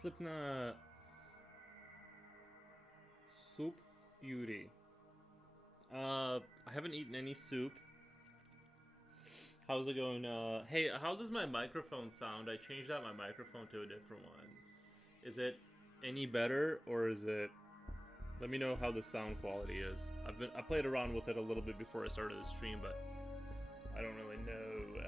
Slipknot. Soup Yuri. I haven't eaten any soup. How's it going? Hey, how does my microphone sound? I changed out my microphone to a different one. Is it any better, or is it... Let me know how the sound quality is. I played around with it a little bit before I started the stream, but I don't really know.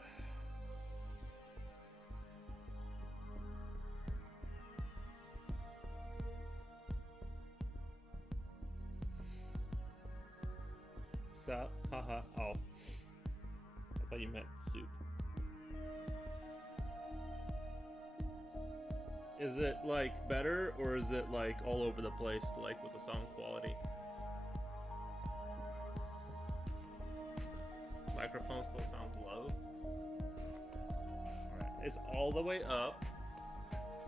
Haha. Oh. I thought you meant soup. Is it like better, or is it like all over the place, like with the sound quality? Microphone still sounds low. Alright, it's all the way up.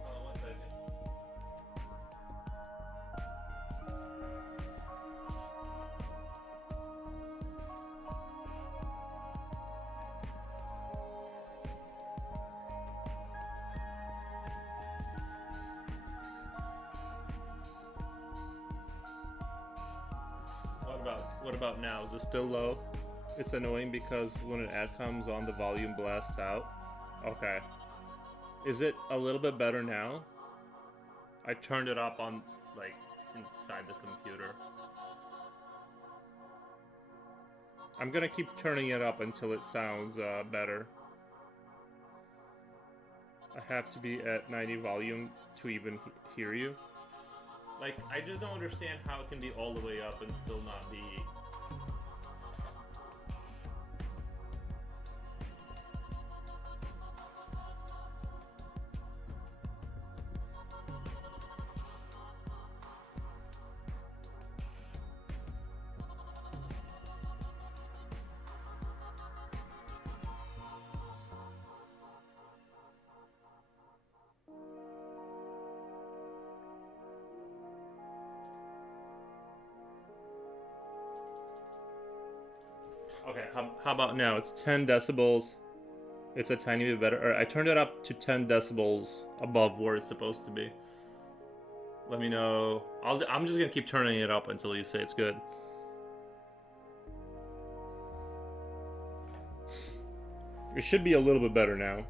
Hold on 1 second. What about now? Is it still low? It's annoying because when an ad comes on, the volume blasts out. Okay. Is it a little bit better now? I turned it up on, like, inside the computer. I'm gonna keep turning it up until it sounds better. I have to be at 90 volume to even hear you. Like, I just don't understand how it can be all the way up and still not be... Okay, how about now? It's 10 decibels. It's a tiny bit better. Or I turned it up to 10 decibels above where it's supposed to be. Let me know. I'm just gonna keep turning it up until you say it's good. It should be a little bit better now.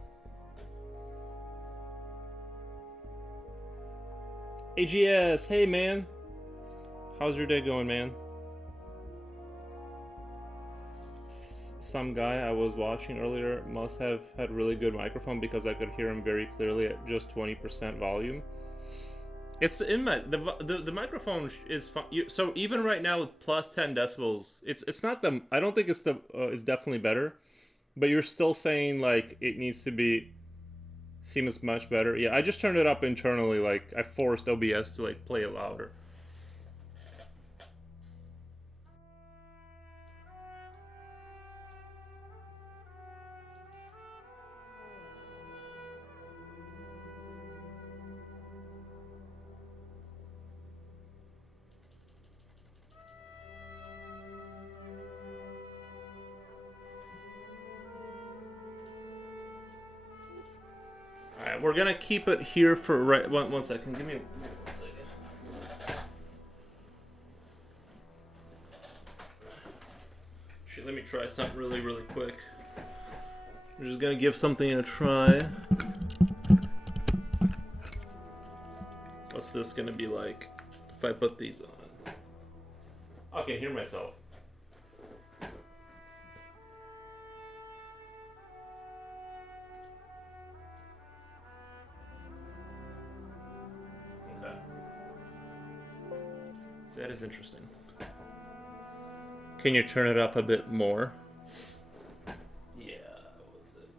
AGS, hey man. How's your day going, man? Some guy I was watching earlier must have had really good microphone because I could hear him very clearly at just 20% volume. It's in my the microphone is fun. So even right now with plus 10 decibels, it's not the... I don't think it's the it's definitely better, but you're still saying like it needs to be seems much better. Yeah, I just turned it up internally. Like I forced OBS to like play it louder. Alright, we're gonna keep it here for one second. Give me 1 second. Shit, let me try something really quick. We're just gonna give something a try. What's this gonna be like if I put these on? I can hear myself. That is interesting. Can you turn it up a bit more? Yeah, one second.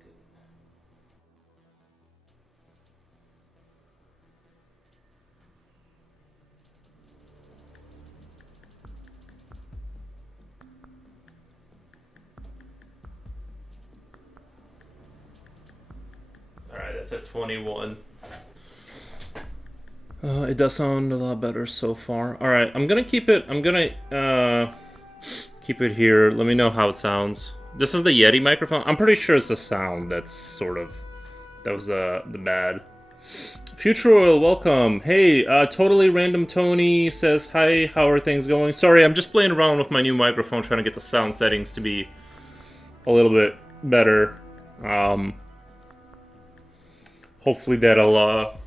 Alright, that's at 21. It does sound a lot better so far. All right, I'm gonna keep it. I'm gonna keep it here. Let me know how it sounds. This is the Yeti microphone. I'm pretty sure it's the sound that's sort of... That was the bad. Future Oil, welcome. Hey, totally random Tony says, hi, how are things going? Sorry, I'm just playing around with my new microphone, trying to get the sound settings to be a little bit better. Hopefully that'll,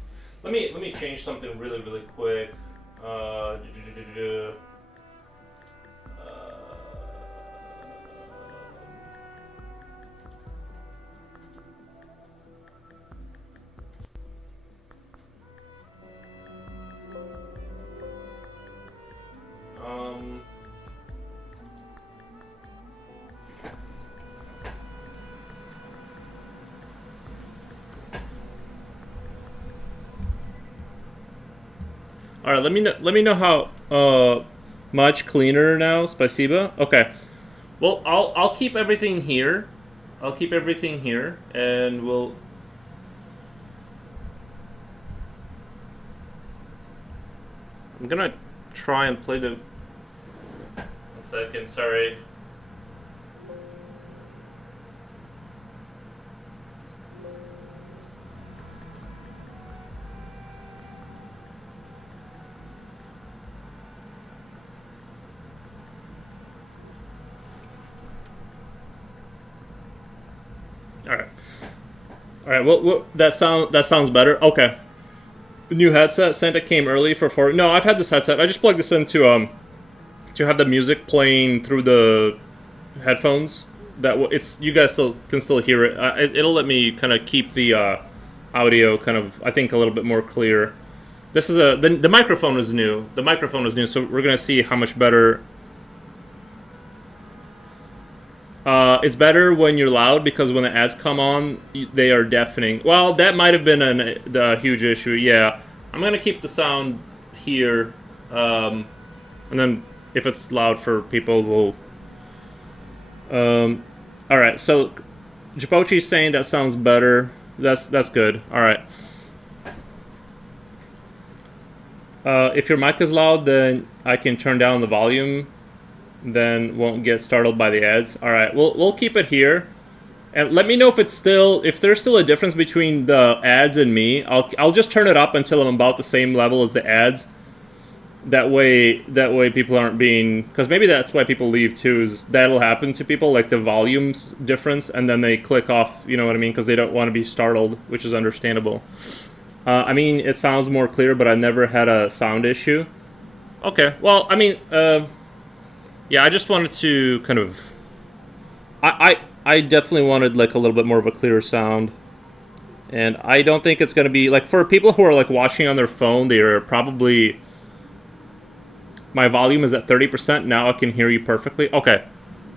let me change something really, really quick. All right, let me know how much cleaner now, Spasiba. Okay. Well, I'll keep everything here. I'll keep everything here, and we'll. I'm gonna try and play the. 1 second, sorry. All right. Well, that sounds better. Okay. The new headset Santa came early for 4. No, I've had this headset. I just plugged this in to have the music playing through the headphones. It's you guys can still hear it. It'll let me kind of keep the audio kind of, I think, a little bit more clear. This is the microphone is new. The microphone is new, so we're gonna see how much better. It's better when you're loud because when the ads come on, they are deafening. Well, that might have been a huge issue. Yeah, I'm gonna keep the sound here, and then if it's loud for people, we'll. All right. So, Japochi's saying that sounds better. That's good. All right. If your mic is loud, then I can turn down the volume. Then won't get startled by the ads. All right, we'll keep it here, and let me know if there's still a difference between the ads and me. I'll just turn it up until I'm about the same level as the ads. That way people aren't being, because maybe that's why people leave too. Is that'll happen to people, like the volume's difference, and then they click off. You know what I mean? Because they don't want to be startled, which is understandable. I mean, it sounds more clear, but I never had a sound issue. Okay, well, I mean. Yeah, I just wanted to kind of. I definitely wanted like a little bit more of a clearer sound, and I don't think it's gonna be like for people who are like watching on their phone. They are probably. My volume is at 30%. Now I can hear you perfectly. Okay,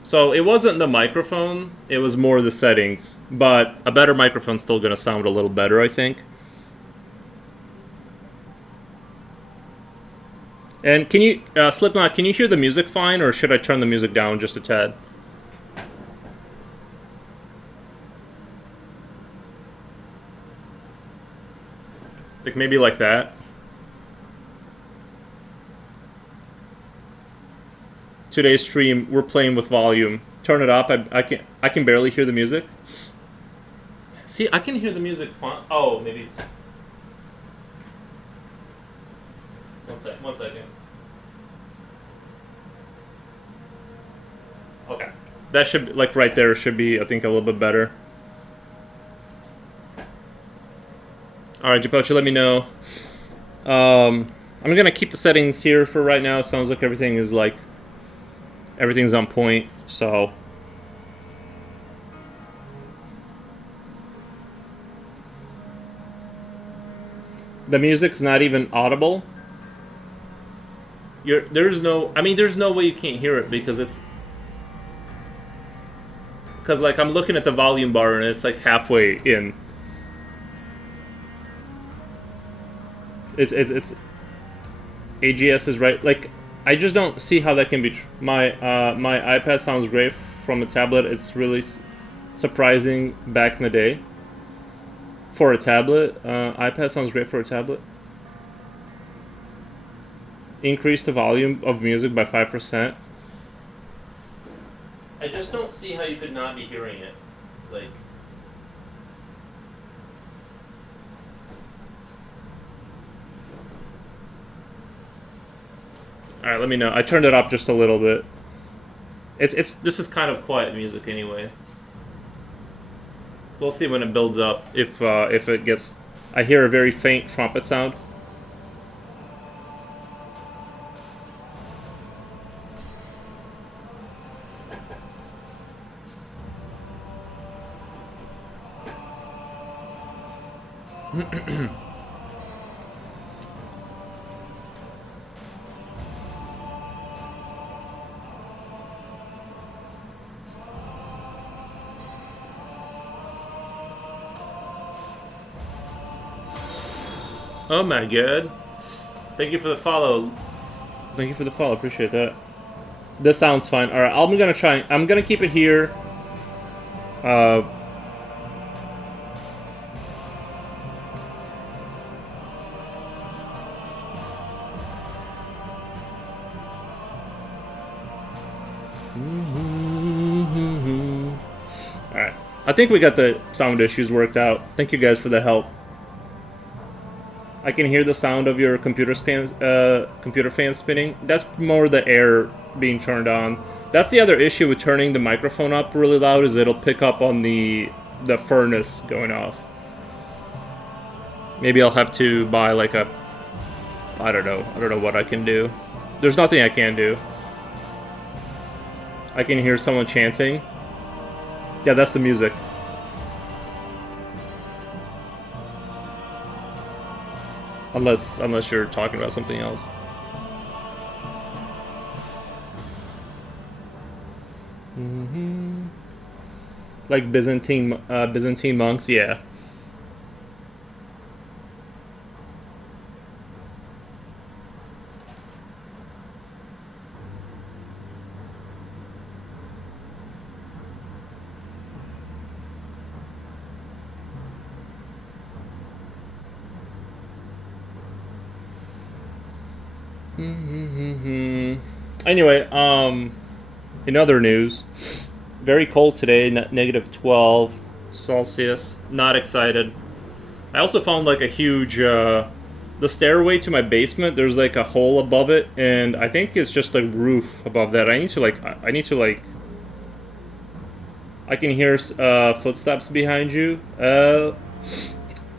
so it wasn't the microphone; it was more the settings. But a better microphone's still gonna sound a little better, I think. And can you, Slipknot, can you hear the music fine, or should I turn the music down just a tad? Like maybe like that. Today's stream, we're playing with volume. Turn it up. I can barely hear the music. See, I can hear the music fine. Oh, maybe it's. 1 second. Okay. That should be, like right there should be, I think, a little bit better. Alright, Japochi, let me know. I'm going to keep the settings here for right now. It sounds like everything's on point, so. The music's not even audible. There's no way you can't hear it because it's. Because, like, I'm looking at the volume bar and it's, like, halfway in. It's AGS is right. Like, I just don't see how that can be my iPad sounds great from a tablet. It's really surprising back in the day. For a tablet, iPad sounds great for a tablet. Increase the volume of music by 5%. I just don't see how you could not be hearing it. Like. All right, let me know. I turned it up just a little bit. It's this is kind of quiet music anyway. We'll see when it builds up if it gets. I hear a very faint trumpet sound. Oh my god. Thank you for the follow. Thank you for the follow. Appreciate that. This sounds fine. Alright, I'm gonna try. I'm gonna keep it here. Alright. I think we got the sound issues worked out. Thank you guys for the help. I can hear the sound of your computer fan spinning. That's more the air being turned on. That's the other issue with turning the microphone up really loud, is it'll pick up on the furnace going off. Maybe I'll have to buy like a... I don't know what I can do. There's nothing I can do. I can hear someone chanting. Yeah, that's the music. Unless you're talking about something else. Like Byzantine monks, yeah. Anyway, in other news, very cold today, negative 12 Celsius. Not excited. I also found like a huge, the stairway to my basement, there's like a hole above it, and I think it's just the roof above that. I need to I can hear footsteps behind you.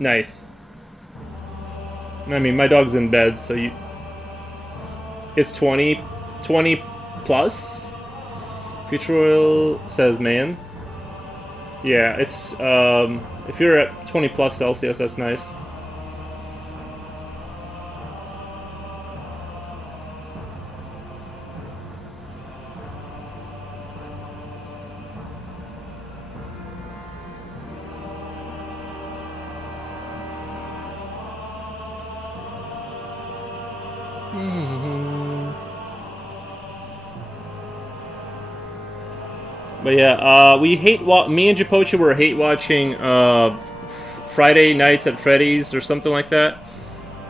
Nice. I mean, my dog's in bed, so you... It's 20 plus? Future Oil says, man. Yeah, it's, if you're at 20 plus Celsius, that's nice. But yeah, we me and Japocha were hate watching Friday Nights at Freddy's or something like that,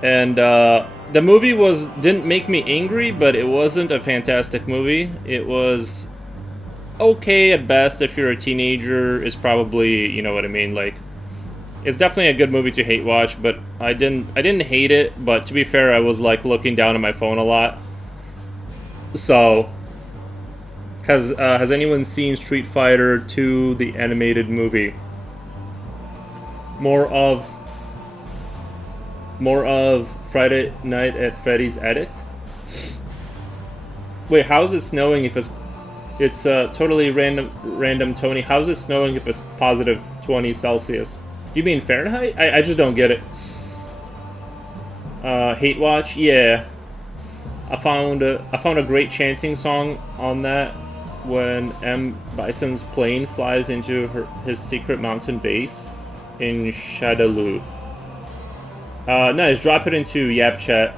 and the movie didn't make me angry, but it wasn't a fantastic movie. It was okay at best. If you're a teenager, it's probably, you know what I mean, like, it's definitely a good movie to hate watch. But I didn't hate it. But to be fair, I was like looking down at my phone a lot. So. Has anyone seen Street Fighter 2, the animated movie? More of Friday Night at Freddy's Addict? Wait, how is it snowing if it's totally random, Tony? How is it snowing if it's positive 20 Celsius? You mean Fahrenheit? I just don't get it. Hate watch? Yeah. I found a great chanting song on that. When M. Bison's plane flies into his secret mountain base in Shadaloo. Nice, drop it into Yap Chat.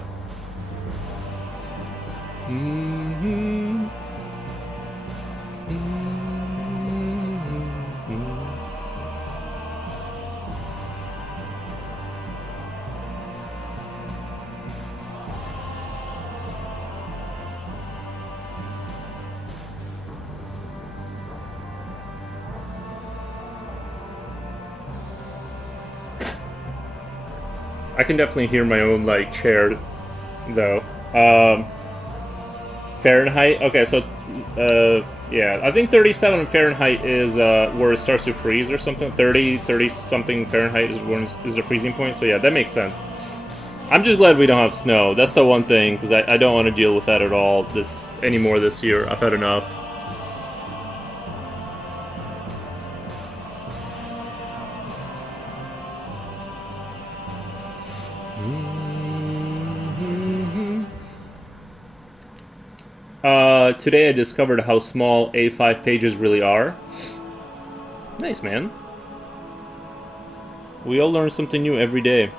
I can definitely hear my own, like, chair, though. Fahrenheit. Okay, so yeah, I think 37 Fahrenheit is where it starts to freeze or something. 30 something Fahrenheit is when is the freezing point. So yeah, that makes sense. I'm just glad we don't have snow. That's the one thing, because I don't want to deal with that at all anymore this year. I've had enough. Today I discovered how small A5 pages really are. Nice, man. We all learn something new every day.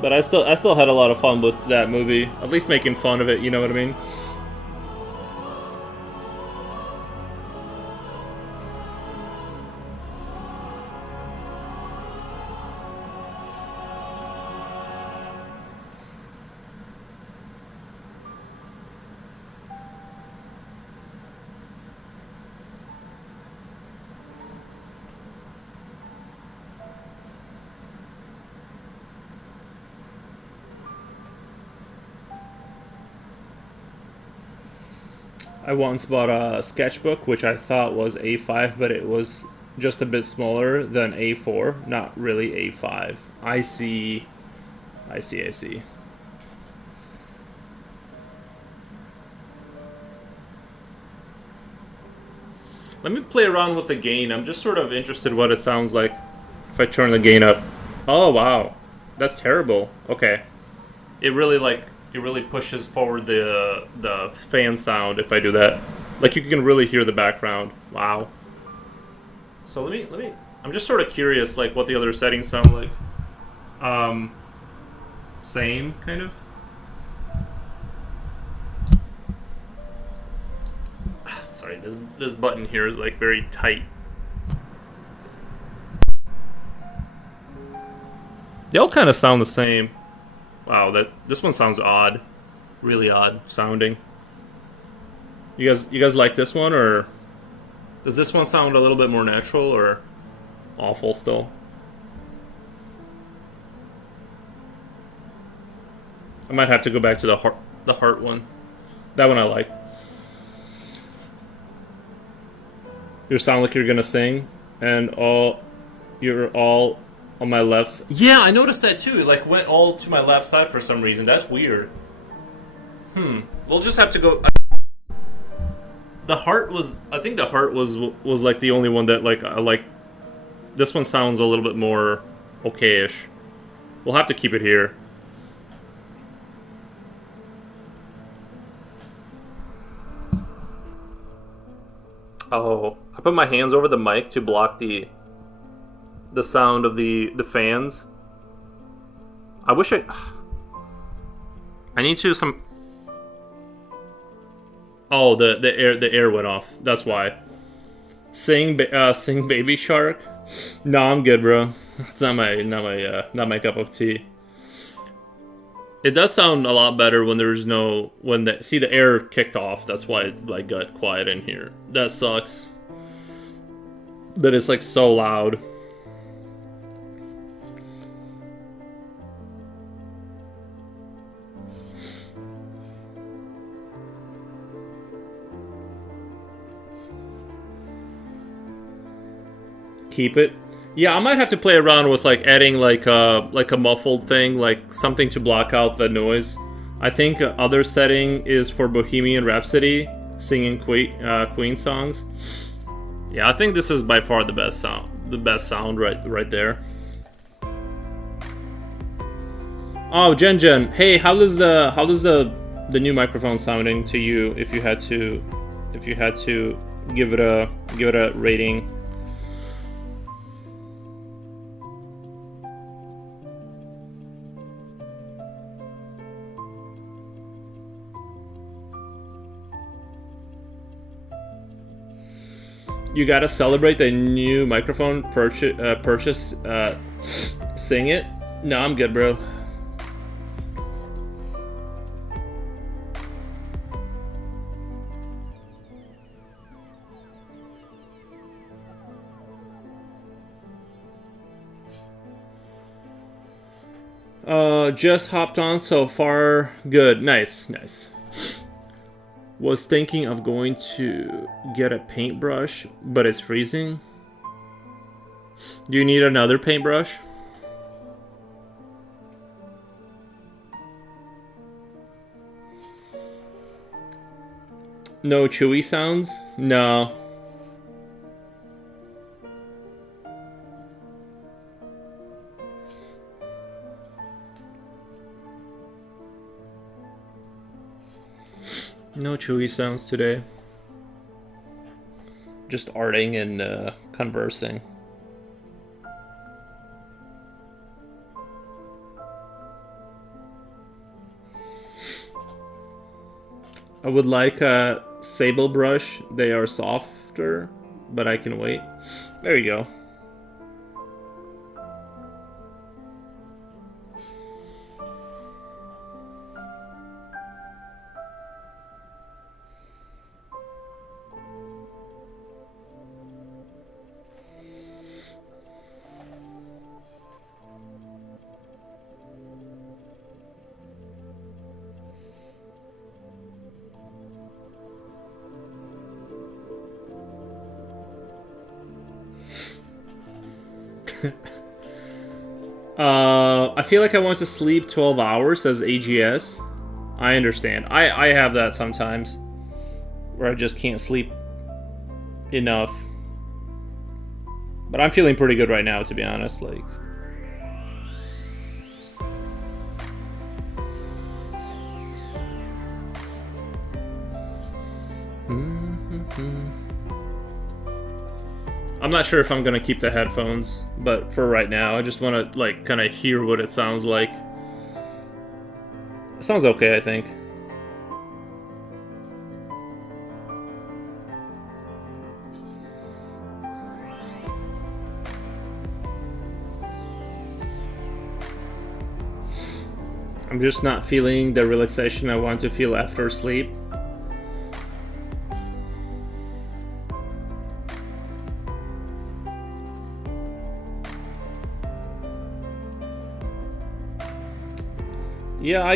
But I still had a lot of fun with that movie. At least making fun of it, you know what I mean? I once bought a sketchbook, which I thought was A5, but it was just a bit smaller than A4, not really A5. I see. I see, I see. Let me play around with the gain. I'm just sort of interested what it sounds like if I turn the gain up. Oh, wow. That's terrible. Okay. It really pushes forward the fan sound if I do that. Like you can really hear the background. Wow. So let me I'm just sort of curious like what the other settings sound like. Same kind of. Sorry, this button here is like very tight. They all kind of sound the same. Wow, this one sounds odd, really odd sounding. You guys like this one, or does this one sound a little bit more natural, or awful still? I might have to go back to the heart one. That one I like. You sound like you're gonna sing, and you're all on my left. Yeah, I noticed that too. It like went all to my left side for some reason. That's weird. We'll just have to go. The heart was. I think the heart was like the only one that like I like. This one sounds a little bit more okay-ish. We'll have to keep it here. Oh, I put my hands over the mic to block the sound of the fans. I wish I need to some. Oh, the air went off. That's why. Sing Baby Shark. No, I'm good, bro. It's not my cup of tea. It does sound a lot better when there's no the air kicked off. That's why it like got quiet in here. That sucks. That it's like so loud. Keep it. Yeah, I might have to play around with like adding like a muffled thing, like something to block out the noise. I think other setting is for Bohemian Rhapsody, singing Queen songs. Yeah, I think this is by far the best sound right there. Oh, Jen, hey, how does the new microphone sounding to you? If you had to give it a rating. You gotta celebrate the new microphone purchase. Sing it. No, I'm good, bro. Just hopped on so far. Good. Nice. Nice. Was thinking of going to get a paintbrush, but it's freezing. Do you need another paintbrush? No chewy sounds? No. No chewy sounds today. Just arting and conversing. I would like a sable brush. They are softer, but I can wait. There you go. I feel like I want to sleep 12 hours as AGS. I understand. I have that sometimes. Where I just can't sleep enough. But I'm feeling pretty good right now, to be honest. Like... I'm not sure if I'm gonna keep the headphones, but for right now, I just want to like kind of hear what it sounds like. It sounds okay, I think. I'm just not feeling the relaxation I want to feel after sleep. Yeah, I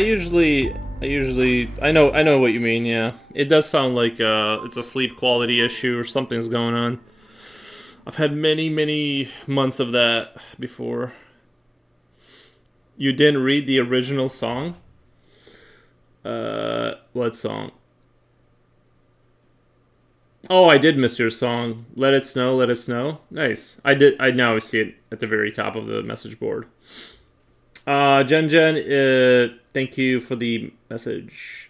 know what you mean, yeah. It does sound like it's a sleep quality issue or something's going on. I've had many months of that before. You didn't read the original song? What song? Oh, I did miss your song. Let It Snow, Let It Snow. Nice. I now see it at the very top of the message board. Jen, thank you for the message.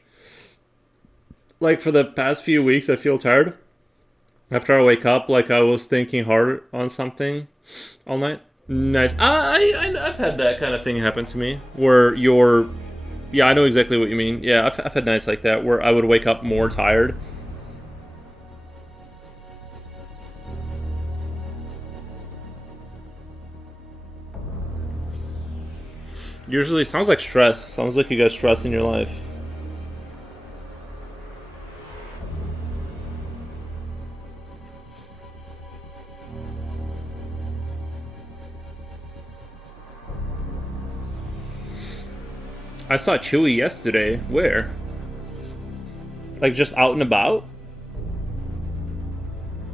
Like, for the past few weeks, I feel tired. After I wake up, like I was thinking hard on something all night. Nice. I've had that kind of thing happen to me, where you're... Yeah, I know exactly what you mean. Yeah, I've had nights like that, where I would wake up more tired. Usually sounds like stress. Sounds like you got stress in your life. I saw Chewie yesterday. Where? Like just out and about?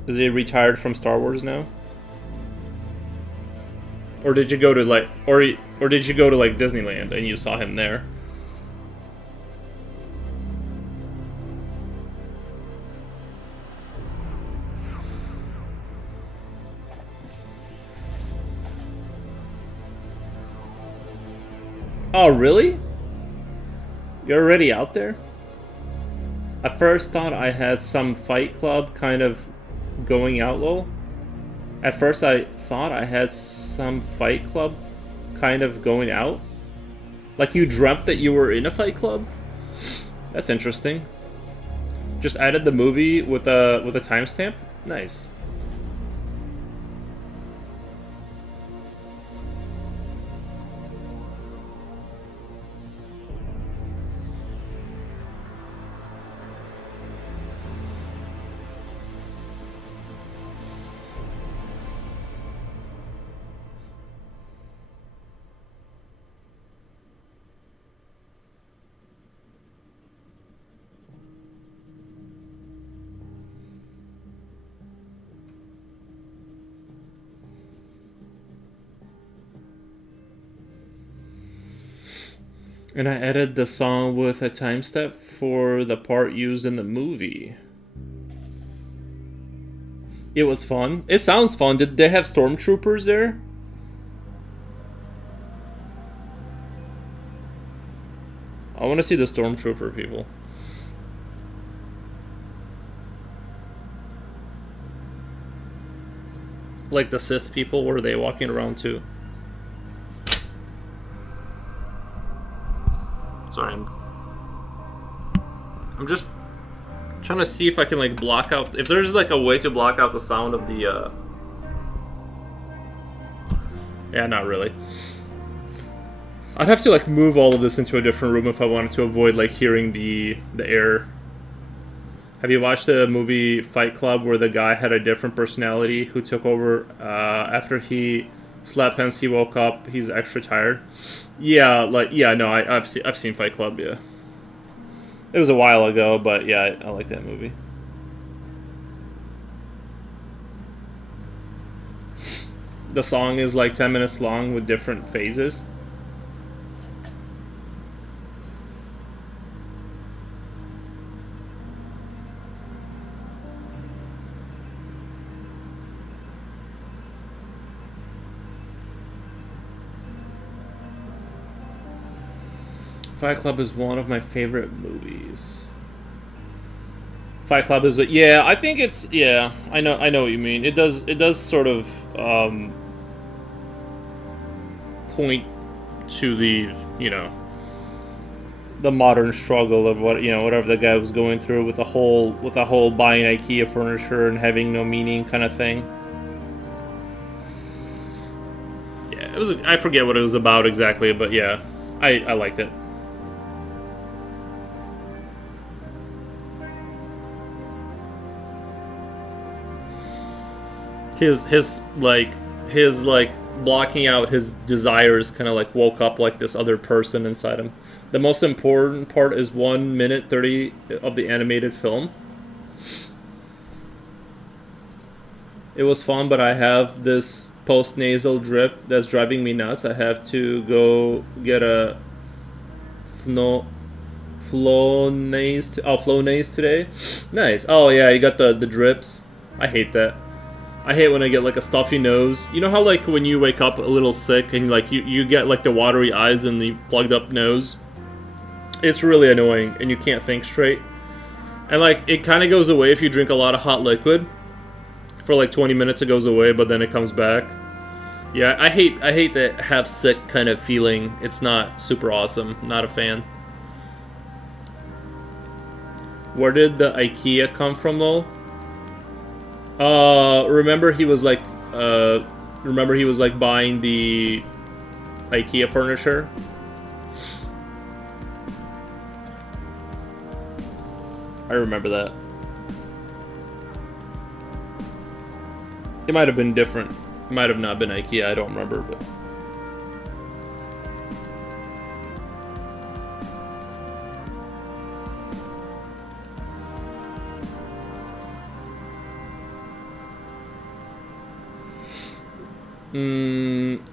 Is he retired from Star Wars now? Or did you go to like, or did you go to like Disneyland and you saw him there? Oh, really? You're already out there? I first thought I had some Fight Club kind of going out low. At first I thought I had some Fight Club kind of going out. Like you dreamt that you were in a Fight Club? That's interesting. Just added the movie with a timestamp? Nice. And I added the song with a time step for the part used in the movie. It was fun. It sounds fun. Did they have stormtroopers there? I want to see the stormtrooper people. Like the Sith people, were they walking around too? Sorry, I'm just trying to see if I can like block out, if there's like a way to block out the sound of the yeah, not really. I'd have to like move all of this into a different room if I wanted to avoid like hearing the air. Have you watched the movie Fight Club where the guy had a different personality who took over after he slept, hence he woke up, he's extra tired? Yeah, no, I've seen Fight Club, yeah. It was a while ago, but yeah, I like that movie. The song is like 10 minutes long with different phases. Fight Club is one of my favorite movies. Fight Club is, yeah, I think it's, yeah, I know what you mean. It does sort of point to the, the modern struggle of what, whatever the guy was going through with the whole buying IKEA furniture and having no meaning kind of thing. Yeah, it was, I forget what it was about exactly, but yeah, I liked it. His blocking out his desires kind of like woke up like this other person inside him. The most important part is 1 minute 30 of the animated film. It was fun, but I have this post-nasal drip that's driving me nuts. I have to go get a Flonase today. Nice. Oh yeah, you got the drips. I hate that. I hate when I get like a stuffy nose. You know how like when you wake up a little sick and like you get like the watery eyes and the plugged up nose? It's really annoying and you can't think straight. And like it kind of goes away if you drink a lot of hot liquid. For like 20 minutes it goes away, but then it comes back. Yeah, I hate that half sick kind of feeling. It's not super awesome. Not a fan. Where did the IKEA come from though? Remember he was like buying the IKEA furniture? I remember that. It might have been different. It might have not been IKEA, I don't remember, but...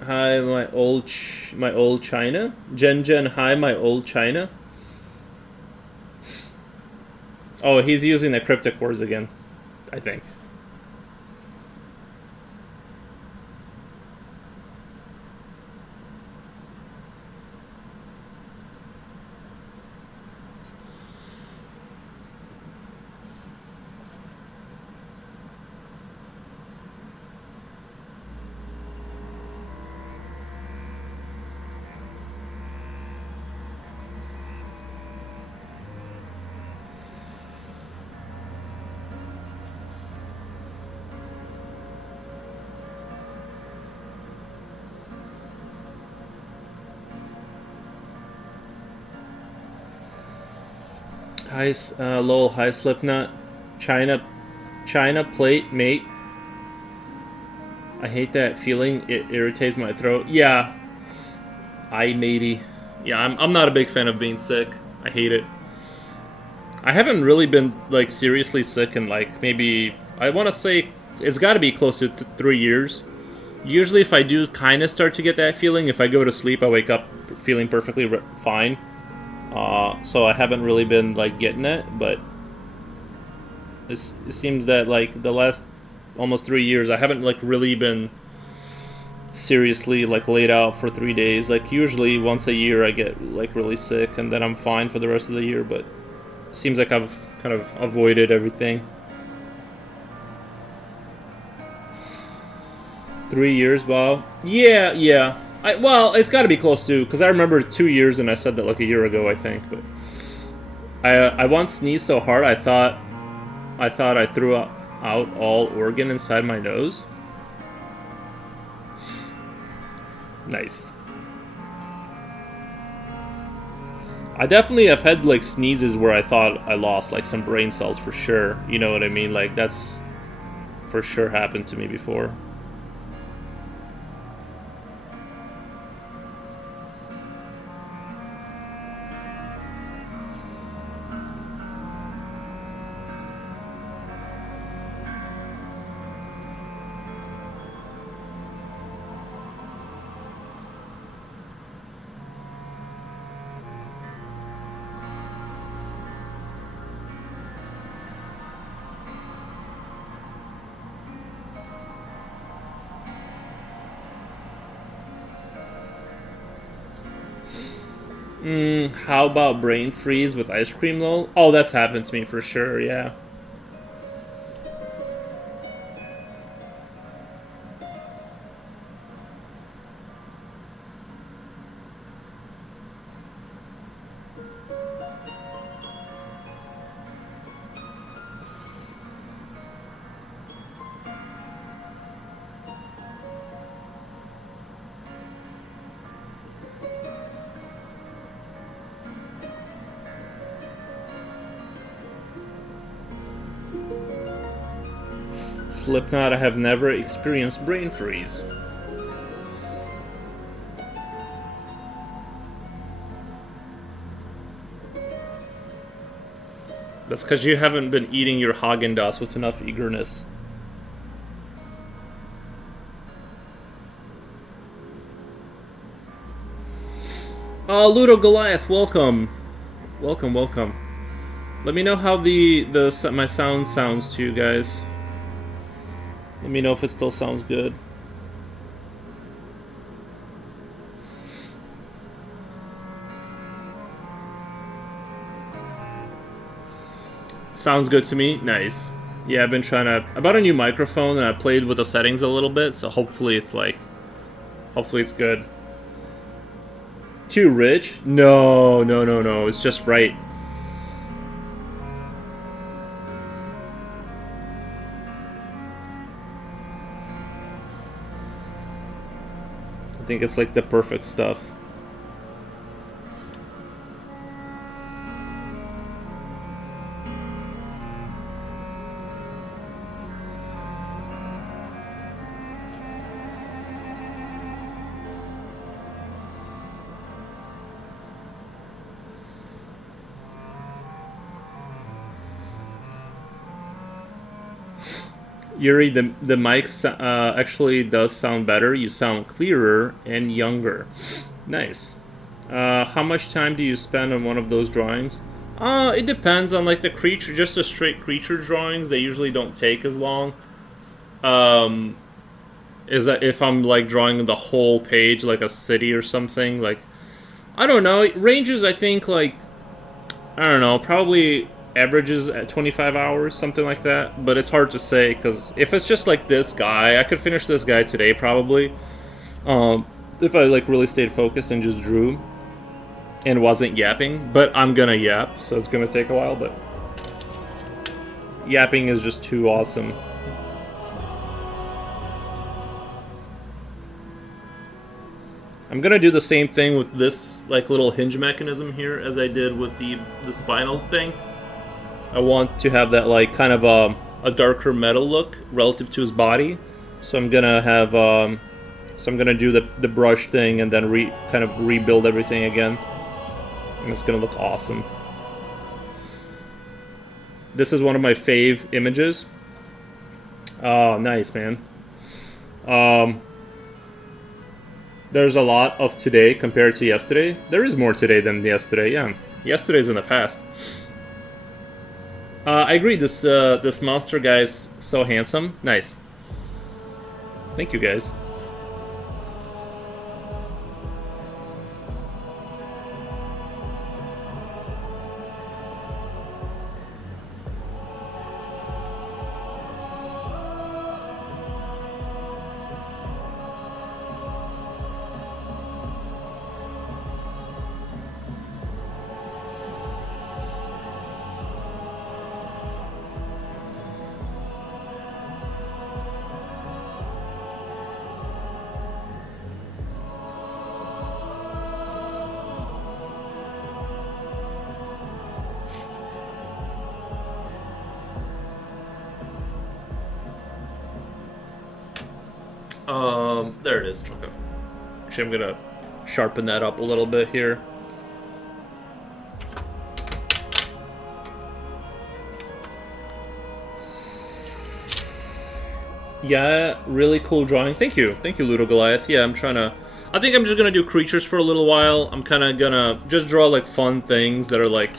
Hi, my old China. Jen, hi, my old China. Oh, he's using the cryptic words again, I think. Hi, lol, hi, Slipknot. China plate, mate. I hate that feeling. It irritates my throat. Yeah. matey. Yeah, I'm not a big fan of being sick. I hate it. I haven't really been, like, seriously sick in, like, maybe... I want to say it's got to be close to 3 years. Usually if I do kind of start to get that feeling, if I go to sleep, I wake up feeling perfectly fine. So I haven't really been like getting it, but it seems that like the last almost 3 years I haven't like really been seriously like laid out for 3 days. Like usually once a year I get like really sick and then I'm fine for the rest of the year, but it seems like I've kind of avoided everything. 3 years, wow. Yeah. Well, it's got to be close to, because I remember 2 years and I said that like a year ago, I think. But I once sneezed so hard I thought I threw out all organ inside my nose. Nice. I definitely have had like sneezes where I thought I lost like some brain cells for sure. You know what I mean? Like that's for sure happened to me before. How about brain freeze with ice cream though? Oh, that's happened to me for sure, yeah. Slipknot, I have never experienced brain freeze. That's because you haven't been eating your Haagen-Dazs with enough eagerness. Ludo Goliath, welcome. Welcome. Let me know how my sound sounds to you guys. Let me know if it still sounds good. Sounds good to me. Nice. Yeah, I've been I bought a new microphone and I played with the settings a little bit, so hopefully it's good. Too rich? No. It's just right. I think it's like the perfect stuff. Yuri, the mic actually does sound better. You sound clearer and younger. Nice. How much time do you spend on one of those drawings? It depends on like the creature. Just the straight creature drawings, they usually don't take as long. Is that if I'm like drawing the whole page, like a city or something? Like, I don't know. It ranges, I think, like, I don't know, probably averages at 25 hours, something like that. But it's hard to say, because if it's just like this guy, I could finish this guy today probably. If I like really stayed focused and just drew and wasn't yapping. But I'm gonna yap, so it's gonna take a while. But yapping is just too awesome. I'm gonna do the same thing with this like little hinge mechanism here as I did with the spinal thing. I want to have that like kind of a darker metal look relative to his body. So I'm gonna have so I'm gonna do the brush thing and then kind of rebuild everything again. And it's gonna look awesome. This is one of my fave images. Oh, nice, man. There's a lot of today compared to yesterday. There is more today than yesterday, yeah. Yesterday's in the past. I agree. This monster guy's so handsome. Nice. Thank you, guys. There it is. Okay. Actually, I'm gonna sharpen that up a little bit here. Yeah, really cool drawing. Thank you, Ludo Goliath. Yeah, I'm trying to. I think I'm just gonna do creatures for a little while. I'm kind of gonna just draw like fun things that are like,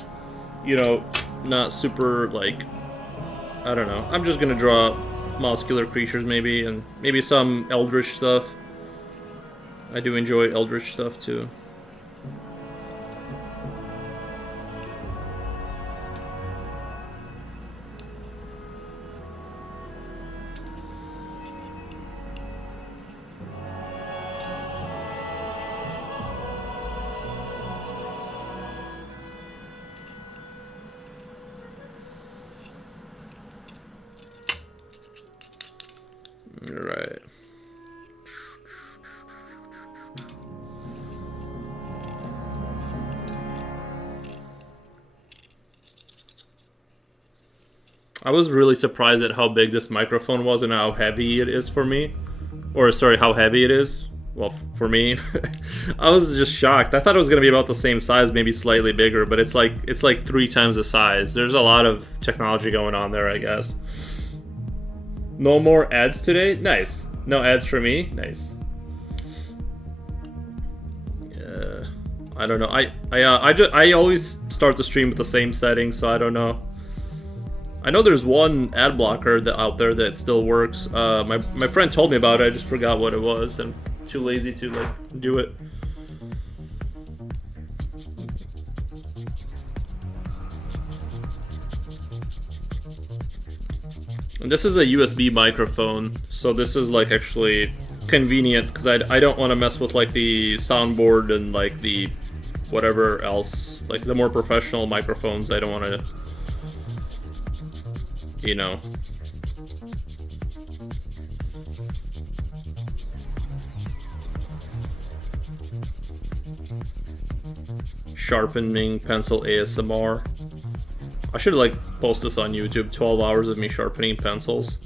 you know, not super like. I don't know. I'm just gonna draw muscular creatures maybe, and maybe some eldritch stuff. I do enjoy eldritch stuff too. Alright. I was really surprised at how big this microphone was and how heavy it is for me. Or, sorry, how heavy it is. Well, for me. I was just shocked. I thought it was going to be about the same size, maybe slightly bigger, but it's like 3 times the size. There's a lot of technology going on there, I guess. No more ads today? Nice. No ads for me? Nice. I don't know. I always start the stream with the same settings, so I don't know. I know there's one ad blocker out there that still works. My friend told me about it. I just forgot what it was, and too lazy to like do it. And this is a USB microphone, so this is like actually convenient because I don't want to mess with like the soundboard and like the whatever else, like the more professional microphones. I don't want to, you know. Sharpening pencil ASMR. I should like post this on YouTube. 12 hours of me sharpening pencils.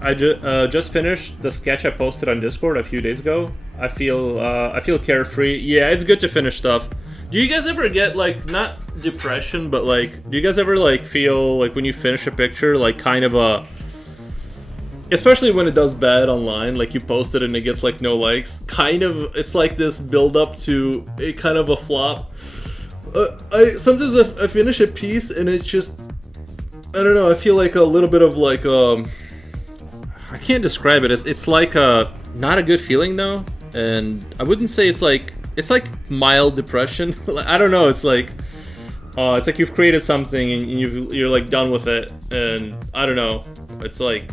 I just finished the sketch I posted on Discord a few days ago. I feel carefree. Yeah, it's good to finish stuff. Do you guys ever get like, not depression, but like, do you guys ever like feel like when you finish a picture, like kind of a, especially when it does bad online, like you post it and it gets like no likes, kind of, it's like this build up to a kind of a flop. Sometimes I finish a piece and it's just, I don't know, I feel like a little bit of like, I can't describe it. It's like not a good feeling though, and I wouldn't say it's like mild depression. I don't know. It's like you've created something and you're like done with it, and I don't know. It's like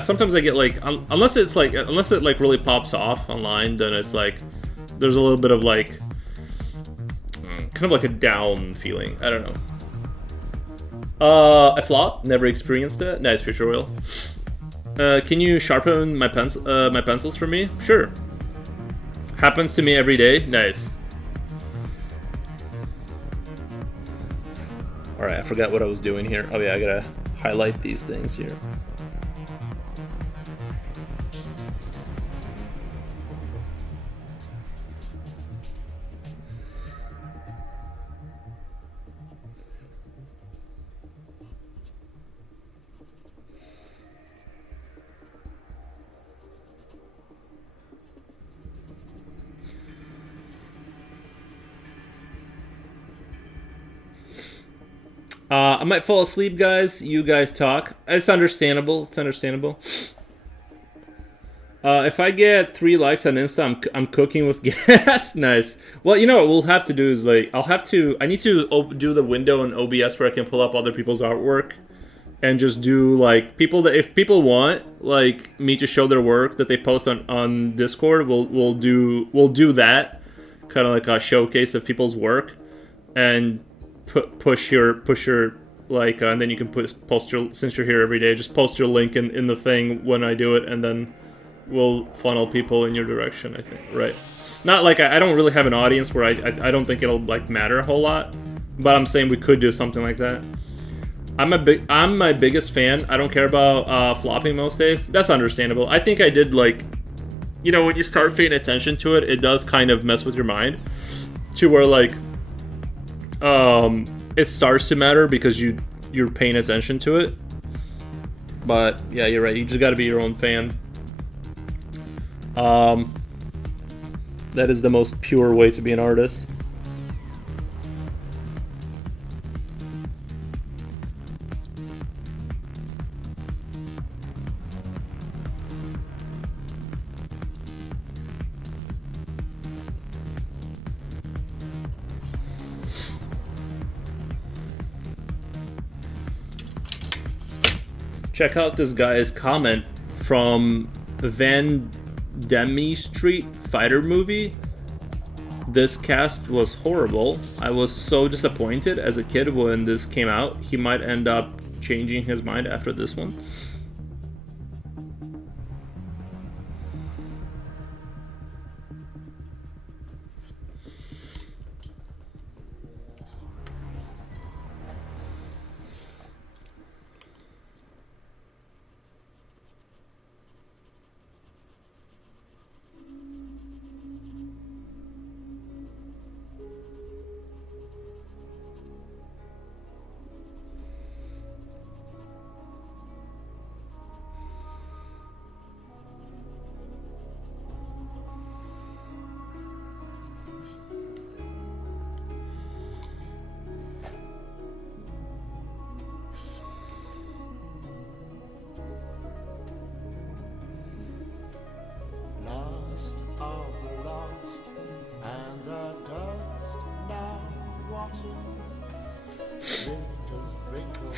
sometimes I get like unless it like really pops off online, then it's like there's a little bit of like kind of like a down feeling. I don't know. A flop. Never experienced it. Nice, Future Oil. Can you sharpen my pencils for me? Sure. Happens to me every day. Nice. Alright, I forgot what I was doing here. Oh yeah, I gotta highlight these things here. I might fall asleep, guys. You guys talk. It's understandable. It's understandable. If I get 3 likes on Insta, I'm cooking with gas. Nice. Well, you know what we'll have to do is like I need to do the window in OBS where I can pull up other people's artwork, and just do like if people want like me to show their work that they post on Discord, we'll do that, kind of like a showcase of people's work, and push your like, and then you can post your, since you're here every day, just post your link in the thing when I do it, and then we'll funnel people in your direction, I think, right? Not like I don't really have an audience where I don't think it'll like matter a whole lot, but I'm saying we could do something like that. I'm my biggest fan. I don't care about flopping most days. That's understandable. I think I did like, you know, when you start paying attention to it, it does kind of mess with your mind, to where like it starts to matter because you're paying attention to it. But yeah, you're right. You just got to be your own fan. That is the most pure way to be an artist. Check out this guy's comment from Van Demi Street Fighter movie. This cast was horrible. I was so disappointed as a kid when this came out. He might end up changing his mind after this one.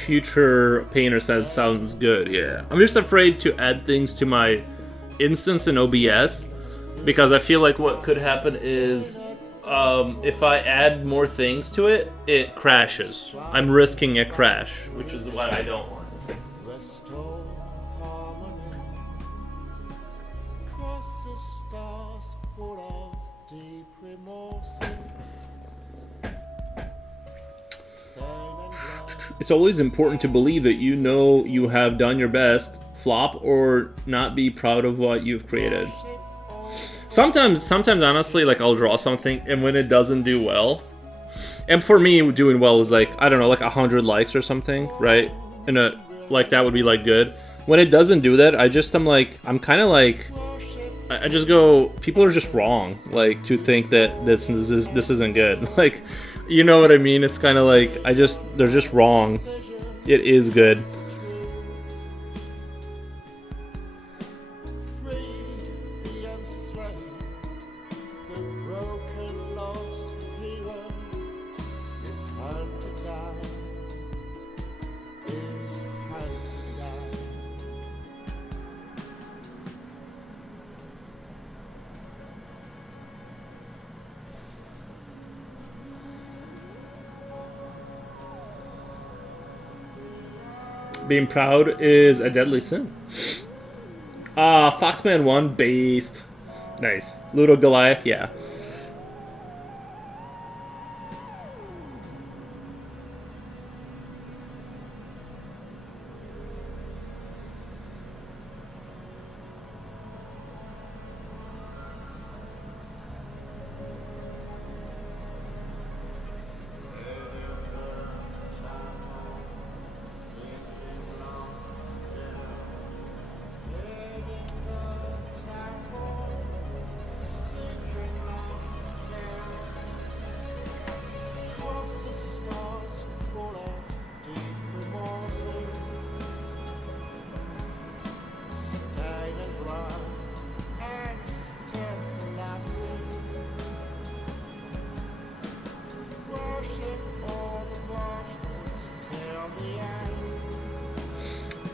Future Painter says sounds good. Yeah, I'm just afraid to add things to my instance in OBS, because I feel like what could happen is if I add more things to it, it crashes. I'm risking a crash, which is what I don't want. It's always important to believe that you know you have done your best, flop or not be proud of what you've created. Sometimes honestly, like I'll draw something and when it doesn't do well, and for me doing well is like, I don't know, like 100 likes or something, right? And like that would be like good. When it doesn't do that, I'm kind of like, I just go, people are just wrong, like to think that this isn't good. Like, you know what I mean? It's kind of like, they're just wrong. It is good. Being proud is a deadly sin. Foxman 1 based. Nice. Ludo Goliath, yeah.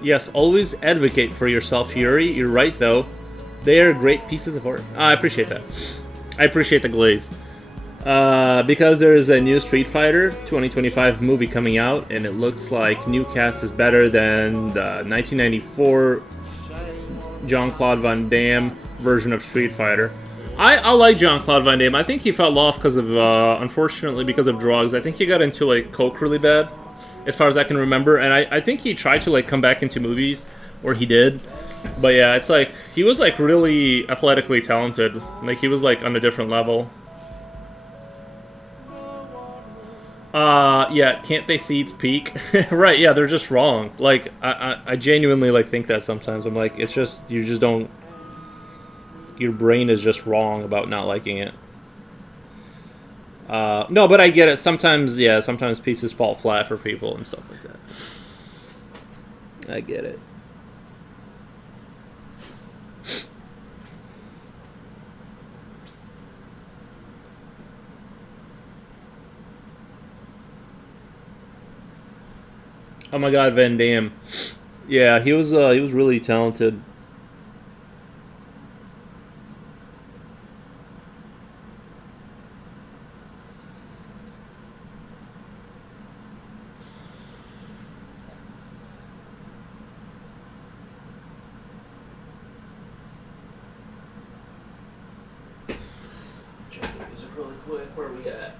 Yes, always advocate for yourself, Yuri. You're right, though. They are great pieces of art. I appreciate that. I appreciate the glaze. Because there is a new Street Fighter 2025 movie coming out, and it looks like new cast is better than the 1994 Jean-Claude Van Damme version of Street Fighter. I like Jean-Claude Van Damme. I think he fell off because of, unfortunately, because of drugs. I think he got into, like, coke really bad, as far as I can remember. And I think he tried to, like, come back into movies, or he did. But yeah, it's like, he was, like, really athletically talented. Like, he was, like, on a different level. Yeah, can't they see its peak? Right, yeah, they're just wrong. Like, I genuinely, like, think that sometimes. I'm like, it's just, you just don't, your brain is just wrong about not liking it. No, but I get it. Sometimes, yeah, sometimes pieces fall flat for people and stuff like that. I get it. Oh my God, Van Damme. Yeah, he was really talented. Check the music really quick. Where are we at?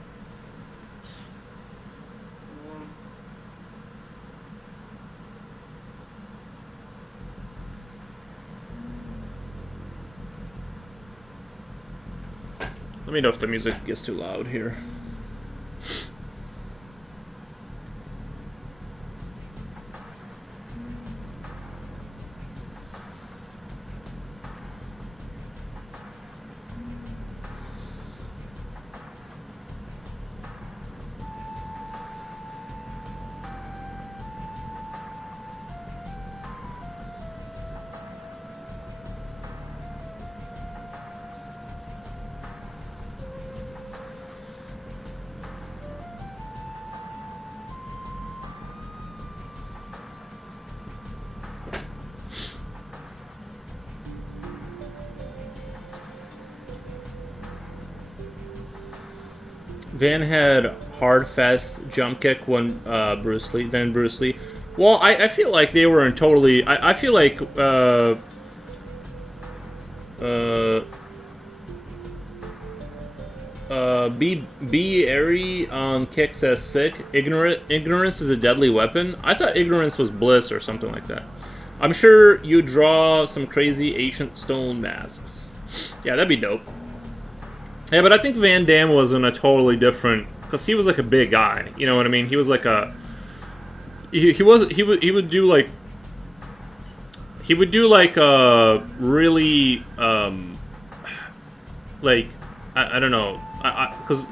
Let me know if the music gets too loud here. Van had hard fast jump kick when Bruce Lee. Well, I feel like they were in totally. I feel like B Airy on Kick says sick. Ignorance is a deadly weapon. I thought ignorance was bliss or something like that. I'm sure you draw some crazy ancient stone masks. Yeah, that'd be dope. Yeah, but I think Van Damme was in a totally different, because he was like a big guy. You know what I mean? He was like a, he would do like a really like I don't know, because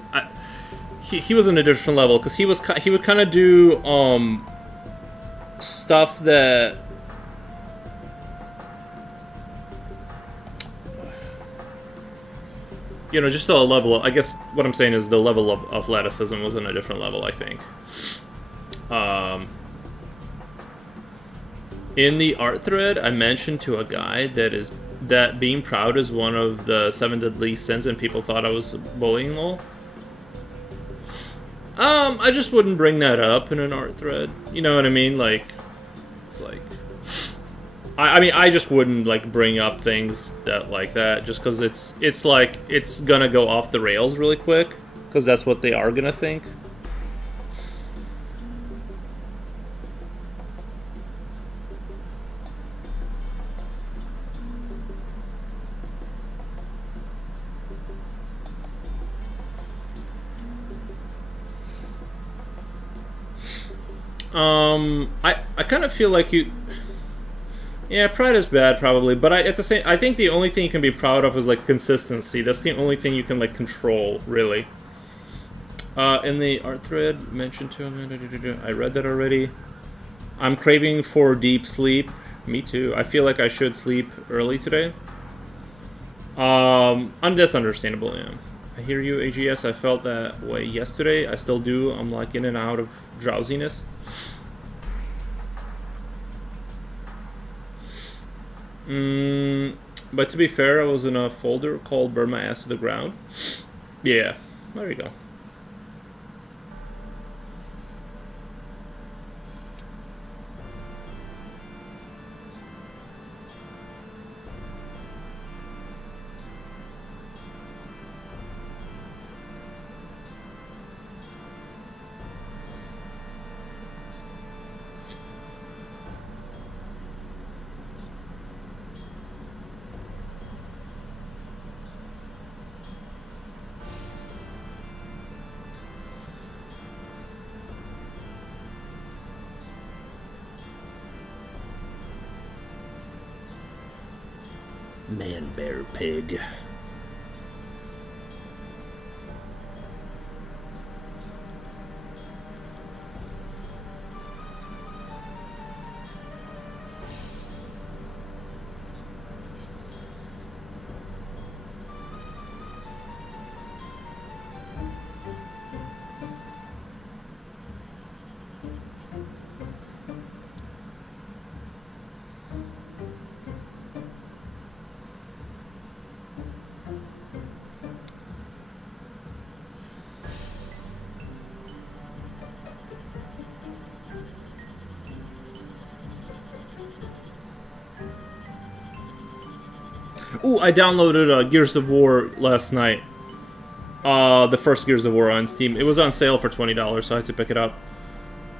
he was in a different level, because he would kind of do stuff that. You know, just a level of, I guess what I'm saying is the level of athleticism was in a different level, I think. In the art thread, I mentioned to a guy that being proud is one of the 7 deadly sins, and people thought I was bullying lol. I just wouldn't bring that up in an art thread. You know what I mean? Like, it's like, I mean, I just wouldn't, like, bring up things that like that, just because it's like, it's gonna go off the rails really quick, because that's what they are gonna think. I kind of feel like you... Yeah, pride is bad, probably, but I think the only thing you can be proud of is, like, consistency. That's the only thing you can, like, control, really. In the art thread, mentioned to him, I read that already. I'm craving for deep sleep. Me too. I feel like I should sleep early today. That's understandable, yeah. I hear you, AGS. I felt that way yesterday. I still do. I'm, like, in and out of drowsiness. But to be fair, I was in a folder called Burn My Ass to the Ground. Yeah, there you go. Man, bear, pig. Ooh, I downloaded Gears of War last night. The first Gears of War on Steam. It was on sale for $20, so I had to pick it up.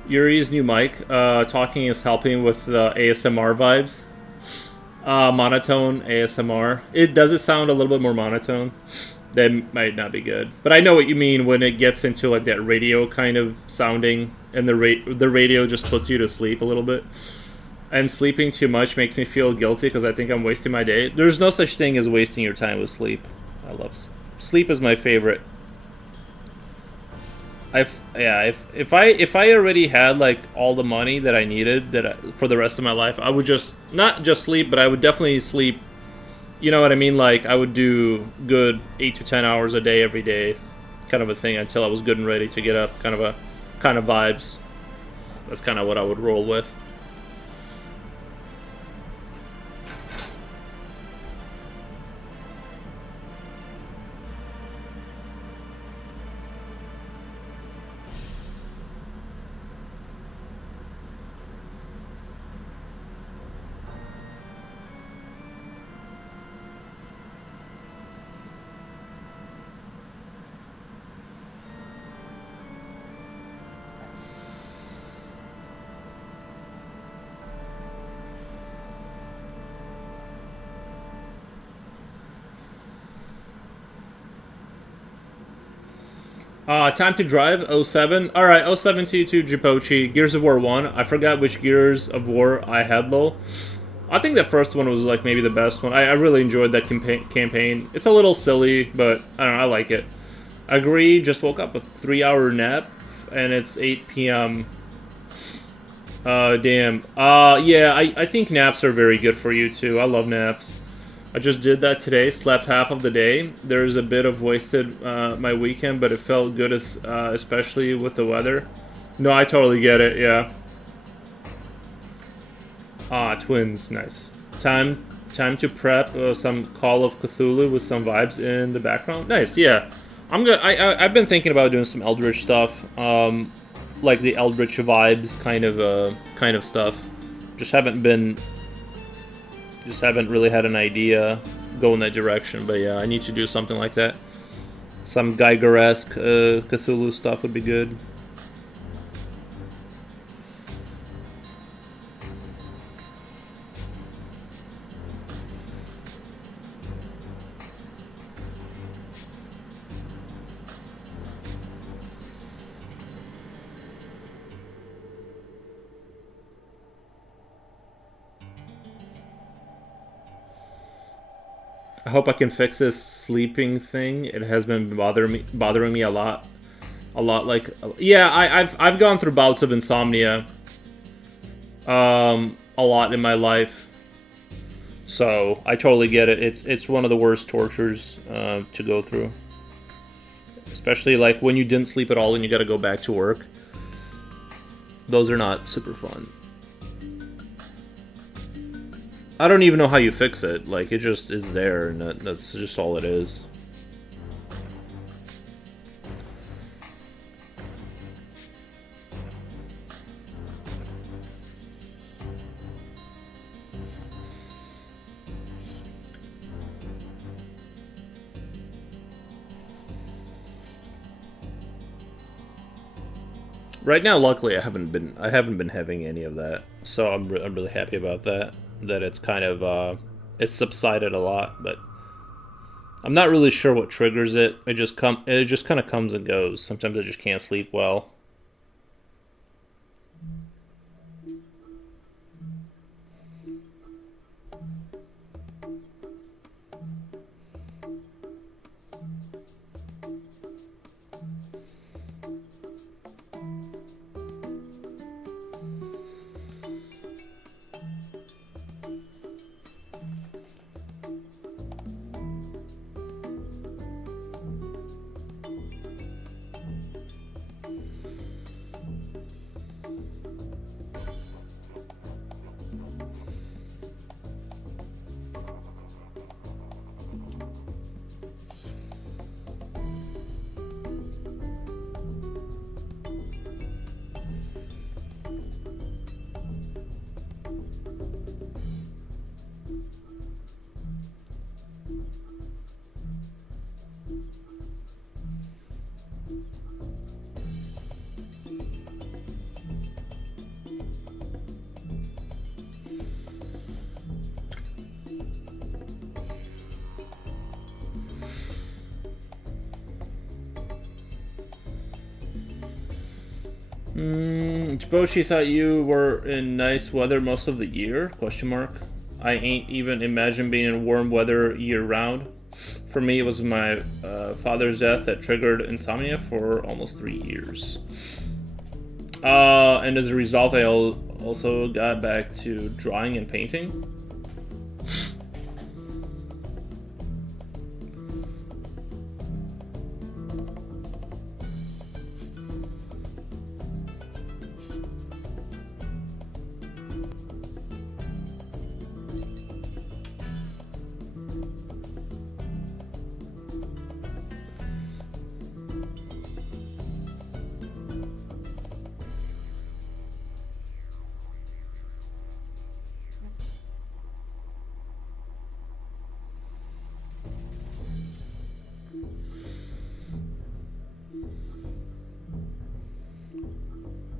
Yuri's new mic, talking is helping with ASMR vibes. Monotone ASMR. Does it sound a little bit more monotone? That might not be good. But I know what you mean when it gets into like that radio kind of sounding, and the radio just puts you to sleep a little bit. And sleeping too much makes me feel guilty because I think I'm wasting my day. There's no such thing as wasting your time with sleep. I love sleep is my favorite. If I already had like all the money that I needed for the rest of my life, I would just not just sleep, but I would definitely sleep. You know what I mean? Like I would do good 8 to 10 hours a day every day, kind of a thing until I was good and ready to get up. Kind of vibes. That's kind of what I would roll with. Time to Drive, 07. Alright, 07 to Jipochi. Gears of War 1. I forgot which Gears of War I had, though. I think the first one was, like, maybe the best one. I really enjoyed that campaign. It's a little silly, but, I don't know, I like it. Agree, just woke up a 3-hour nap, and it's 8 p.m. Damn. Yeah, I think naps are very good for you, too. I love naps. I just did that today, slept half of the day. There's a bit of wasted my weekend, but it felt good, especially with the weather. No, I totally get it, yeah. Twins, nice. Time to prep some Call of Cthulhu with some vibes in the background. Nice, yeah. I've been thinking about doing some Eldritch stuff, like the Eldritch vibes kind of stuff. Just haven't really had an idea go in that direction, but yeah, I need to do something like that. Some Geiger-esque Cthulhu stuff would be good. I hope I can fix this sleeping thing. It has been bothering me a lot. Like, yeah, I've gone through bouts of insomnia a lot in my life. So I totally get it. It's one of the worst tortures to go through. Especially like when you didn't sleep at all and you got to go back to work. Those are not super fun. I don't even know how you fix it. Like, it just is there, and that's just all it is. Right now, luckily, I haven't been having any of that, so I'm really happy about that. That it's kind of it's subsided a lot, but I'm not really sure what triggers it. It just kind of comes and goes. Sometimes I just can't sleep well. Jiboshi thought you were in nice weather most of the year? Question mark. I ain't even imagine being in warm weather year round. For me, it was my father's death that triggered insomnia for almost 3 years. And as a result, I also got back to drawing and painting.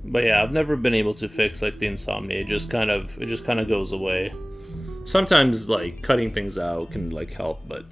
But yeah, I've never been able to fix like the insomnia. It just kind of goes away. Sometimes like cutting things out can like help, but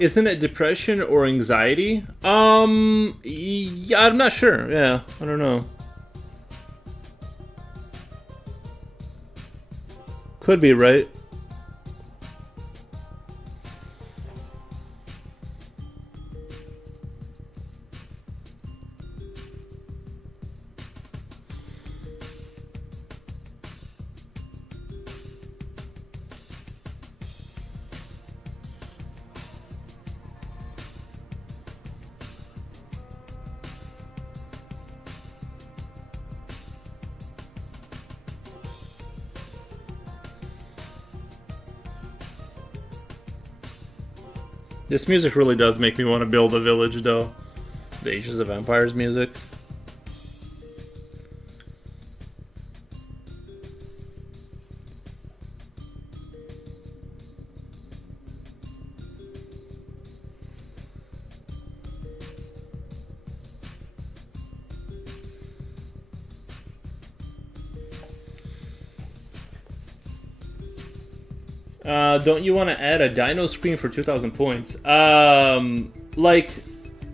isn't it depression or anxiety? Yeah, I'm not sure. Yeah, I don't know. Could be right. This music really does make me want to build a village, though. The Ages of Empires music. Don't you want to add a dino screen for 2,000 points? Like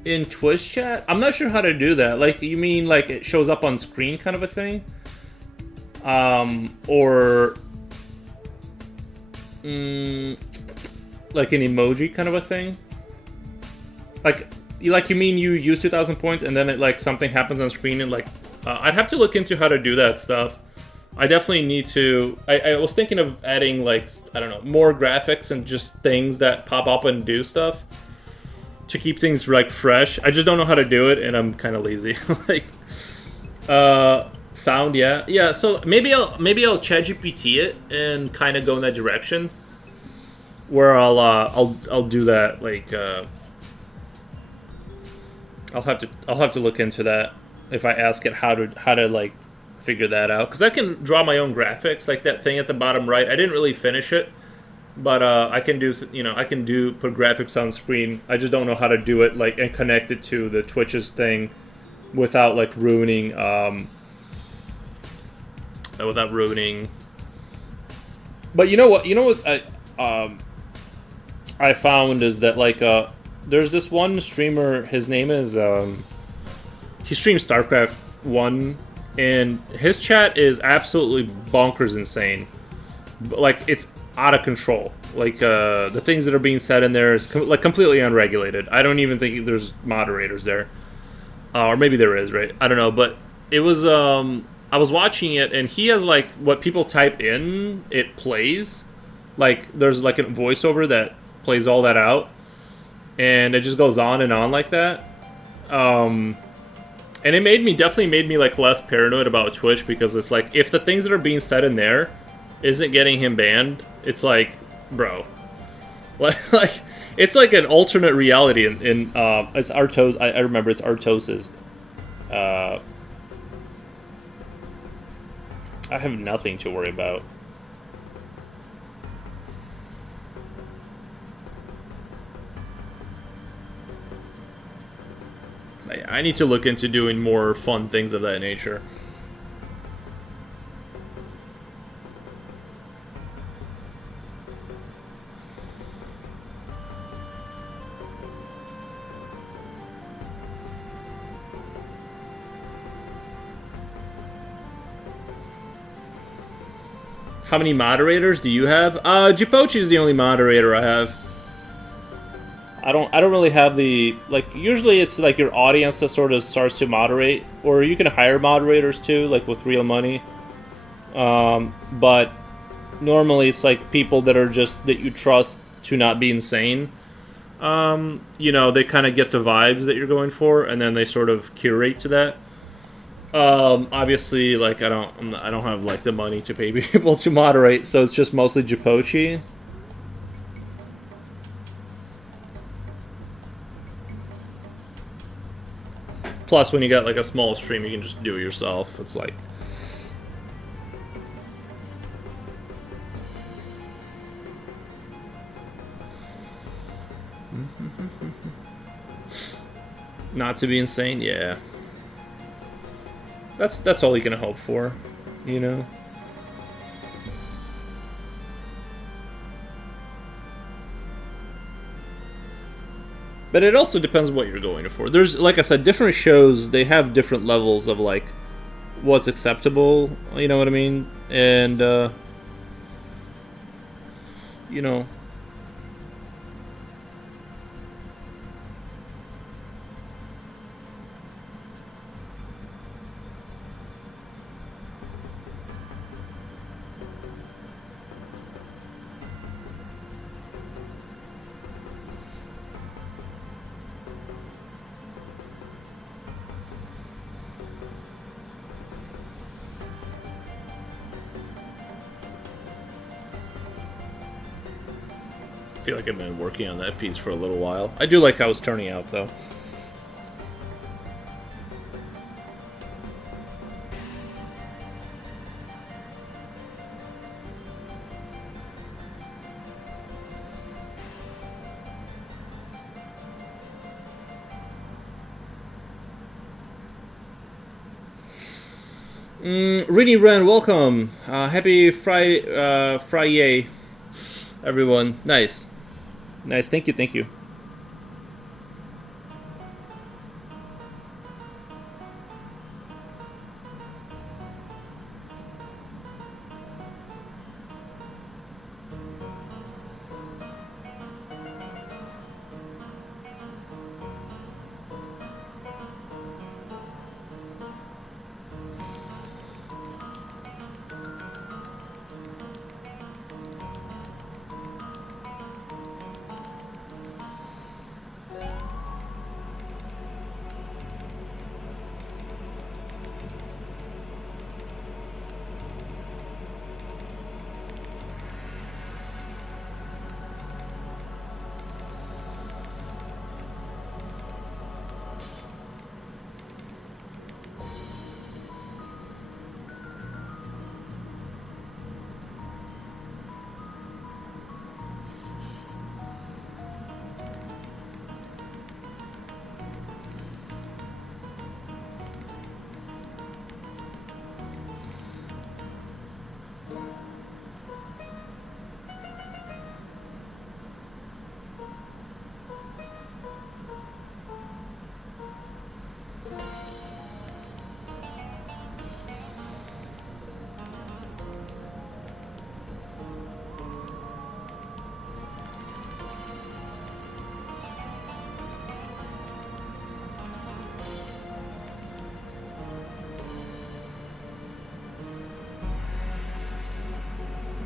in Twitch chat? I'm not sure how to do that. Like, you mean like it shows up on screen kind of a thing? Or like an emoji kind of a thing? You mean you use 2,000 points and then it like something happens on screen and like I'd have to look into how to do that stuff. I definitely need to. I was thinking of adding like, I don't know, more graphics and just things that pop up and do stuff to keep things like fresh. I just don't know how to do it and I'm kind of lazy. Like sound, yeah. So maybe I'll ChatGPT it and kind of go in that direction where I'll do that. Like I'll have to look into that if I ask it how to like figure that out, because I can draw my own graphics, like that thing at the bottom right. I didn't really finish it, but I can do put graphics on screen. I just don't know how to do it like and connect it to the Twitch's thing without like ruining But you know what I found is that like there's this one streamer. His name is he streams StarCraft 1, and his chat is absolutely bonkers insane. Like, it's out of control. Like the things that are being said in there is completely unregulated. I don't even think there's moderators there, or maybe there is, right? I don't know, but it was I was watching it, and he has like what people type in, it plays. Like there's like a voiceover that plays all that out, and it just goes on and on like that. And it definitely made me like less paranoid about Twitch, because it's like, if the things that are being said in there isn't getting him banned, it's like, bro, like it's like an alternate reality in it's Artos. I remember it's Artos's. I have nothing to worry about. I need to look into doing more fun things of that nature. How many moderators do you have? Jipochi is the only moderator I have. I don't really have the, like, usually it's like your audience that sort of starts to moderate, or you can hire moderators too, like with real money. But normally it's like people that are just, that you trust to not be insane. You know, they kind of get the vibes that you're going for, and then they sort of curate to that. Obviously, like, I don't have like the money to pay people to moderate, so it's just mostly Jipochi. Plus, when you got like a small stream, you can just do it yourself. It's like, not to be insane, yeah. That's all you can hope for, you know. But it also depends what you're going for. There's, like I said, different shows, they have different levels of, like, what's acceptable, you know what I mean? And, you know. I feel like I've been working on that piece for a little while. I do like how it's turning out, though. Rini Ren, welcome. Happy Friday. everyone. Nice. Nice. Thank you. Thank you.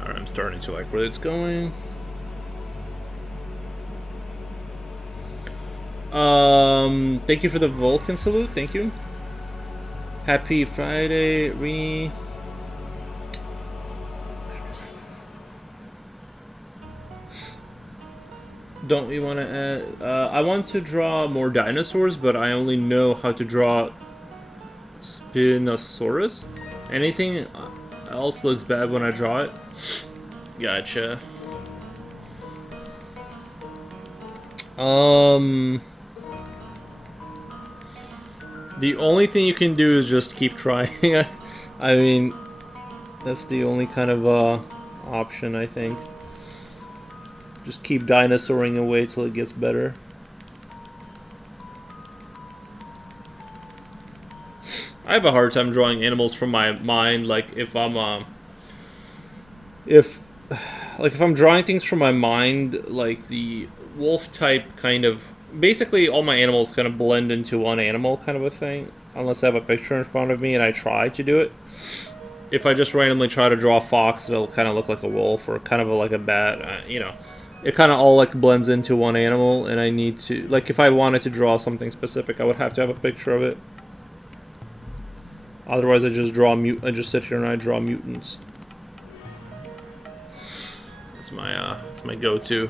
I'm starting to like where it's going. Thank you for the Vulcan salute. Thank you. Happy Friday, Rini. Don't we want to add? I want to draw more dinosaurs, but I only know how to draw Spinosaurus. Anything else looks bad when I draw it. Gotcha. The only thing you can do is just keep trying. I mean, that's the only kind of option, I think. Just keep dinosauring away till it gets better. I have a hard time drawing animals from my mind. Like if I'm if I'm drawing things from my mind, like the wolf type kind of, basically all my animals kind of blend into one animal kind of a thing, unless I have a picture in front of me and I try to do it. If I just randomly try to draw a fox, it'll kind of look like a wolf or kind of like a bat, you know. It kind of all like blends into one animal, and I need to, like, if I wanted to draw something specific, I would have to have a picture of it. Otherwise, I just draw I just sit here and I draw mutants. That's my go-to.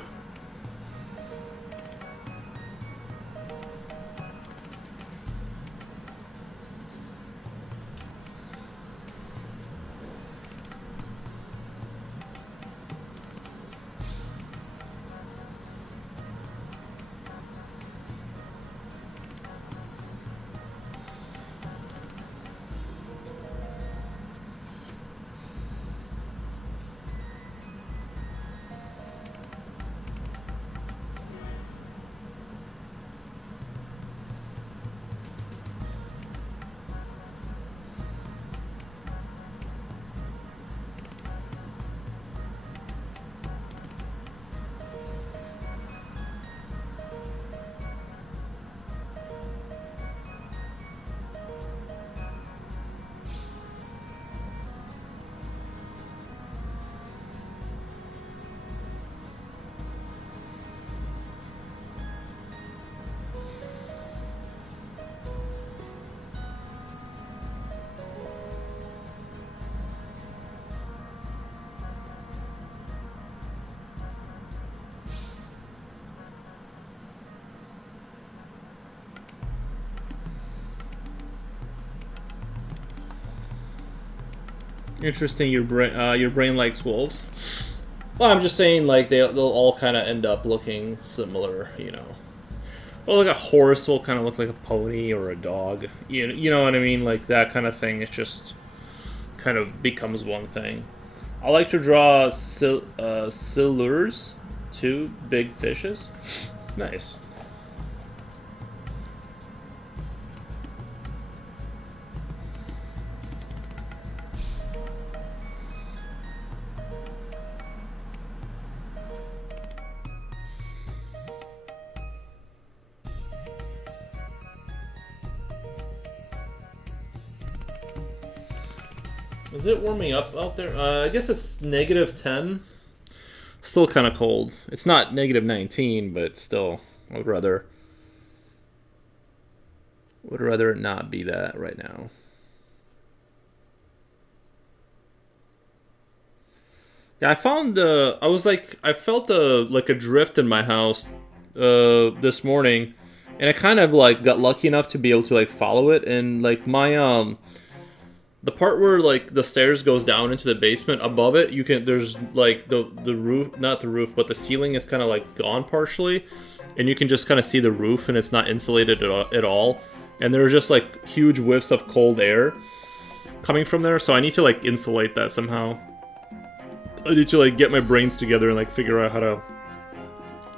Interesting. Your brain likes wolves. Well, I'm just saying, like they'll all kind of end up looking similar, you know. Well, like a horse will kind of look like a pony or a dog. You know what I mean? Like that kind of thing. It just kind of becomes one thing. I like to draw silurs, 2 big fishes. Nice. Is it warming up out there? I guess it's -10. Still kind of cold. It's not -19, but still, I would rather it not be that right now. Yeah, I found I felt like a drift in my house this morning, and I kind of like got lucky enough to be able to like follow it, and like my the part where like the stairs goes down into the basement, above it there's like the roof, not the roof, but the ceiling is kind of like gone partially, and you can just kind of see the roof, and it's not insulated at all, and there's just like huge whiffs of cold air coming from there, so I need to like insulate that somehow. I need to like get my brains together and like figure out how to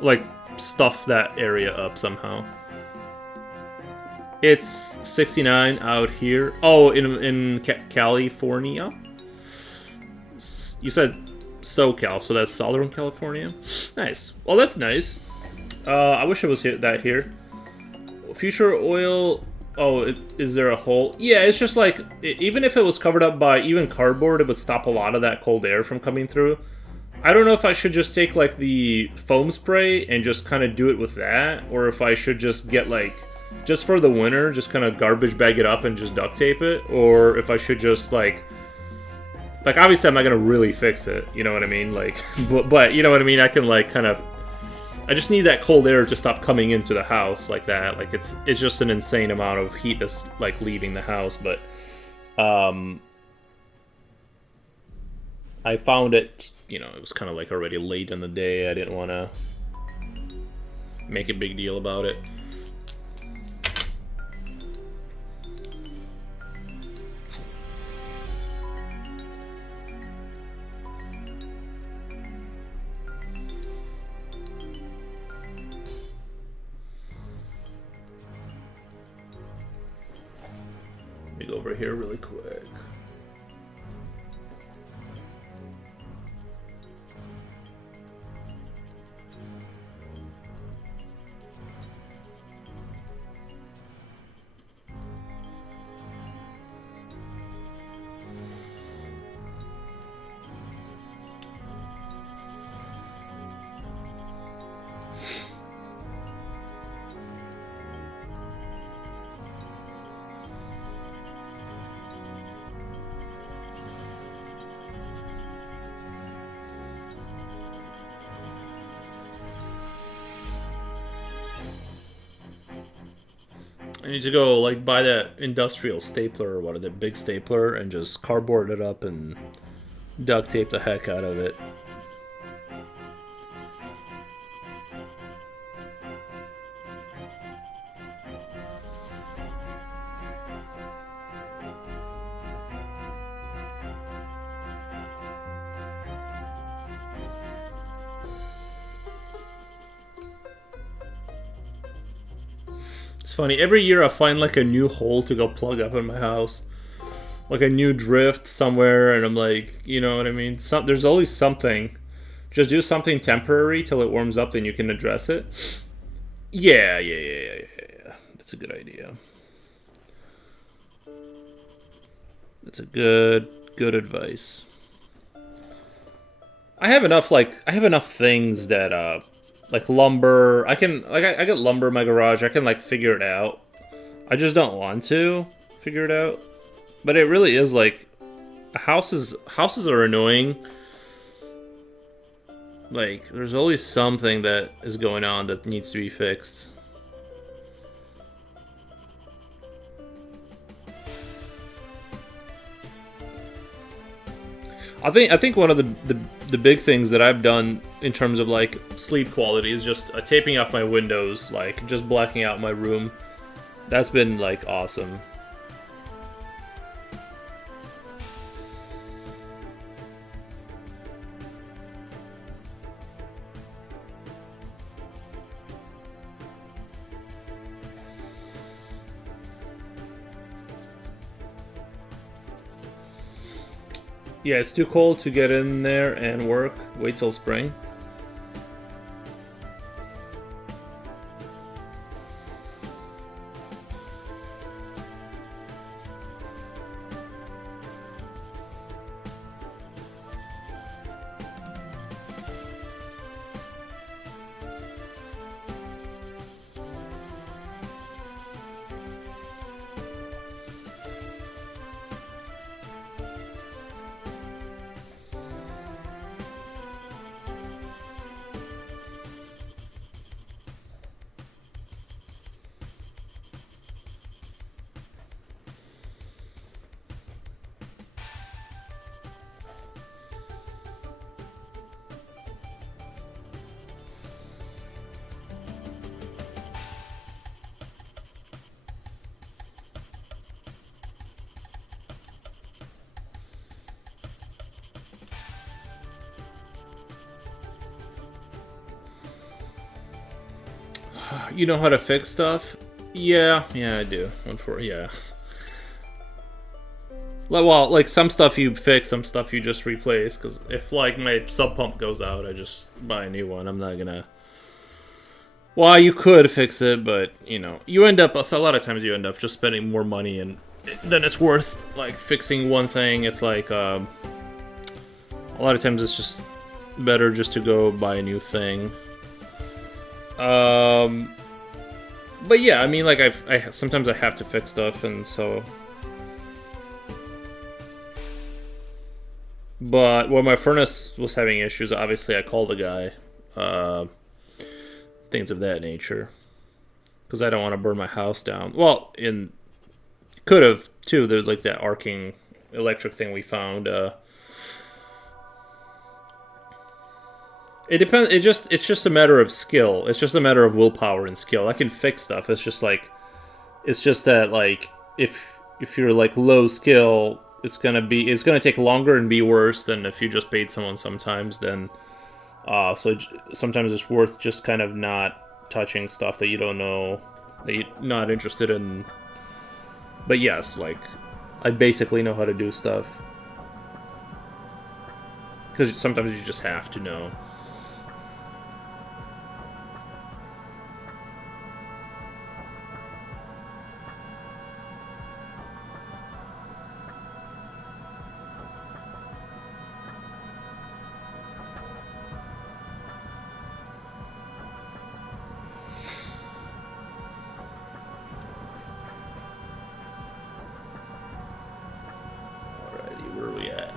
like stuff that area up somehow. It's 69 out here. Oh, in California? You said SoCal, so that's Southern California? Nice. Well, that's nice. I wish it was that here. Future oil... Oh, is there a hole? Yeah, it's just like... Even if it was covered up by even cardboard, it would stop a lot of that cold air from coming through. I don't know if I should just take like the foam spray and just kind of do it with that, or if I should just get like... just for the winter, just kind of garbage bag it up and just duct tape it, or if I should just like obviously I'm not gonna really fix it, you know what I mean? Like, but you know what I mean? I can like kind of, I just need that cold air to stop coming into the house like that. Like it's just an insane amount of heat that's like leaving the house. But I found it, you know, it was kind of like already late in the day. I didn't want to make a big deal about it. Let me go over here really quick. I need to go like buy that industrial stapler or what, the big stapler, and just cardboard it up and duct tape the heck out of it. It's funny, every year I find like a new hole to go plug up in my house. Like a new drift somewhere, and I'm like, you know what I mean? There's always something. Just do something temporary till it warms up, then you can address it. Yeah. That's a good idea. That's a good advice. I have enough things that like lumber. I got lumber in my garage. I can like figure it out. I just don't want to figure it out. But it really is like houses are annoying. Like there's always something that is going on that needs to be fixed. I think one of the big things that I've done in terms of like sleep quality is just taping off my windows, like just blacking out my room. That's been like awesome. Yeah, it's too cold to get in there and work. Wait till spring. You know how to fix stuff? Yeah, I do. Yeah. Well, like some stuff you fix, some stuff you just replace. Because if like my sub pump goes out, I just buy a new one. I'm not gonna. Well, you could fix it, but you know, you end up. So a lot of times you end up just spending more money, and then it's worth like fixing one thing. It's like a lot of times it's just better just to go buy a new thing. But yeah, I mean, like I sometimes I have to fix stuff, and so. But when my furnace was having issues, obviously I called a guy. Things of that nature, because I don't want to burn my house down. Well, could have too. There's like that arcing electric thing we found. It depends. It's just a matter of skill. It's just a matter of willpower and skill. I can fix stuff. It's just that like if you're like low skill, it's gonna take longer and be worse than if you just paid someone sometimes. Then so sometimes it's worth just kind of not touching stuff that you don't know, that you're not interested in. But yes, like I basically know how to do stuff because sometimes you just have to know. Where are we at?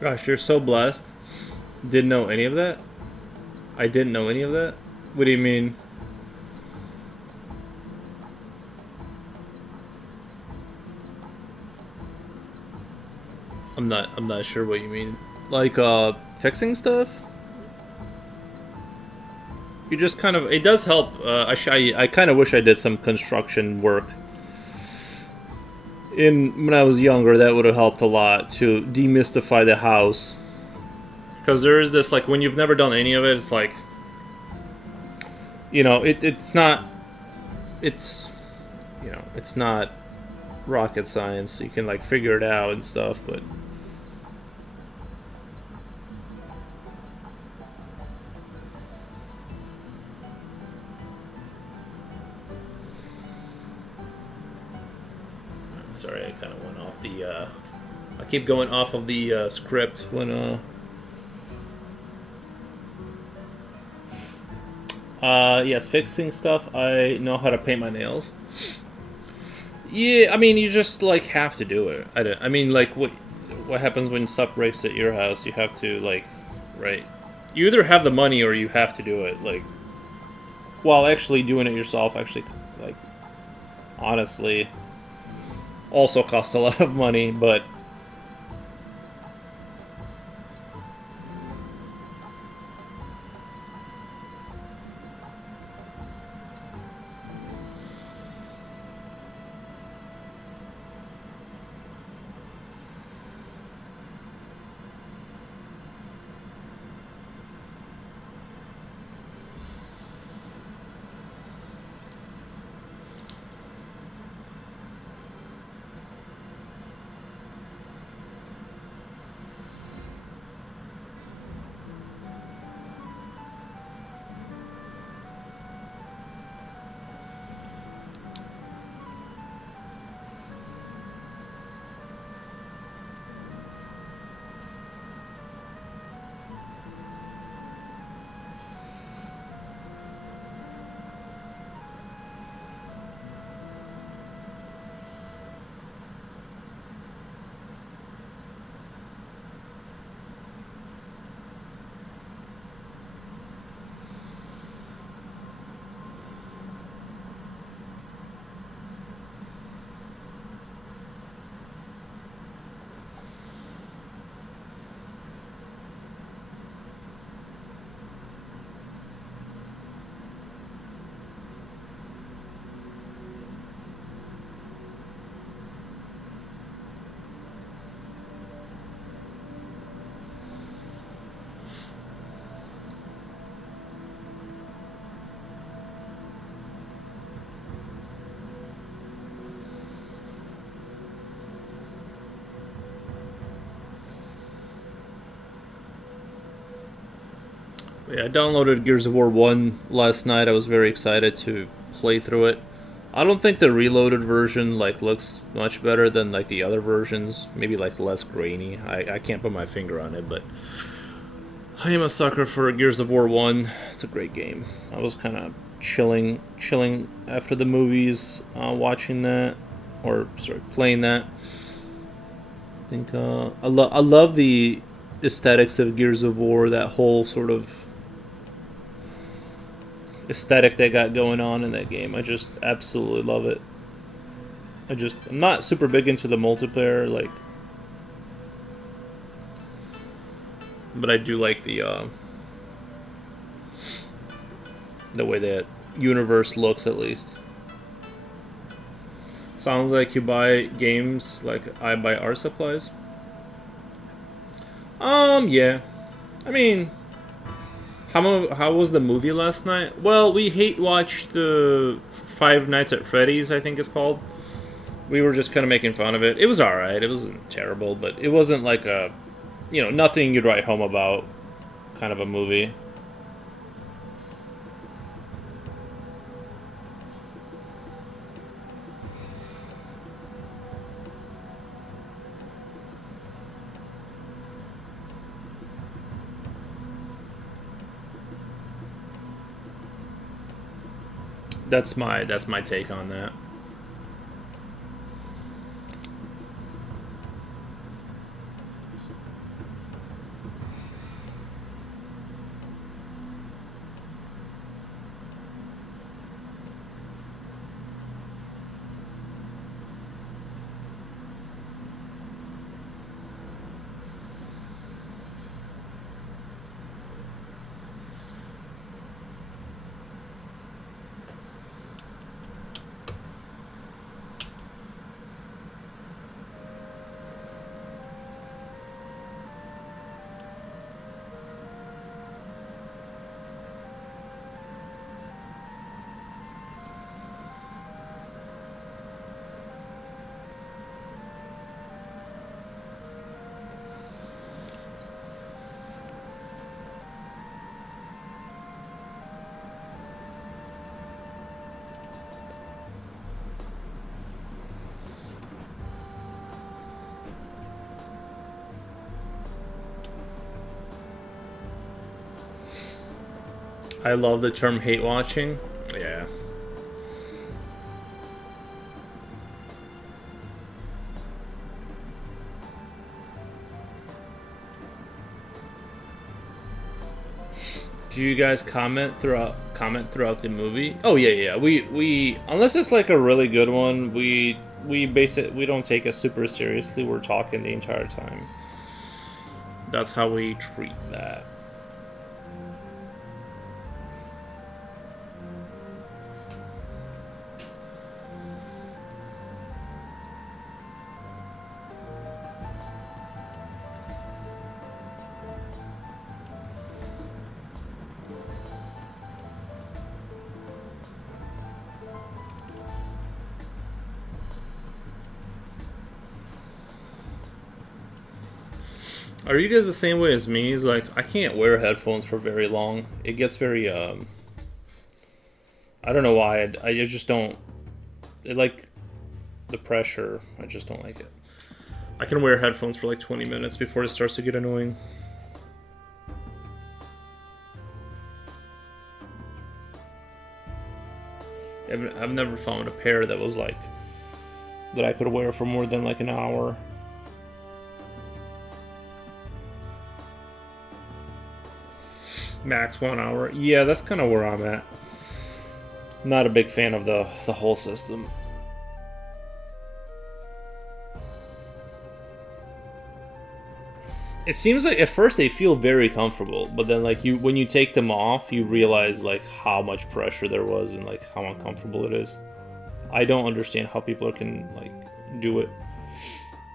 Gosh, you're so blessed. Didn't know any of that? I didn't know any of that? What do you mean? I'm not sure what you mean. Like fixing stuff? You just kind of it does help. I kind of wish I did some construction work in when I was younger. That would have helped a lot to demystify the house. Because there is this like when you've never done any of it, it's like it's not it's it's not rocket science. You can like figure it out and stuff, but sorry, I kind of went off the I keep going off of the script when yes, fixing stuff. I know how to paint my nails. Yeah, I mean, you just like have to do it. I mean, like what happens when stuff breaks at your house? You have to like, right? You either have the money or you have to do it. Like, while actually doing it yourself, actually, like, honestly, also costs a lot of money. But yeah, I downloaded Gears of War 1 last night. I was very excited to play through it. I don't think the reloaded version like looks much better than like the other versions. Maybe like less grainy. I can't put my finger on it, but I am a sucker for Gears of War 1. It's a great game. I was kind of chilling after the movies, watching that, or sorry, playing that. I think I love the aesthetics of Gears of War. That whole sort of aesthetic they got going on in that game. I just absolutely love it. I'm not super big into the multiplayer, like, but I do like the way that universe looks, at least. Sounds like you buy games like I buy art supplies. Yeah. I mean, how was the movie last night? Well, we hate watched the Five Nights at Freddy's, I think it's called. We were just kind of making fun of it. It was alright. It wasn't terrible, but it wasn't like a, nothing you'd write home about kind of a movie. That's my take on that. I love the term hate watching. Yeah. Do you guys comment throughout the movie? Oh yeah, yeah. We unless it's like a really good one, we don't take it super seriously. We're talking the entire time. That's how we treat that. Are you guys the same way as me? Is like I can't wear headphones for very long. It gets very I don't know why. I just don't. It like the pressure. I just don't like it. I can wear headphones for like 20 minutes before it starts to get annoying. I've never found a pair that was like that I could wear for more than like an hour. Max 1 hour. Yeah, that's kind of where I'm at. Not a big fan of the whole system. It seems like at first they feel very comfortable, but then like you when you take them off, you realize like how much pressure there was and like how uncomfortable it is. I don't understand how people can like do it.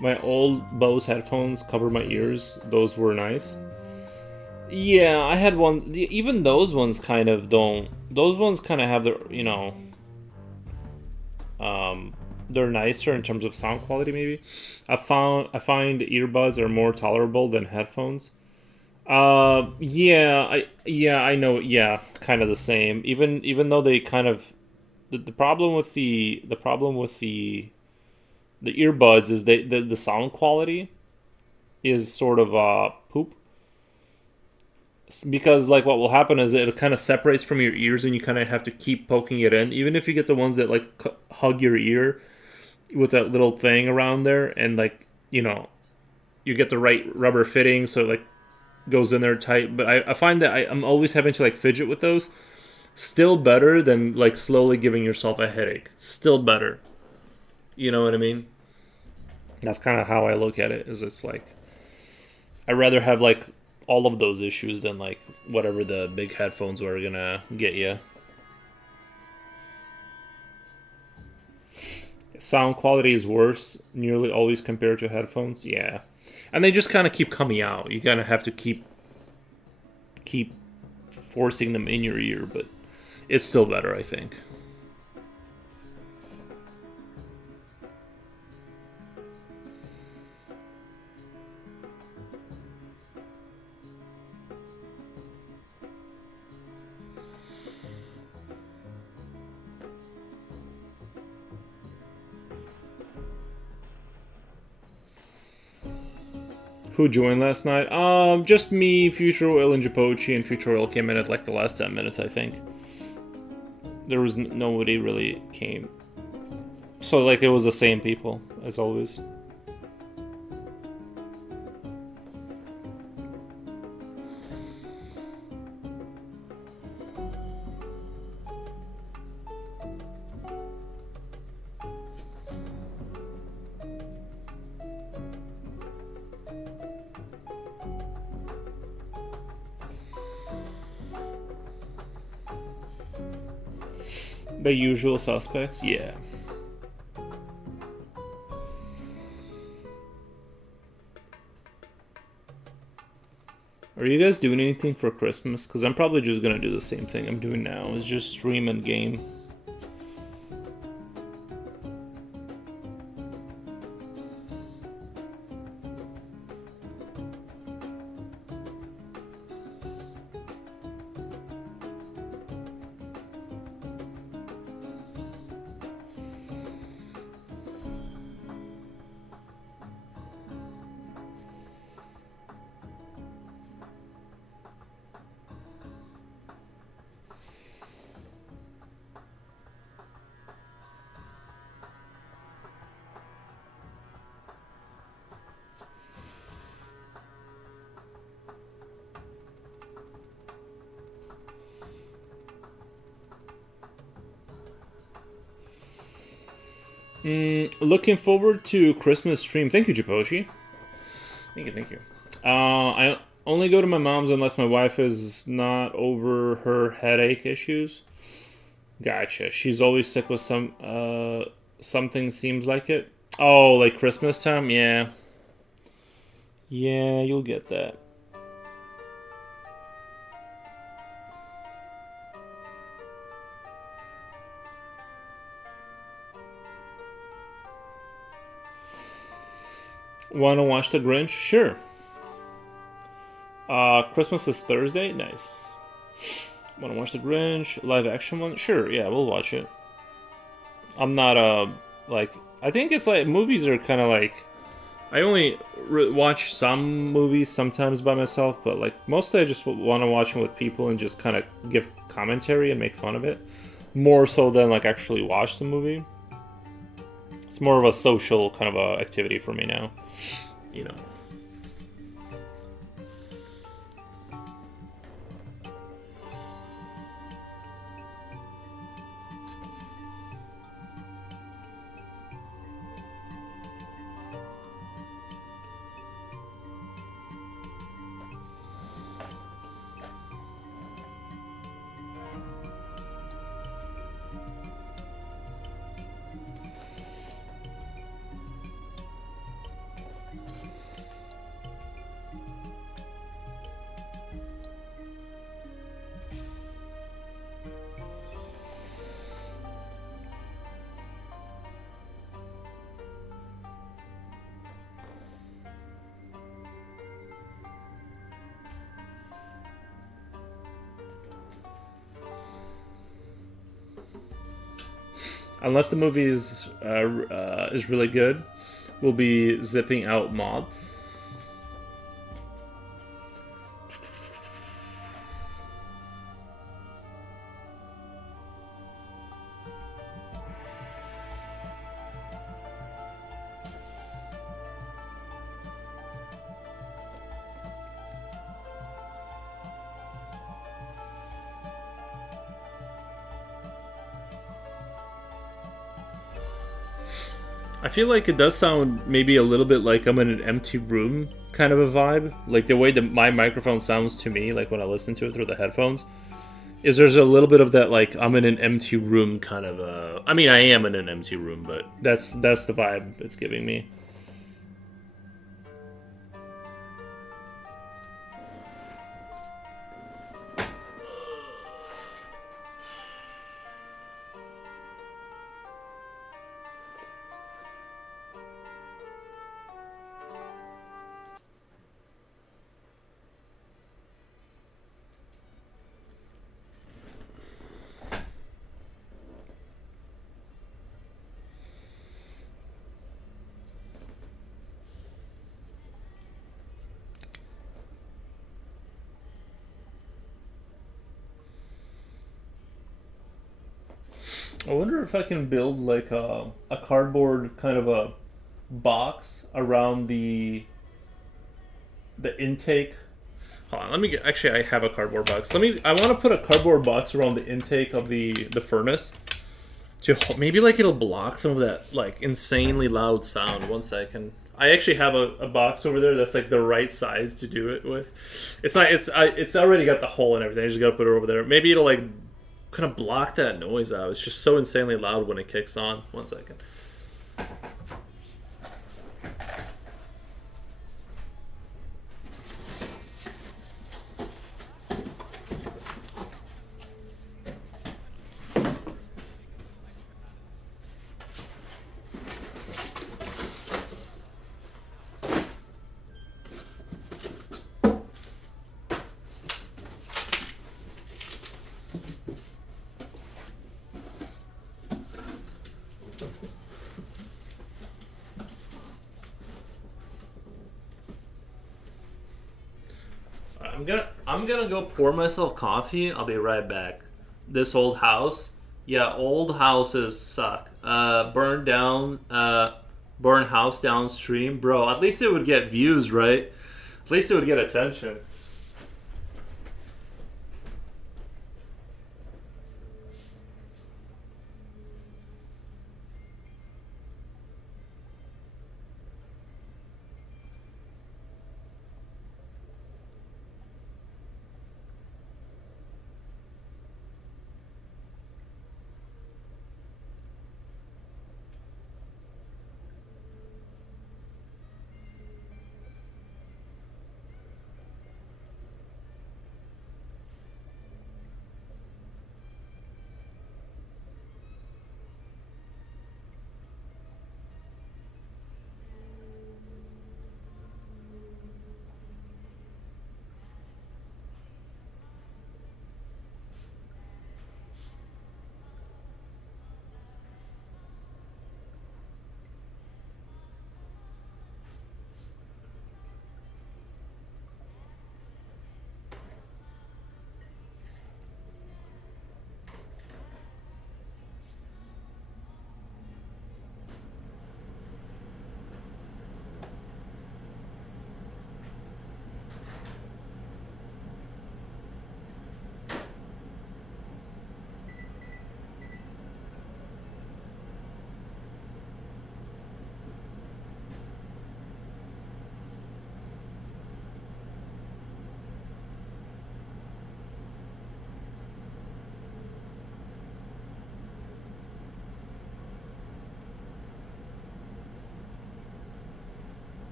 My old Bose headphones cover my ears. Those were nice. Yeah, I had one. Even those ones kind of don't. Those ones kind of have the um, they're nicer in terms of sound quality. Maybe I find earbuds are more tolerable than headphones. Yeah, I know. Yeah, kind of the same. Even though they kind of the problem with the problem with the earbuds is the sound quality is sort of poop because like what will happen is it kind of separates from your ears and you kind of have to keep poking it in even if you get the ones that like hug your ear with that little thing around there and like you get the right rubber fitting so it like goes in there tight but I find that I'm always having to like fidget with those. Still better than like slowly giving yourself a headache. Still better. You know what I mean? That's kind of how I look at it is it's like I'd rather have like all of those issues than like whatever the big headphones were gonna get you. Sound quality is worse nearly always compared to headphones. Yeah, and they just kind of keep coming out. You kind of have to keep forcing them in your ear, but it's still better, I think. Who joined last night? Just me, Future Oil, and Japochi, and Future Oil came in at like the last 10 minutes, I think. There was nobody really came. So like it was the same people as always. The usual suspects, yeah. Are you guys doing anything for Christmas? Because I'm probably just gonna do the same thing I'm doing now. Is just stream and game. Looking forward to Christmas stream. Thank you, Japoshi. Thank you, thank you. I only go to my mom's unless my wife is not over her headache issues. Gotcha. She's always sick with something seems like it. Oh, like Christmas time? Yeah. Yeah, you'll get that. Want to watch The Grinch? Sure. Christmas is Thursday? Nice. Want to watch The Grinch? Live action one? Sure, yeah, we'll watch it. I'm not, like, I think it's like, movies are kind of like, I only watch some movies sometimes by myself, but like, mostly I just want to watch them with people and just kind of give commentary and make fun of it. More so than like actually watch the movie. It's more of a social kind of a activity for me now. You know. Unless the movie is really good, we'll be zipping out mods. I feel like it does sound maybe a little bit like I'm in an empty room kind of a vibe. Like the way that my microphone sounds to me, like when I listen to it through the headphones, is there's a little bit of that like I'm in an empty room kind of a. I mean, I am in an empty room, but that's the vibe it's giving me. I wonder if I can build like a cardboard kind of a box around the intake. Hold on, let me get. Actually, I have a cardboard box. Let me. I want to put a cardboard box around the intake of the furnace. To maybe like it'll block some of that like insanely loud sound. 1 second. I actually have a box over there that's like the right size to do it with. It's not. It's already got the hole and everything. I just gotta put it over there. Maybe it'll like kind of block that noise out. It's just so insanely loud when it kicks on. 1 second. I'm gonna go pour myself coffee. I'll be right back. This old house, yeah, old houses suck. Burn down, burn house downstream, bro. At least it would get views, right? At least it would get attention.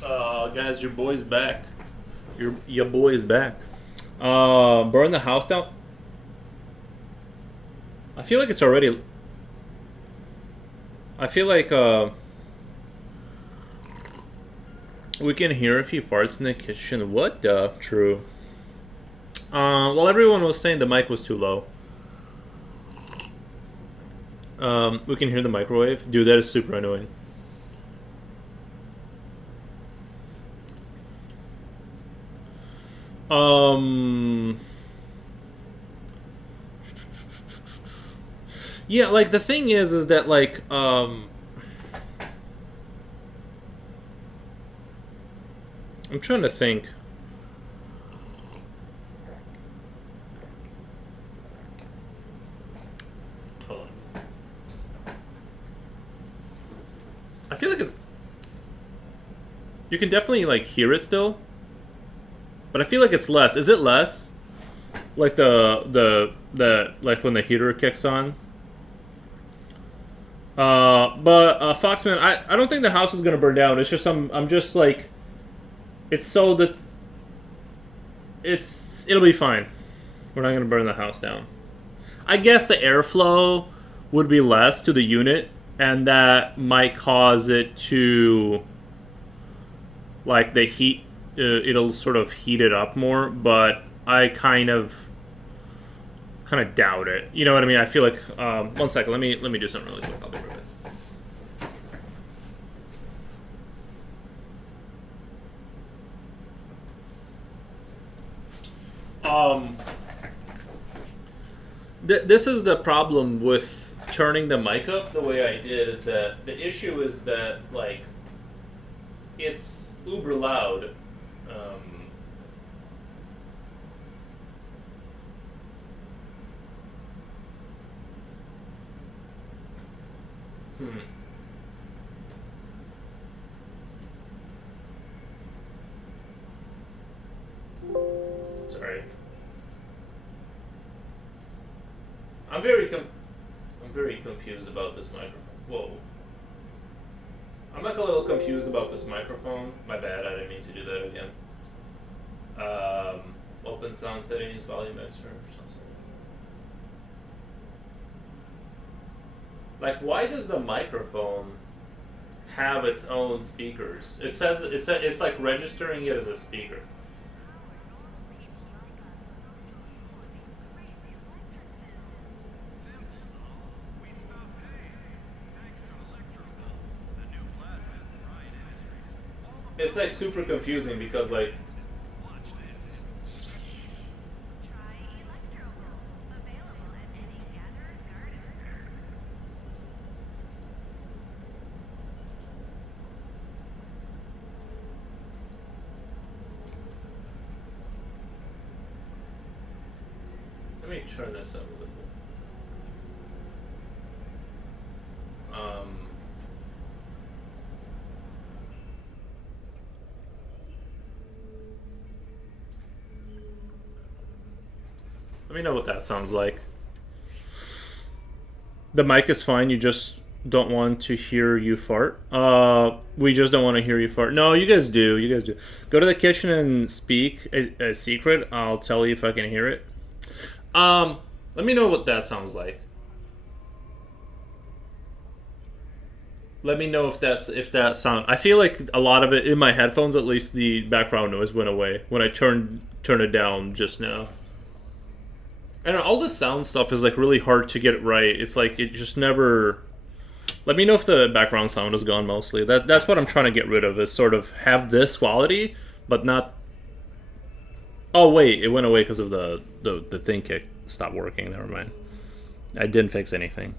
Guys, your boy's back. Your boy is back. Burn the house down. I feel like it's already. I feel like we can hear if he farts in the kitchen. What the? True. Well, everyone was saying the mic was too low. We can hear the microwave. Dude, that is super annoying. Yeah, like the thing is that like I'm trying to think. Hold on. I feel like it's. You can definitely like hear it still, but I feel like it's less. Is it less? Like the like when the heater kicks on. But Foxman, I don't think the house is gonna burn down. It's just I'm just like, it's so that it'll be fine. We're not gonna burn the house down. I guess the airflow would be less to the unit, and that might cause it to like the heat. It'll sort of heat it up more, but I kind of doubt it. You know what I mean? I feel like 1 second. Let me do something really quick. I'll be right back. This is the problem with turning the mic up the way I did. Is that the issue? Is that like it's uber loud. Sorry. I'm very confused about this microphone. Whoa. I'm like a little confused about this microphone. My bad, I didn't mean to do that again. Open sound settings, volume mixer, like, why does the microphone have its own speakers? It says it's like registering it as a speaker. It's like super confusing because like let me turn this up a little bit. Let me know what that sounds like. The mic is fine. You just don't want to hear you fart. We just don't want to hear you fart. No, you guys do. You guys do. Go to the kitchen and speak a secret. I'll tell you if I can hear it. Let me know what that sounds like. Let me know if that sound. I feel like a lot of it in my headphones, at least the background noise went away when I turned it down just now. And all the sound stuff is like really hard to get it right. It's like it just never. Let me know if the background sound is gone mostly. That's what I'm trying to get rid of. Is sort of have this quality, but not. Oh wait, it went away because of the thing kick stopped working. Never mind. I didn't fix anything.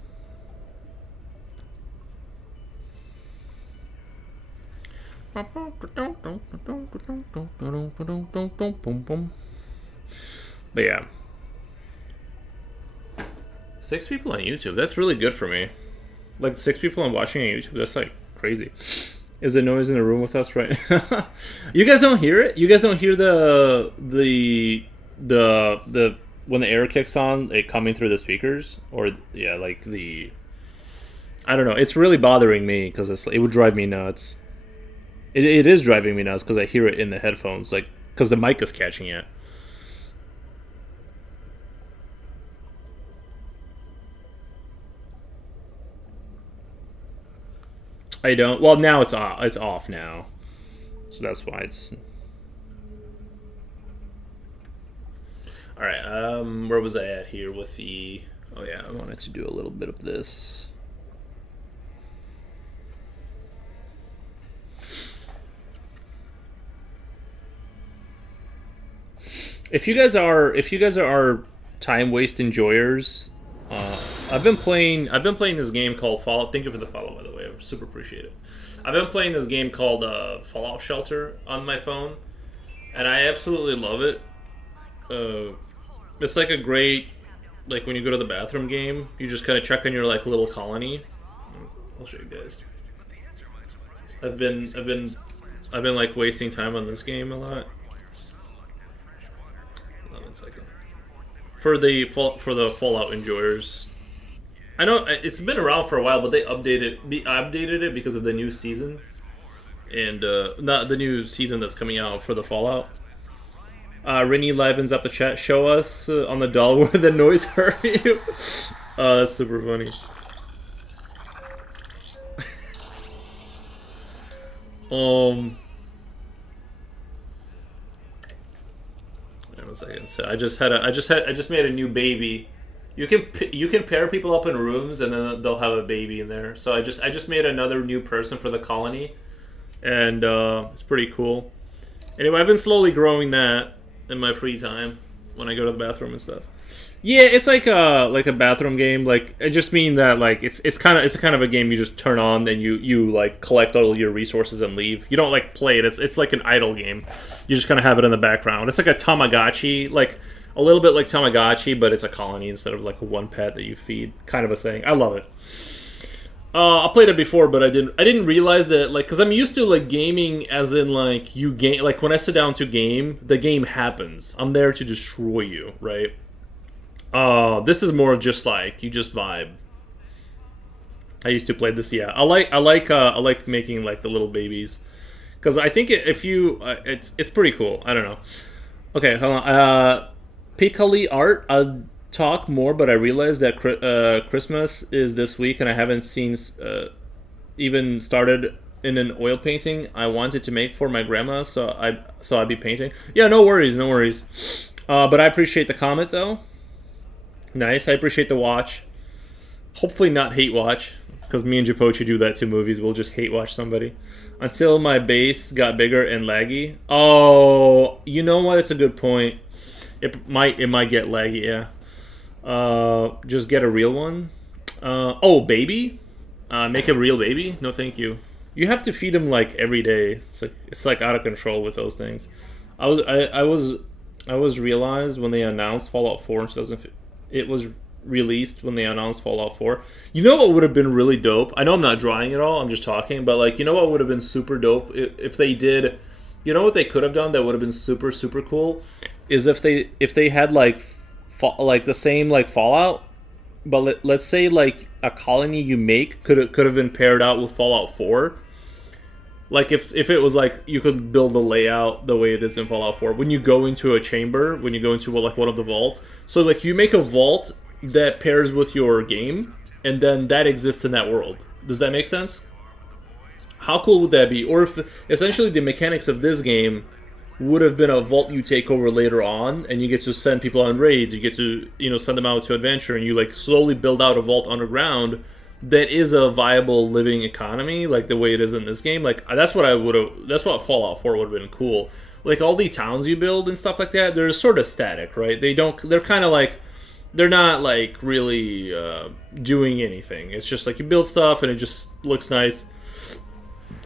But yeah. 6 people on YouTube. That's really good for me. Like 6 people I'm watching on YouTube. That's like crazy. Is the noise in the room with us right? You guys don't hear it? You guys don't hear the when the air kicks on, it coming through the speakers, or yeah, like the. I don't know. It's really bothering me because it would drive me nuts. It is driving me nuts because I hear it in the headphones, like because the mic is catching it. I don't. Well, now it's off. It's off now, so that's why it's. All right. Where was I at here with the? Oh yeah, I wanted to do a little bit of this. If you guys are time waste enjoyers, I've been playing this game called Fallout. Thank you for the follow, by the way. I super appreciate it. I've been playing this game called Fallout Shelter on my phone, and I absolutely love it. Uh, it's like a great, like when you go to the bathroom game, you just kind of check on your like little colony. I'll show you guys. I've been I've been I've been like wasting time on this game a lot. Hold on 1 second. For the Fallout enjoyers, I know it's been around for a while, but they updated it because of the new season, and not the new season that's coming out for the Fallout. Rennie livens up the chat. Show us on the doll where the noise hurt you. That's super funny. Um, 1 second. So I just made a new baby. You can pair people up in rooms and then they'll have a baby in there. So I just made another new person for the colony, and it's pretty cool. Anyway, I've been slowly growing that in my free time when I go to the bathroom and stuff. Yeah, it's like a bathroom game. Like I just mean that like it's kind of a game you just turn on, then you like collect all your resources and leave. You don't like play it. It's like an idle game. You just kind of have it in the background. It's like a Tamagotchi, like a little bit like Tamagotchi, but it's a colony instead of like a one pet that you feed, kind of a thing. I love it. I played it before, but I didn't realize that like because I'm used to like gaming as in like you game like when I sit down to game, the game happens. I'm there to destroy you, right? This is more just like you just vibe. I used to play this. Yeah, I like making like the little babies because I think if you it's pretty cool. I don't know. Okay, hold on. Piccoli art. I'll talk more, but I realized that Christmas is this week, and I haven't seen even started in an oil painting I wanted to make for my grandma. So I'd be painting. Yeah, no worries, no worries. But I appreciate the comment though. Nice. I appreciate the watch. Hopefully not hate watch, because me and Japochi do that to movies. We'll just hate watch somebody. Until my base got bigger and laggy. Oh, you know what? It's a good point. It might get laggy. Yeah. Just get a real one. Oh, baby. Make a real baby. No, thank you. You have to feed him like every day. It's like out of control with those things. I was realized when they announced Fallout 4 in 2015. It was released when they announced Fallout 4. You know what would have been really dope? I know I'm not drawing at all. I'm just talking, but like you know what would have been super dope if they did. You know what they could have done that would have been super super cool is if they had like the same like Fallout, but let's say like a colony you make could have been paired out with Fallout 4. Like if it was like you could build the layout the way it is in Fallout 4 when you go into a chamber, when you go into like one of the vaults. So like you make a vault that pairs with your game, and then that exists in that world. Does that make sense? How cool would that be? Or if essentially the mechanics of this game would have been a vault you take over later on, and you get to send people on raids, you get to send them out to adventure, and you like slowly build out a vault underground that is a viable living economy, like the way it is in this game. Like that's what Fallout 4 would have been cool. Like all the towns you build and stuff like that, they're sort of static, right? They're kind of like they're not like really doing anything. It's just like you build stuff and it just looks nice.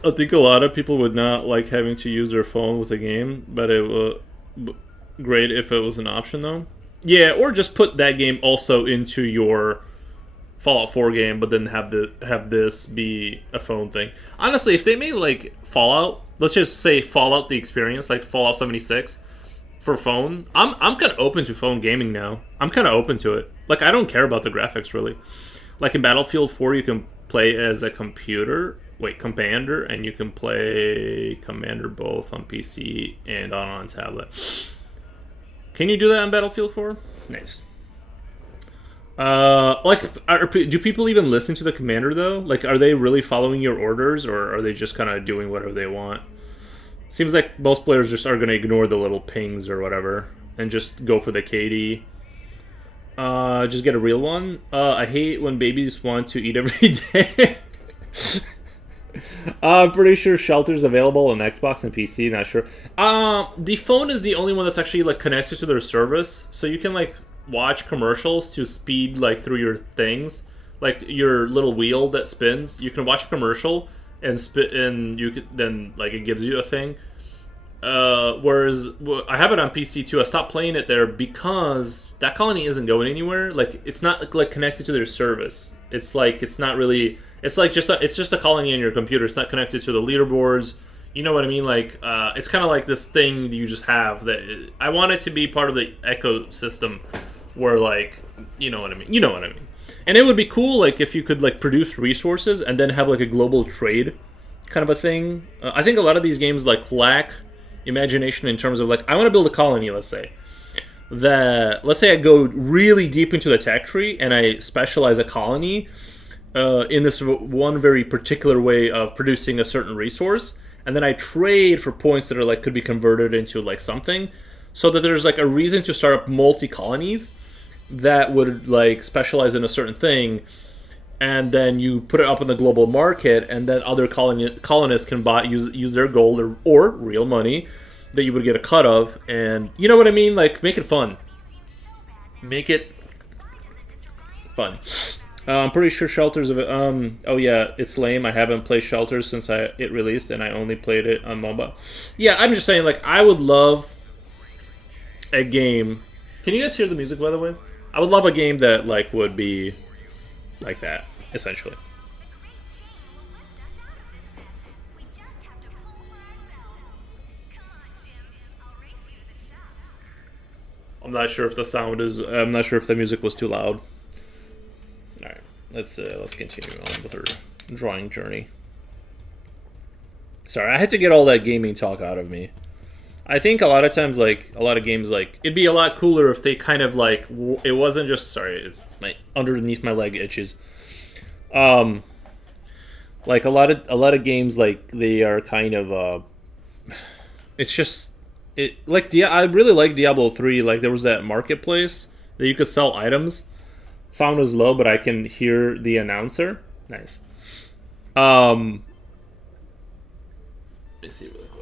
I think a lot of people would not like having to use their phone with a game, but it would great if it was an option though. Yeah, or just put that game also into your Fallout 4 game, but then have this be a phone thing. Honestly, if they made like Fallout, let's just say Fallout the experience, like Fallout 76 for phone, I'm kind of open to phone gaming now. I'm kind of open to it. Like I don't care about the graphics really. Like in Battlefield 4, you can play as a computer wait, Commander, and you can play Commander both on PC and on tablet. Can you do that on Battlefield 4? Nice. Do people even listen to the commander though? Like, are they really following your orders, or are they just kind of doing whatever they want? Seems like most players just are going to ignore the little pings or whatever and just go for the KD. Just get a real one. I hate when babies want to eat every day. I'm pretty sure Shelter's available on Xbox and PC. Not sure. The phone is the only one that's actually like connected to their service, so you can like watch commercials to speed like through your things, like your little wheel that spins. You can watch a commercial and you could then like it gives you a thing. Whereas I have it on PC too. I stopped playing it there because that colony isn't going anywhere. Like it's not like connected to their service. It's like it's not really. It's like it's just a colony in your computer. It's not connected to the leaderboards. You know what I mean? Like it's kind of like this thing you just have that I want it to be part of the ecosystem, where like you know what I mean. You know what I mean. And it would be cool like if you could like produce resources and then have like a global trade kind of a thing. I think a lot of these games like lack imagination in terms of like I want to build a colony. Let's say I go really deep into the tech tree and I specialize a colony in this one very particular way of producing a certain resource, and then I trade for points that are like could be converted into like something, so that there's like a reason to start up multi colonies that would like specialize in a certain thing, and then you put it up in the global market, and then other colonists can use their gold or real money that you would get a cut of, and you know what I mean? Like make it fun. Make it fun. I'm pretty sure Shelter's of it. Oh yeah, it's lame. I haven't played Shelters since it released, and I only played it on MOBA. Yeah, I'm just saying, like, I would love a game. Can you guys hear the music, by the way? I would love a game that like would be like that, essentially. I'm not sure if the sound is. I'm not sure if the music was too loud. All right, let's continue on with our drawing journey. Sorry, I had to get all that gaming talk out of me. I think a lot of times, like a lot of games, like it'd be a lot cooler if they kind of like it wasn't just sorry, it's underneath my leg itches. Like a lot of games, like they are kind of it's just it like I really like Diablo 3. Like there was that marketplace that you could sell items. Sound was low, but I can hear the announcer. Nice. Let me see really quick.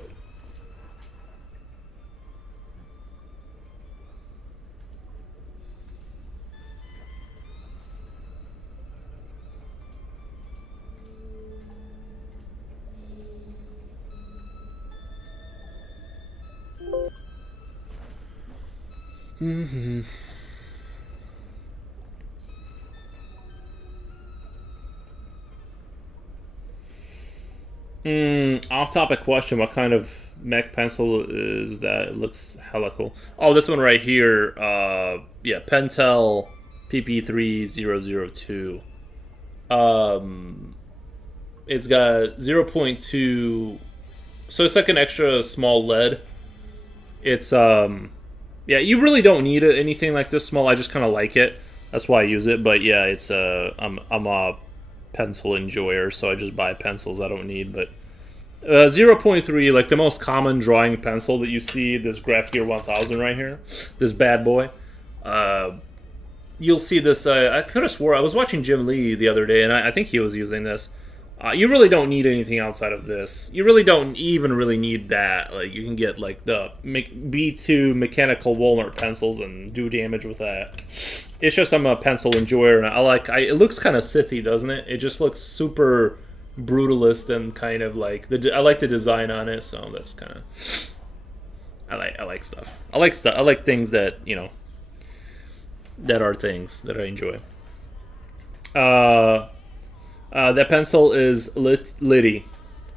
Off-topic question: what kind of mech pencil is that? It looks hella cool. Oh, this one right here. Yeah, Pentel PP3002. It's got 0.2, so it's like an extra small lead. It's yeah, you really don't need anything like this small. I just kind of like it. That's why I use it. But yeah, it's I'm a pencil enjoyer, so I just buy pencils I don't need. But 0.3, like the most common drawing pencil that you see, this Graph Gear 1000 right here, this bad boy. You'll see this. I could have swore I was watching Jim Lee the other day, and I think he was using this. You really don't need anything outside of this. You really don't even really need that. Like you can get like the B2 mechanical Walmart pencils and do damage with that. It's just I'm a pencil enjoyer, and it looks kind of Sithy, doesn't it? It just looks super brutalist and kind of like I like the design on it, so that's kind of I like stuff. I like things that that are things that I enjoy. That pencil is Liddy.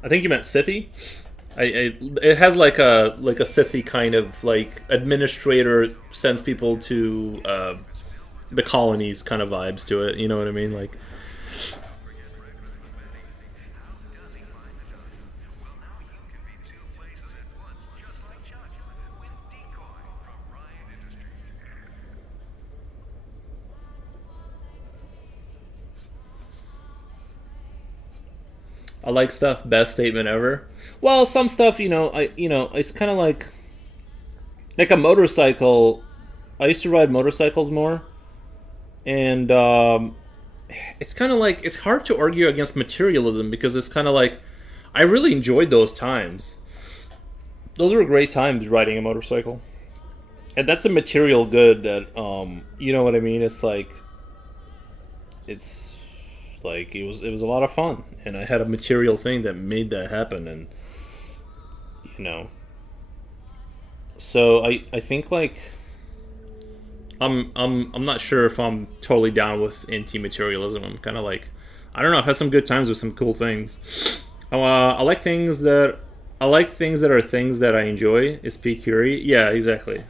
I think you meant Sithy. It has like a Sithy kind of like administrator sends people to the colonies kind of vibes to it. You know what I mean? Like I like stuff. Best statement ever. Well, some stuff, it's kind of like a motorcycle. I used to ride motorcycles more, and it's kind of like it's hard to argue against materialism because it's kind of like I really enjoyed those times. Those were great times riding a motorcycle, and that's a material good that you know what I mean. It's like it was a lot of fun, and I had a material thing that made that happen, and you know, so I think like I'm not sure if I'm totally down with anti-materialism. I'm kind of like I don't know. I've had some good times with some cool things. I like things that are things that I enjoy. Is P Curie? Yeah, exactly.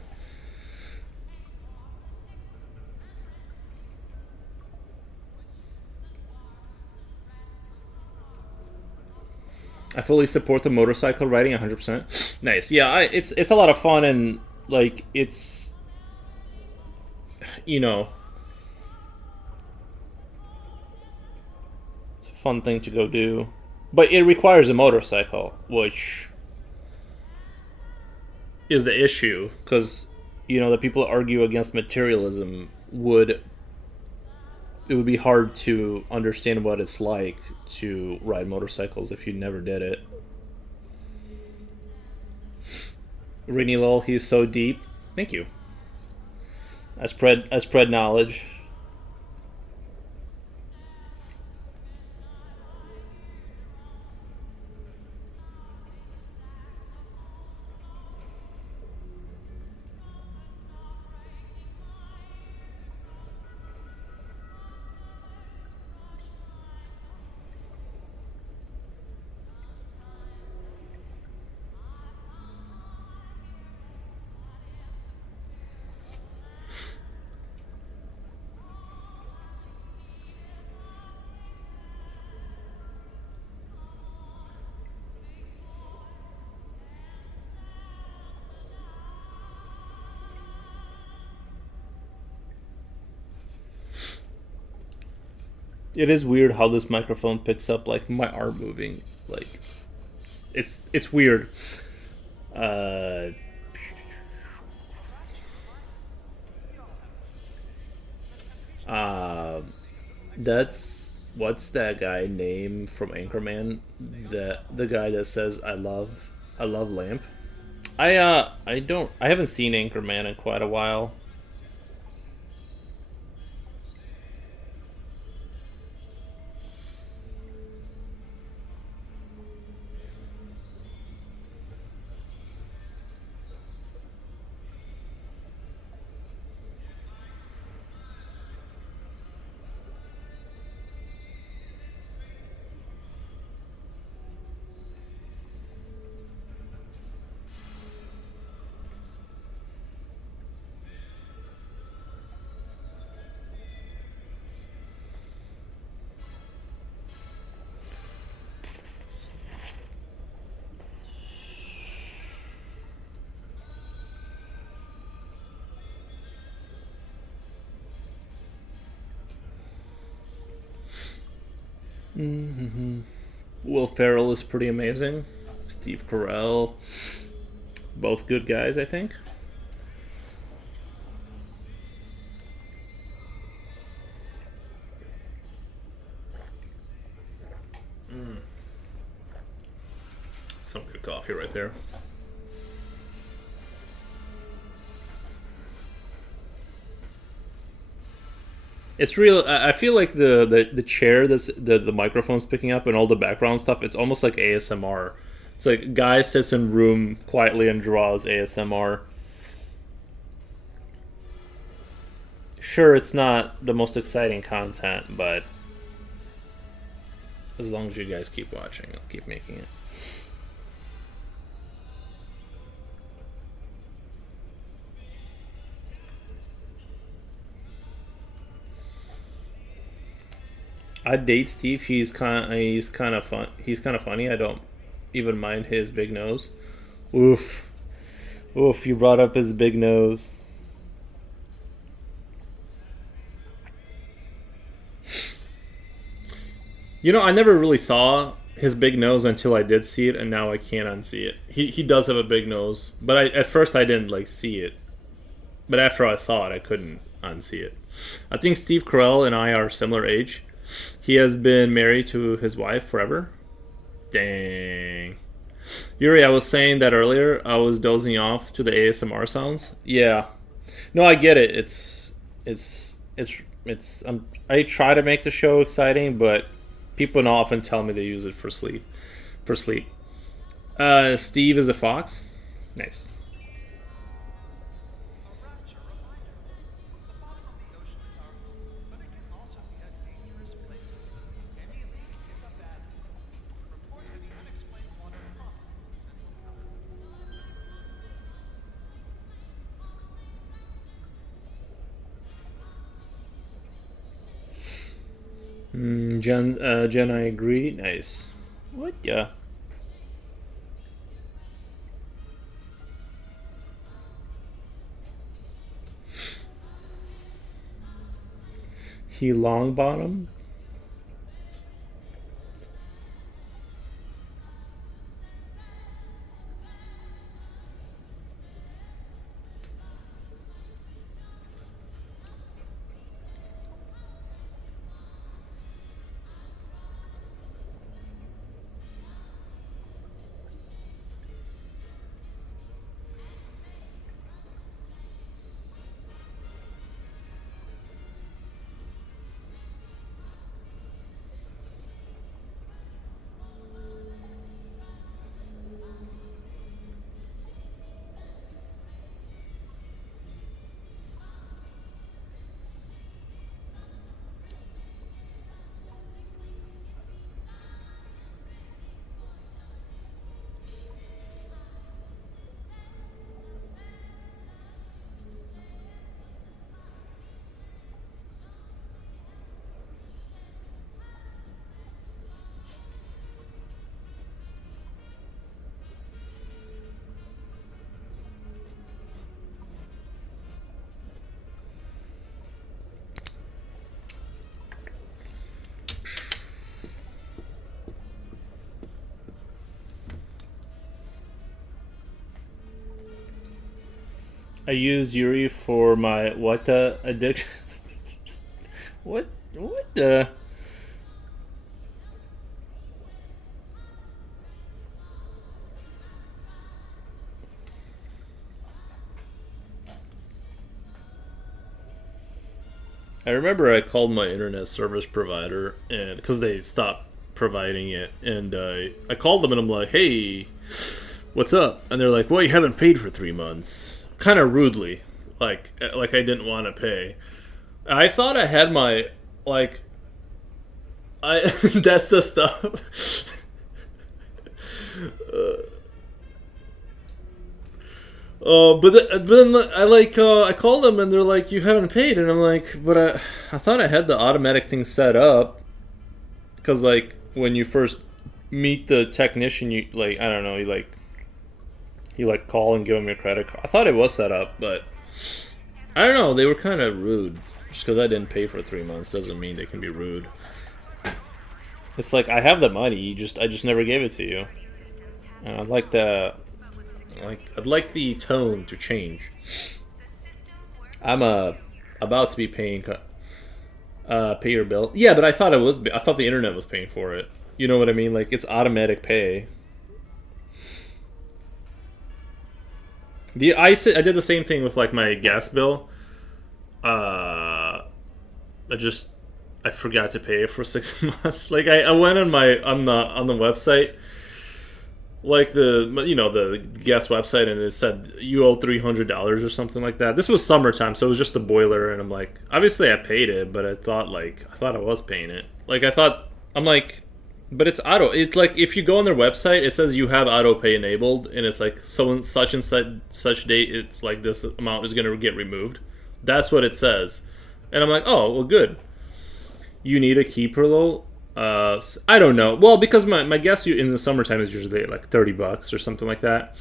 I fully support the motorcycle riding 100%. Nice. Yeah, it's a lot of fun and like it's you know it's a fun thing to go do, but it requires a motorcycle, which is the issue because the people that argue against materialism would it would be hard to understand what it's like to ride motorcycles if you never did it. Rainy Lowell, he's so deep. Thank you. I spread knowledge. It is weird how this microphone picks up like my arm moving. Like it's weird. Uh, uh, that's what's that guy name from Anchorman? The guy that says I love lamp. I haven't seen Anchorman in quite a while. Mm-hmm. Will Ferrell is pretty amazing. Steve Carell, both good guys, I think. Mm. Some good coffee right there. It's real. I feel like the chair that's the microphone's picking up and all the background stuff. It's almost like ASMR. It's like guy sits in room quietly and draws ASMR. Sure, it's not the most exciting content, but as long as you guys keep watching, I'll keep making it. I date Steve. He's kind of fun. He's kind of funny. I don't even mind his big nose. Oof, oof. You brought up his big nose. I never really saw his big nose until I did see it, and now I can't unsee it. He does have a big nose, but at first I didn't like see it. But after I saw it, I couldn't unsee it. I think Steve Carell and I are similar age. He has been married to his wife forever. Dang. Yuri, I was saying that earlier. I was dozing off to the ASMR sounds. Yeah. No, I get it. I try to make the show exciting, but people often tell me they use it for sleep. For sleep. Steve is a fox. Nice. Jen, I agree. Nice. What? Yeah. He long bottom. I use Yuri for my what addiction. What the? I remember I called my internet service provider and because they stopped providing it, and I called them and I'm like, "Hey, what's up?" And they're like, "Well, you haven't paid for 3 months." Kind of rudely, like I didn't want to pay. I thought I had my like I that's the stuff. But then I called them and they're like, "You haven't paid," and I'm like, "But I thought I had the automatic thing set up because like when you first meet the technician, you like I don't know, you like call and give them your credit card. I thought it was set up, but I don't know. They were kind of rude. Just because I didn't pay for 3 months doesn't mean they can be rude. It's like I have the money, I just never gave it to you. And I'd like the tone to change. I'm about to be paying pay your bill. Yeah, but I thought the internet was paying for it. You know what I mean? Like it's automatic pay. I did the same thing with like my gas bill. I I forgot to pay it for 6 months. Like I went on my on the website, like the gas website, and it said you owe $300 or something like that. This was summertime, so it was just a boiler, and I'm like, obviously I paid it, but I thought I was paying it. Like I thought I'm like, but it's auto. It's like if you go on their website, it says you have auto pay enabled, and it's like so such and such date. It's like this amount is gonna get removed. That's what it says, and I'm like, oh well, good. You need a keeper though. I don't know. Well, because my guess in the summertime is usually like $30 or something like that.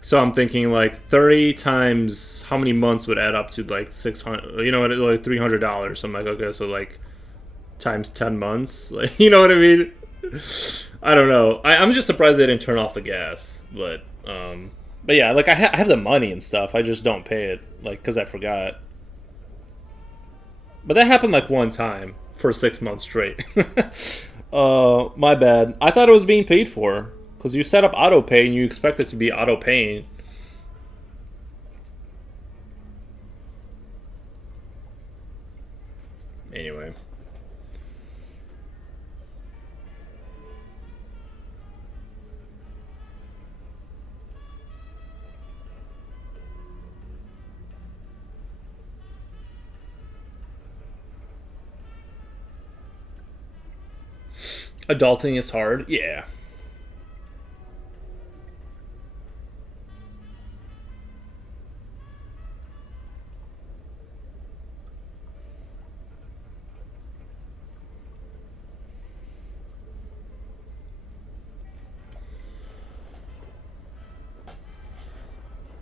So I'm thinking like 30 times how many months would add up to like 600. You know what? Like $300. So I'm like, okay, so like times 10 months. Like you know what I mean? I don't know. I'm just surprised they didn't turn off the gas. But yeah, like I have the money and stuff. I just don't pay it, like, because I forgot. But that happened like one time for 6 months straight. My bad. I thought it was being paid for because you set up auto pay and you expect it to be auto paying. Anyway. Adulting is hard. Yeah.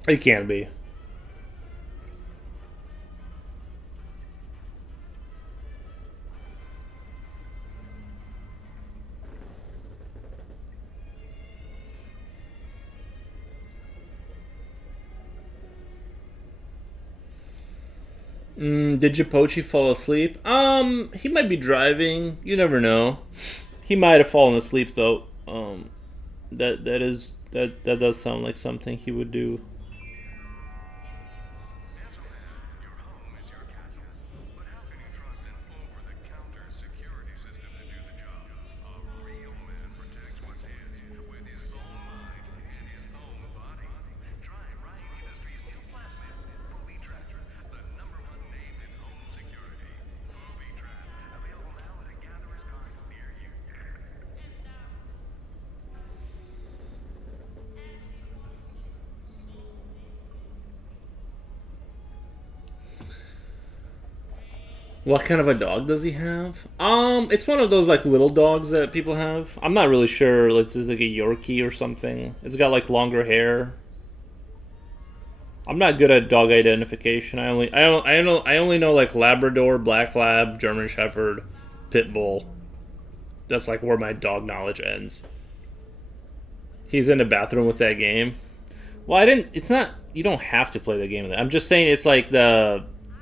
It can be. Did Japochi fall asleep? He might be driving. You never know. He might have fallen asleep though. That does sound like something he would do. What kind of a dog does he have? It's one of those like little dogs that people have. I'm not really sure. This is like a Yorkie or something. It's got like longer hair. I'm not good at dog identification. I only know like Labrador, Black Lab, German Shepherd, Pit Bull. That's like where my dog knowledge ends. He's in the bathroom with that game. Well, I didn't. It's not. You don't have to play the game. I'm just saying it's like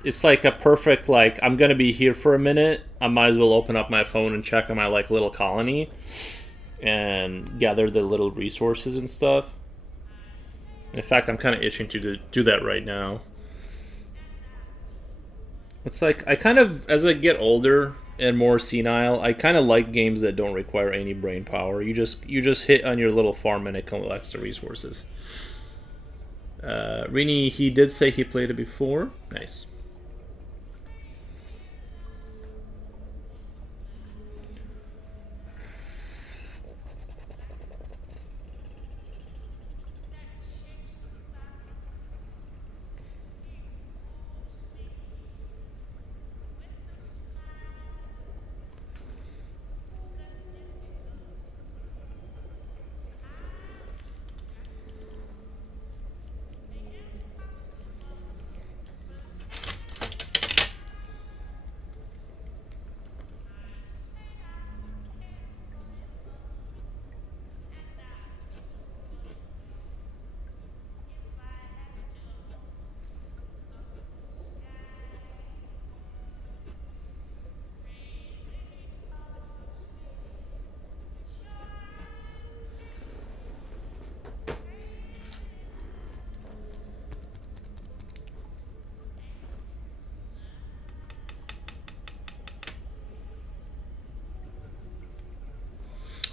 it's like a perfect like I'm gonna be here for a minute. I might as well open up my phone and check on my like little colony and gather the little resources and stuff. In fact, I'm kind of itching to do that right now. It's like I kind of, as I get older and more senile, I kind of like games that don't require any brain power. You just hit on your little farm and it collects the resources. Rini, he did say he played it before. Nice.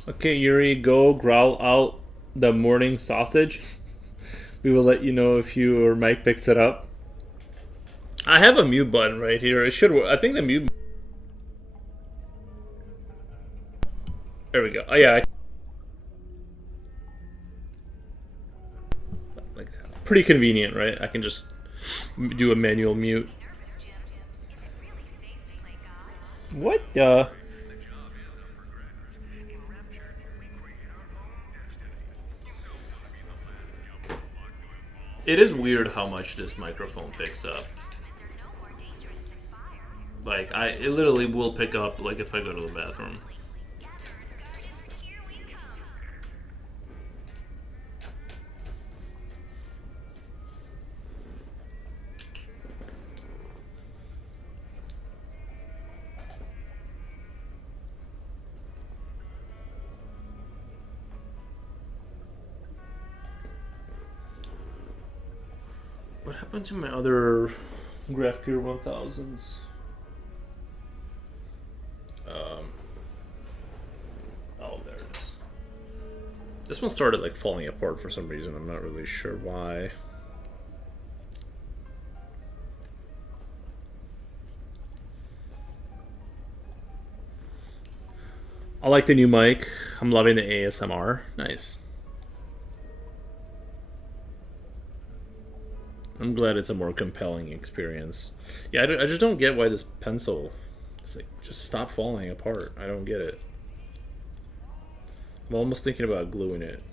Okay, Yuri, go growl out the morning sausage. We will let you know if your mic picks it up. I have a mute button right here. It should work. I think the mute. There we go. Oh yeah. Like that. Pretty convenient, right? I can just do a manual mute. What the? It is weird how much this microphone picks up. Like, it literally will pick up, like, if I go to the bathroom. What happened to my other Graph Gear 1000s? Oh, there it is. This one started like falling apart for some reason. I'm not really sure why. I like the new mic. I'm loving the ASMR. Nice. I'm glad it's a more compelling experience. Yeah, I just don't get why this pencil... It's like, just stop falling apart. I don't get it. I'm almost thinking about gluing it.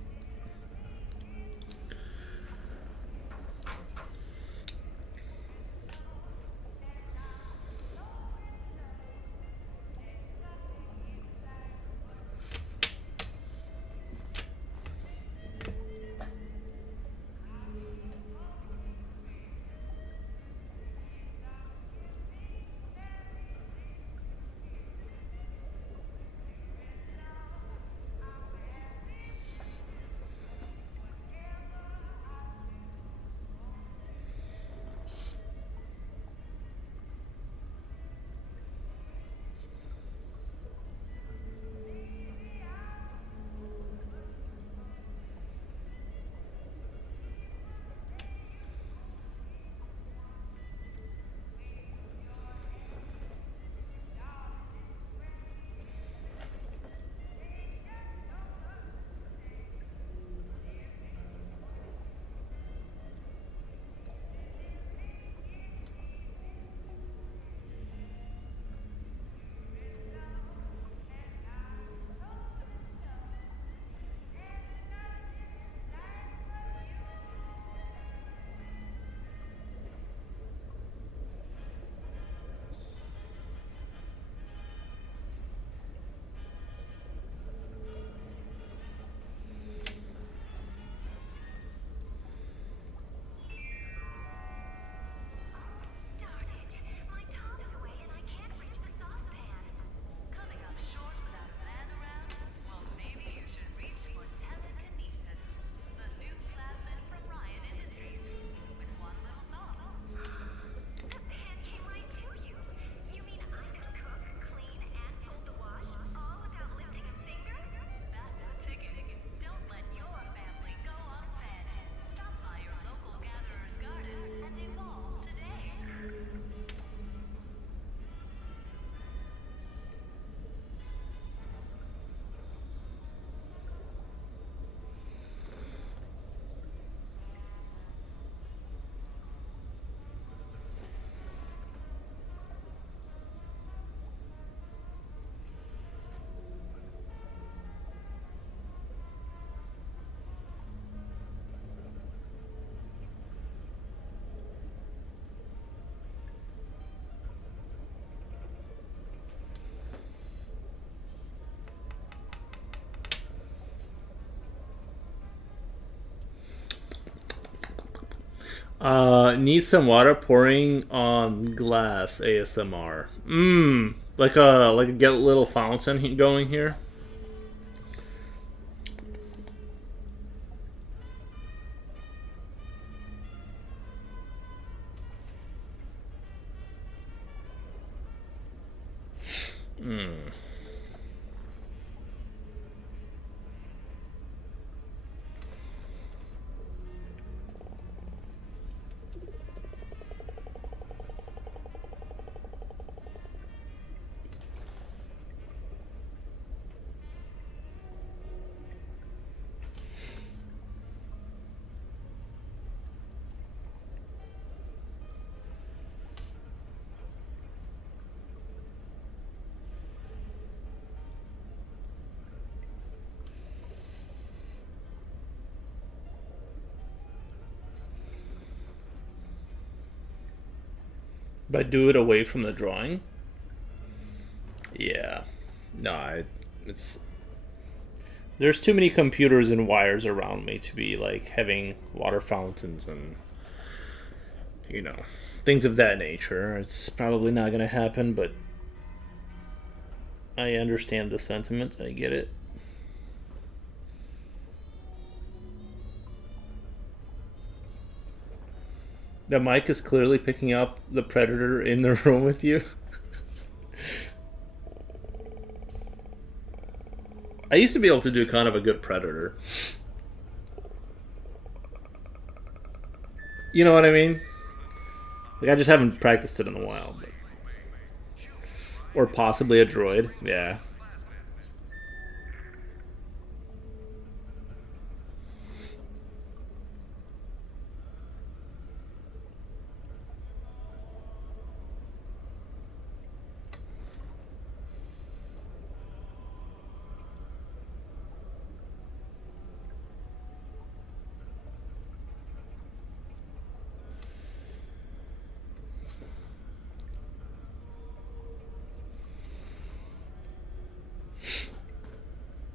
Need some water pouring on glass ASMR. Like a get a little fountain going here. But do it away from the drawing. Yeah, no, it's there's too many computers and wires around me to be like having water fountains and things of that nature. It's probably not gonna happen, but I understand the sentiment. I get it. The mic is clearly picking up the predator in the room with you. I used to be able to do kind of a good predator. You know what I mean? Like I just haven't practiced it in a while. But... Or possibly a droid. Yeah.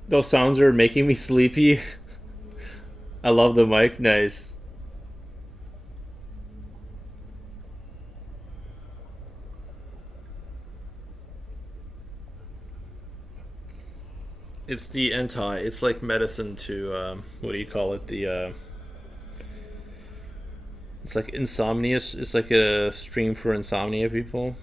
Those sounds are making me sleepy. I love the mic. Nice. It's the anti. It's like medicine to what do you call it? It's like insomnia. It's like a stream for insomnia people.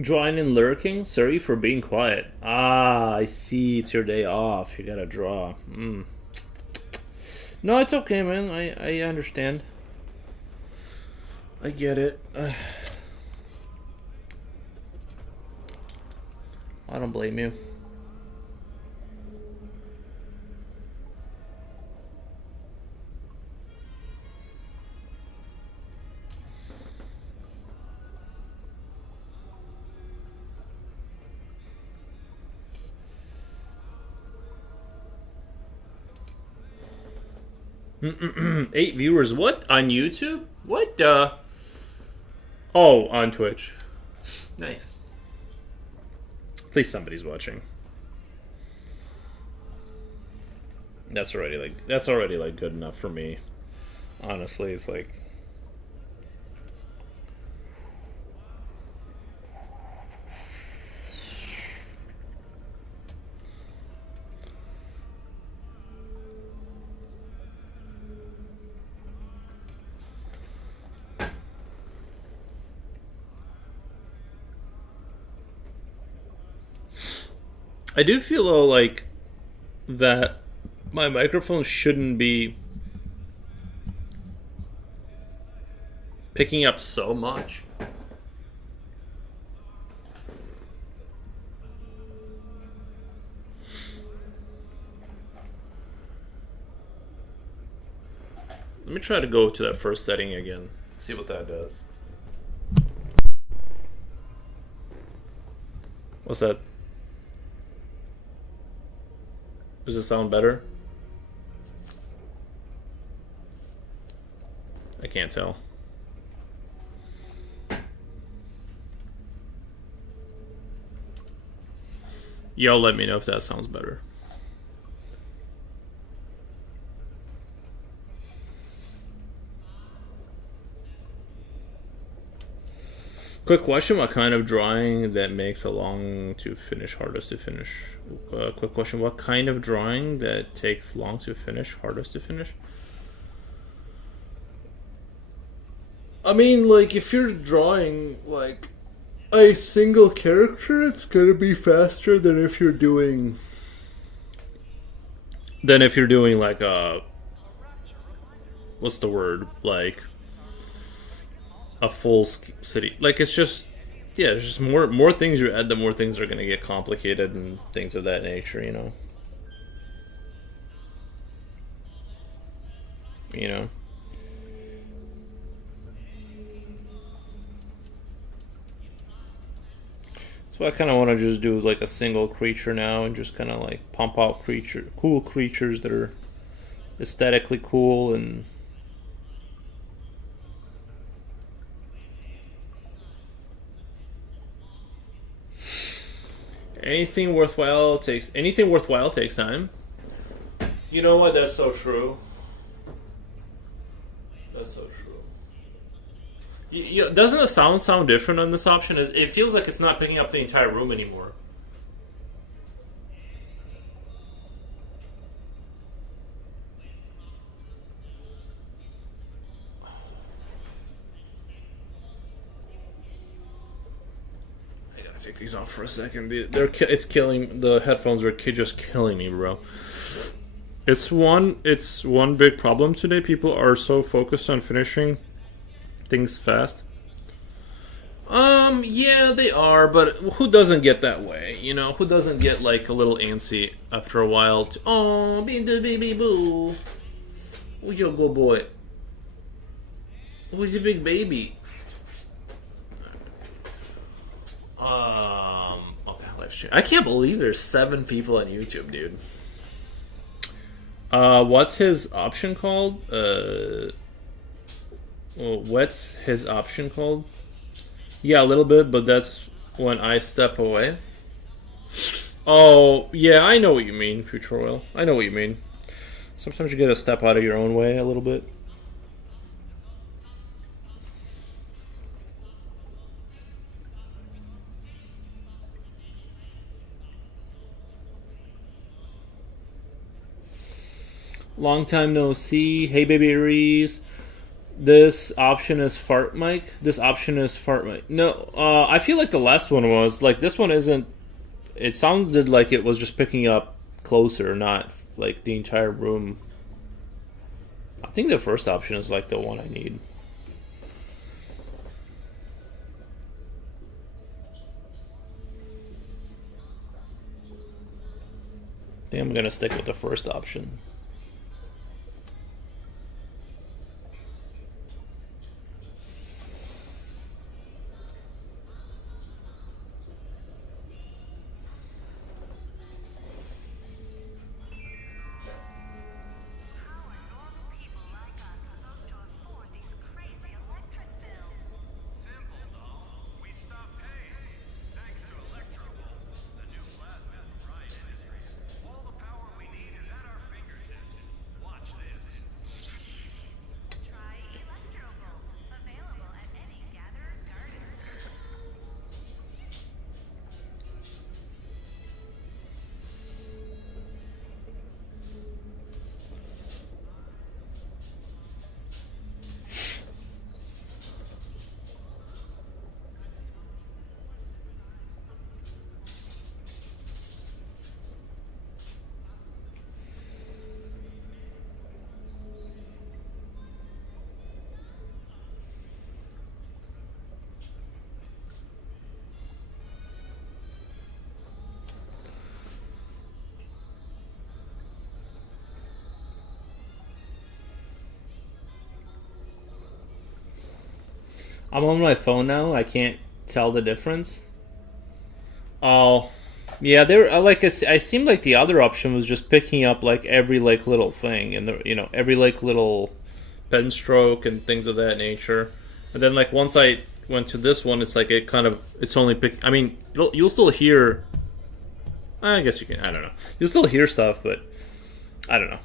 Drawing and lurking? Sorry for being quiet. Ah, I see. It's your day off. You gotta draw. No, it's okay, man. I understand. I get it. I don't blame you. Eight viewers. What? On YouTube? What? Oh, on Twitch. Nice. At least somebody's watching. That's already like good enough for me. Honestly, it's like I do feel though like that my microphone shouldn't be picking up so much. Let me try to go to that first setting again. See what that does. What's that? Does it sound better? I can't tell. Y'all let me know if that sounds better. Quick question, what kind of drawing that makes a long to finish, hardest to finish? Quick question, what kind of drawing that takes long to finish, hardest to finish? I mean, like, if you're drawing, like, a single character, it's gonna be faster than if you're doing... Than if you're doing, like, a... What's the word? Like... a full city. Like, it's just... Yeah, there's just more things you add, the more things are gonna get complicated and things of that nature, you know? You know? So I kind of want to just do like a single creature now and just kind of like pump out cool creatures that are aesthetically cool and anything worthwhile takes time. You know what? That's so true. That's so true. Doesn't the sound different on this option? It feels like it's not picking up the entire room anymore. I gotta take these off for a second. It's killing. The headphones are just killing me, bro. It's one big problem today. People are so focused on finishing things fast. Yeah, they are, but who doesn't get that way? You know, who doesn't get like a little antsy after a while? Oh, baby boo, who's your good boy? Who's your big baby? Okay, live stream. I can't believe there's 7 people on YouTube, dude. What's his option called? What's his option called? Yeah, a little bit, but that's when I step away. Oh, yeah, I know what you mean, Future Oil. I know what you mean. Sometimes you gotta step out of your own way a little bit. Long time no see. Hey, baby Reese. This option is fart mic. This option is fart mic. No, I feel like the last one was like this one isn't. It sounded like it was just picking up closer, not like the entire room. I think the first option is like the one I need. I think I'm gonna stick with the first option. I'm on my phone now. I can't tell the difference. Oh, yeah. There, like I seemed like the other option was just picking up like every like little thing and the every like little pen stroke and things of that nature. And then like once I went to this one, it's like it's only pick. I mean, you'll still hear. I guess you can. I don't know. You'll still hear stuff, but I don't know.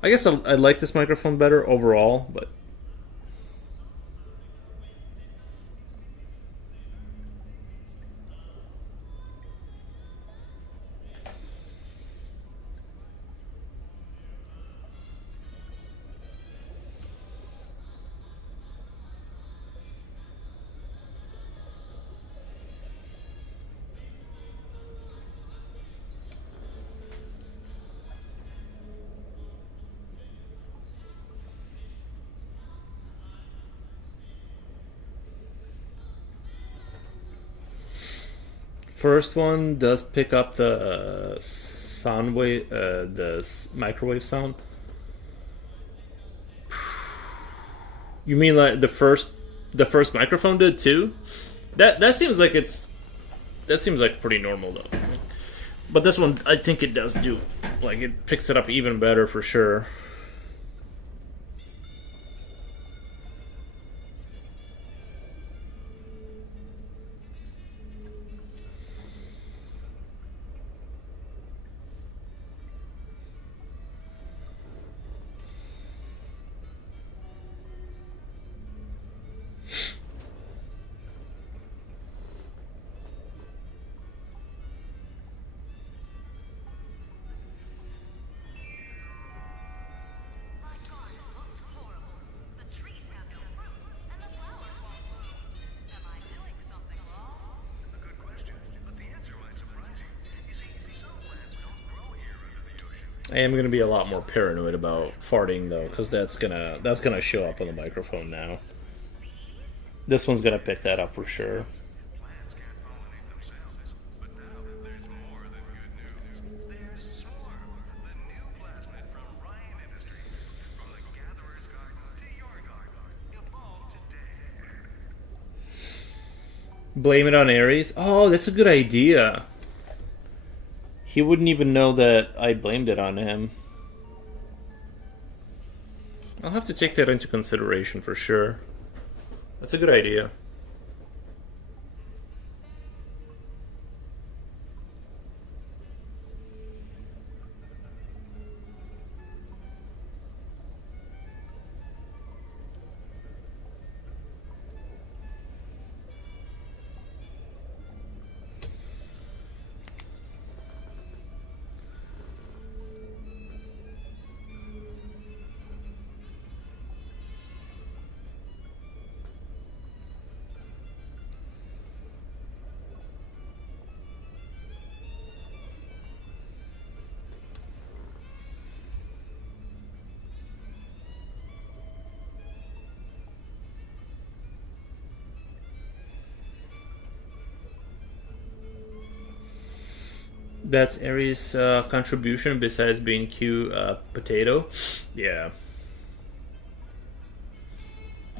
I guess I like this microphone better overall, but first one does pick up the sound wave, microwave sound. You mean like the first microphone did too? That seems like that seems like pretty normal though. But this one, I think it does do, like it picks it up even better for sure. I am gonna be a lot more paranoid about farting though, because that's gonna show up on the microphone now. This one's gonna pick that up for sure. Blame it on Aries. Oh, that's a good idea. He wouldn't even know that I blamed it on him. I'll have to take that into consideration for sure. That's a good idea. That's Aries' contribution besides being Q potato. Yeah,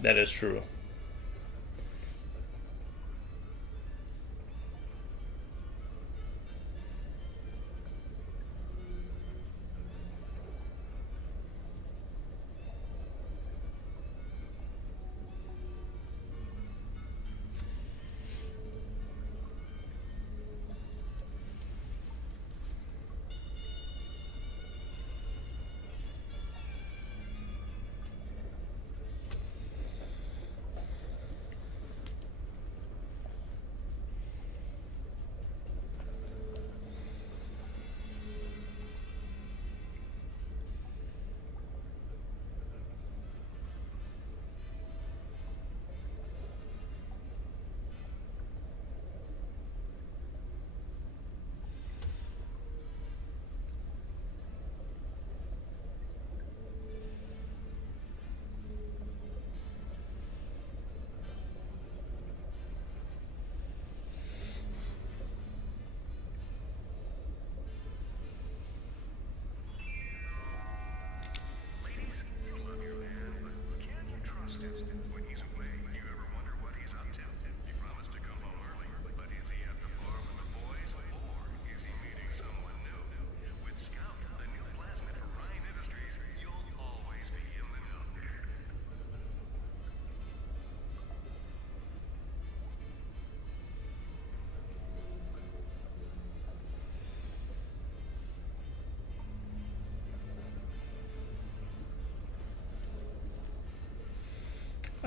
that is true.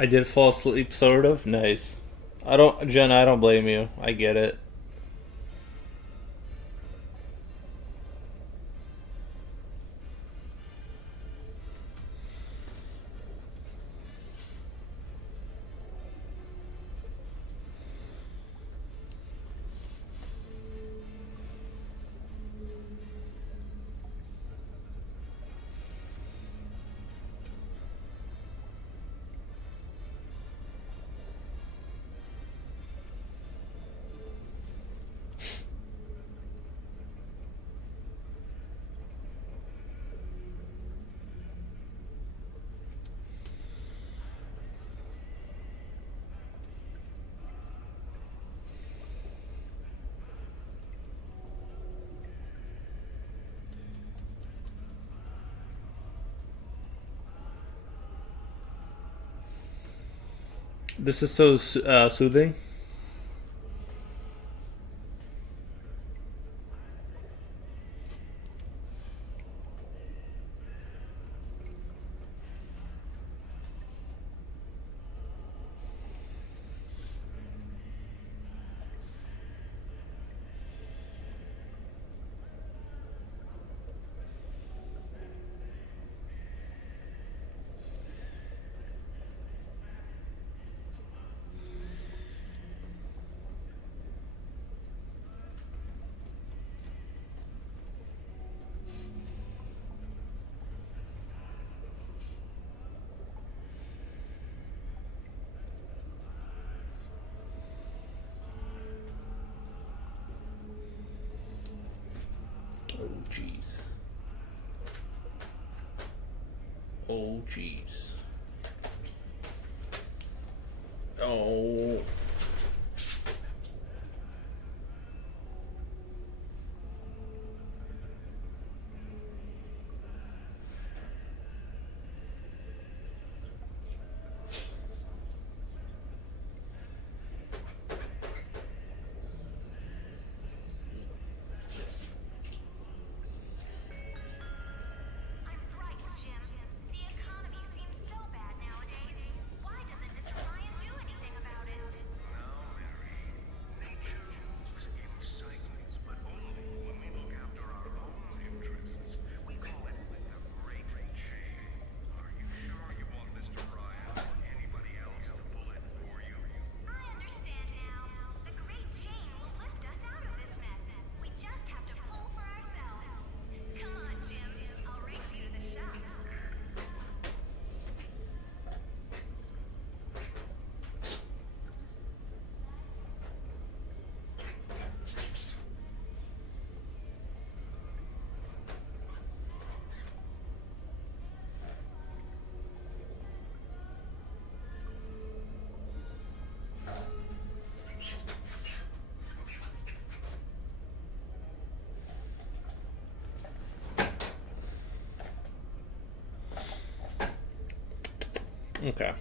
I did fall asleep, sort of. Nice. I don't, Jen. I don't blame you. I get it. This is so soothing. Oh jeez. Oh jeez. Oh. Okay.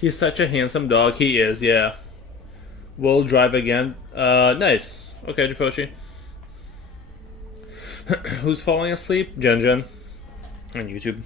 He's such a handsome dog. He is, yeah. Will drive again. Nice. Okay, Japochi. Who's falling asleep? Jen Jen. On YouTube.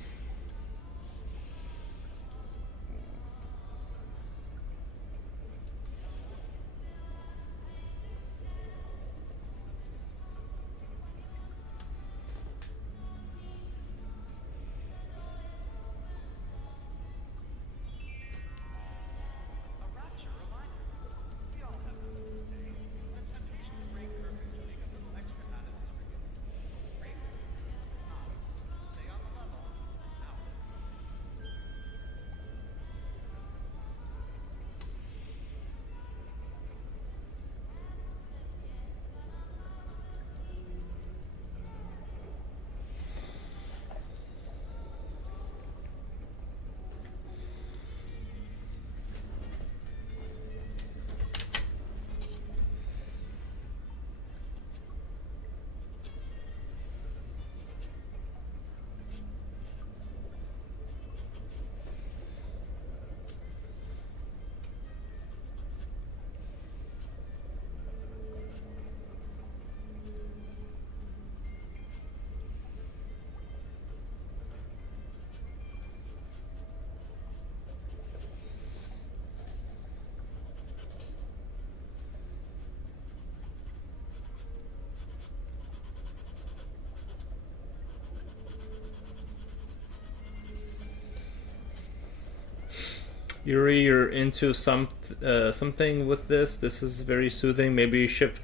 Yuri, you're into something with this. This is very soothing. Maybe shift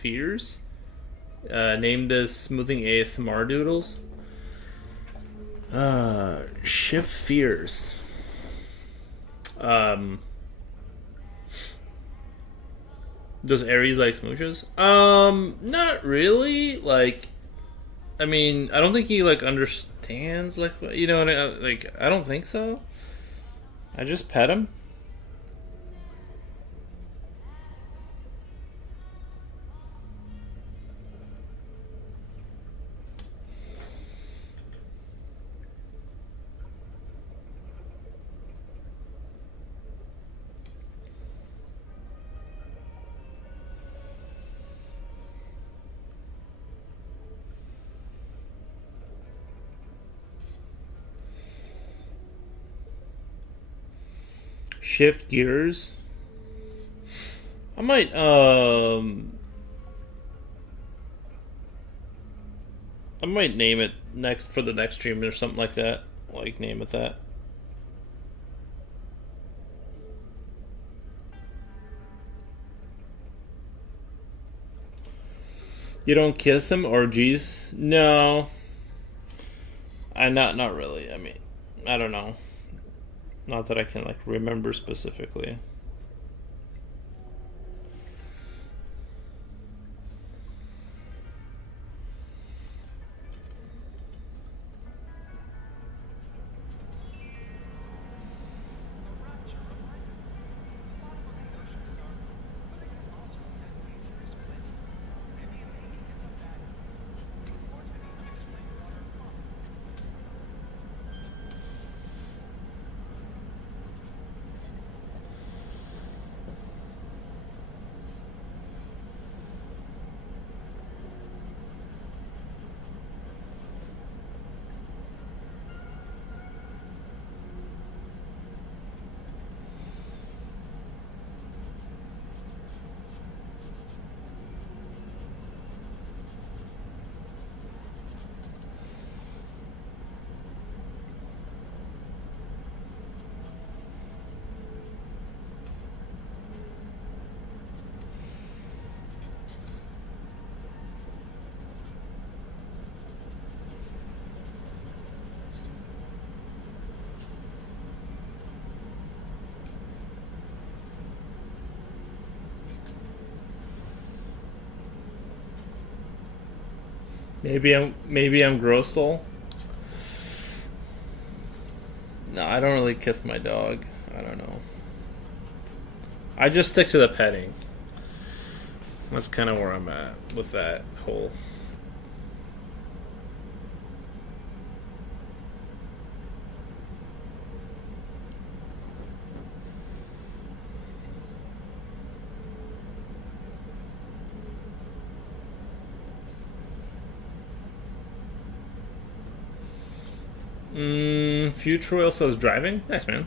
fears. Named as smoothing ASMR doodles. Shift fears. Does Aries like smooches? Not really. Like, I mean, I don't think he like understands like you know what I like. I don't think so. I just pet him. Shift gears. I might I might name it next for the next stream or something like that. Like name it that. You don't kiss him or geez? No. I not really. I mean, I don't know. Not that I can like remember specifically. Maybe I'm Grossel. No, I don't really kiss my dog. I don't know. I just stick to the petting. That's kind of where I'm at with that whole. Future Whale says driving. Nice, man.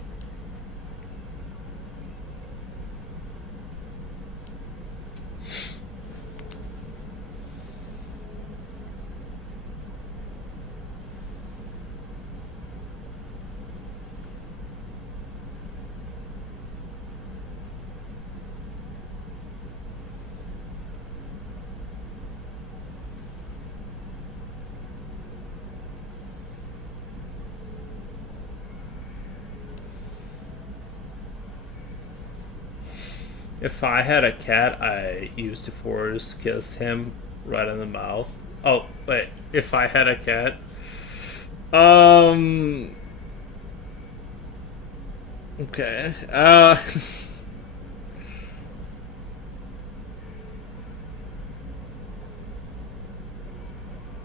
If I had a cat, I used to force kiss him right in the mouth. Oh, wait. If I had a cat, um, okay. I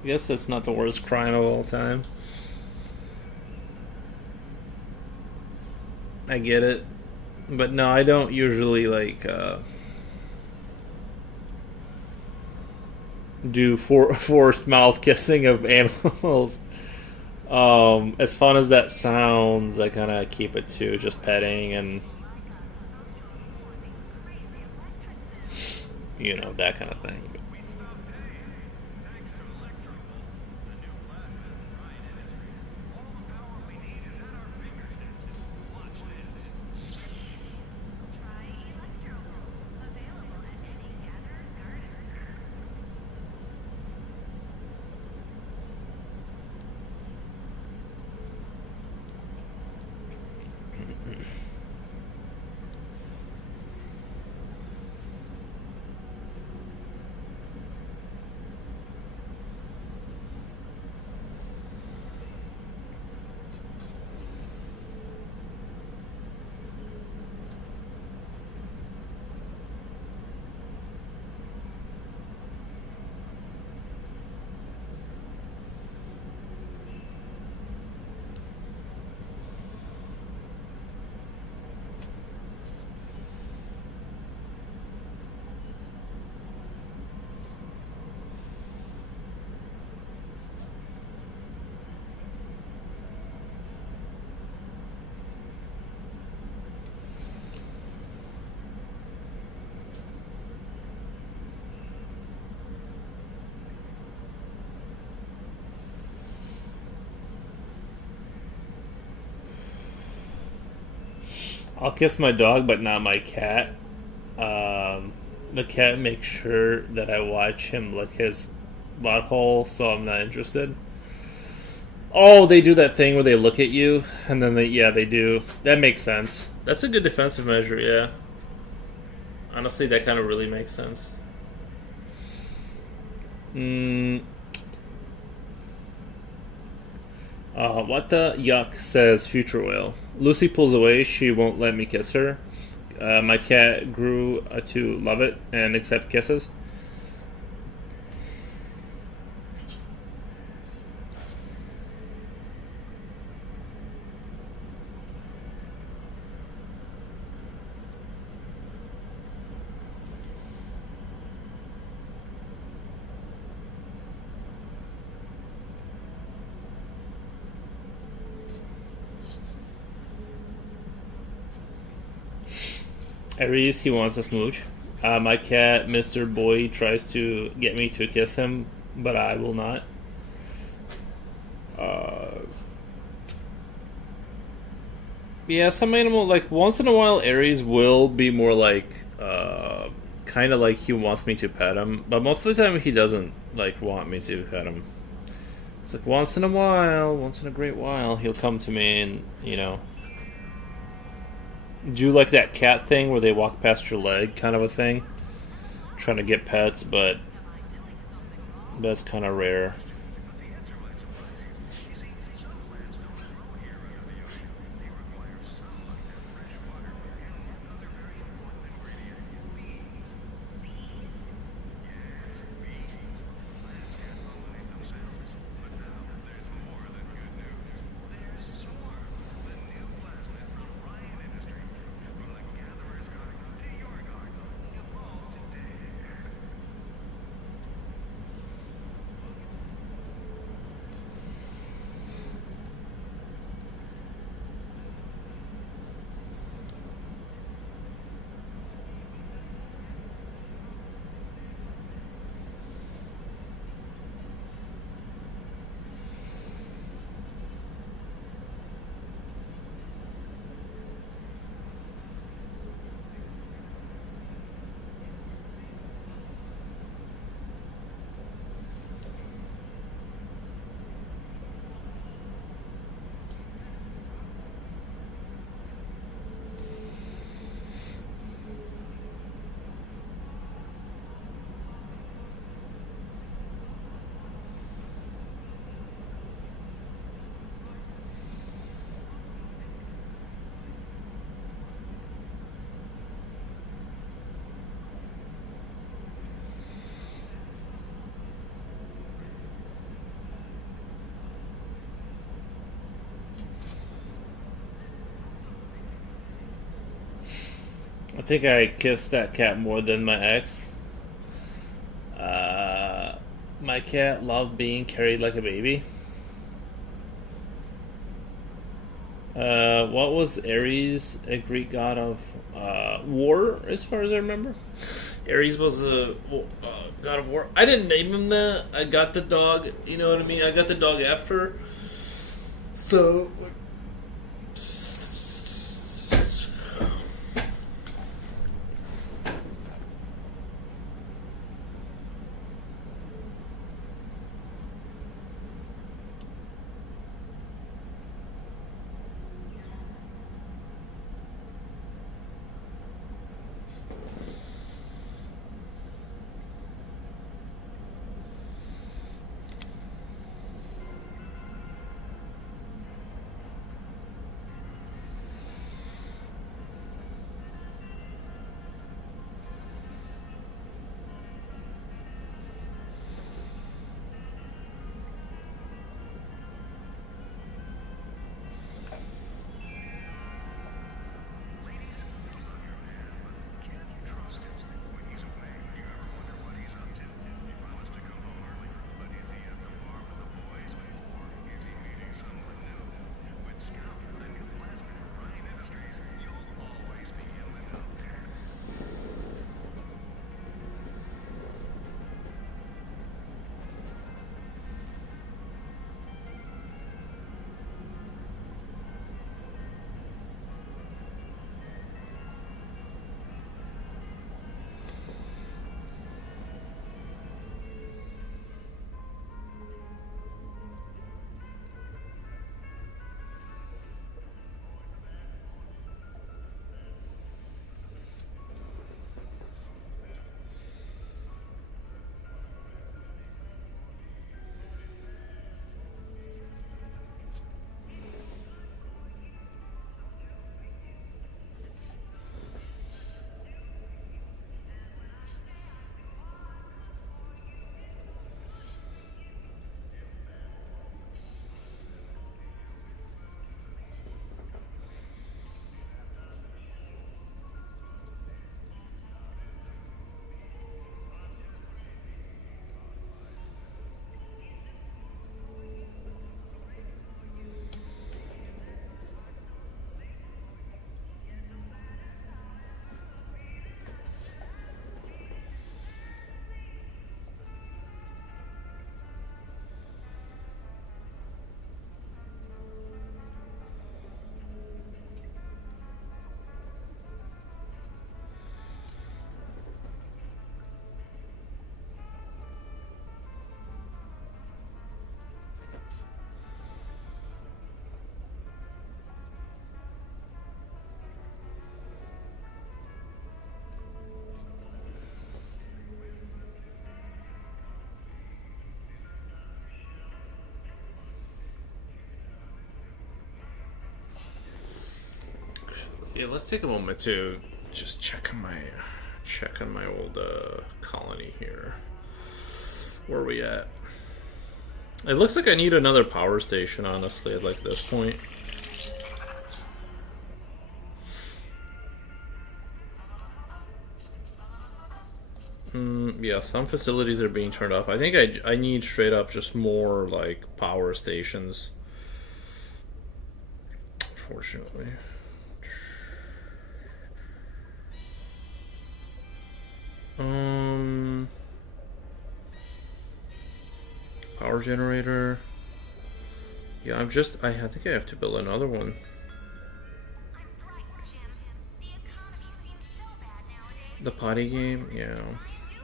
guess that's not the worst crime of all time. I get it, but no, I don't usually like do forced mouth kissing of animals. As fun as that sounds, I kind of keep it to just petting and that kind of thing. I'll kiss my dog, but not my cat. The cat makes sure that I watch him lick his butthole, so I'm not interested. Oh, they do that thing where they look at you, and then they do. That makes sense. That's a good defensive measure, yeah. Honestly, that kind of really makes sense. What the yuck, says Future Whale. Lucy pulls away. She won't let me kiss her. My cat grew to love it and accept kisses. Aries, he wants a smooch. My cat, Mr. Boy, tries to get me to kiss him, but I will not. Yeah, some animal, like, once in a while, Aries will be more like, kind of like he wants me to pet him, but most of the time he doesn't, like, want me to pet him. It's like once in a while, once in a great while, he'll come to me and, do like that cat thing where they walk past your leg kind of a thing, trying to get pets, but that's kind of rare. think I kissed that cat more than my ex. My cat loved being carried like a baby. What was Ares, a Greek god of war, as far as I remember? Ares was a god of war. I didn't name him that. I got the dog. You know what I mean? I got the dog after. So, like, yeah, let's take a moment to just check on my old colony here. Where are we at? It looks like I need another power station, honestly, at like this point. Yeah, some facilities are being turned off. I think I need straight up just more like power stations. Unfortunately. Power generator. Yeah, I think I have to build another one. The potty game? Yeah.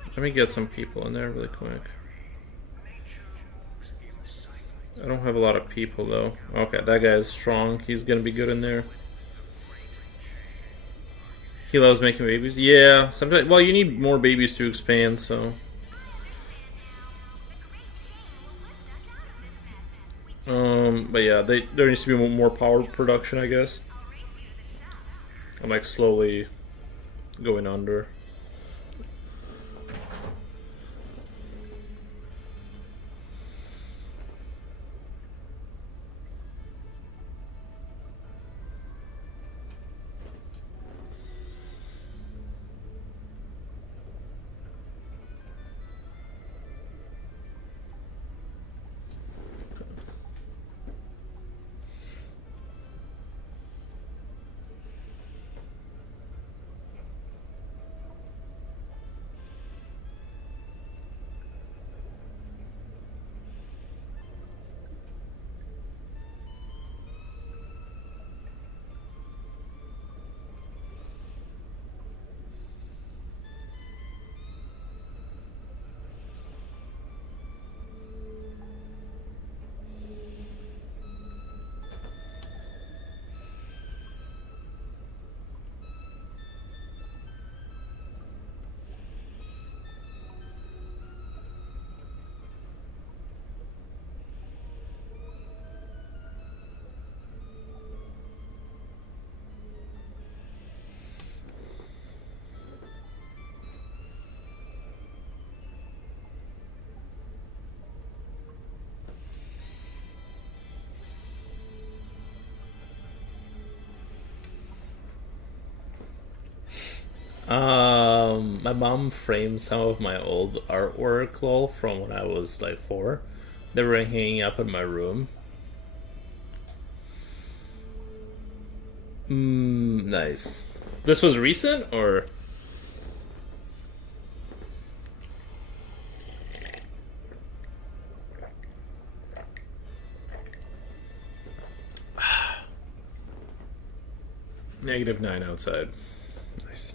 Let me get some people in there really quick. I don't have a lot of people though. Okay, that guy is strong. He's gonna be good in there. He loves making babies. Yeah, sometimes. Well, you need more babies to expand, so. But yeah, there needs to be more power production, I guess. I'm like slowly going under. My mom framed some of my old artwork, lol, from when I was like 4. They were hanging up in my room. Nice. This was recent, or -9 outside? Nice.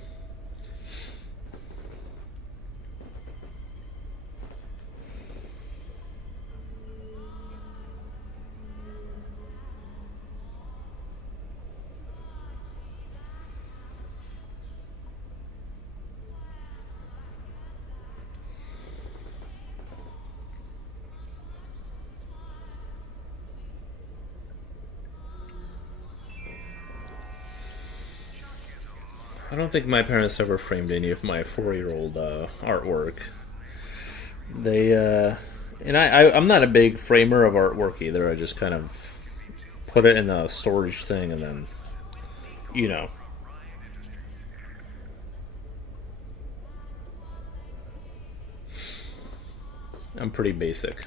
I don't think my parents ever framed any of my 4-year-old artwork. They and I'm not a big framer of artwork either. I just kind of put it in a storage thing and then, you know. I'm pretty basic.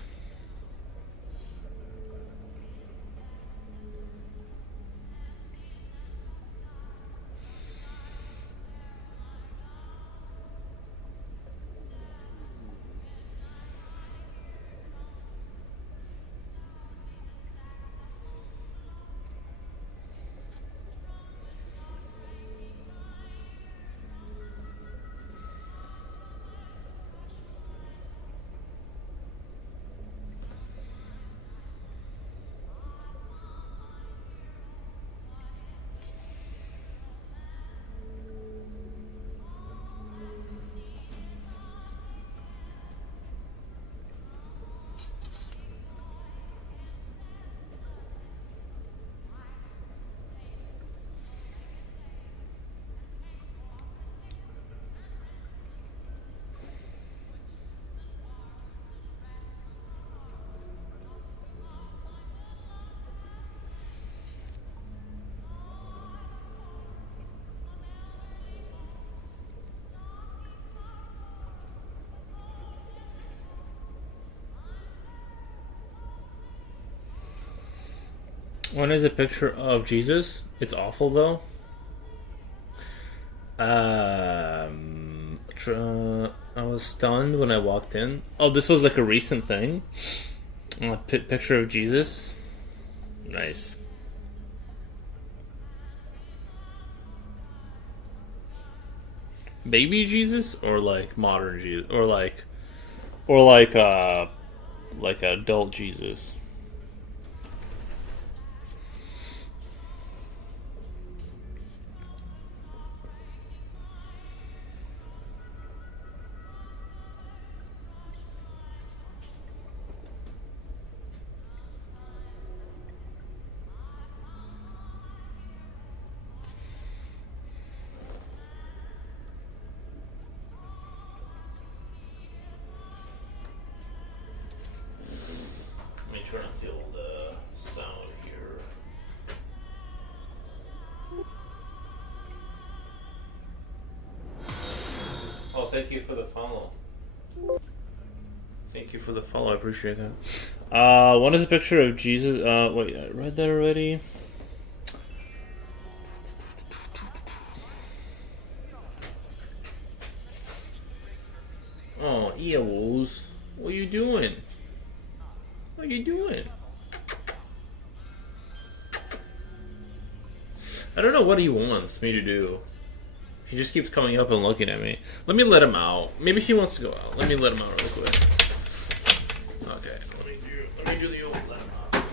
One is a picture of Jesus. It's awful though. I was stunned when I walked in. Oh, this was like a recent thing. A picture of Jesus. Nice. Baby Jesus or like modern Jesus or like adult Jesus. Let me try and feel the sound here. Oh, thank you for the follow. Thank you for the follow. I appreciate that. One is a picture of Jesus. Wait, I read that already. Oh, Eowls. What are you doing? What are you doing? I don't know what he wants me to do. He just keeps coming up and looking at me. Let me let him out. Maybe he wants to go out. Let me let him out real quick. Okay, let me do the old let him out.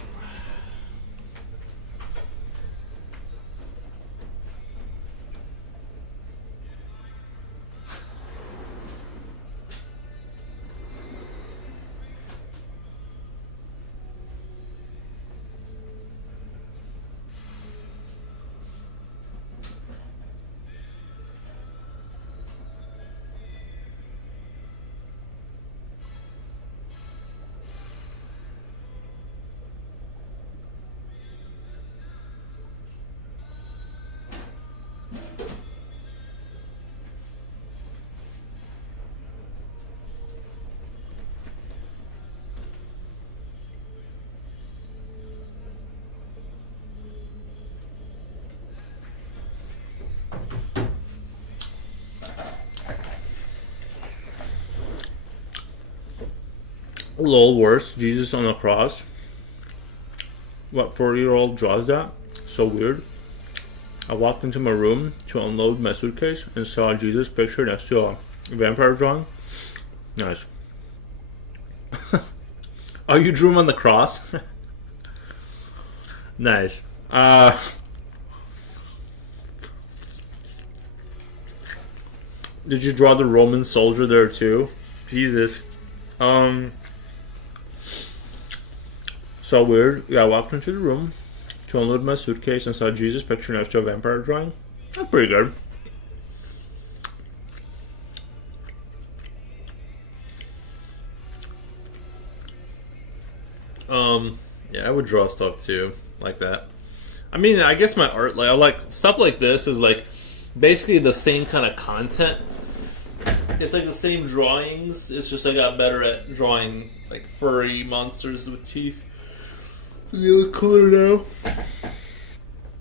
A little worse. Jesus on the cross. What 40-year-old draws that? So weird. I walked into my room to unload my suitcase and saw Jesus picture next to a vampire drawing. Nice. Oh, you drew him on the cross? Nice. Did you draw the Roman soldier there too? Jesus. So weird. Yeah, I walked into the room to unload my suitcase and saw Jesus picture next to a vampire drawing. That's pretty good. Yeah, I would draw stuff too, like that. I mean, I guess my art, like I like stuff like this, is like basically the same kind of content. It's like the same drawings. It's just I got better at drawing like furry monsters with teeth. They look cooler now.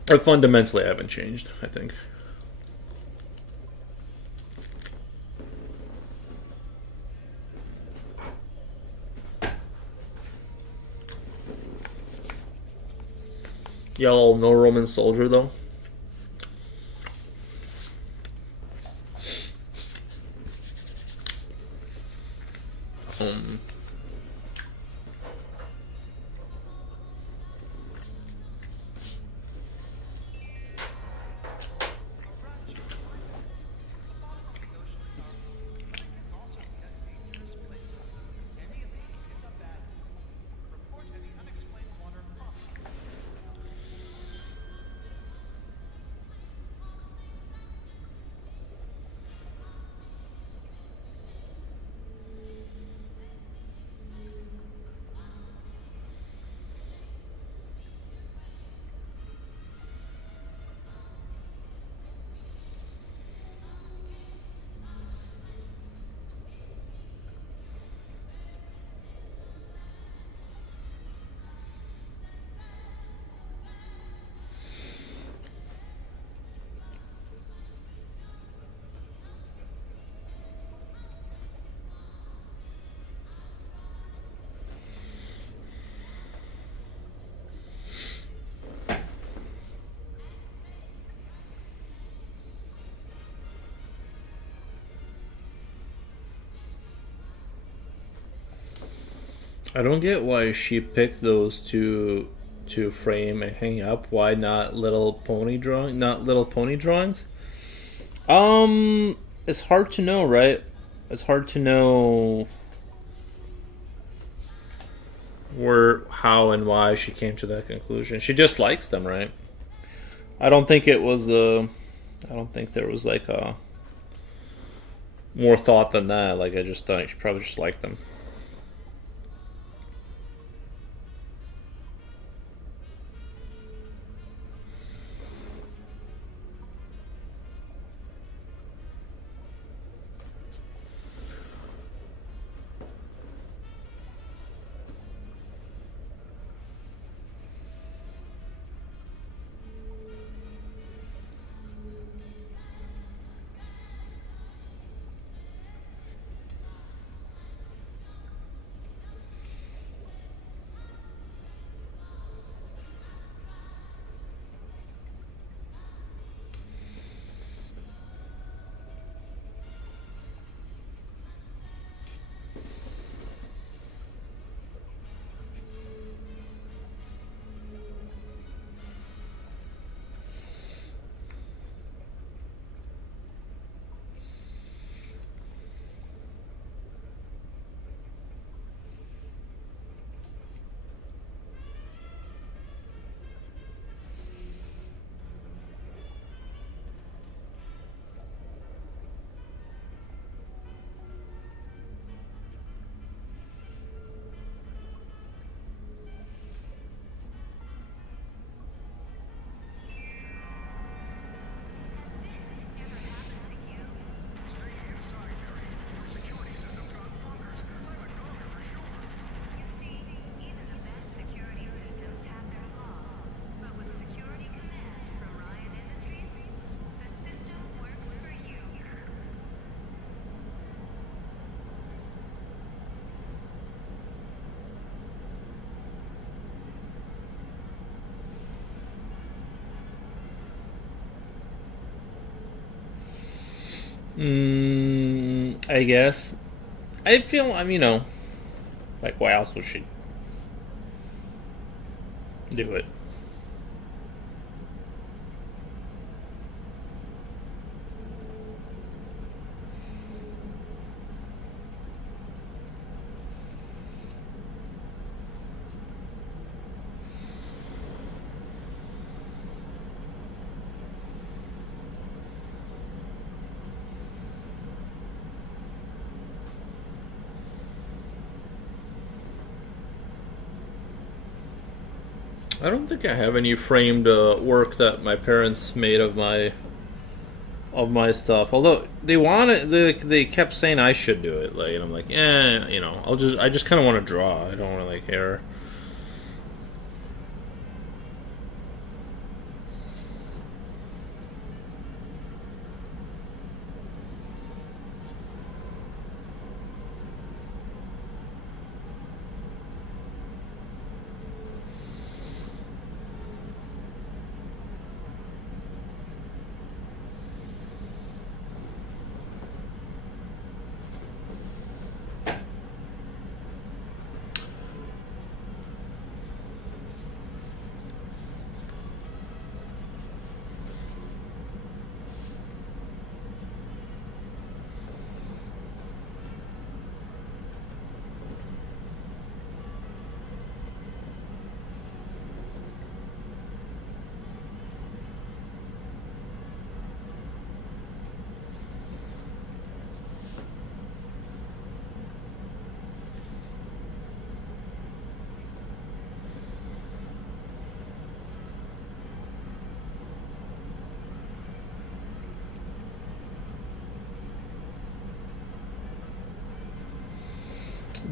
I fundamentally haven't changed, I think. Yellow, no Roman soldier though. I don't get why she picked those to frame and hang up. Why not Little Pony drawing? Not Little Pony drawings. It's hard to know, right? It's hard to know where, how, and why she came to that conclusion. She just likes them, right? I don't think it was a. I don't think there was like a more thought than that. Like I just thought she probably just liked them. I guess. I feel, like, why else would she do it? I don't think I have any framed work that my parents made of my stuff. Although they kept saying I should do it. Like, and I'm like, I just kind of want to draw. I don't really care.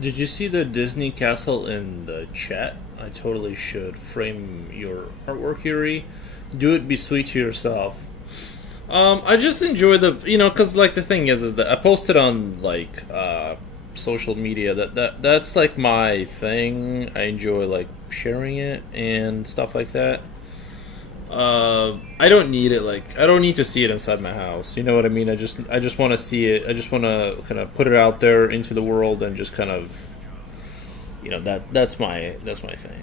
Did you see the Disney castle in the chat? I totally should frame your artwork, Yuri. Do it, be sweet to yourself. I just enjoy because like the thing is that I posted on like social media that's like my thing. I enjoy like sharing it and stuff like that. I don't need it. Like, I don't need to see it inside my house. You know what I mean? I just want to see it. I just want to kind of put it out there into the world and just kind of, that's my thing.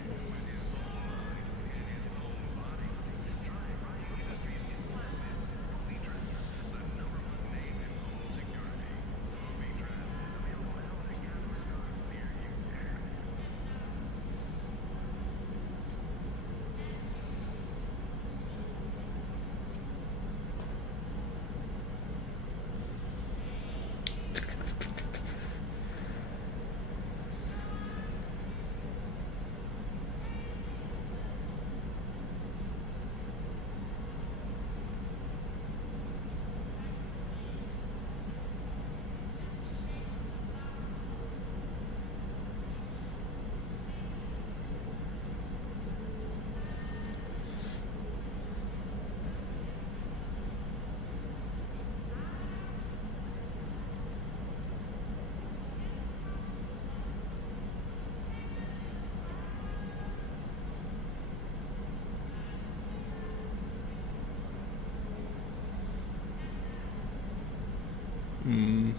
Mm.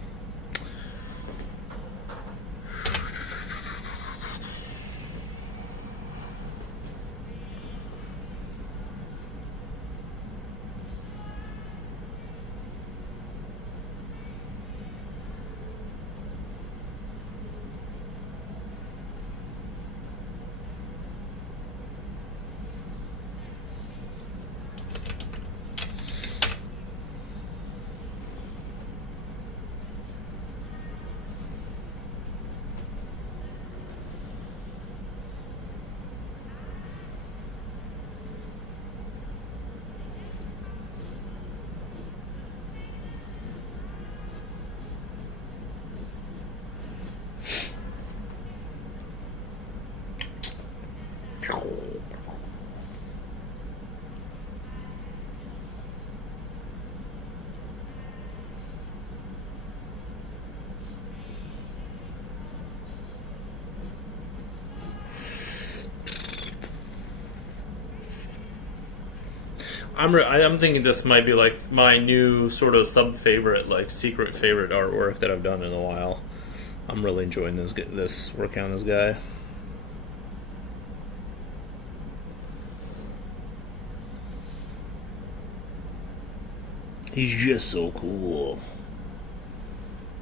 I'm thinking this might be like my new sort of sub favorite, like secret favorite artwork that I've done in a while. I'm really enjoying this working on this guy. He's just so cool.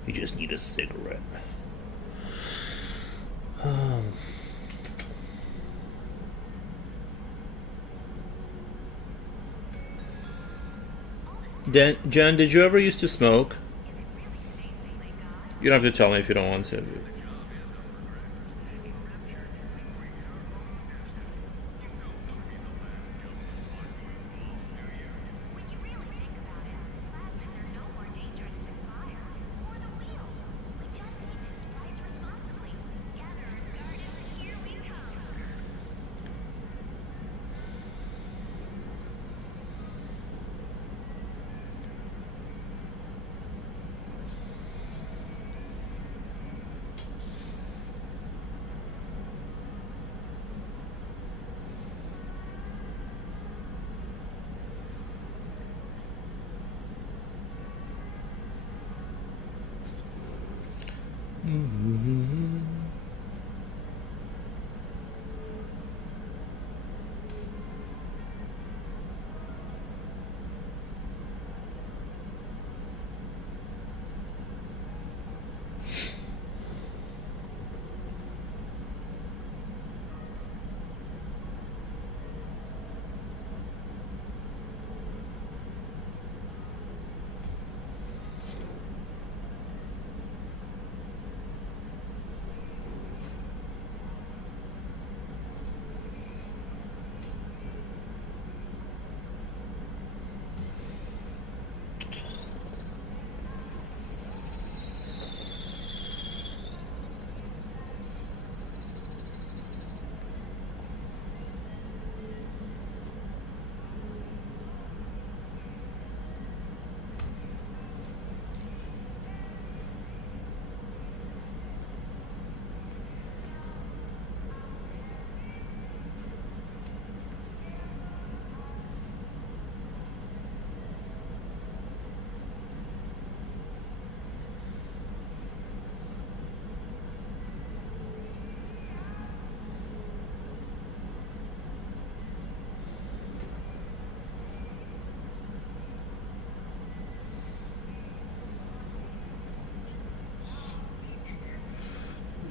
You just need a cigarette. Jen, did you ever used to smoke? You don't have to tell me if you don't want to.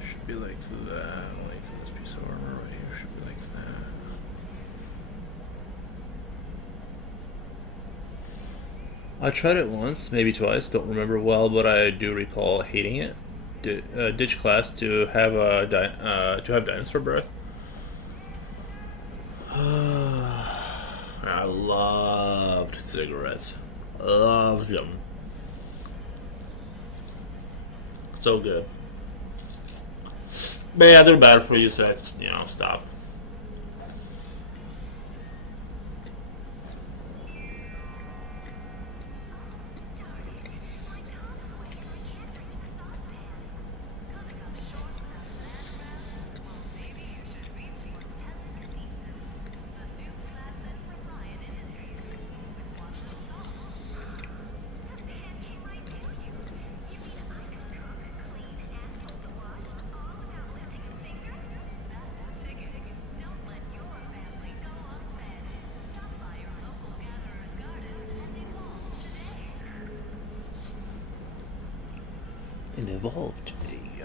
Should be like that. Like this piece of armor right here should be like that. I tried it once, maybe twice. Don't remember well, but I do recall hating it. Ditch class to have dinosaur breath. I loved cigarettes. Loved them. So good. But yeah, they're bad for you, so I just, stop. And evolved me.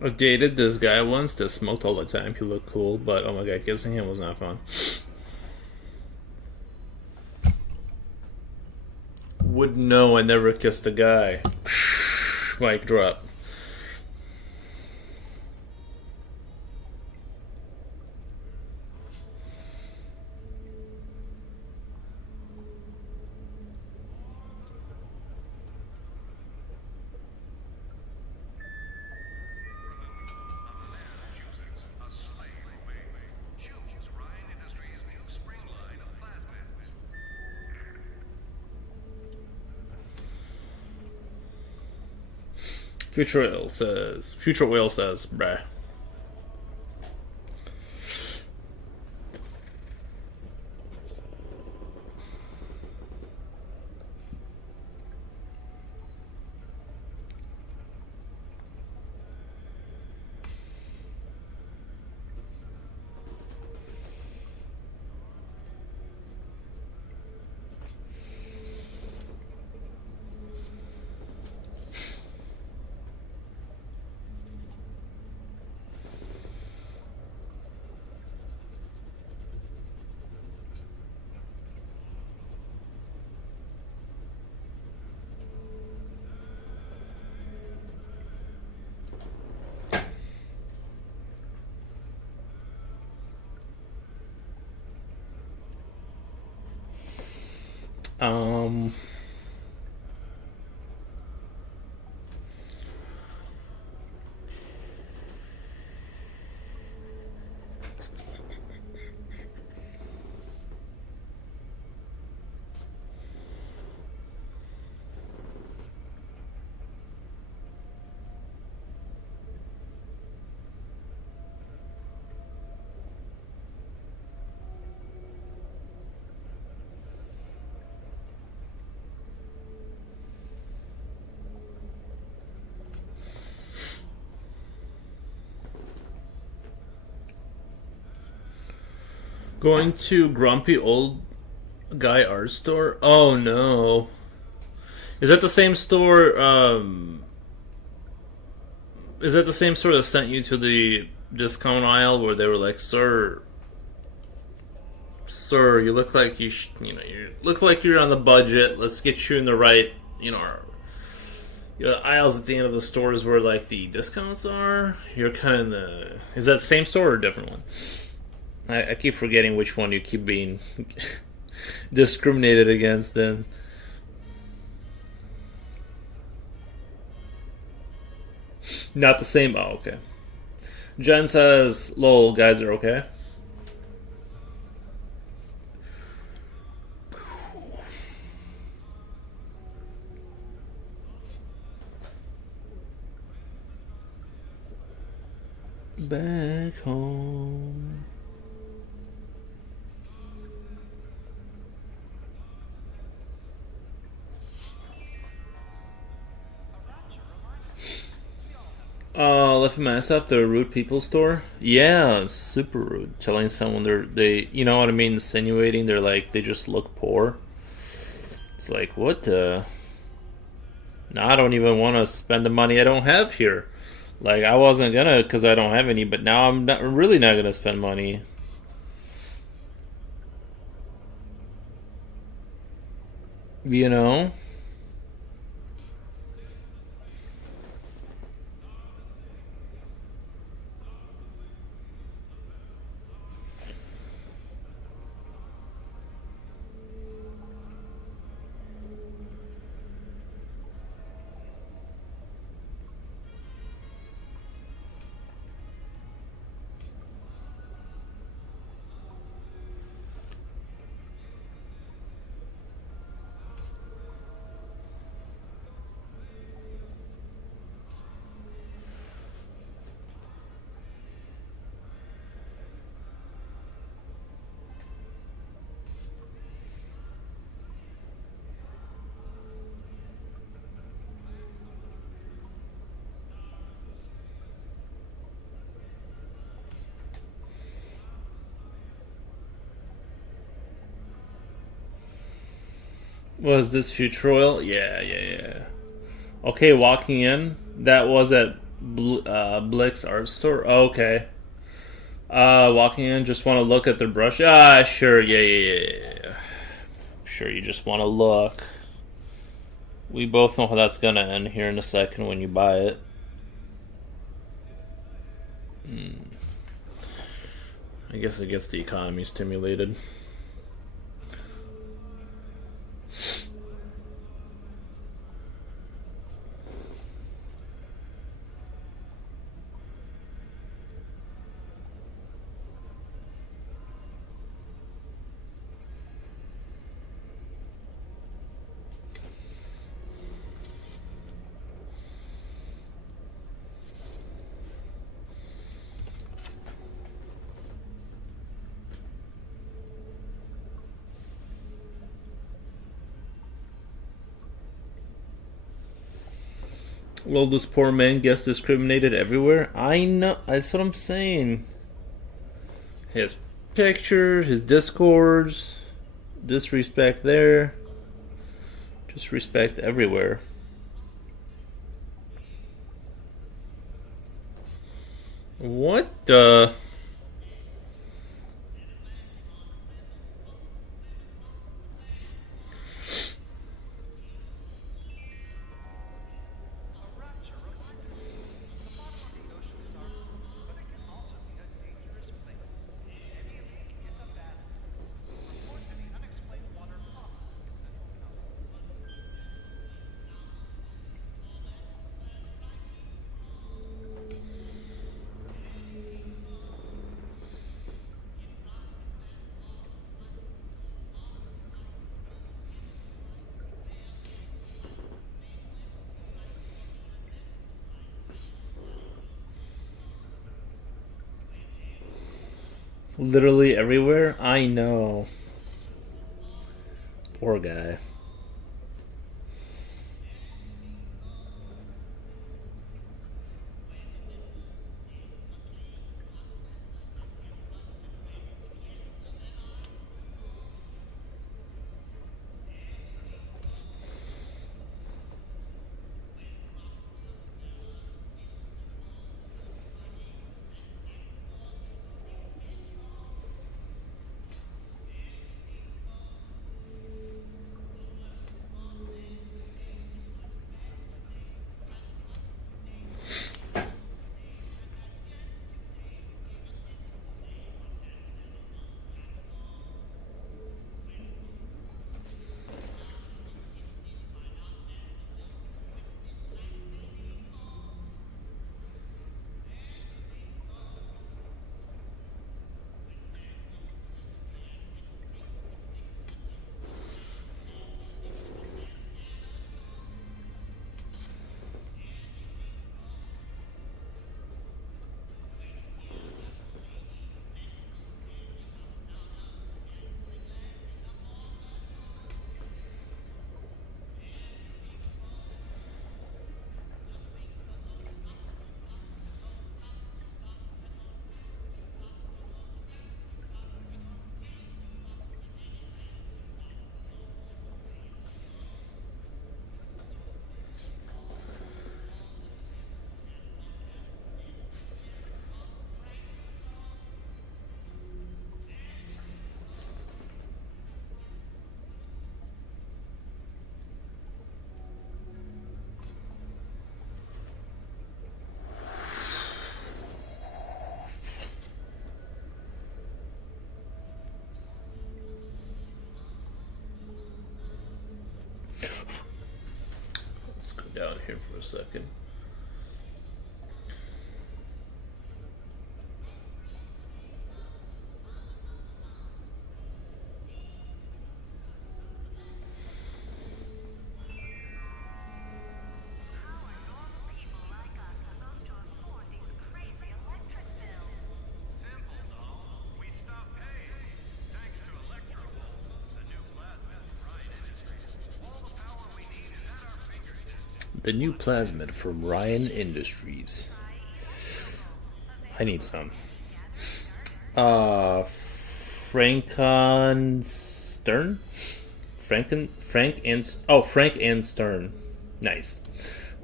I dated this guy once that smoked all the time. He looked cool, but oh my god, kissing him was not fun. Would know I never kissed a guy. Mic drop. Future Whale says, bruh. Um, going to Grumpy Old Guy Art Store. Oh no, is that the same store? Is that the same store that sent you to the discount aisle where they were like, "Sir, you look like you look like you're on the budget. Let's get you in the right, aisles at the end of the stores where like the discounts are. You're kind of in the. Is that same store or a different one? I keep forgetting which one you keep being discriminated against. Then not the same. Oh, okay. Jen says, "Lol, guys are okay." Back home. Left myself the rude people store. Yeah, it's super rude. Telling someone they you know what I mean, insinuating they're like they just look poor. It's like what the. No, I don't even want to spend the money I don't have here. Like I wasn't gonna because I don't have any, but now I'm not really not gonna spend money. You know. Was this Future Oil? Yeah. Okay, walking in. That was at Blick's art store. Oh, okay. Walking in, just want to look at their brush. Sure, yeah. Sure, you just want to look. We both know how that's gonna end here in a second when you buy it. I guess it gets the economy stimulated. Well, this poor man gets discriminated everywhere. I know. That's what I'm saying. His pictures, his discords, disrespect there, disrespect everywhere. What the? Literally everywhere? I know. Poor guy. Let's go down here for a second. The new plasmid from Ryan Industries. I need some. Frankenstern? Frank and Stern. Nice.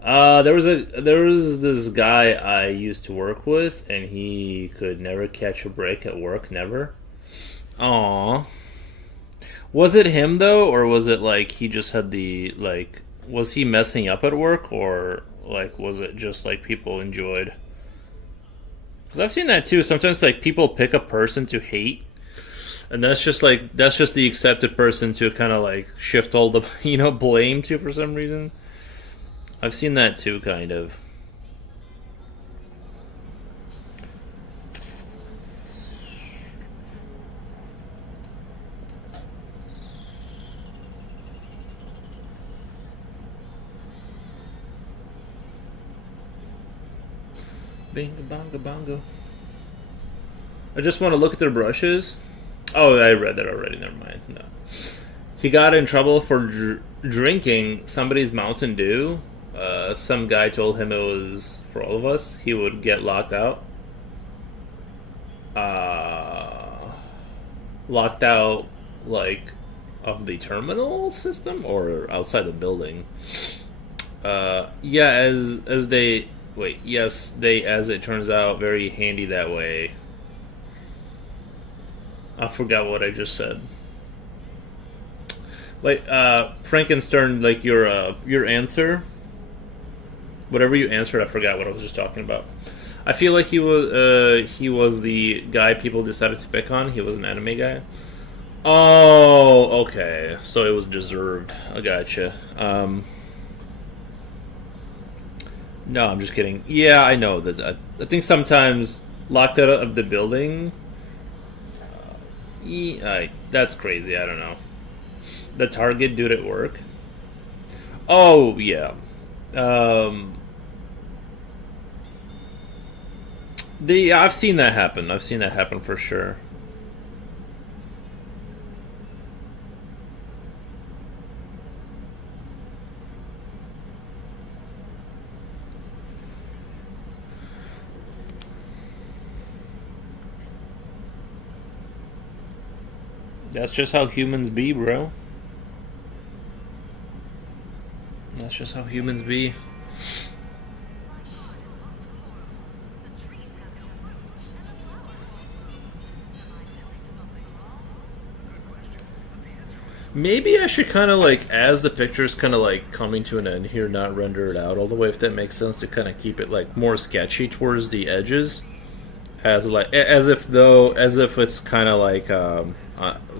There was this guy I used to work with, and he could never catch a break at work. Never. Aw. Was it him though, or was it like he just had the like? Was he messing up at work, or like was it just like people enjoyed? Because I've seen that too. Sometimes like people pick a person to hate, and that's just the accepted person to kind of like shift all the blame to for some reason. I've seen that too, kind of. Bingo bongo bongo. I just want to look at their brushes. Oh, I read that already. Never mind. No. He got in trouble for drinking somebody's Mountain Dew. Some guy told him it was for all of us. He would get locked out. Locked out, like, of the terminal system or outside the building. Yeah, as they wait. Yes, they as it turns out very handy that way. I forgot what I just said. Like Frankenstein, like your answer, whatever you answered, I forgot what I was just talking about. I feel like he was the guy people decided to pick on. He was an anime guy. Oh, okay. So it was deserved. I gotcha. No, I'm just kidding. Yeah, I know that. I think sometimes locked out of the building. That's crazy. I don't know. The Target dude at work. Oh yeah. I've seen that happen. I've seen that happen for sure. That's just how humans be, bro. That's just how humans be. Maybe I should kind of like, as the picture's kind of like coming to an end here, not render it out all the way, if that makes sense, to kind of keep it like more sketchy towards the edges, as if it's kind of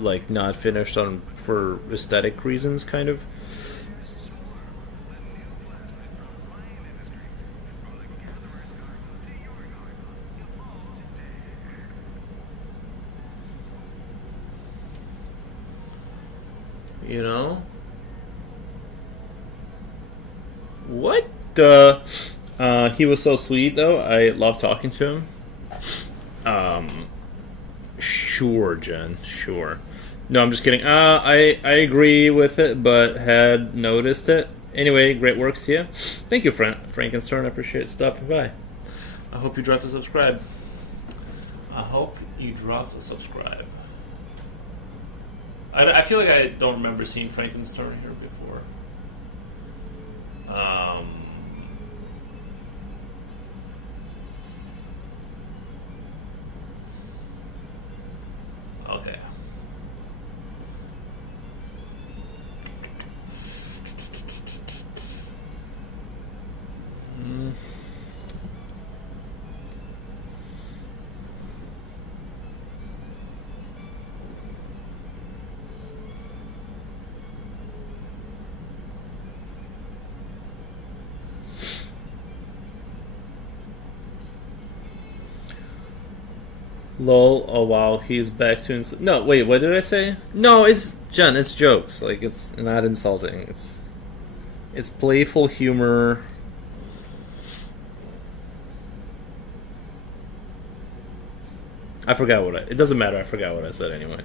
like not finished on for aesthetic reasons, kind of. You know? What the? He was so sweet, though. I love talking to him. Sure, Jen. Sure. No, I'm just kidding. I agree with it, but had noticed it. Anyway, great work to you. Thank you, Frankenstein. I appreciate stopping by. I hope you dropped a subscribe. I hope you dropped a subscribe. I feel like I don't remember seeing Frankenstein here before. Okay. Lol, oh wow, he's back to no, wait, what did I say? No, it's Jen, it's jokes. Like, it's not insulting. It's playful humor. I forgot it doesn't matter, I forgot what I said anyway.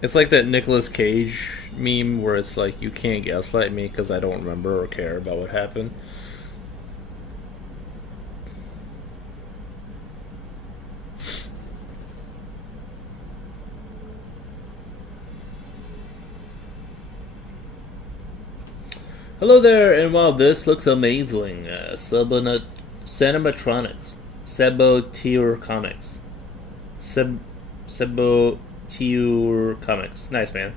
It's like that Nicolas Cage meme where it's like, you can't gaslight me because I don't remember or care about what happened. Hello there, and wow, this looks amazing. Cinematronics. Sebo Tier Comics. Sebo Tier Comics. Nice, man.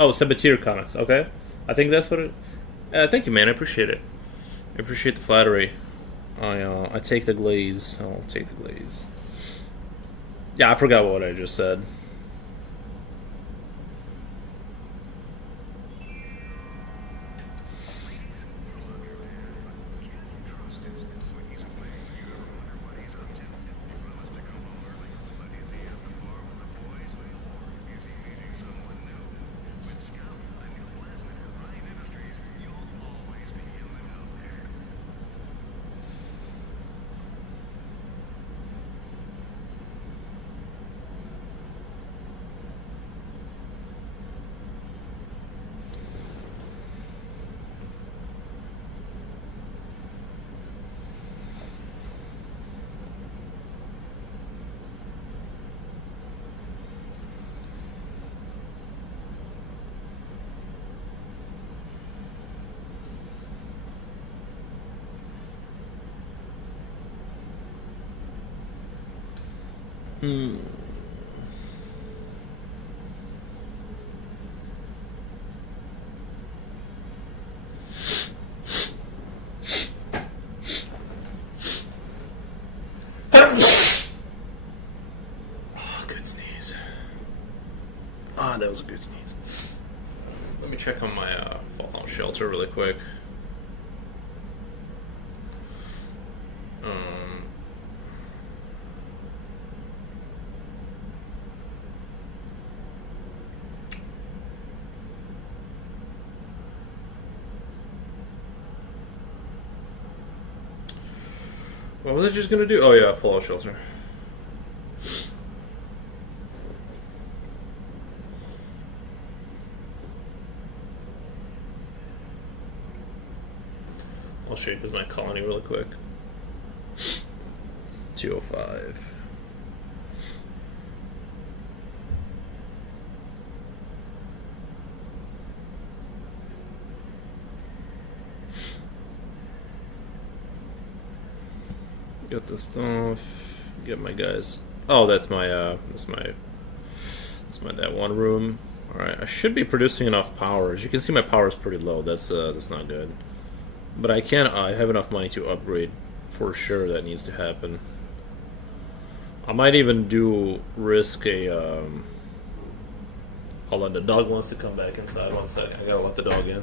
Sabatier Comics. Okay. I think that's what it... thank you, man. I appreciate it. I appreciate the flattery. I take the glaze. I'll take the glaze. Yeah, I forgot what I just said. Good sneeze. That was a good sneeze. Let me check on my Fallout Shelter really quick. What was I just gonna do? Oh yeah, Fallout Shelter. I'll show you guys my colony really quick. 205. Get the stuff. Get my guys. Oh, that's my that one room. All right, I should be producing enough power. As you can see, my power is pretty low. That's not good. But I have enough money to upgrade for sure. That needs to happen. I might even risk a. Hold on, the dog wants to come back inside. 1 second, I gotta let the dog in.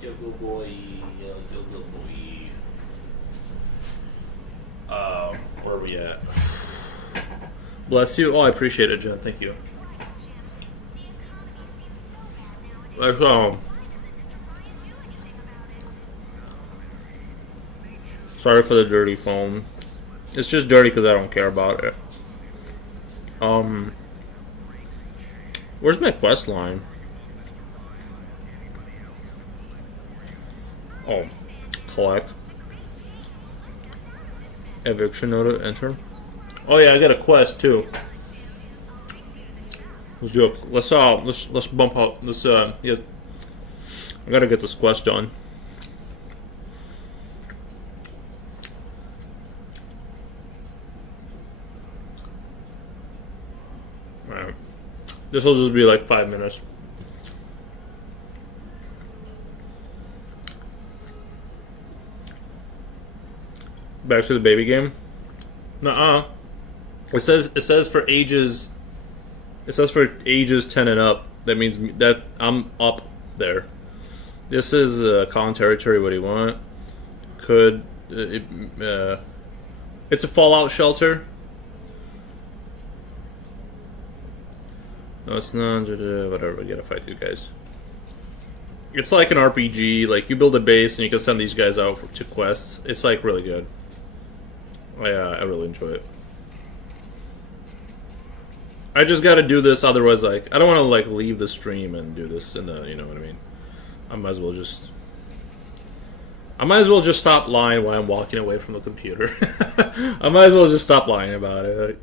Good boy, good boy. Where are we at? Bless you. Oh, I appreciate it, Jen. Thank you. Sorry for the dirty phone. It's just dirty because I don't care about it. Where's my quest line? Oh, collect. Eviction note, enter. Oh yeah, I got a quest too. Let's do it. Let's bump up. Yeah. I gotta get this quest done. Alright. This will just be like 5 minutes. Back to the baby game. Nuh-uh. It says for ages. It says for ages 10 and up. That means that I'm up there. This is common territory. What do you want? It's a Fallout Shelter. No, it's not. Whatever. We gotta fight these guys. It's like an RPG. Like you build a base and you can send these guys out to quests. It's like really good. I really enjoy it. I just got to do this. Otherwise, like, I don't want to like leave the stream and do this in the, you know what I mean. I might as well just. I might as well just stop lying while I'm walking away from the computer. I might as well just stop lying about it. Like,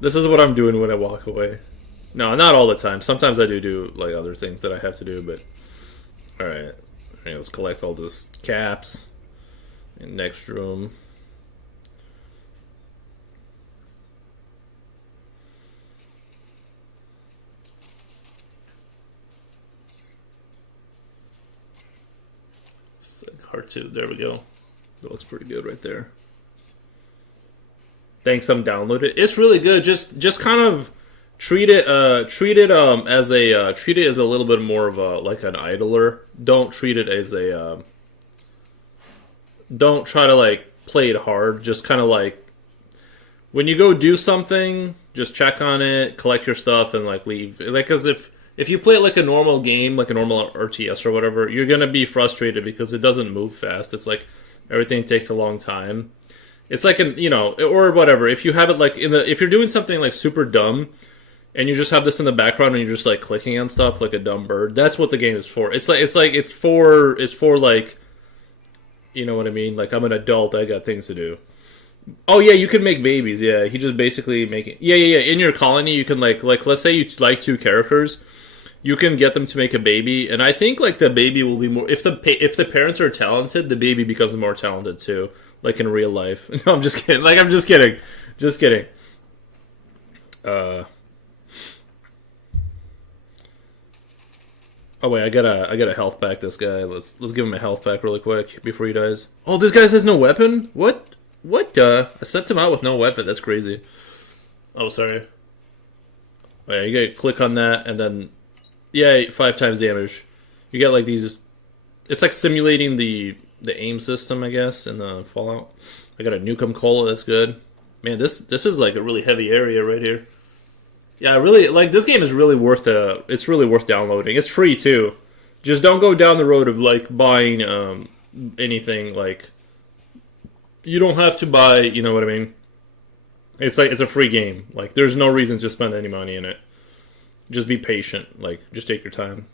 this is what I'm doing when I walk away. No, not all the time. Sometimes I do like other things that I have to do, but all right. Let's collect all this caps. Next room. Heart 2. There we go. That looks pretty good right there. Thanks, I'm downloaded. It's really good. Just kind of treat it as a little bit more of a like an idler. Don't treat it as a don't try to like play it hard. Just kind of like when you go do something, just check on it, collect your stuff, and like leave. Like, cause if you play it like a normal game, like a normal RTS or whatever, you're gonna be frustrated because it doesn't move fast. It's like everything takes a long time. It's like or whatever. If you have it like if you're doing something like super dumb, and you just have this in the background and you're just like clicking on stuff like a dumb bird, that's what the game is for. It's for like, you know what I mean? Like, I'm an adult, I got things to do. Oh yeah, you can make babies. Yeah, he just basically making. Yeah. In your colony, you can like let's say you like 2 characters. You can get them to make a baby, and I think like the baby will be more if the parents are talented, the baby becomes more talented too, like in real life. No, I'm just kidding. Like, I'm just kidding. Just kidding. Oh wait, I gotta health pack this guy. Let's give him a health pack really quick before he dies. Oh, this guy has no weapon? What? I sent him out with no weapon. That's crazy. Oh, sorry. Oh, yeah, you gotta click on that and then. Yeah, 5 times damage. You get like these. It's like simulating the aim system, I guess, in the Fallout. I got a Nukem Cola. That's good. Man, this is like a really heavy area right here. Yeah, really, like this game is really worth it's really worth downloading. It's free too. Just don't go down the road of like buying anything. Like, you don't have to buy. You know what I mean? It's like it's a free game. Like, there's no reason to spend any money in it. Just be patient. Like, just take your time.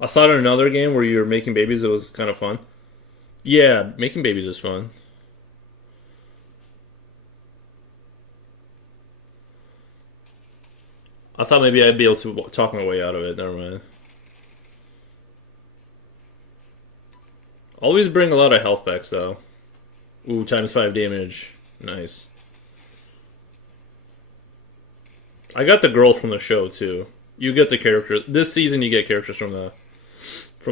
I saw it in another game where you were making babies. It was kind of fun. Yeah, making babies is fun. I thought maybe I'd be able to talk my way out of it. Never mind. Always bring a lot of health packs, though. Ooh, times 5 damage. Nice. I got the girl from the show too. You get the characters this season. You get characters from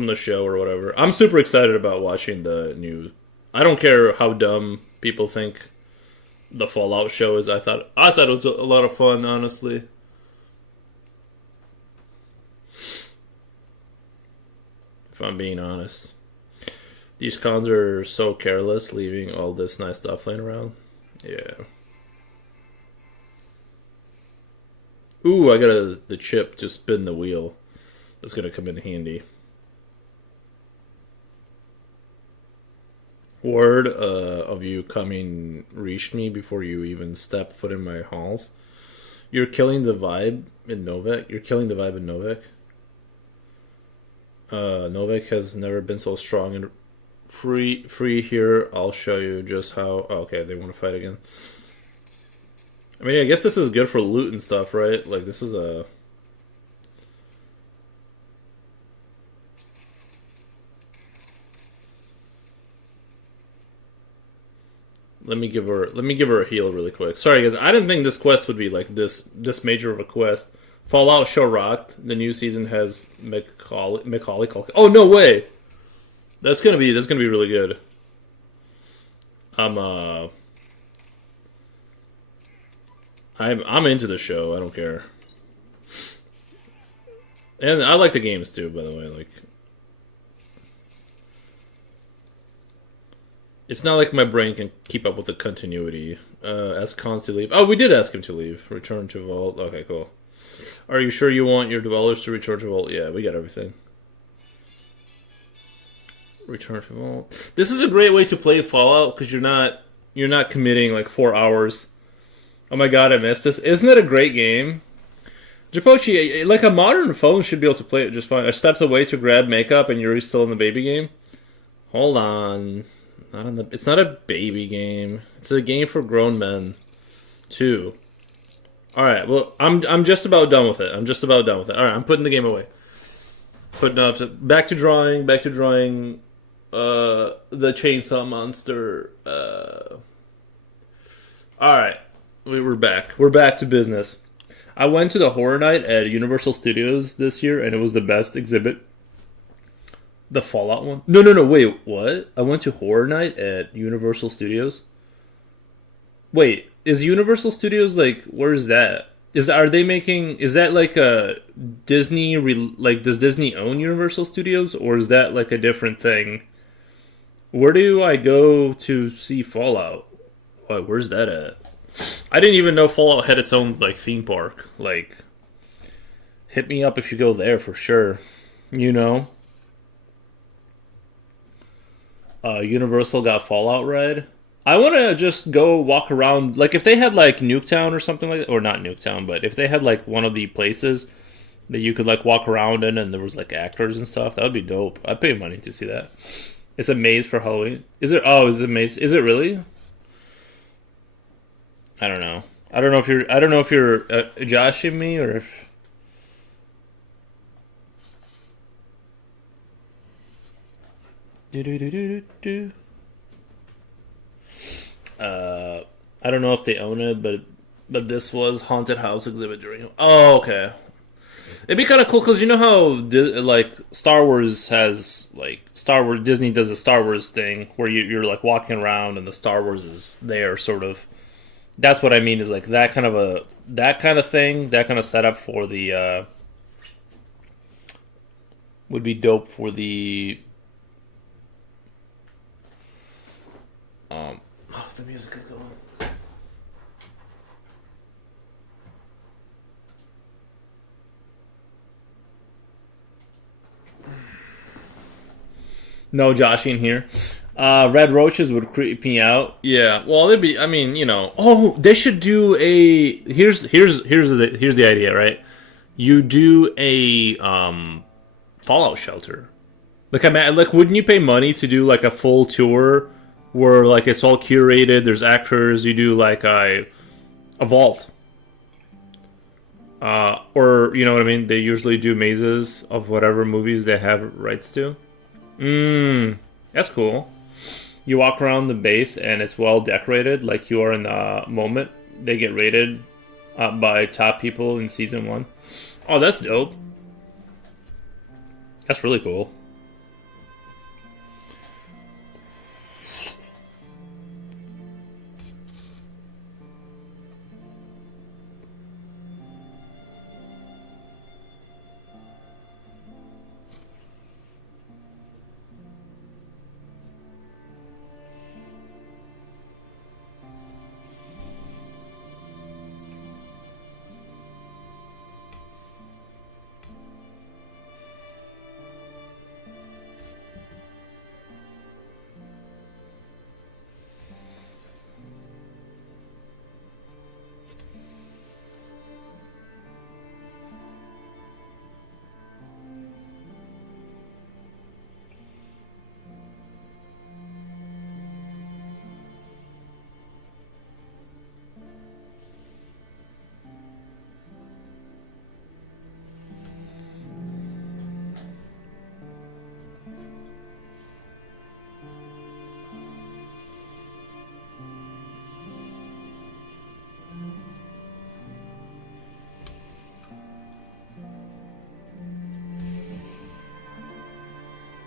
the show or whatever. I'm super excited about watching the new. I don't care how dumb people think the Fallout show is. I thought it was a lot of fun, honestly. If I'm being honest, these cons are so careless, leaving all this nice stuff laying around. Yeah. Ooh, I got the chip to spin the wheel. That's going to come in handy. Word of you coming reached me before you even stepped foot in my halls. You're killing the vibe in Novak. Novak has never been so strong and free here. I'll show you just how. Oh, okay, they want to fight again. I mean, I guess this is good for loot and stuff, right? Like, this is a... Let me give her a heal really quick. Sorry, guys. I didn't think this quest would be like this major of a quest. Fallout show rocked. The new season has Macaulay Culkin. Oh, no way! That's gonna be really good. I'm into the show. I don't care, and I like the games too. By the way, like, it's not like my brain can keep up with the continuity. Ask Cons to leave. Oh, we did ask him to leave. Return to Vault. Okay, cool. Are you sure you want your dwellers to return to Vault? Yeah, we got everything. Return to Vault. This is a great way to play Fallout because you're not committing like 4 hours Oh my god, I missed this. Isn't it a great game? Japochi, like a modern phone should be able to play it just fine. I stepped away to grab makeup and Yuri's still in the baby game. Hold on. It's not a baby game. It's a game for grown men. Too. Alright, well, I'm just about done with it. Alright, I'm putting the game away. Putting up back to drawing, the Chainsaw Monster. Alright. We're back. We're back to business. I went to the horror night at Universal Studios this year, and it was the best exhibit. The Fallout one? No, wait, what? I went to horror night at Universal Studios? Wait, is Universal Studios, like, where's that? Is that like a Disney, like, does Disney own Universal Studios, or is that like a different thing? Where do I go to see Fallout? What, where's that at? I didn't even know Fallout had its own, like, theme park. Like, hit me up if you go there for sure. You know? Universal got Fallout Red. I want to just go walk around. Like, if they had, like, Nuketown or something like that. Or not Nuketown, but if they had, like, one of the places that you could, like, walk around in and there was, like, actors and stuff, that would be dope. I'd pay money to see that. It's a maze for Halloween. Is it? Oh, is it a maze? Is it really? I don't know. I don't know if you're joshing me or if. I don't know if they own it, but this was haunted house exhibit during. Oh, okay. It'd be kind of cool because you know how like Star Wars has like Star Wars Disney does a Star Wars thing where you're like walking around and the Star Wars is there sort of. That's what I mean is like that kind of thing, that kind of setup for the would be dope for the the music is going. No joshing here. Red roaches would creep me out. Yeah, well, it'd be. I mean, you know. Oh, they should do a. Here's the idea, right? You do a Fallout shelter. Like, wouldn't you pay money to do like a full tour where like it's all curated? There's actors. You do like a vault, or you know what I mean? They usually do mazes of whatever movies they have rights to. That's cool. You walk around the base and it's well decorated, like you are in the moment. They get rated by top people in season 1. Oh, that's dope. That's really cool.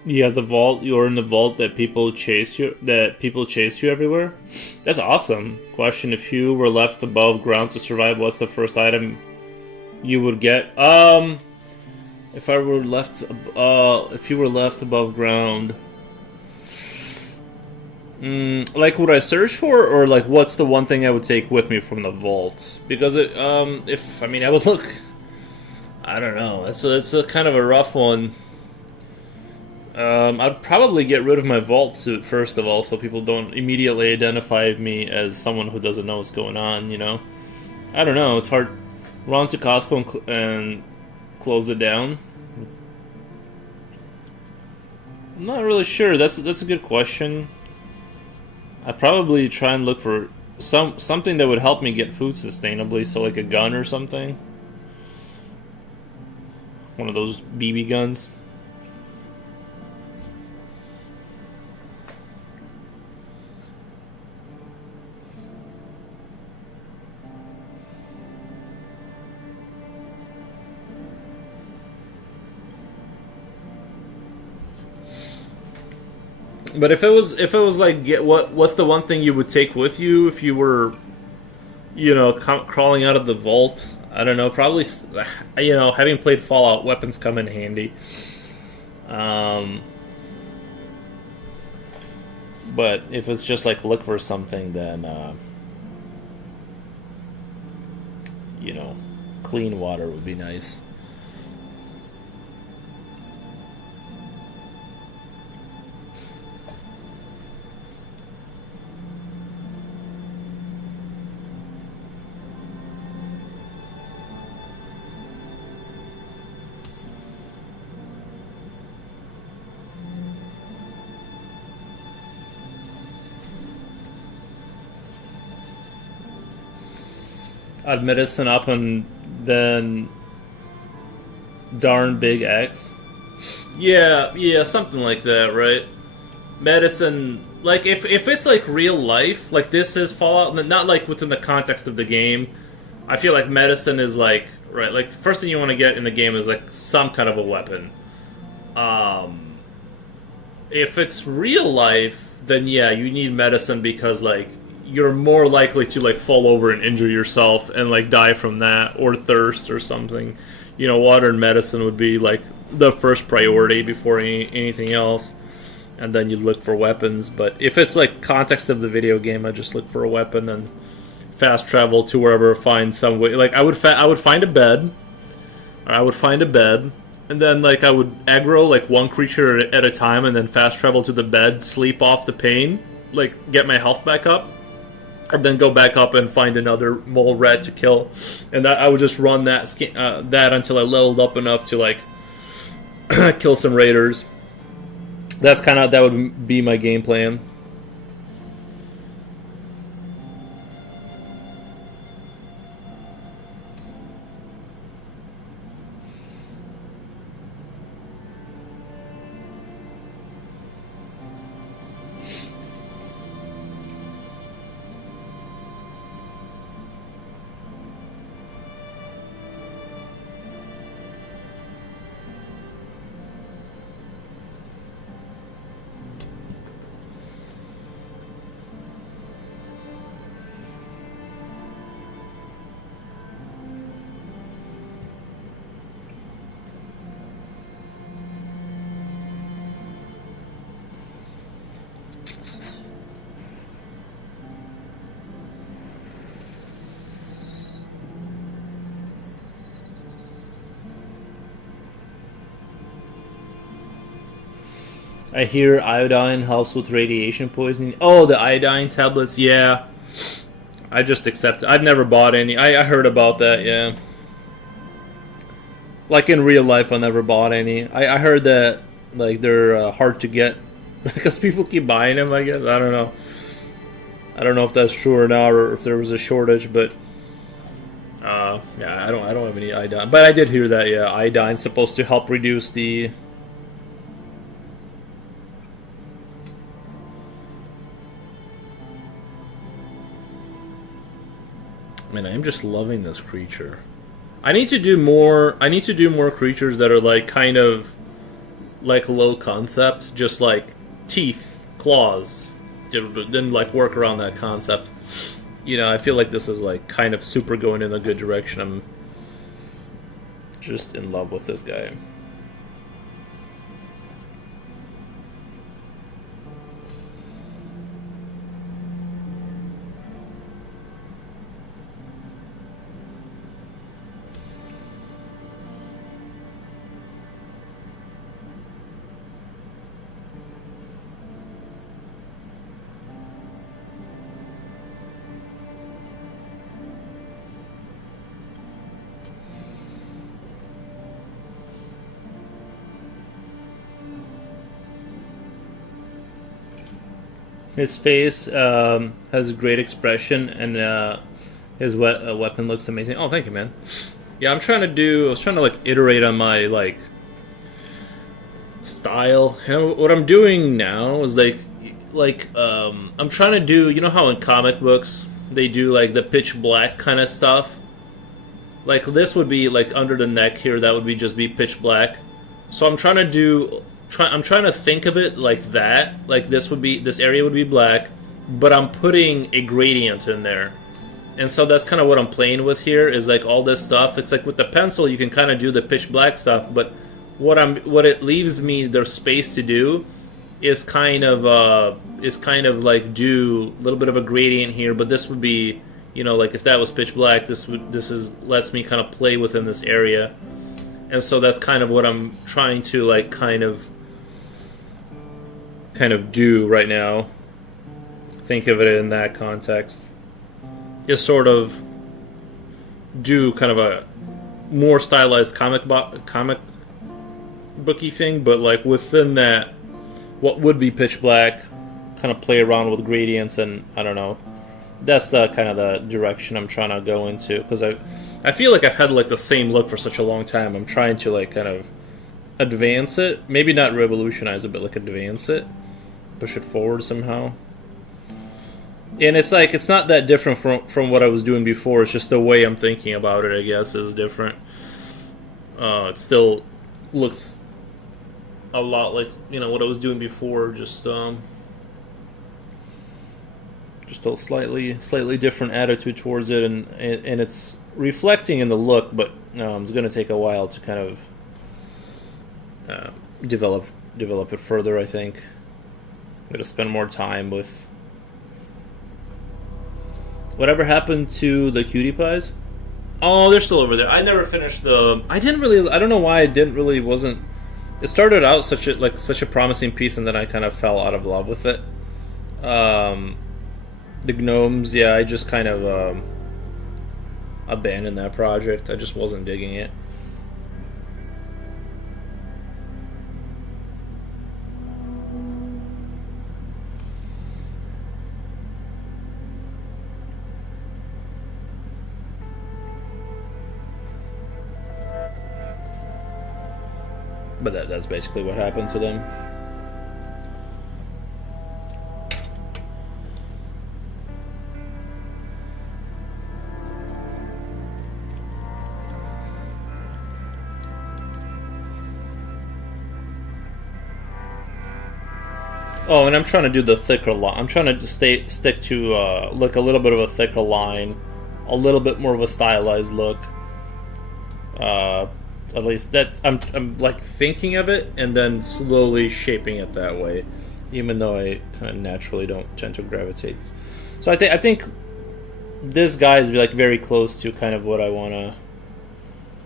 Yeah, the vault. You're in the vault that people chase you. That people chase you everywhere. That's awesome. Question: if you were left above ground to survive, what's the first item you would get? If I were left, if you were left above ground, like would I search for, or like what's the one thing I would take with me from the vault? Because if I mean, I would look. I don't know. That's a kind of a rough one. I'd probably get rid of my vault suit first of all, so people don't immediately identify me as someone who doesn't know what's going on, you know? I don't know. It's hard. Run to Costco and close it down. I'm not really sure. That's a good question. I'd probably try and look for something that would help me get food sustainably. So like a gun or something. One of those BB guns. But if it was like what's the one thing you would take with you if you were, crawling out of the vault? I don't know. Probably, having played Fallout, weapons come in handy. But if it's just like look for something, then clean water would be nice. Add medicine up and then darn big X. Yeah, something like that, right? Medicine, like if it's like real life, like this is Fallout, not like within the context of the game. I feel like medicine is like right, like first thing you want to get in the game is like some kind of a weapon. If it's real life, then yeah, you need medicine because like you're more likely to like fall over and injure yourself and like die from that or thirst or something. Water and medicine would be like the first priority before anything else, and then you'd look for weapons. But if it's like context of the video game, I just look for a weapon and fast travel to wherever, find some way. Like I would find a bed. And then like I would aggro like one creature at a time, and then fast travel to the bed, sleep off the pain, like get my health back up, and then go back up and find another mole rat to kill. And I would just run that until I leveled up enough to like kill some raiders. That would be my game plan. I hear iodine helps with radiation poisoning. Oh, the iodine tablets, yeah. I just accept it. I've never bought any. I heard about that, yeah. Like in real life, I never bought any. I heard that like they're hard to get because people keep buying them, I guess. I don't know. I don't know if that's true or not, or if there was a shortage, but yeah, I don't have any iodine. But I did hear that, yeah, iodine's supposed to help reduce the. Man, I'm just loving this creature. I need to do more creatures that are like kind of like low concept, just like teeth, claws. Didn't like work around that concept. I feel like this is like kind of super going in a good direction. I'm just in love with this guy. His face has a great expression, and his weapon looks amazing. Oh, thank you, man. Yeah, I was trying to like iterate on my like style. And what I'm doing now is I'm trying to do, you know how in comic books they do like the pitch black kind of stuff. Like this would be like under the neck here. That would be just be pitch black. So I'm trying to think of it like that. Like this area would be black, but I'm putting a gradient in there. And so that's kind of what I'm playing with here is like all this stuff. It's like with the pencil you can kind of do the pitch black stuff, but what it leaves me the space to do is kind of like do a little bit of a gradient here, but this would be, you know, like if that was pitch black, lets me kind of play within this area. And so that's kind of what I'm trying to like kind of do right now. Think of it in that context. Just sort of do kind of a more stylized comic booky thing, but like within that, what would be pitch black, kind of play around with gradients, and I don't know. That's the kind of the direction I'm trying to go into, because I feel like I've had like the same look for such a long time. I'm trying to like kind of advance it, maybe not revolutionize it, but like advance it, push it forward somehow. And it's like it's not that different from what I was doing before. It's just the way I'm thinking about it, I guess, is different. It still looks a lot like, you know, what I was doing before, just a slightly different attitude towards it, and it's reflecting in the look, but it's going to take a while to kind of develop it further. I think I'm going to spend more time with whatever happened to the cutie pies. Oh, they're still over there. I never finished the. I don't know why I didn't really wasn't. It started out such a promising piece, and then I kind of fell out of love with it. The gnomes, yeah, I just kind of abandoned that project. I just wasn't digging it. But that's basically what happened to them. Oh, and I'm trying to do the thicker line. I'm trying to stick to look a little bit of a thicker line, a little bit more of a stylized look. At least that's I'm like thinking of it and then slowly shaping it that way, even though I kind of naturally don't tend to gravitate. So I think this guy is like very close to kind of what I want to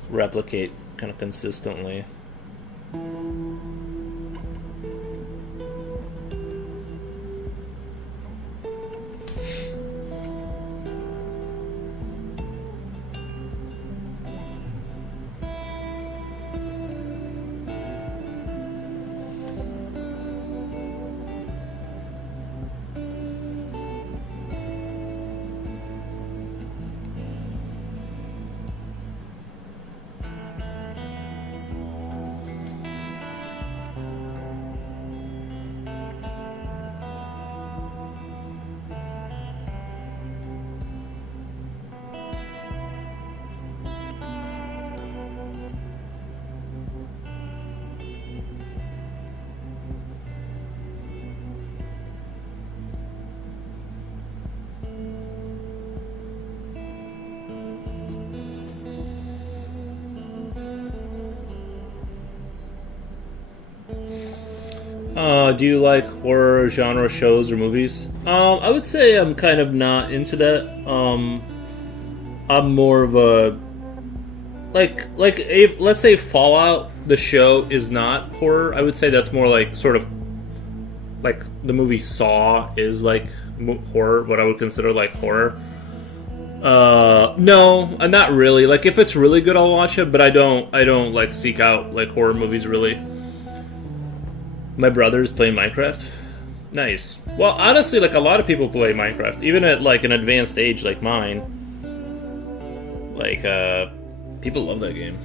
replicate kind of consistently. Do you like horror genre shows or movies? I would say I'm kind of not into that. I'm more of a like if let's say Fallout the show is not horror. I would say that's more like sort of like the movie Saw is like horror, what I would consider like horror. No, not really. Like if it's really good, I'll watch it, but I don't like seek out like horror movies really. My brother's playing Minecraft. Nice. Well, honestly, like a lot of people play Minecraft, even at like an advanced age like mine. Like, people love that game.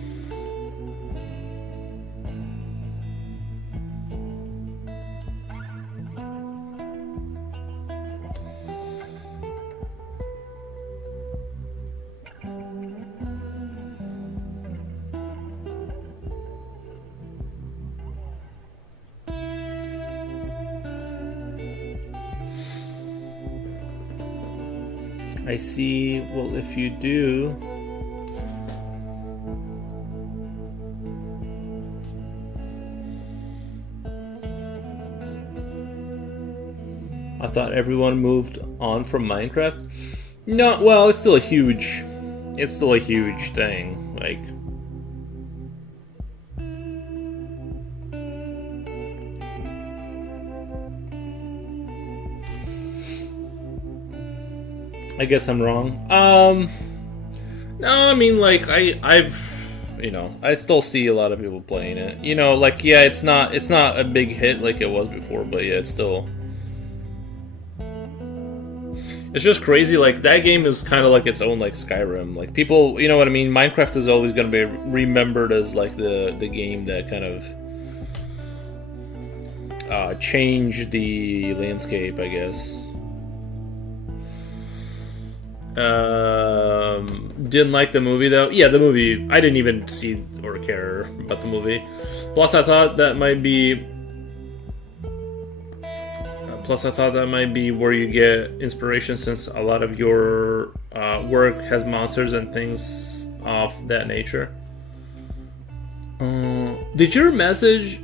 I see. Well, if you do... I thought everyone moved on from Minecraft. No, well, it's still a huge thing. Like, I guess I'm wrong. No, I mean, like, I've, you know, I still see a lot of people playing it. You know, like, yeah, it's not a big hit like it was before, but yeah, it's still. It's just crazy. Like, that game is kind of like its own, like, Skyrim. Like, people, you know what I mean. Minecraft is always going to be remembered as like the game that kind of changed the landscape, I guess. Didn't like the movie though. Yeah, the movie, I didn't even see or care about the movie. Plus, I thought that might be where you get inspiration, since a lot of your work has monsters and things of that nature. Did your message?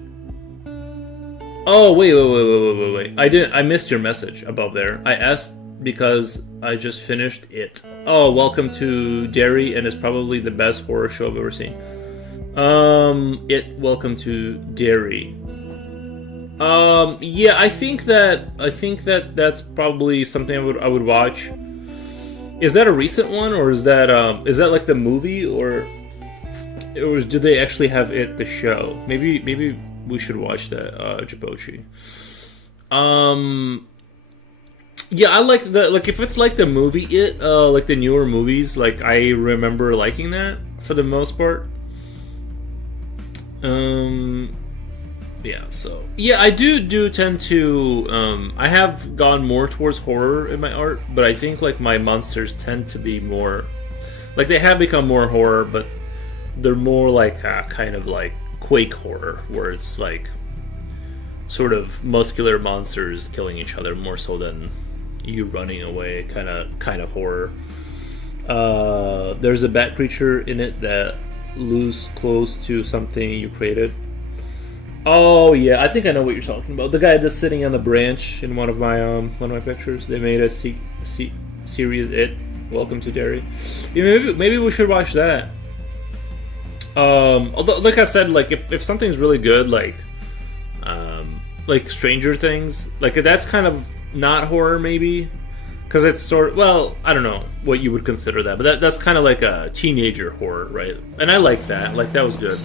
Oh, wait. I missed your message above there. I asked because I just finished it. Oh, welcome to Derry, and it's probably the best horror show I've ever seen. Welcome to Derry. Yeah, I think that that's probably something I would watch. Is that a recent one, or is that like the movie, or do they actually have the show? Maybe we should watch that, Jibochi. Yeah, I like if it's like the movie, like the newer movies, like I remember liking that for the most part. Yeah, so yeah, I do tend to I have gone more towards horror in my art, but I think like my monsters tend to be more like, they have become more horror, but they're more like kind of like Quake horror, where it's like sort of muscular monsters killing each other more so than you running away kind of horror. There's a bat creature in it that looks close to something you created. Oh yeah, I think I know what you're talking about. The guy that's sitting on the branch in one of my pictures. They made a series. Welcome to Derry. Yeah, maybe we should watch that. Although, like I said, like if something's really good, like Stranger Things, like that's kind of not horror, maybe, because it's sort of, well, I don't know what you would consider that, but that's kind of like a teenager horror, right? And I like that. Like, that was good.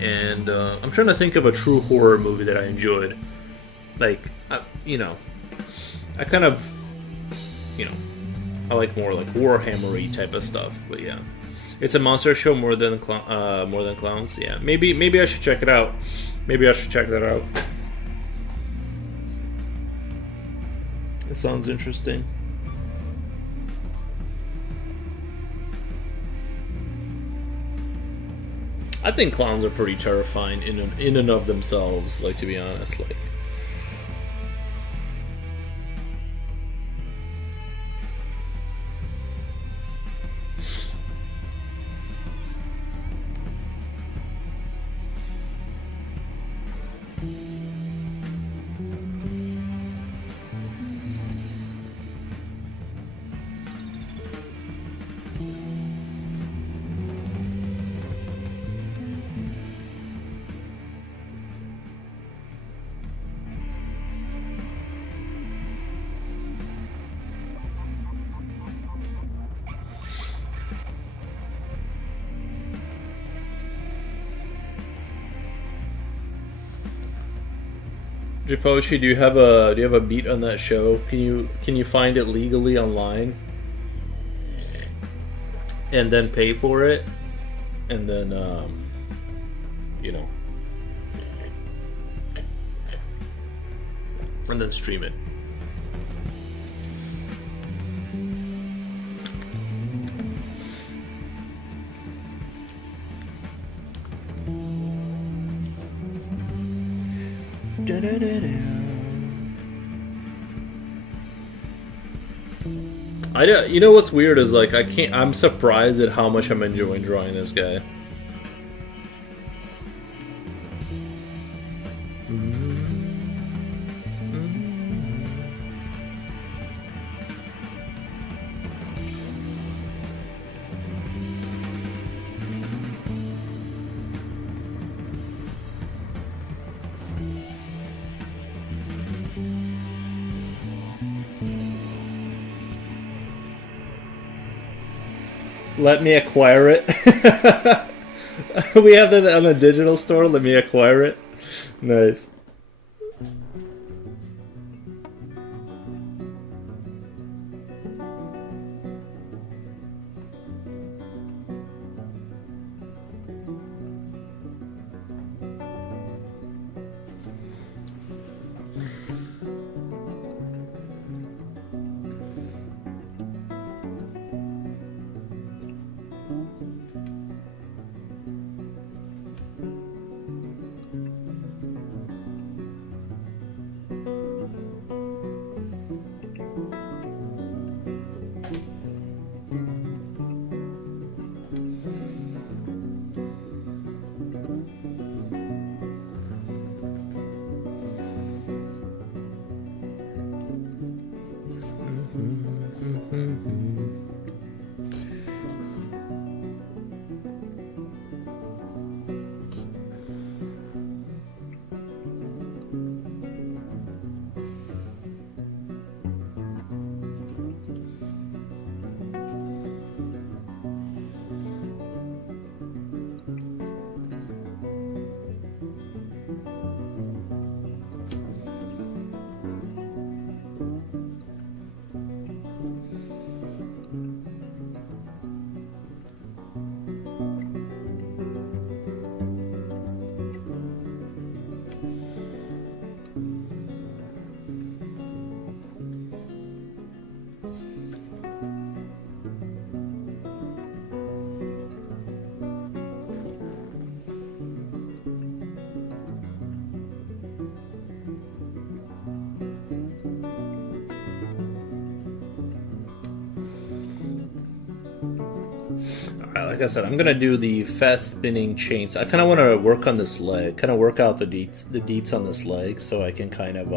And I'm trying to think of a true horror movie that I enjoyed. Like, I kind of, I like more like Warhammer-y type of stuff. But yeah, it's a monster show more than clowns. Yeah, maybe I should check it out. Maybe I should check that out. It sounds interesting. I think clowns are pretty terrifying in and of themselves, like, to be honest, like. Japochi, do you have a beat on that show? Can you find it legally online? And then pay for it? And then you know, and then stream it. You know what's weird is like I'm surprised at how much I'm enjoying drawing this guy. Let me acquire it. We have that on a digital store. Let me acquire it. Nice. Like I said, I'm gonna do the fast spinning chains. I kind of want to work on this leg, kind of work out the deets on this leg, so I can kind of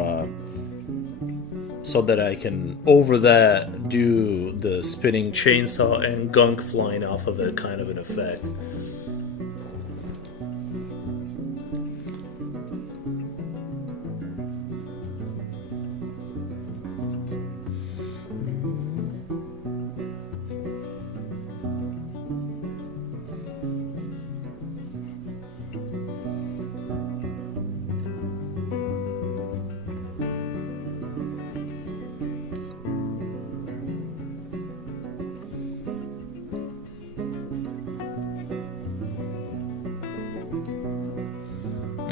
so that I can over that do the spinning chainsaw and gunk flying off of it, kind of an effect.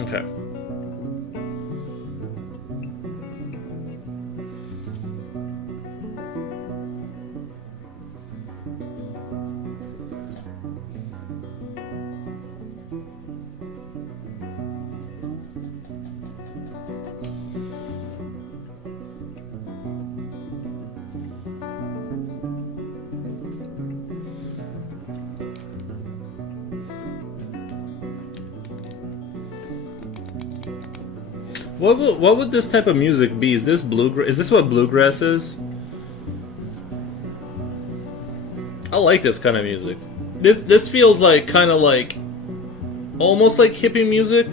Okay. What would this type of music be? Is this bluegrass? Is this what bluegrass is? I like this kind of music. This feels like kind of like almost like hippie music.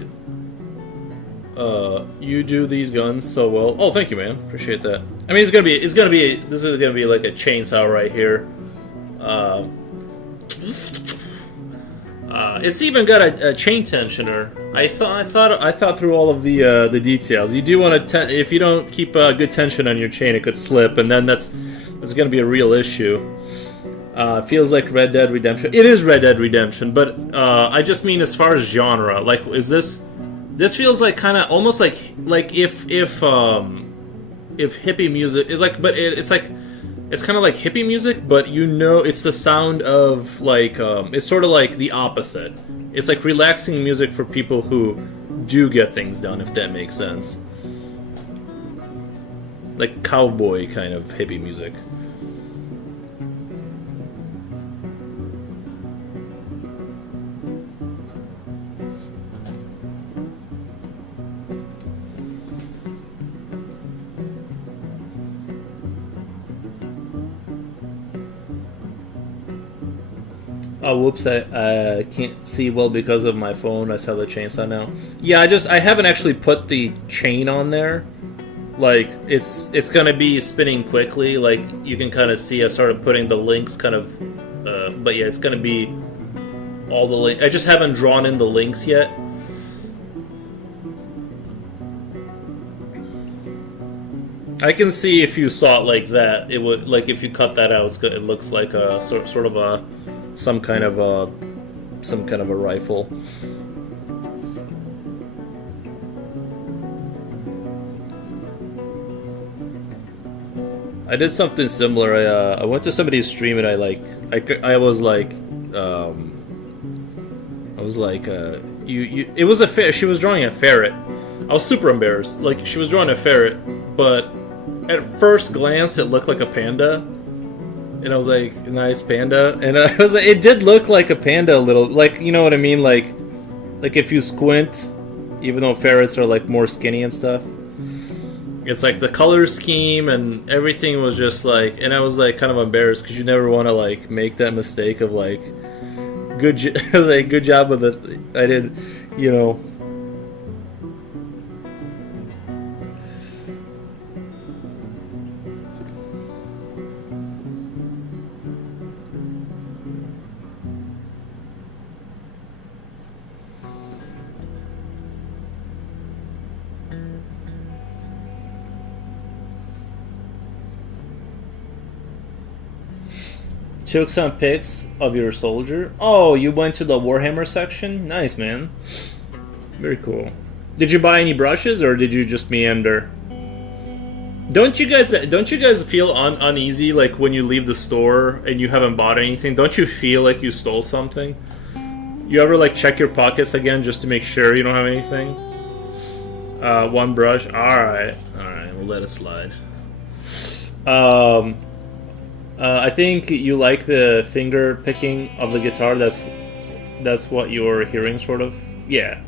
You do these guns so well. Oh, thank you, man. Appreciate that. I mean, this is gonna be like a chainsaw right here. It's even got a chain tensioner. I thought through all of the details. You do want to if you don't keep good tension on your chain, it could slip, and then that's going to be a real issue. Feels like Red Dead Redemption. It is Red Dead Redemption, but I just mean as far as genre. Like, is this? This feels like kind of almost like if hippie music is like, but it's like it's kind of like hippie music, but you know it's the sound of like it's sort of like the opposite. It's like relaxing music for people who do get things done, if that makes sense. Like cowboy kind of hippie music. Oh, whoops! I can't see well because of my phone. I saw the chainsaw now. Yeah, I haven't actually put the chain on there. Like it's gonna be spinning quickly. Like you can kind of see. I started putting the links kind of, but yeah, it's gonna be all the link. I just haven't drawn in the links yet. I can see if you saw it like that, it would like if you cut that out, it's good. It looks like a sort of a some kind of a rifle. I did something similar. I went to somebody's stream and I was like you it was a ferret. She was drawing a ferret. I was super embarrassed. Like she was drawing a ferret, but at first glance it looked like a panda. And I was like, nice panda. And I was like, it did look like a panda a little. Like, you know what I mean? Like if you squint, even though ferrets are like more skinny and stuff. It's like the color scheme and everything was just like, and I was like kind of embarrassed because you never want to like make that mistake of like, good job with it. I did, you know. Took some pics of your soldier. Oh, you went to the Warhammer section? Nice, man. Very cool. Did you buy any brushes or did you just meander? Don't you guys feel uneasy like when you leave the store and you haven't bought anything? Don't you feel like you stole something? You ever like check your pockets again just to make sure you don't have anything? One brush. All right, we'll let it slide. I think you like the finger picking of the guitar. That's what you're hearing, sort of. Yeah.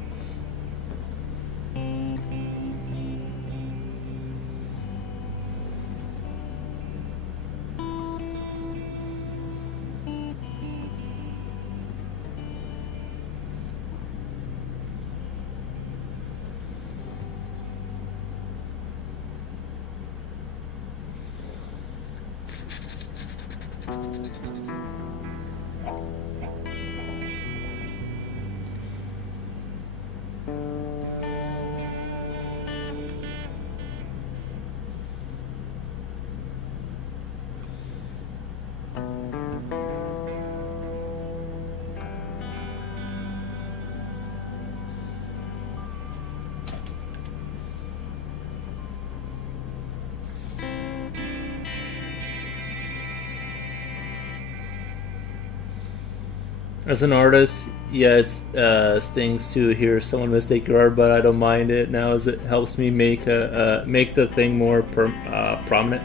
As an artist, yeah, it stings to hear someone mistake your art, but I don't mind it now as it helps me make the thing more prominent.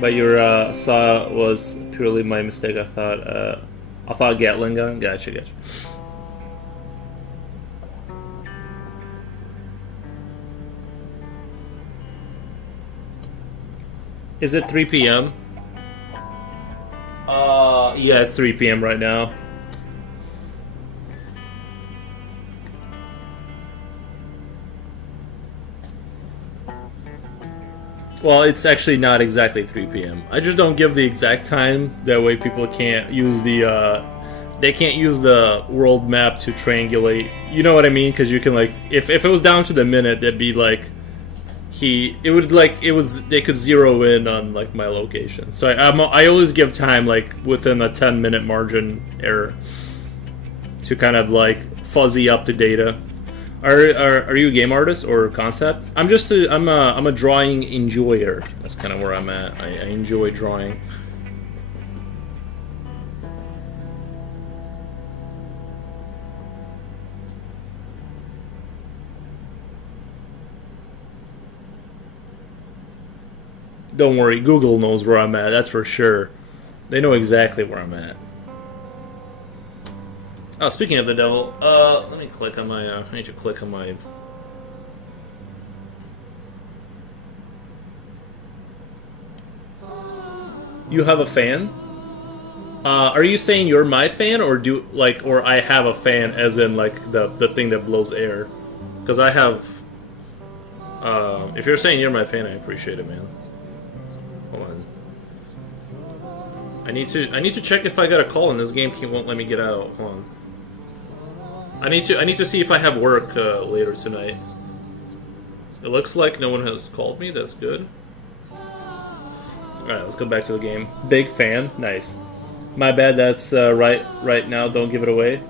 But your saw was purely my mistake. I thought Gatling gun. Gotcha. Is it 3 p.m.? Yeah, it's 3 p.m. right now. Well, it's actually not exactly 3 p.m. I just don't give the exact time. That way people can't use the they can't use the world map to triangulate. You know what I mean? Because you can like, if it was down to the minute, that'd be like they could zero in on like my location. So I always give time like within a 10-minute margin error to kind of like fuzzy up the data. Are you a game artist or concept? I'm a drawing enjoyer. That's kind of where I'm at. I enjoy drawing. Don't worry, Google knows where I'm at, that's for sure. They know exactly where I'm at. Oh, speaking of the devil, let me click on my, I need to click on my... You have a fan? Are you saying you're my fan, or or I have a fan as in, like, the thing that blows air? Because I have... if you're saying you're my fan, I appreciate it, man. Hold on. I need to check if I got a call and this game won't let me get out. Hold on. I need to see if I have work later tonight. It looks like no one has called me. That's good. All right, let's go back to the game. Big fan, nice. My bad. That's right now. Don't give it away.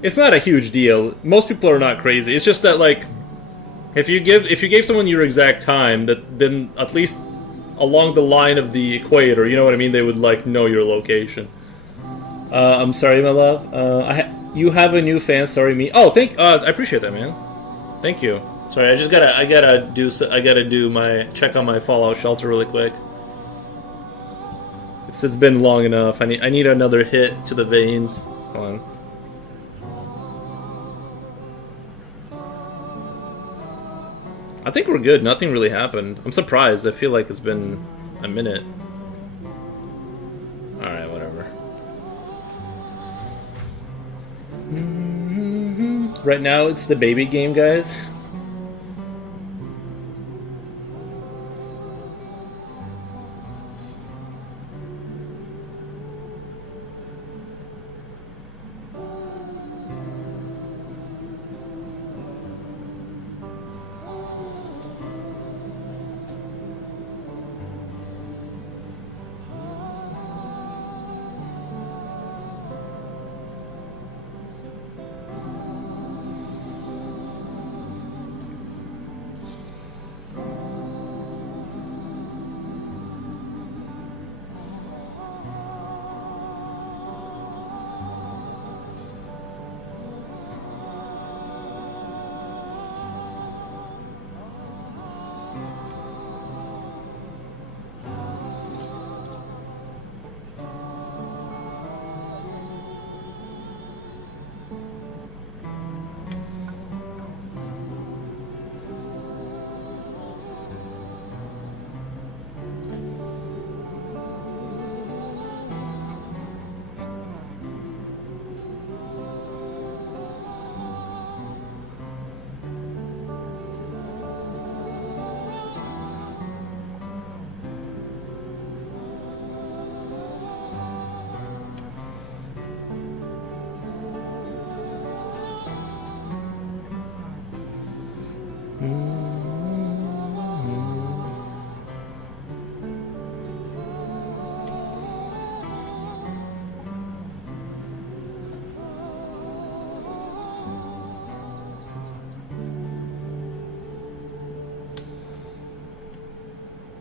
It's not a huge deal. Most people are not crazy. It's just that like. If you gave someone your exact time, then at least along the line of the equator, you know what I mean, they would like know your location. I'm sorry, my love. You have a new fan. Sorry, me. Oh, I appreciate that, man. Thank you. Sorry, I gotta do my check on my Fallout Shelter really quick. It's been long enough. I need another hit to the veins. Hold on. I think we're good. Nothing really happened. I'm surprised. I feel like it's been a minute. Alright, whatever. Right now, it's the baby game, guys.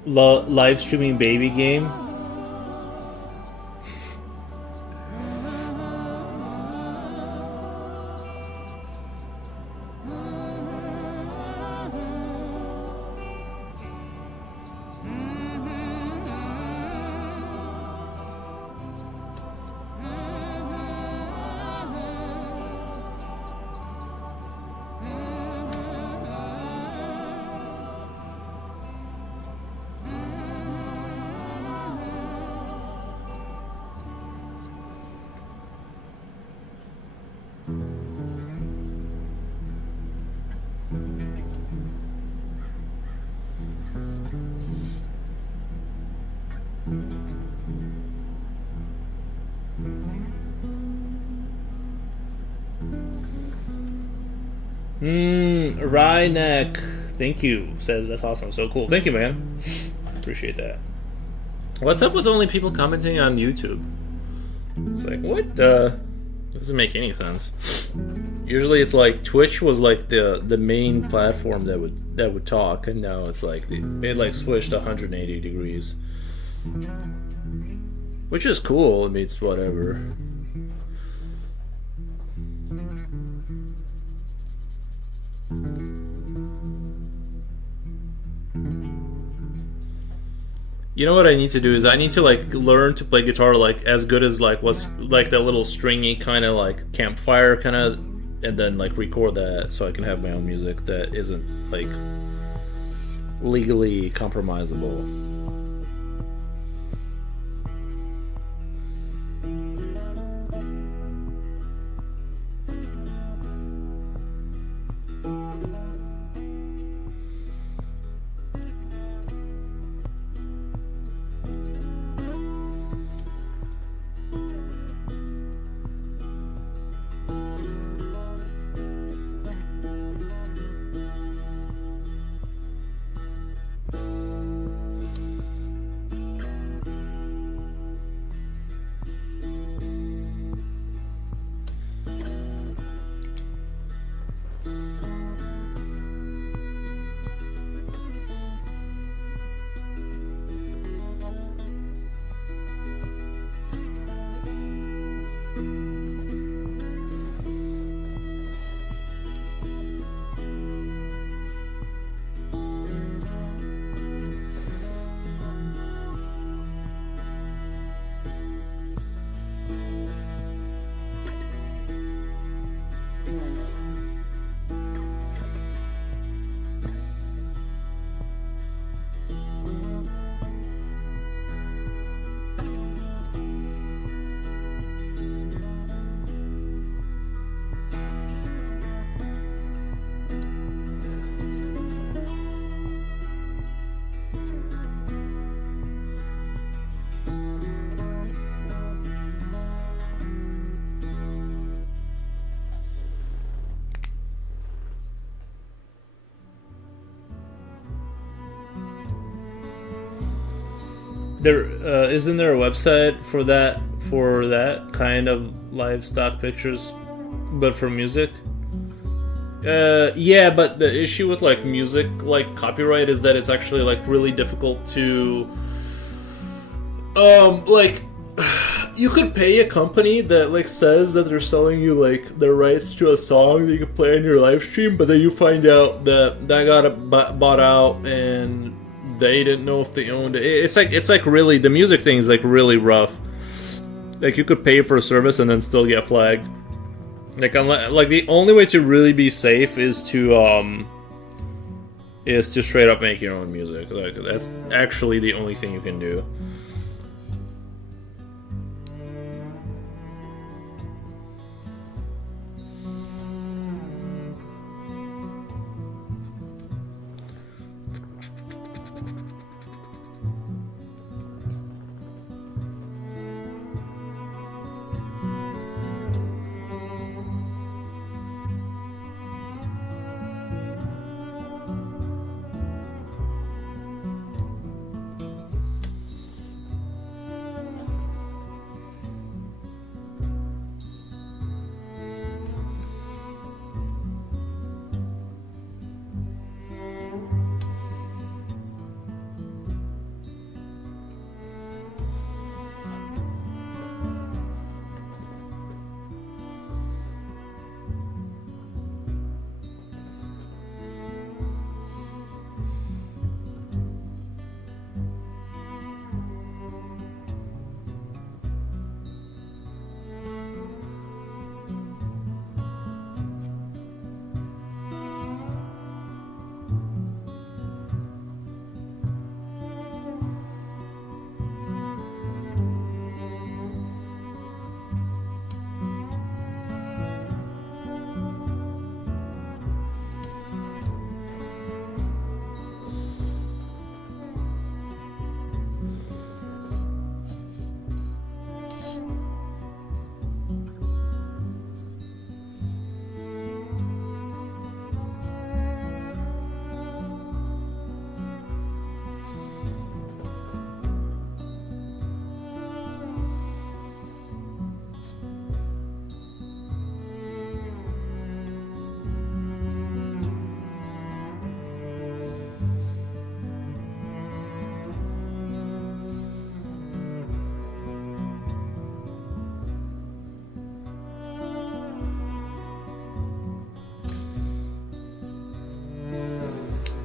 Live streaming baby game. Rynek, thank you. Says that's awesome. So cool. Thank you, man. Appreciate that. What's up with only people commenting on YouTube? It's like, what the? Doesn't make any sense. Usually it's like Twitch was like the main platform that would talk, and now it's like it like switched 180 degrees. Which is cool, I mean, it's whatever. You know what I need to do is I need to like learn to play guitar like as good as like what's like that little stringy kind of like campfire kind of, and then like record that so I can have my own music that isn't like legally compromisable. There isn't there a website for that kind of livestock pictures, but for music? Yeah, but the issue with like music, like copyright, is that it's actually like really difficult to, like, you could pay a company that like says that they're selling you like the rights to a song that you can play on your live stream, but then you find out that got bought out and they didn't know if they owned it. It's like really, the music thing is like really rough. Like you could pay for a service and then still get flagged. Like the only way to really be safe is to straight up make your own music. Like that's actually the only thing you can do.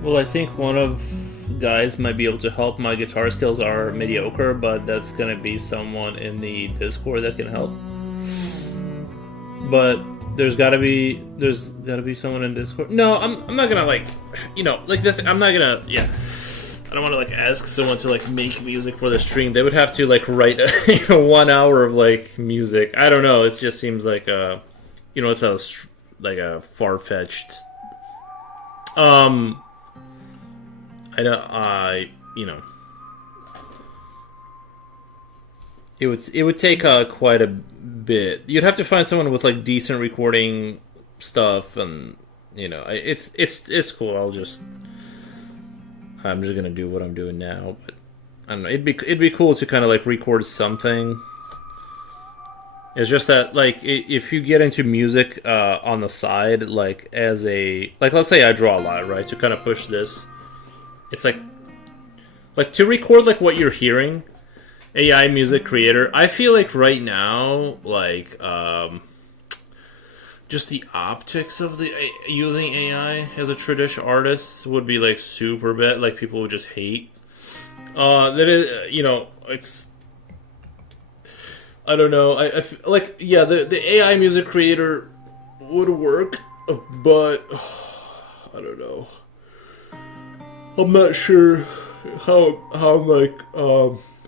Well, I think one of guys might be able to help. My guitar skills are mediocre, but that's gonna be someone in the Discord that can help. But there's gotta be someone in Discord. No, I'm not gonna like, like I'm not gonna I don't want to like ask someone to like make music for the stream. They would have to like write 1 hour of like music. I don't know. It just seems like it's a far fetched. It would take quite a bit. You'd have to find someone with like decent recording stuff, and it's cool. I'm just gonna do what I'm doing now, but I don't know. It'd be cool to kind of like record something. It's just that like if you get into music on the side, like as a let's say I draw a lot, right? To kind of push this, it's like to record like what you're hearing. AI music creator. I feel like right now, like just the optics of the using AI as a traditional artist would be like super bad. Like people would just hate. That is, it's. I don't know. I feel like the AI music creator would work, but I don't know. I'm not sure how I'm like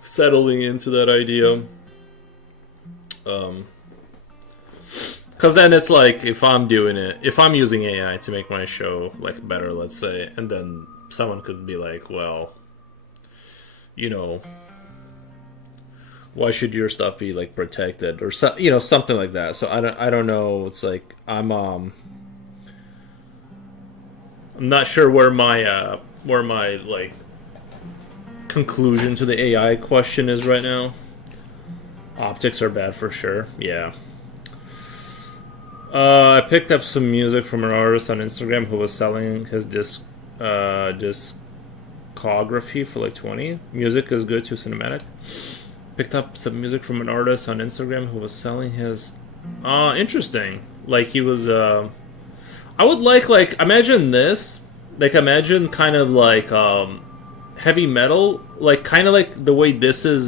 settling into that idea. Because then it's like if I'm using AI to make my show like better, let's say, and then someone could be like, well, why should your stuff be like protected or something like that. So I don't know. It's like I'm not sure where my like conclusion to the AI question is right now. Optics are bad for sure. Yeah. I picked up some music from an artist on Instagram who was selling his discography for like 20. Music is good too cinematic. Picked up some music from an artist on Instagram who was selling his. Interesting. Like he was. I would like imagine this. Like imagine kind of like heavy metal, like kind of like the way this is.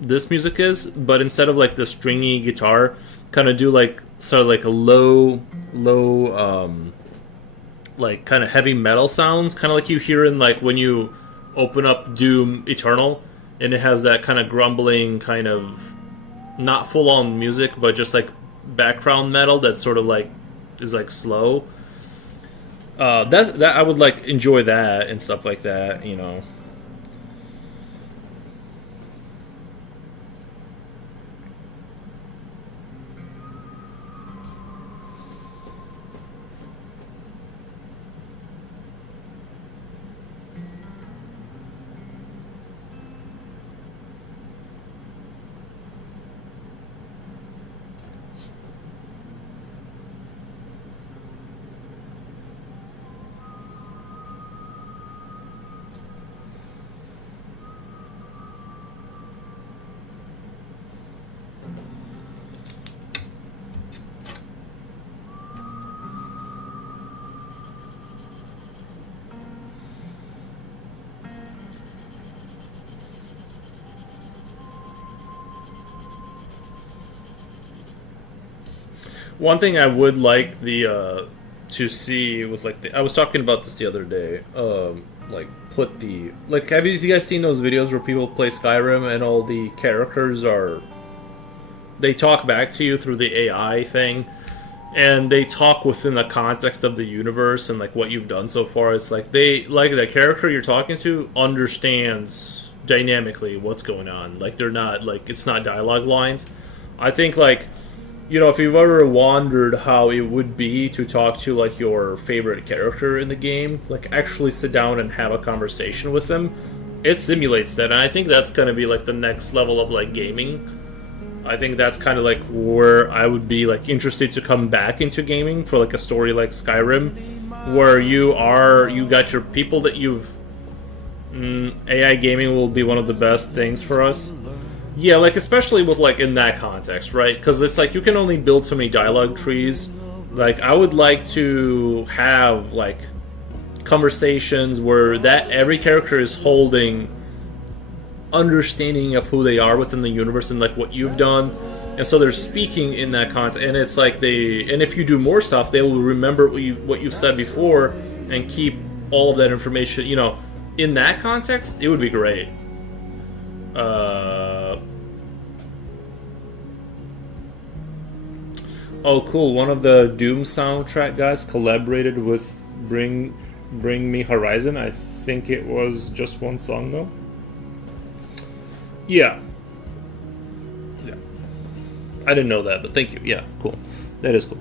This music is, but instead of like the stringy guitar, kind of do like sort of like a low, like kind of heavy metal sounds, kind of like you hear in like when you open up Doom Eternal, and it has that kind of grumbling, kind of not full on music, but just like background metal that sort of like is like slow. That I would like enjoy that and stuff like that, One thing I would like to see with like I was talking about this the other day. Like put the have you guys seen those videos where people play Skyrim and all the characters they talk back to you through the AI thing, and they talk within the context of the universe and like what you've done so far. It's like the character you're talking to understands dynamically what's going on. Like they're not like it's not dialogue lines. I think like. If you've ever wondered how it would be to talk to, like, your favorite character in the game, like, actually sit down and have a conversation with them, it simulates that, and I think that's going to be, like, the next level of, like, gaming. I think that's kind of, like, where I would be, like, interested to come back into gaming for, like, a story like Skyrim, where you got your people that you've... AI gaming will be one of the best things for us. Yeah, like, especially with, like, in that context, right? Because it's like, you can only build so many dialogue trees. Like, I would like to have, like, conversations where that every character is holding understanding of who they are within the universe and like what you've done, and so they're speaking in that context. And it's like and if you do more stuff, they will remember what you've said before and keep all of that information. You know, in that context, it would be great. Oh, cool! One of the Doom soundtrack guys collaborated with Bring Me Horizon. I think it was just one song though. Yeah. I didn't know that, but thank you. Yeah, cool. That is cool.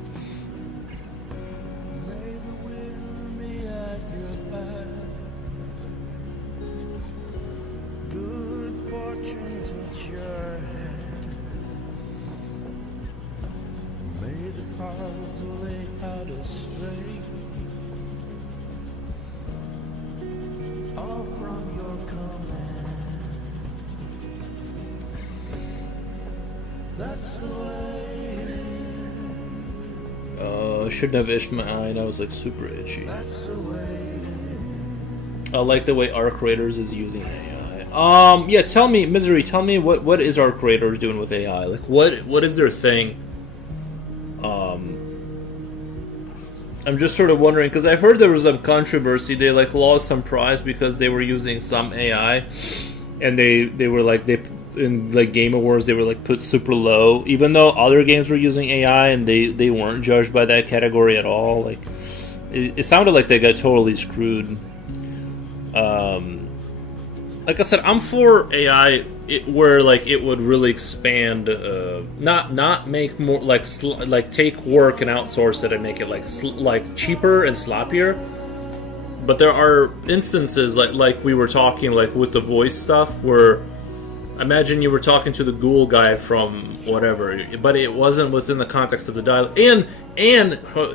Shouldn't have itched my eye, and I was like super itchy. I like the way Arc Raiders is using AI. Yeah, tell me, Misery, tell me what is Arc Raiders doing with AI? Like, what is their thing? I'm just sort of wondering, because I've heard there was some controversy. They like lost some prize because they were using some AI, and they were like in like Game Awards they were like put super low, even though other games were using AI and they weren't judged by that category at all. Like it sounded like they got totally screwed. Like I said, I'm for AI where like it would really expand, not make more like take work and outsource it and make it like cheaper and sloppier. But there are instances like we were talking like with the voice stuff where imagine you were talking to the ghoul guy from whatever, but it wasn't within the context of the dialogue. And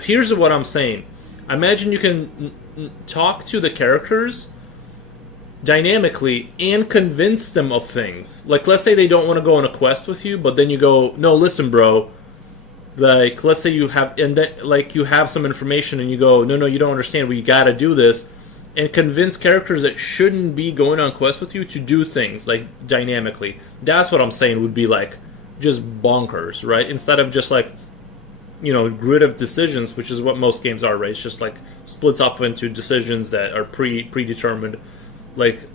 here's what I'm saying. Imagine you can talk to the characters dynamically and convince them of things. Like, let's say they don't want to go on a quest with you, but then you go, no, listen, bro. Like, let's say you have, and then, like, you have some information and you go, no, you don't understand. We gotta do this. And convince characters that shouldn't be going on quests with you to do things, like, dynamically. That's what I'm saying would be, like, just bonkers, right? Instead of just, like, you know, grid of decisions, which is what most games are, right? It's just, like, splits up into decisions that are predetermined. Like,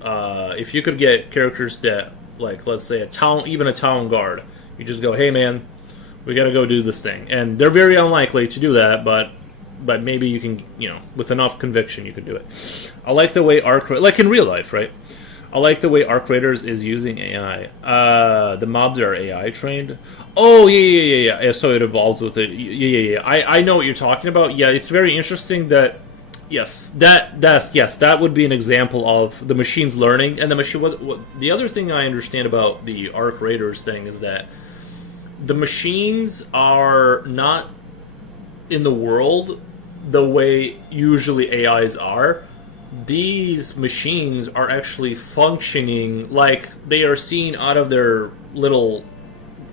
if you could get characters that, like, let's say even a town guard, you just go, hey, man, we gotta go do this thing. And they're very unlikely to do that, but maybe you can, you know, with enough conviction, you could do it. I like the way like in real life, right? I like the way Arc Raiders is using AI. The mobs are AI trained. Oh, yeah. So it evolves with it. Yeah. I know what you're talking about. Yeah, it's very interesting that, yes, that would be an example of the machine's learning. And the machine, the other thing I understand about the Arc Raiders thing is that the machines are not in the world the way usually AIs are. These machines are actually functioning like they are seeing out of their little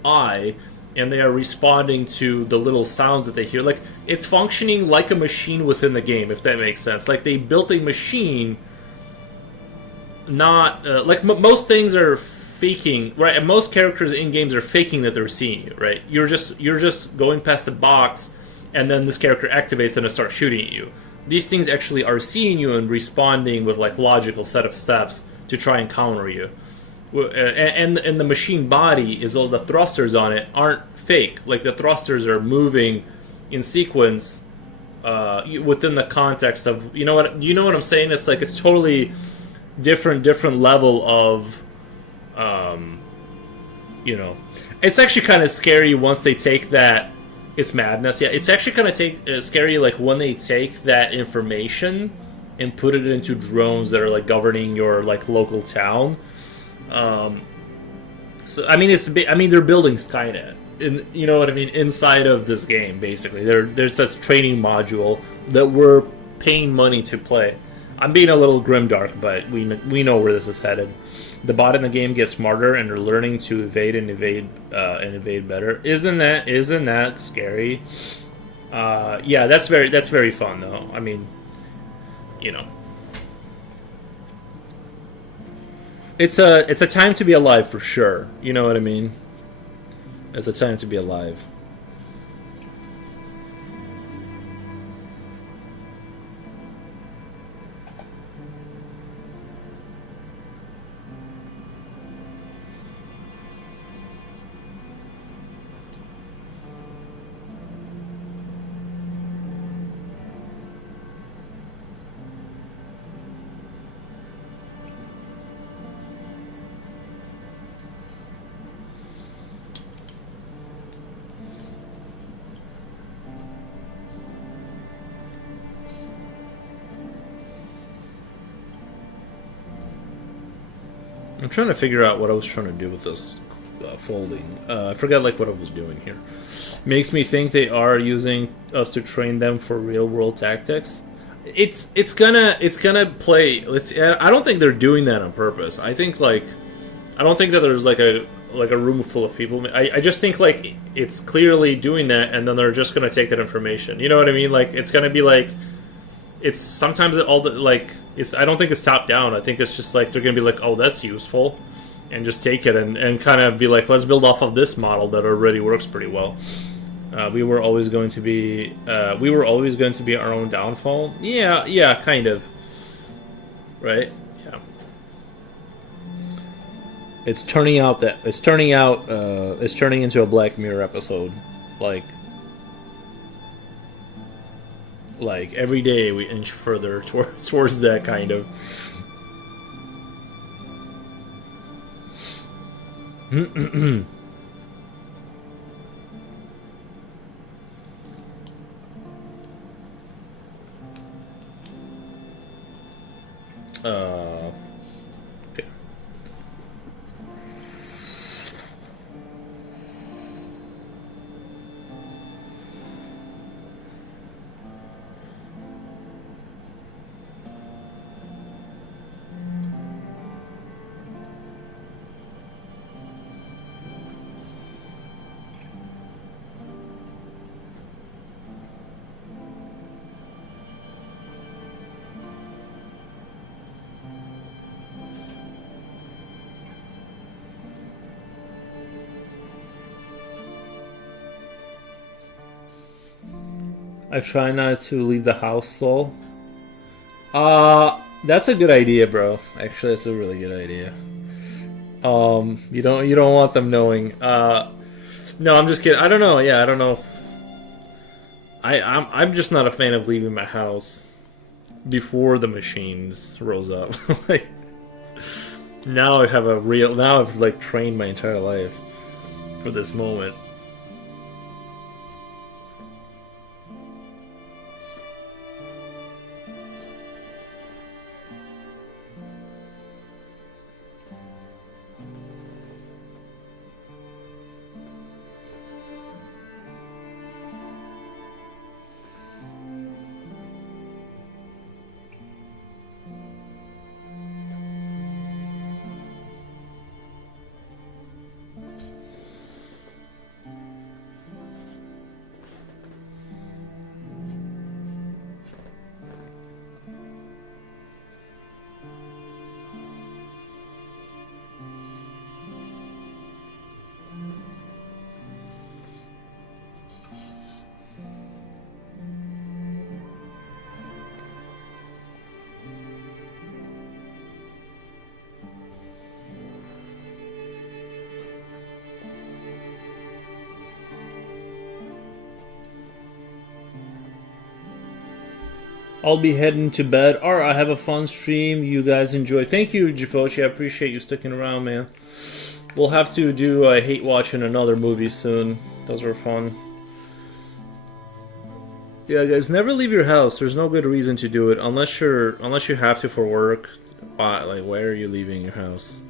eye, and they are responding to the little sounds that they hear. Like, it's functioning like a machine within the game, if that makes sense. Like, they built a machine, not like most things are faking, right? And most characters in games are faking that they're seeing you, right? You're just going past the box, and then this character activates and it starts shooting at you. These things actually are seeing you and responding with like logical set of steps to try and counter you. And the machine body is all the thrusters on it aren't fake. Like, the thrusters are moving in sequence within the context of, you know what I'm saying? It's like it's totally different level of you know, it's actually kind of scary once they take that. It's madness. Yeah, it's actually kind of scary, like, when they take that information and put it into drones that are like governing your like local town. So I mean, they're building Skynet, you know what I mean, inside of this game. Basically, there's a training module that we're paying money to play. I'm being a little grimdark, but we know where this is headed. The bot in the game gets smarter, and they're learning to evade better. Isn't that scary? Yeah, that's very fun though. I mean, you know, it's a time to be alive for sure. You know what I mean? It's a time to be alive. I'm trying to figure out what I was trying to do with this folding. I forgot like what I was doing here. Makes me think they are using us to train them for real world tactics. It's gonna play. I don't think they're doing that on purpose. I think like I don't think that there's like a room full of people. I just think like it's clearly doing that, and then they're just gonna take that information. You know what I mean? Like it's gonna be like it's sometimes all the like it's. I don't think it's top down. I think it's just like they're gonna be like, oh, that's useful, and just take it and kind of be like, let's build off of this model that already works pretty well. We were always going to be our own downfall. Yeah, kind of. Right? Yeah. It's turning into a Black Mirror episode. Like every day we inch further towards that kind of. Okay. I try not to leave the house though. That's a good idea, bro. Actually, that's a really good idea. You don't want them knowing. No, I'm just kidding. I don't know. Yeah, I don't know. I'm just not a fan of leaving my house before the machines rose up. Like now I've like trained my entire life for this moment. I'll be heading to bed. Alright, I have a fun stream. You guys enjoy. Thank you, Jifochi. I appreciate you sticking around, man. We'll have to do hate watching another movie soon. Those were fun. Yeah, guys, never leave your house. There's no good reason to do it unless you have to for work. Like, why are you leaving your house?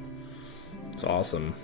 It's awesome.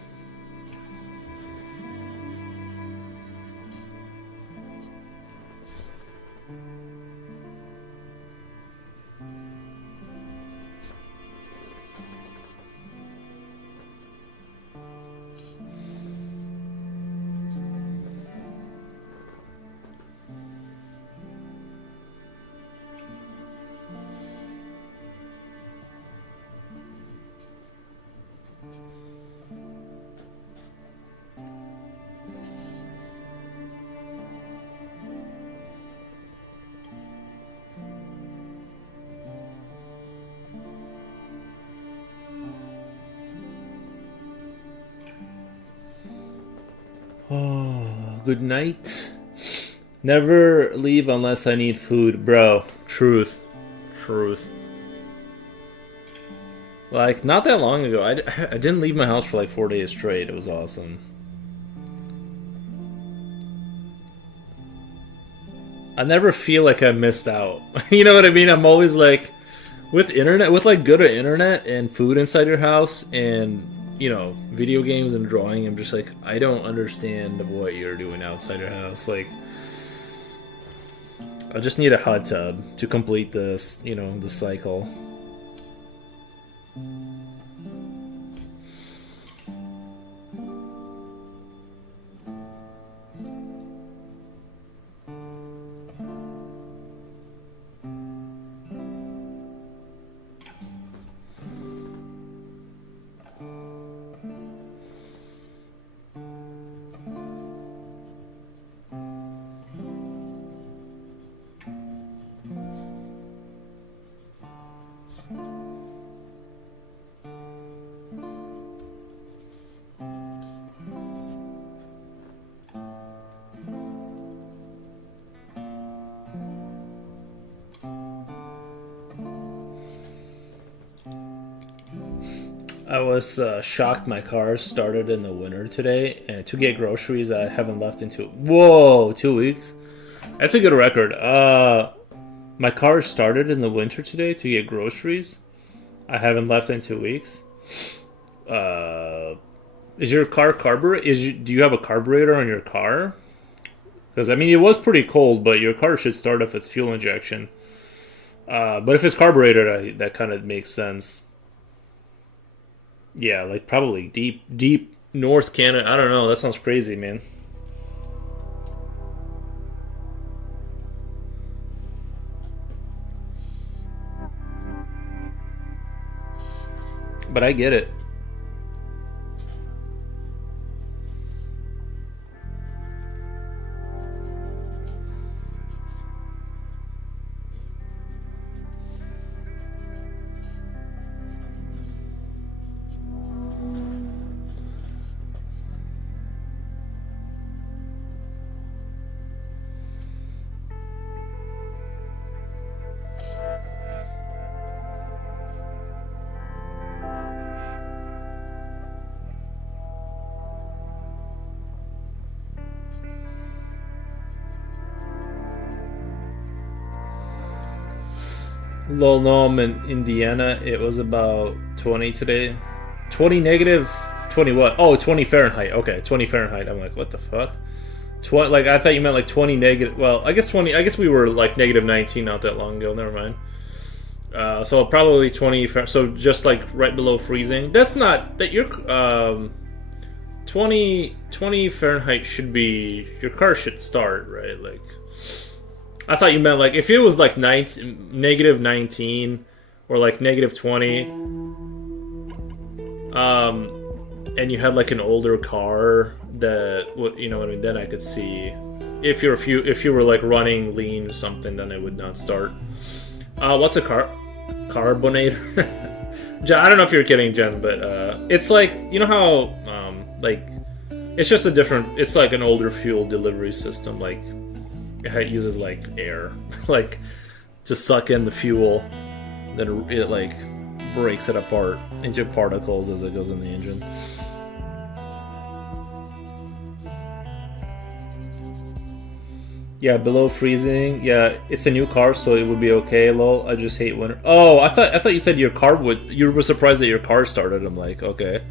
Oh, good night. Never leave unless I need food, bro. Truth. Like, not that long ago, I didn't leave my house for like 4 days straight. It was awesome. I never feel like I missed out. You know what I mean? I'm always like, with internet, with like good internet and food inside your house and, you know, video games and drawing, I'm just like, I don't understand what you're doing outside your house. Like, I just need a hot tub to complete this, you know, the cycle. I was shocked my car started in the winter today, and to get groceries, I haven't left in 2 weeks. That's a good record. My car started in the winter today to get groceries. I haven't left in 2 weeks. Is your car do you have a carburetor on your car? Because I mean, it was pretty cold, but your car should start if it's fuel injection. But if it's carbureted, that kind of makes sense. Yeah, like probably deep North Canada. I don't know. That sounds crazy, man. But I get it. Lol, no, I'm in Indiana. It was about 20 today. 20 negative? 20 what? Oh, 20 Fahrenheit. Okay, 20 Fahrenheit. I'm like, what the fuck? 20, like, I thought you meant like 20 negative. Well, I guess 20. I guess we were like negative 19 not that long ago. Never mind. So probably 20. So just like right below freezing. That's not that you're 20 Fahrenheit should be your car should start, right? Like, I thought you meant like if it was like negative 19 or like negative 20, and you had like an older car that, you know what I mean, then I could see if you were like running lean or something, then it would not start. What's a carbonator? I don't know if you're kidding, Jen, but it's like, you know how like it's just a different. It's like an older fuel delivery system, like. It uses like air, like to suck in the fuel, then it like breaks it apart into particles as it goes in the engine. Yeah, below freezing. Yeah, it's a new car, so it would be okay. Lol, I just hate winter. Oh, I thought you said your car would. You were surprised that your car started. I'm like, okay.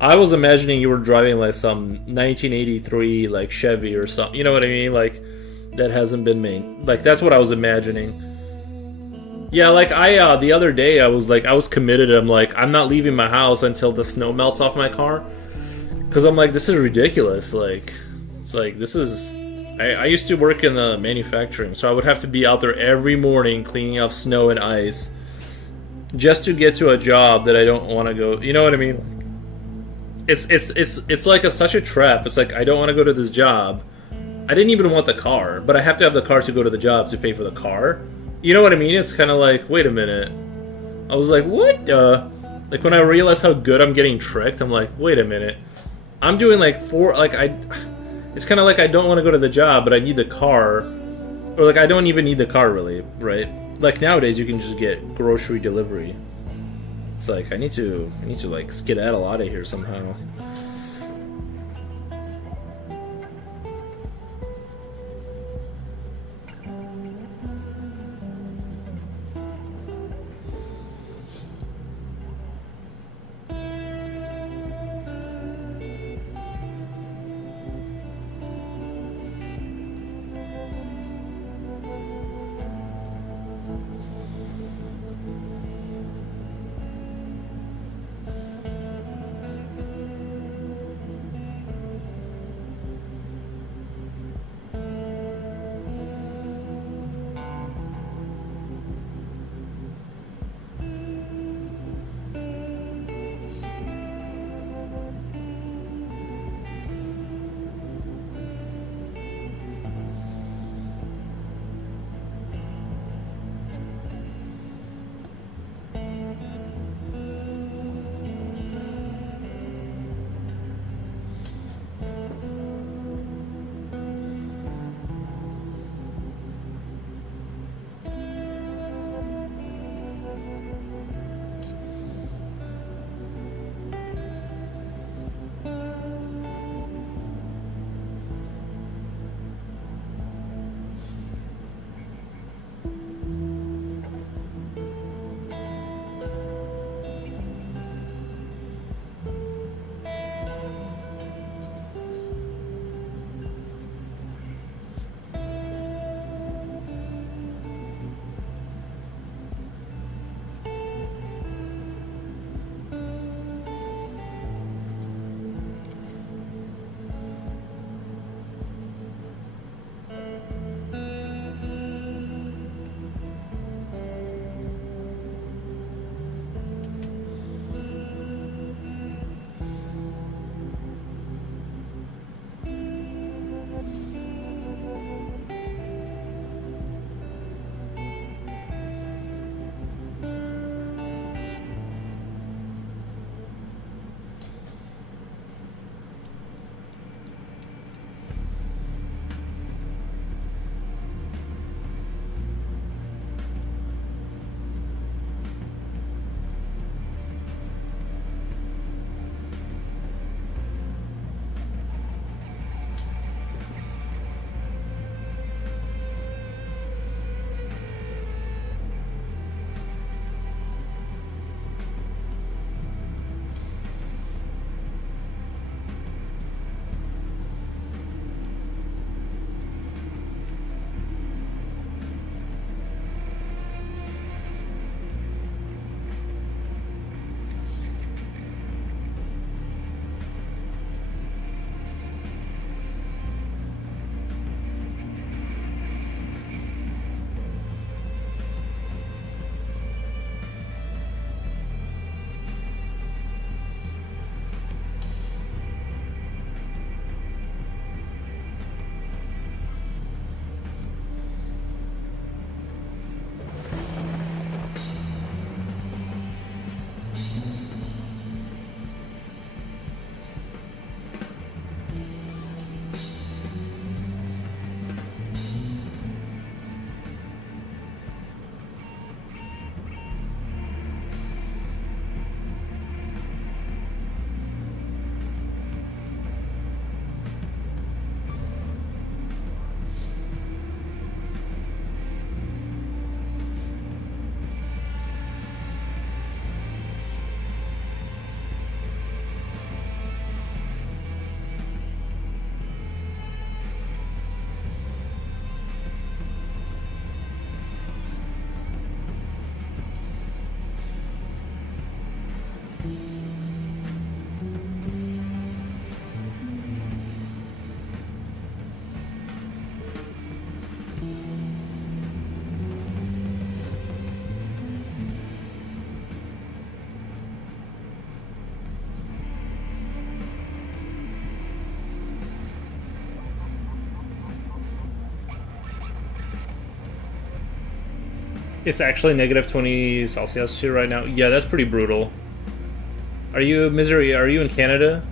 I was imagining you were driving like some 1983 like Chevy or something. You know what I mean? Like. That hasn't been made. Like, that's what I was imagining. Yeah, like, I, the other day, I was committed. I'm like, I'm not leaving my house until the snow melts off my car. Because I'm like, this is ridiculous. Like, it's like, this is... I used to work in the manufacturing, so I would have to be out there every morning cleaning up snow and ice. Just to get to a job that I don't want to go... You know what I mean? It's like such a trap. It's like, I don't want to go to this job. I didn't even want the car, but I have to have the car to go to the job to pay for the car. You know what I mean? It's kind of like, wait a minute. I was like, what? Like when I realized how good I'm getting tricked, I'm like, wait a minute. I'm doing like It's kind of like I don't want to go to the job, but I need the car, or like I don't even need the car really, right? Like nowadays, you can just get grocery delivery. It's like I need to like skedaddle out of here somehow. It's actually negative 20 Celsius here right now. Yeah, that's pretty brutal. Are you Missouri? Are you in Canada?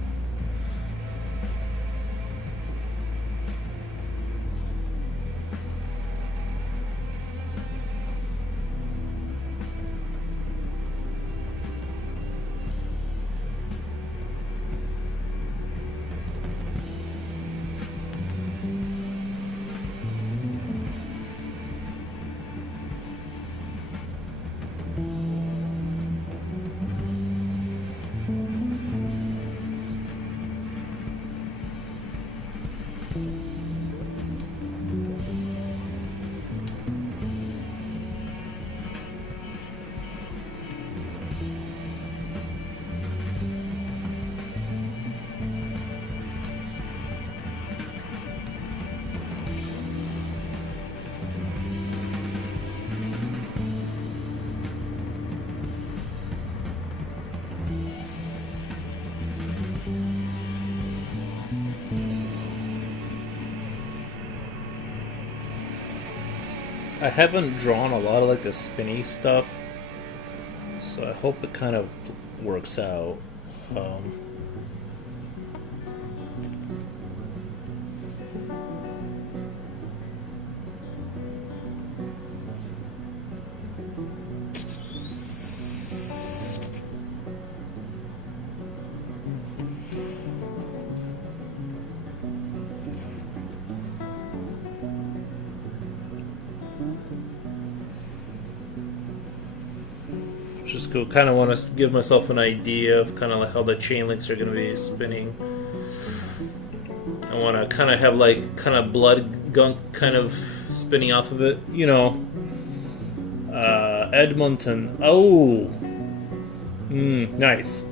I haven't drawn a lot of like the spinny stuff, so I hope it kind of works out. Um, just go kind of want to give myself an idea of kind of like how the chain links are going to be spinning. I want to kind of have like kind of blood gunk kind of spinning off of it, you know. Edmonton. Oh, nice.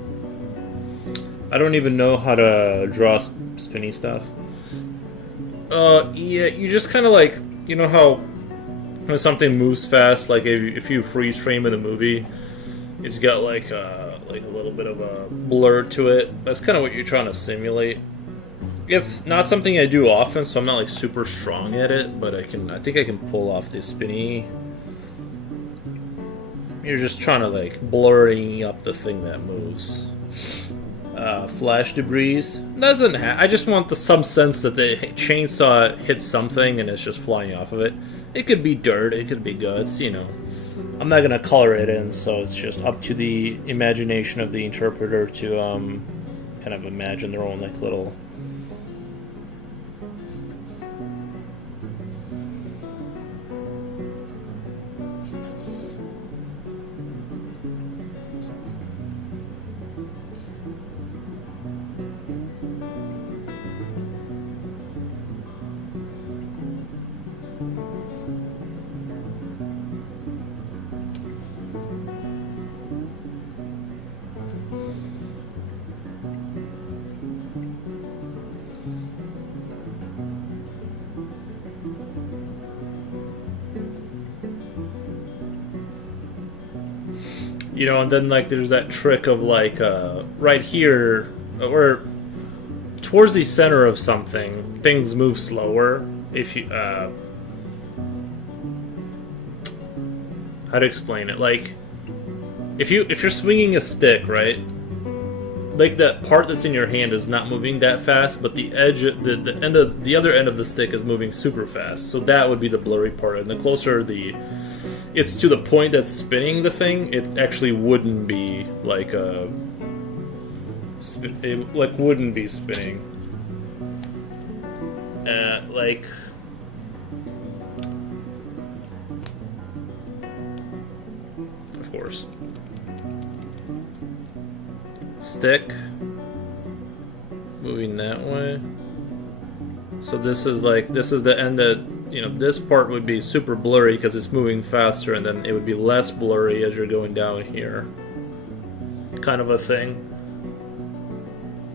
I don't even know how to draw spinny stuff. Yeah, you just kind of like, you know how when something moves fast, like if you freeze frame in a movie, it's got like a little bit of a blur to it. That's kind of what you're trying to simulate. It's not something I do often, so I'm not like super strong at it, but I think I can pull off the spinny. You're just trying to like blurring up the thing that moves. Flash debris doesn't. I just want some sense that the chainsaw hits something and it's just flying off of it. It could be dirt. It could be guts. You know, I'm not gonna color it in, so it's just up to the imagination of the interpreter to kind of imagine their own like little. You know, and then like there's that trick of like right here, or towards the center of something, things move slower. If you how to explain it? Like if you're swinging a stick, right? Like that part that's in your hand is not moving that fast, but the edge, the end of the other end of the stick is moving super fast. So that would be the blurry part, and the closer it's to the point that's spinning the thing, it actually wouldn't be like it like wouldn't be spinning. Like of course. Stick moving that way. So this is the end that, you know, this part would be super blurry because it's moving faster, and then it would be less blurry as you're going down here, kind of a thing.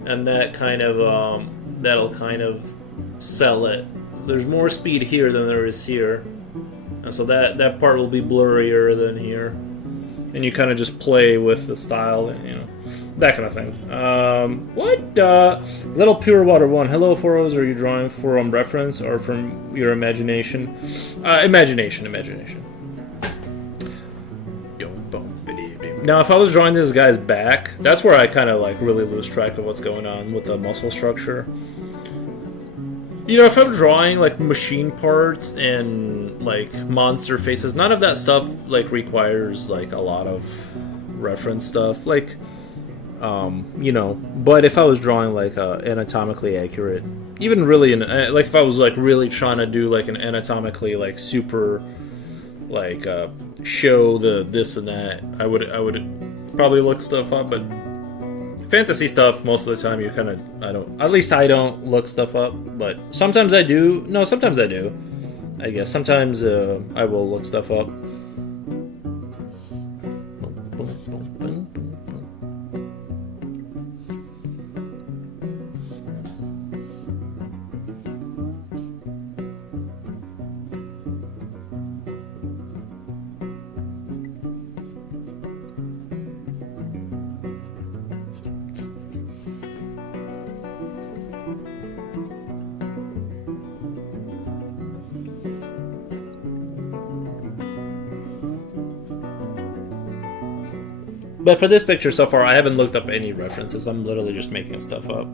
And that kind of that'll kind of sell it. There's more speed here than there is here, and so that part will be blurrier than here, and you kind of just play with the style, and, you know, that kind of thing. Little Pure Water 1. Hello, Foros. Are you drawing from reference or from your imagination? Imagination. Now, if I was drawing this guy's back, that's where I kind of like really lose track of what's going on with the muscle structure. You know, if I'm drawing like machine parts and like monster faces, none of that stuff like requires like a lot of reference stuff. Like, you know, but if I was drawing like anatomically accurate, even really like if I was like really trying to do like an anatomically like super like show the this and that, I would probably look stuff up. But fantasy stuff, most of the time I don't look stuff up, but sometimes I do. No, sometimes I do. I guess sometimes I will look stuff up. But for this picture so far, I haven't looked up any references. I'm literally just making stuff up.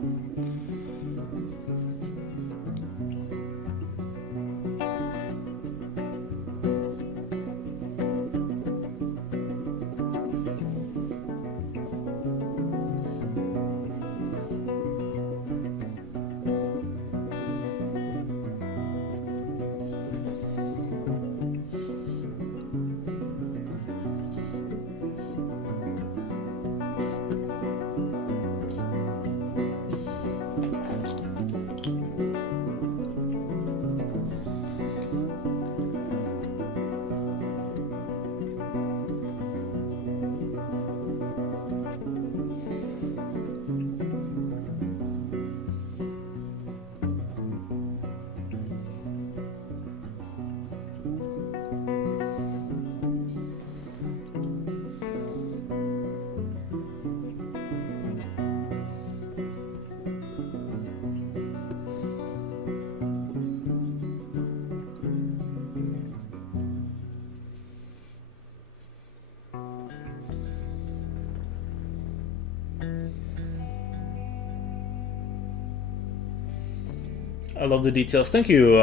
I love the details. Thank you,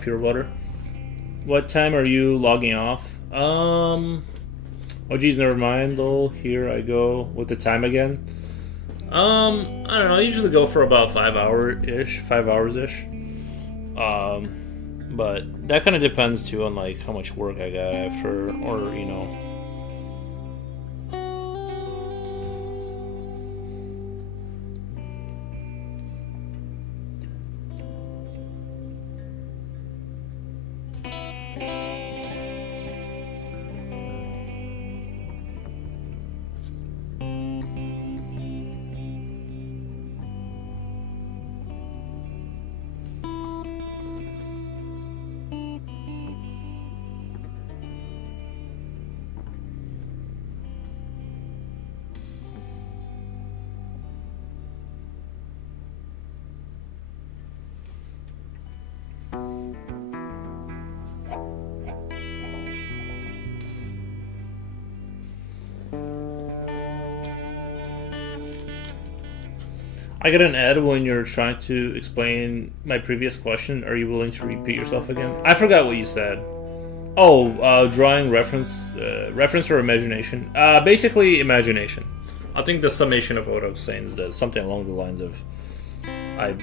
Pure Water. What time are you logging off? Oh geez, never mind. Though here I go with the time again. I don't know. I usually go for about 5 hours ish. But that kind of depends too on like how much work I got after, or you know. I got an ad when you're trying to explain my previous question. Are you willing to repeat yourself again? I forgot what you said. Oh, drawing reference or imagination? Basically, imagination. I think the summation of what I was saying is something along the lines of I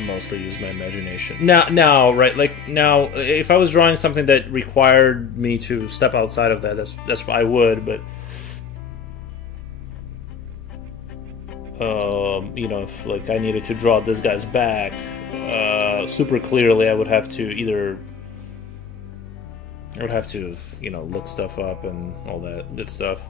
mostly use my imagination. Now, right? Like now, if I was drawing something that required me to step outside of that, that's I would, but. You know, if like I needed to draw this guy's back super clearly, I would have to you know, look stuff up and all that good stuff.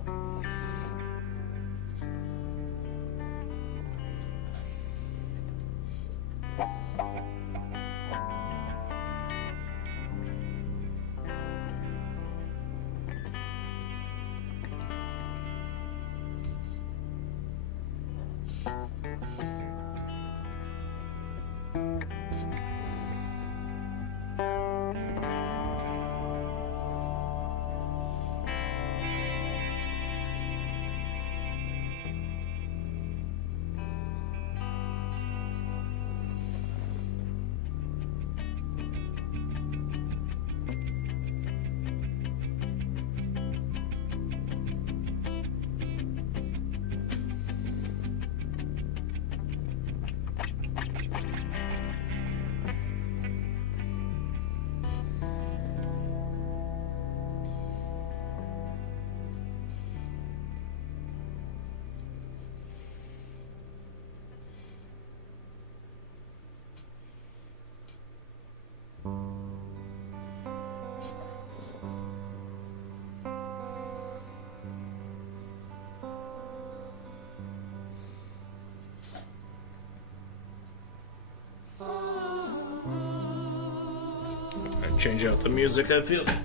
Change out the music. I feel like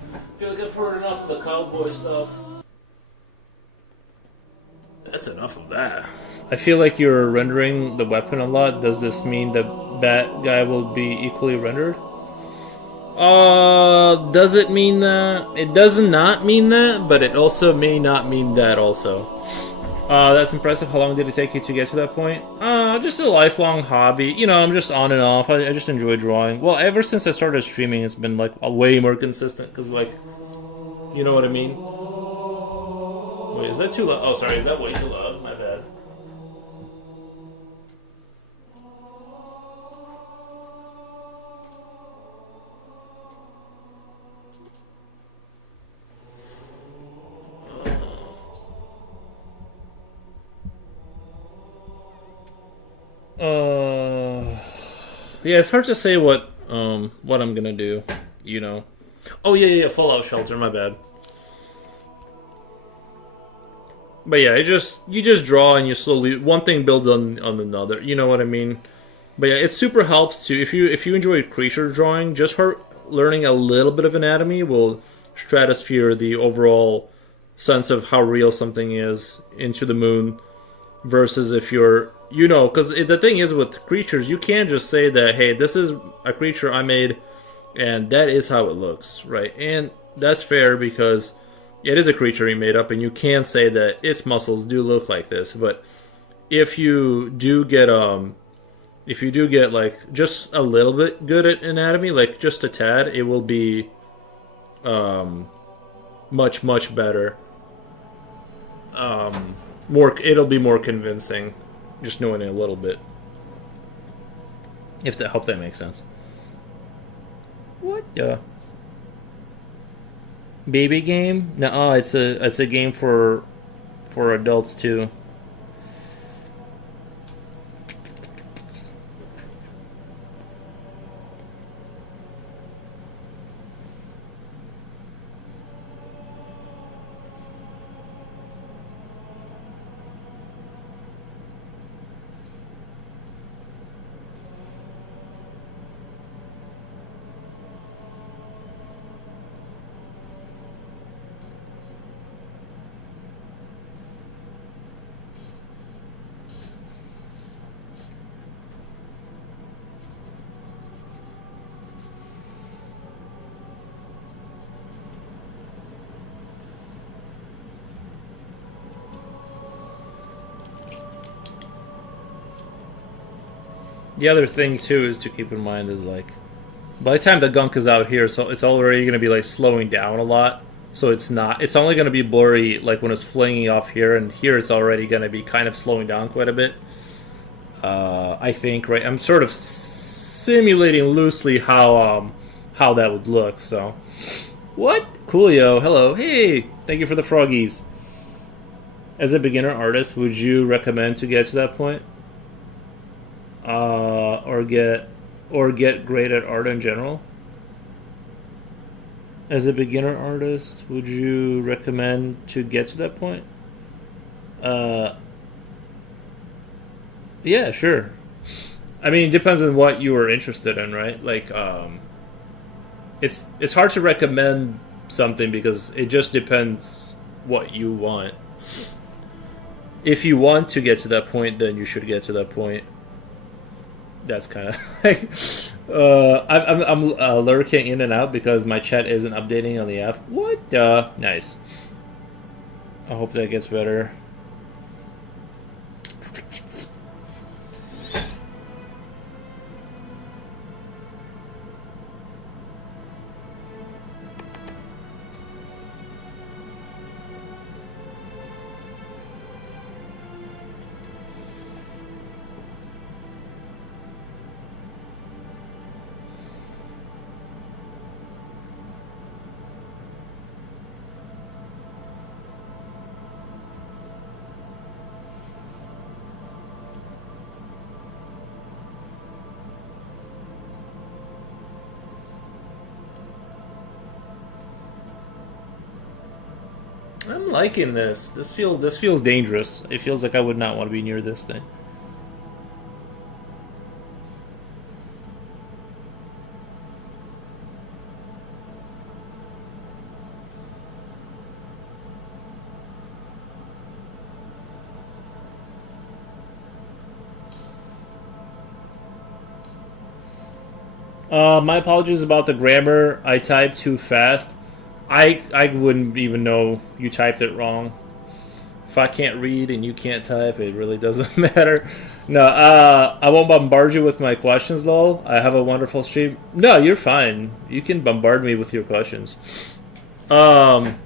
I've heard enough of the cowboy stuff. That's enough of that. I feel like you're rendering the weapon a lot. Does this mean that that guy will be equally rendered? Does it mean that? It does not mean that, but it also may not mean that also. That's impressive. How long did it take you to get to that point? Just a lifelong hobby. You know, I'm just on and off. I just enjoy drawing. Well, ever since I started streaming, it's been like way more consistent. Cause like, you know what I mean? Wait, is that too loud? Oh, sorry. Is that way too loud? My bad. Yeah, it's hard to say what I'm gonna do. You know. Oh yeah, Fallout Shelter. My bad. But yeah, you just draw and you slowly one thing builds on another. You know what I mean? But yeah, it super helps too. If you enjoy creature drawing, just learning a little bit of anatomy will stratosphere the overall sense of how real something is into the moon. Versus if you're, you know, because the thing is with creatures, you can't just say that, hey, this is a creature I made, and that is how it looks, right? And that's fair because it is a creature you made up, and you can say that its muscles do look like this. But if you do get like just a little bit good at anatomy, like just a tad, it will be much better. It'll be more convincing, just knowing it a little bit. If that, hope that makes sense. What the baby game? No, it's a game for adults too. The other thing too is to keep in mind is like by the time the gunk is out here, so it's already going to be like slowing down a lot. So it's not. It's only going to be blurry like when it's flinging off here, and here it's already going to be kind of slowing down quite a bit. I think right. I'm sort of simulating loosely how that would look. So what? Coolio. Hello. Hey. Thank you for the froggies. As a beginner artist, would you recommend to get to that point? Or get great at art in general. As a beginner artist, would you recommend to get to that point? Yeah, sure. I mean, it depends on what you are interested in, right? Like, it's hard to recommend something because it just depends what you want. If you want to get to that point, then you should get to that point. That's kind of like I'm lurking in and out because my chat isn't updating on the app. What? Nice. I hope that gets better. I'm liking this. This feels dangerous. It feels like I would not want to be near this thing. My apologies about the grammar. I typed too fast. I wouldn't even know you typed it wrong. If I can't read and you can't type, it really doesn't matter. No, I won't bombard you with my questions, though. I have a wonderful stream. No, you're fine. You can bombard me with your questions. Um,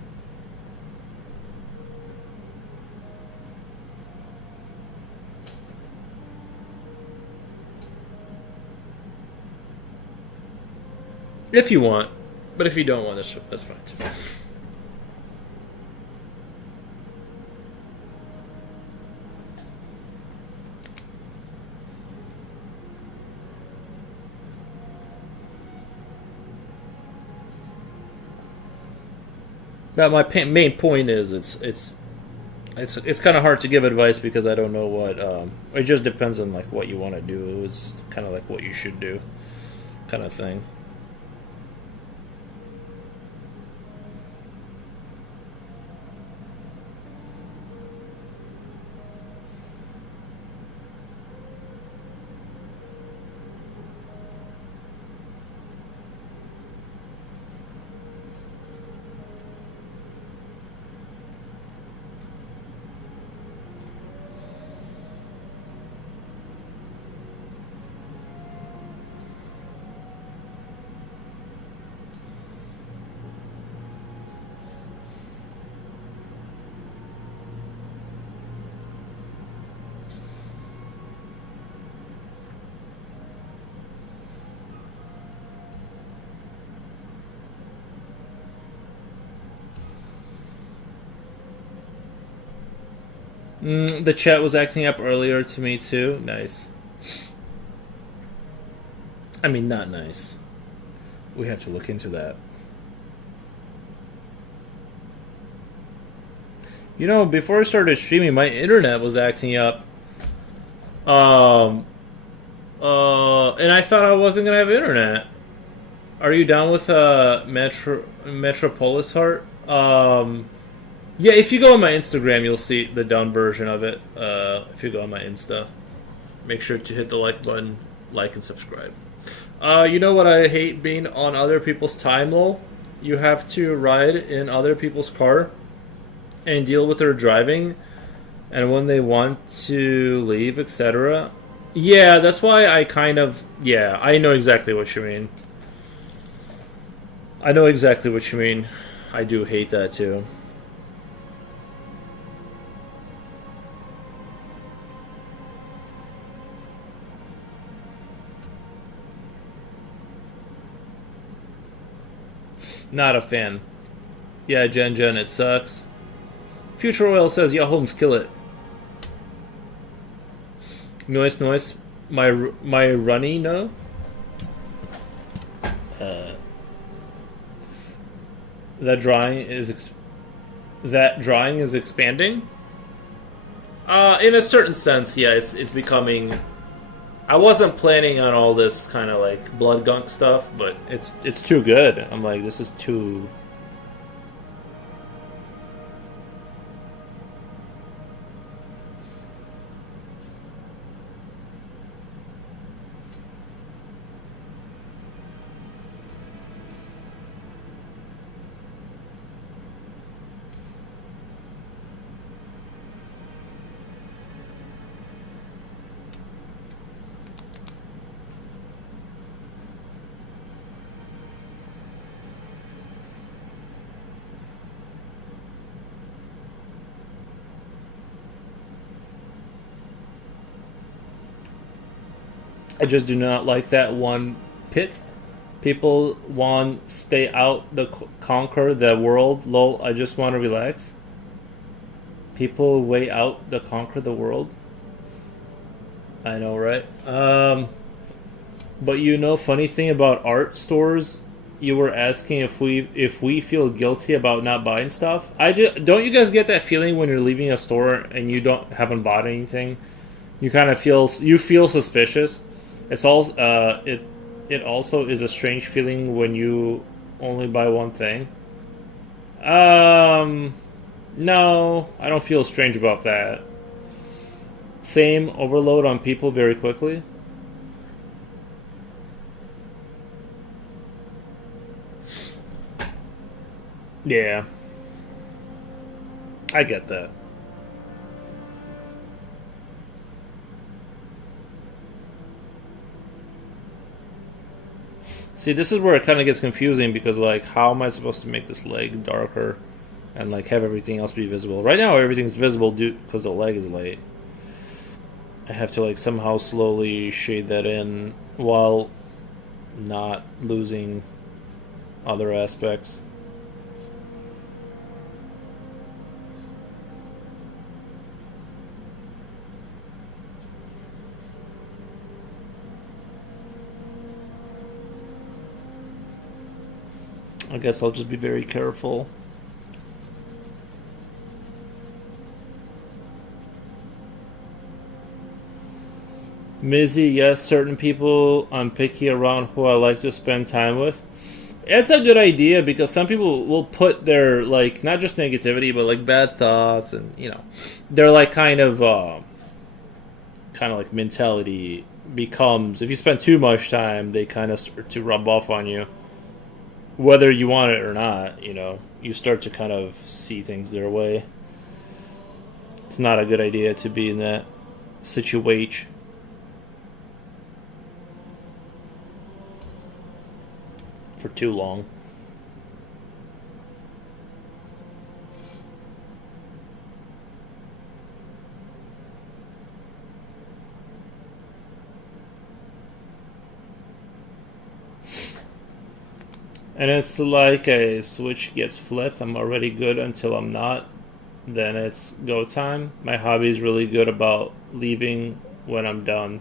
if you want, but if you don't want, that's fine too. But my main point is it's kind of hard to give advice because I don't know what. It just depends on like what you want to do. It's kind of like what you should do, kind of thing. The chat was acting up earlier to me too. Nice. I mean, not nice. We have to look into that. You know, before I started streaming, my internet was acting up. Um, and I thought I wasn't gonna have internet. Are you down with Metropolis Heart? Yeah, if you go on my Instagram, you'll see the down version of it. If you go on my Insta, make sure to hit the like button, like and subscribe. You know what I hate being on other people's time, lol? You have to ride in other people's car and deal with their driving, and when they want to leave, etc. Yeah, that's why I kind of. Yeah, I know exactly what you mean. I know exactly what you mean. I do hate that too. Not a fan. Yeah, Gen, it sucks. Future Oil says, "Yo, Holmes, kill it." Noise. My runny no. Uh, that drawing is expanding. In a certain sense, yeah, it's becoming. I wasn't planning on all this kind of like blood gunk stuff, but it's too good. I'm like, this is too. I just do not like that one pit. People want stay out the conquer the world. Lol. I just want to relax. People way out the conquer the world. I know, right? But you know, funny thing about art stores, you were asking if we feel guilty about not buying stuff. Don't you guys get that feeling when you're leaving a store and you haven't bought anything? You kind of feel suspicious. It's all it also is a strange feeling when you only buy one thing. No, I don't feel strange about that. Same overload on people very quickly. Yeah, I get that. See, this is where it kind of gets confusing because, like, how am I supposed to make this leg darker and like have everything else be visible? Right now, everything's visible due because the leg is light. I have to like somehow slowly shade that in while not losing other aspects. I guess I'll just be very careful. Mizzy, yes, certain people I'm picky around who I like to spend time with. It's a good idea because some people will put their like not just negativity but like bad thoughts and they're like kind of like mentality becomes if you spend too much time they kind of start to rub off on you whether you want it or not. You start to kind of see things their way. It's not a good idea to be in that situation for too long. And it's like a switch gets flipped. I'm already good until I'm not. Then it's go time. My hobby is really good about leaving when I'm done.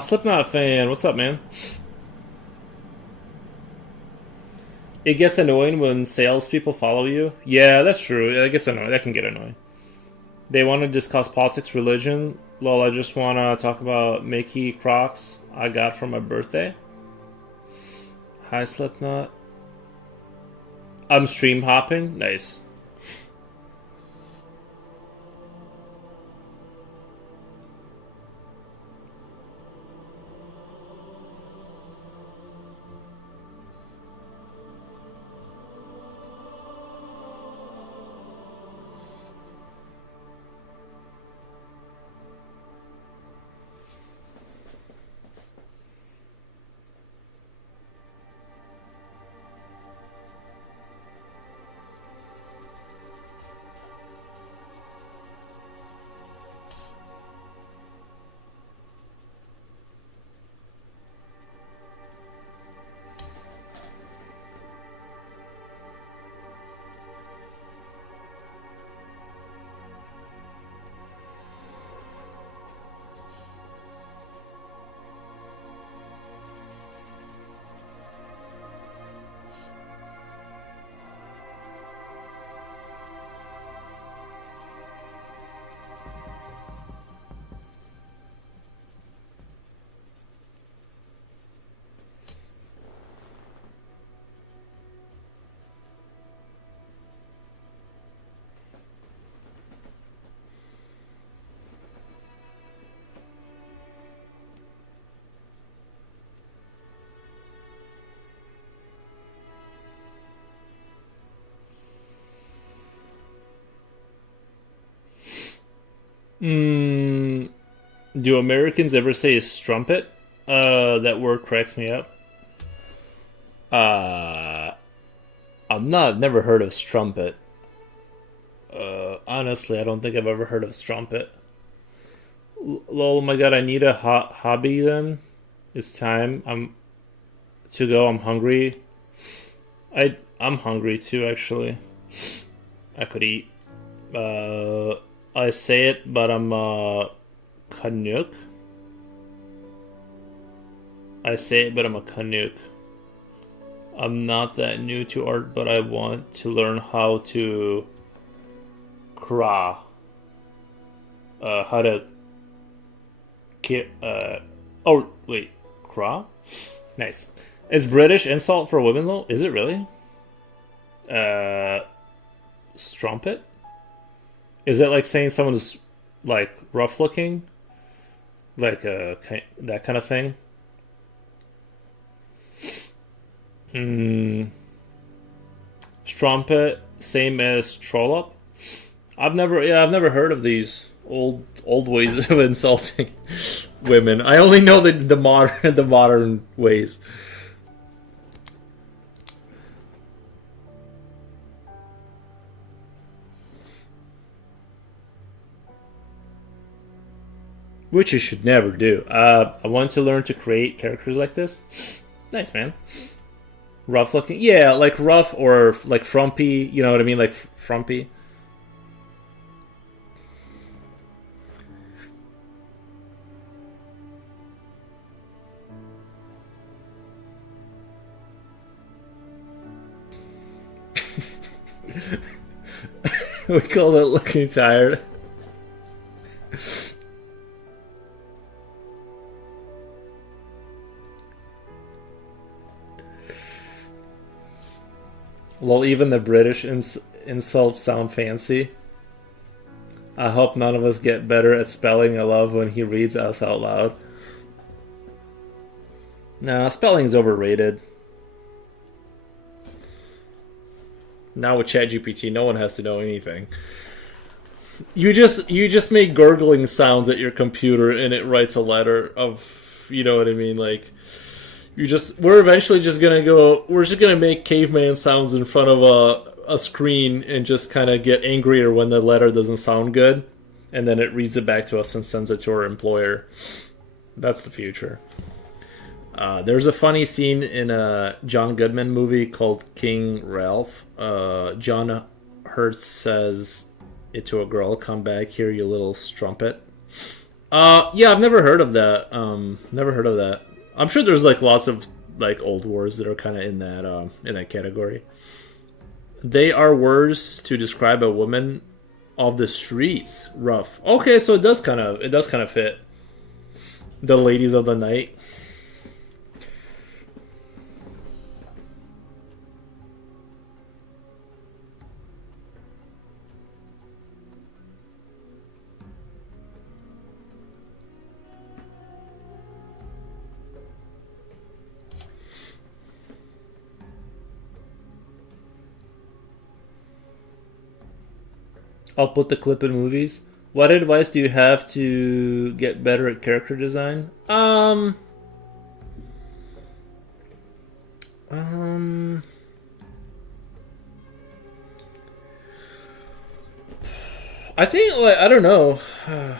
Slipknot fan, what's up, man? It gets annoying when salespeople follow you. Yeah, that's true. That gets annoying. That can get annoying. They want to discuss politics, religion. Lol, I just want to talk about Mickey Crocs I got for my birthday. Hi, Slipknot. I'm stream hopping. Nice. Mm, do Americans ever say strumpet? That word cracks me up. Uh, Never heard of strumpet. Honestly, I don't think I've ever heard of strumpet. Lol, oh my god, I need a hobby then. It's time. I'm to go. I'm hungry. I'm hungry too, actually. I could eat. I say it, but I'm a Canuck. I say it, but I'm a Canuck. I'm not that new to art, but I want to learn how to craw. How to oh wait, craw? Nice. It's British insult for women though? Is it really? Uh Strumpet? Is it like saying someone's like rough looking, like that kind of thing? Hmm. Strumpet, same as trollop. I've never heard of these old ways of insulting women. I only know the modern the modern ways. Which you should never do. I want to learn to create characters like this. Nice, man. Rough looking, yeah, like rough or like frumpy. You know what I mean, like frumpy. We call it looking tired. Well, even the British insults sound fancy. I hope none of us get better at spelling a love when he reads us out loud. Nah, spelling's overrated. Now with ChatGPT, no one has to know anything. You just make gurgling sounds at your computer and it writes a letter of, you know what I mean, like we're eventually just gonna go. We're just gonna make caveman sounds in front of a screen and just kind of get angrier when the letter doesn't sound good, and then it reads it back to us and sends it to our employer. That's the future. There's a funny scene in a John Goodman movie called King Ralph. John Hurt says it to a girl, "Come back here, you little strumpet." Yeah, I've never heard of that. Never heard of that. I'm sure there's like lots of like old words that are kind of in that category. They are words to describe a woman of the streets. Rough. Okay, so it does kind of fit. The ladies of the night. I'll put the clip in movies. What advice do you have to get better at character design? I think like I don't know. Well,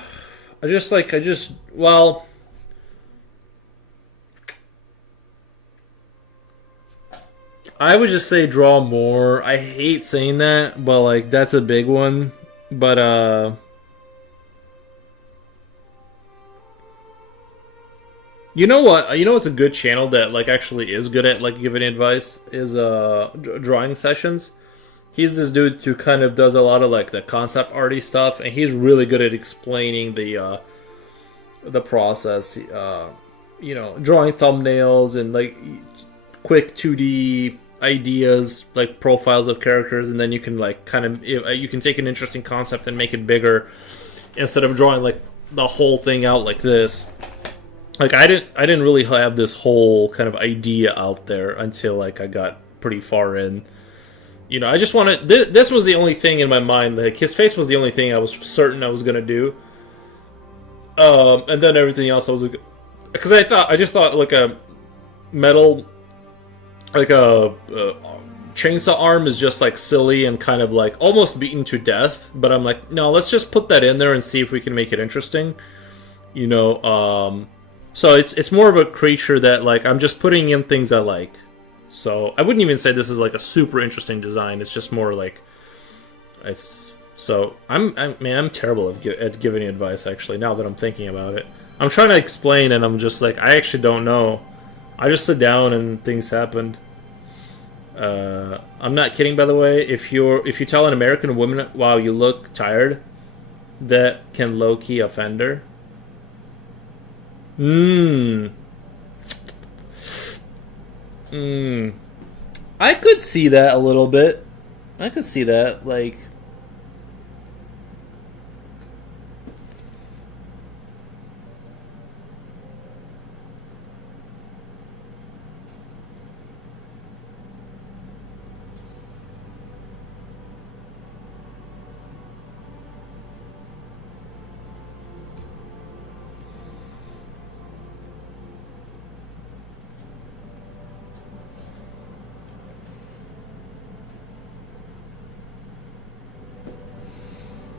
I would just say draw more. I hate saying that, but like that's a big one. But you know what? You know what's a good channel that like actually is good at like giving advice is drawing sessions. He's this dude who kind of does a lot of like the concept arty stuff, and he's really good at explaining the process. Drawing thumbnails and like quick 2D ideas, like profiles of characters, and then you can like kind of you can take an interesting concept and make it bigger instead of drawing like the whole thing out like this. Like I didn't really have this whole kind of idea out there until like I got pretty far in. I just wanted this was the only thing in my mind. Like his face was the only thing I was certain I was gonna do. And then everything else I was like, because I just thought like a metal, like a chainsaw arm is just like silly and kind of like almost beaten to death. But I'm like, no, let's just put that in there and see if we can make it interesting. So it's more of a creature that like I'm just putting in things I like. So I wouldn't even say this is like a super interesting design. It's just more like it's. So I'm terrible at giving advice. Actually, now that I'm thinking about it, I'm trying to explain, and I'm just like I actually don't know. I just sit down and things happened. I'm not kidding, by the way. If you tell an American woman, "Wow, you look tired," that can low key offend her. I could see that a little bit. I could see that. Like,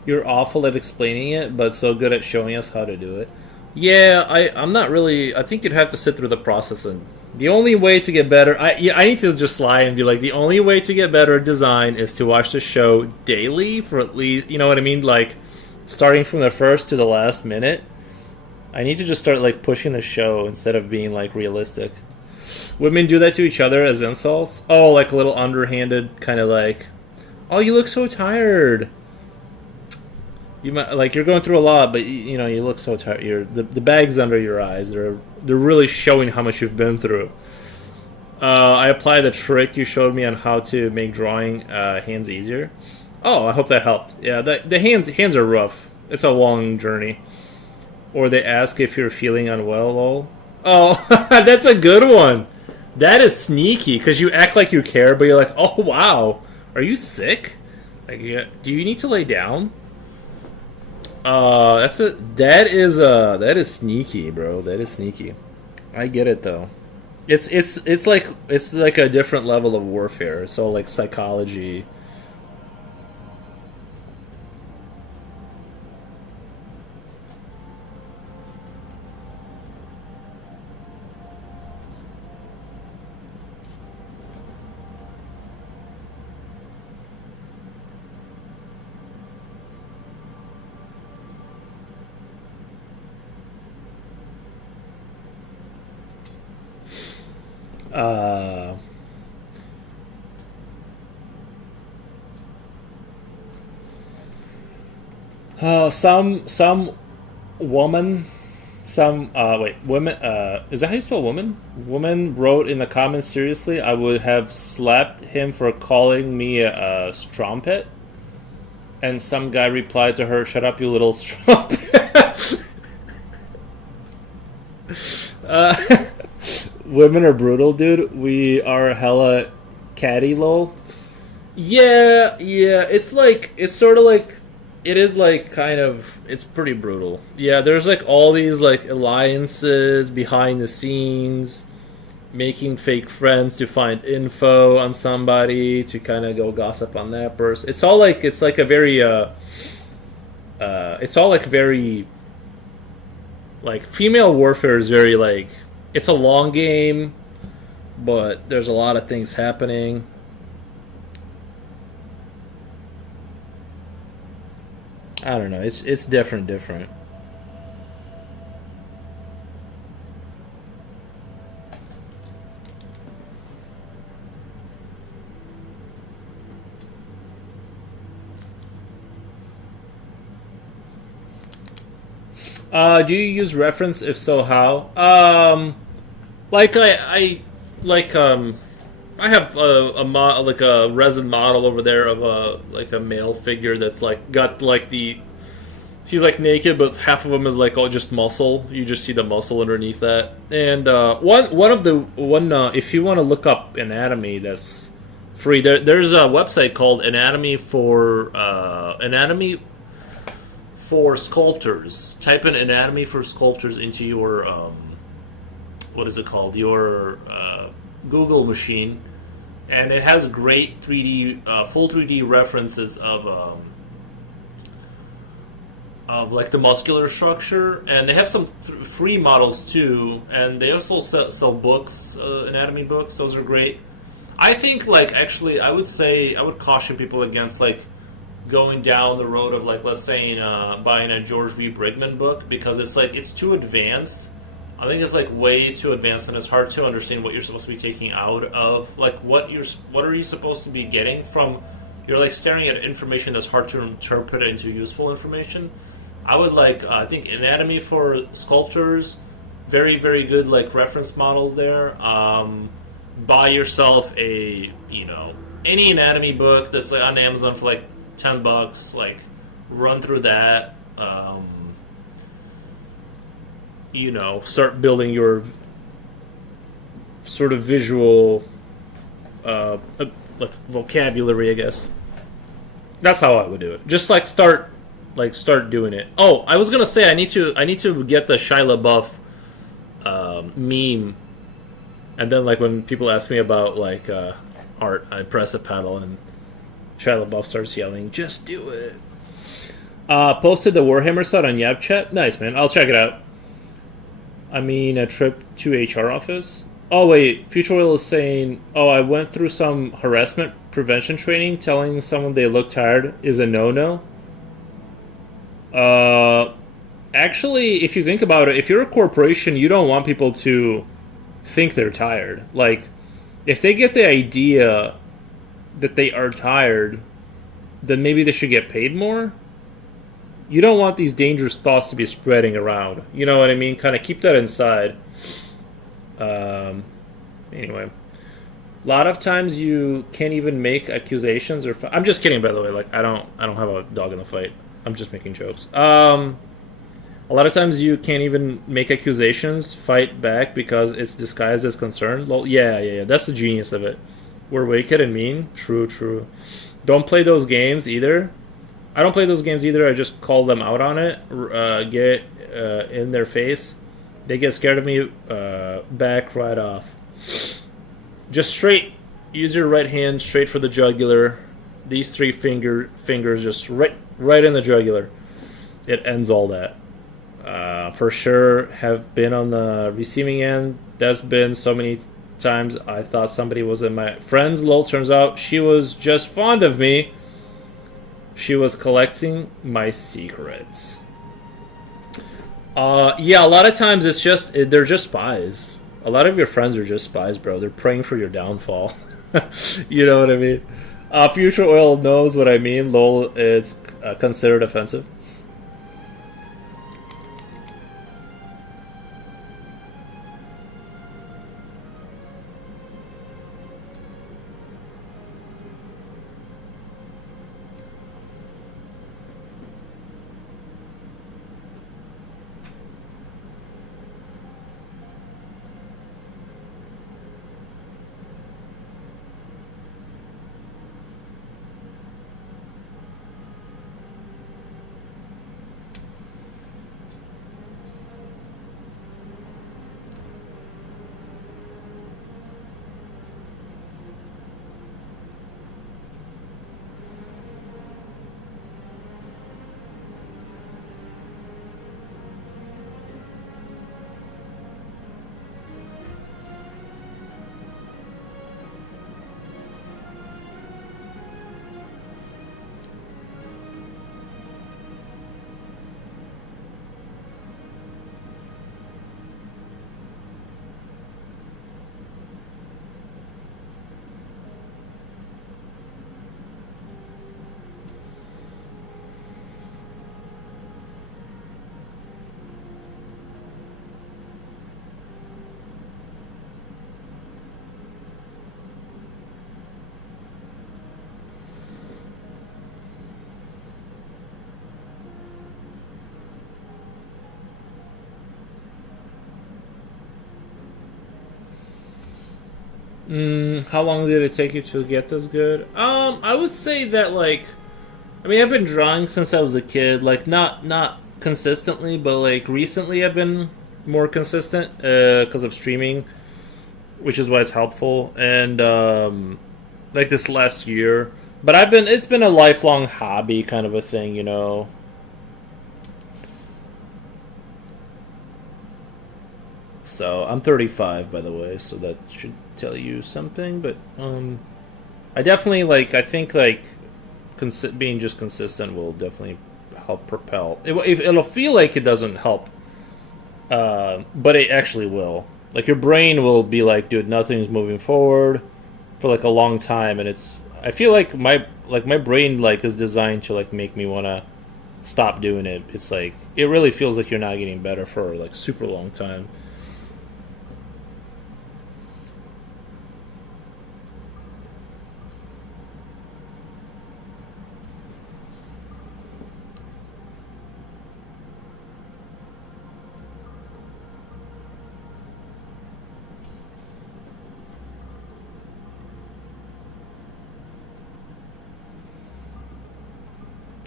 you're awful at explaining it, but so good at showing us how to do it. Yeah, I'm not really. I think you'd have to sit through the process, and the only way to get better, I need to just lie and be like, the only way to get better at design is to watch the show daily for at least, you know what I mean, like starting from the first to the last minute. I need to just start like pushing the show instead of being like realistic. Women do that to each other as insults. Oh, like a little underhanded kind of like, oh, you look so tired. You might like you're going through a lot, but you know you look so tired. The bags under your eyes. They're really showing how much you've been through. I applied the trick you showed me on how to make drawing hands easier. Oh, I hope that helped. Yeah, the hands are rough. It's a long journey. Or they ask if you're feeling unwell. Lol. Oh, that's a good one. That is sneaky because you act like you care, but you're like, oh wow, are you sick? Like, yeah, do you need to lay down? That is sneaky, bro. That is sneaky. I get it though. It's like a different level of warfare. So like psychology. Uh, some woman, some wait, women. Is that how you spell woman? Woman wrote in the comments. Seriously, I would have slapped him for calling me a strumpet. And some guy replied to her, "Shut up, you little strumpet." uh, Women are brutal, dude. We are hella catty, lol. Yeah. It's sort of like, it is like kind of, it's pretty brutal. Yeah, there's like all these like alliances behind the scenes, making fake friends to find info on somebody to kind of go gossip on that person. It's like a very, it's all like very, like female warfare is very like, it's a long game, but there's a lot of things happening. I don't know. It's different. Do you use reference? If so, how? Like I like I have like a resin model over there of a like a male figure that's like got like he's like naked, but half of him is like all just muscle. You just see the muscle underneath that. And one if you want to look up anatomy, that's free. There's a website called Anatomy for Sculptors. Type in Anatomy for Sculptors into your what is it called? Your Google machine, and it has great 3D, full 3D references of like the muscular structure, and they have some free models too, and they also sell books, anatomy books. Those are great. I think like actually, I would caution people against like going down the road of like, let's say buying a George V. Brigman book, because it's too advanced. I think it's like way too advanced, and it's hard to understand what you're supposed to be taking out of like what are you supposed to be getting from. You're like staring at information that's hard to interpret into useful information. I would I think Anatomy for Sculptors, very very good like reference models there. Buy yourself a any anatomy book that's like on Amazon for like $10, like run through that. You know, start building your sort of visual like vocabulary, I guess. That's how I would do it. Just like start doing it. Oh, I was gonna say I need to get the Shia LaBeouf meme, and then like when people ask me about like art, I press a pedal and Shia LaBeouf starts yelling, "Just do it." Posted the Warhammer site on YapChat. Nice, man. I'll check it out. I mean, a trip to HR office. Oh wait, Future Oil is saying, "Oh, I went through some harassment prevention training. Telling someone they look tired is a no-no." Actually, if you think about it, if you're a corporation, you don't want people to think they're tired. Like, if they get the idea that they are tired, then maybe they should get paid more. You don't want these dangerous thoughts to be spreading around. You know what I mean? Kind of keep that inside. Anyway, a lot of times you can't even make accusations or. I'm just kidding, by the way. Like, I don't have a dog in the fight. I'm just making jokes. A lot of times you can't even make accusations, fight back because it's disguised as concern. Well, yeah. That's the genius of it. We're wicked and mean. True. Don't play those games either. I don't play those games either. I just call them out on it. Get in their face. They get scared of me. Back right off. Just straight. Use your right hand straight for the jugular. These three fingers just right in the jugular. It ends all that. For sure, have been on the receiving end. That's been so many times. I thought somebody was in my friends. Lol, turns out she was just fond of me. She was collecting my secrets. Yeah, a lot of times it's just they're just spies. A lot of your friends are just spies, bro. They're praying for your downfall. You know what I mean? Future Oil knows what I mean. Lol, it's considered offensive. How long did it take you to get this good? I would say that like, I mean, I've been drawing since I was a kid. Like, not consistently, but like recently I've been more consistent because of streaming, which is why it's helpful. And like this last year, but it's been a lifelong hobby kind of a thing, you know. So I'm 35, by the way, so that should tell you something. But I definitely like. I think like being just consistent will definitely help propel. It'll feel like it doesn't help, but it actually will. Like your brain will be like, dude, nothing's moving forward for like a long time, and it's. I feel like my brain like is designed to like make me want to stop doing it. It's like it really feels like you're not getting better for like super long time.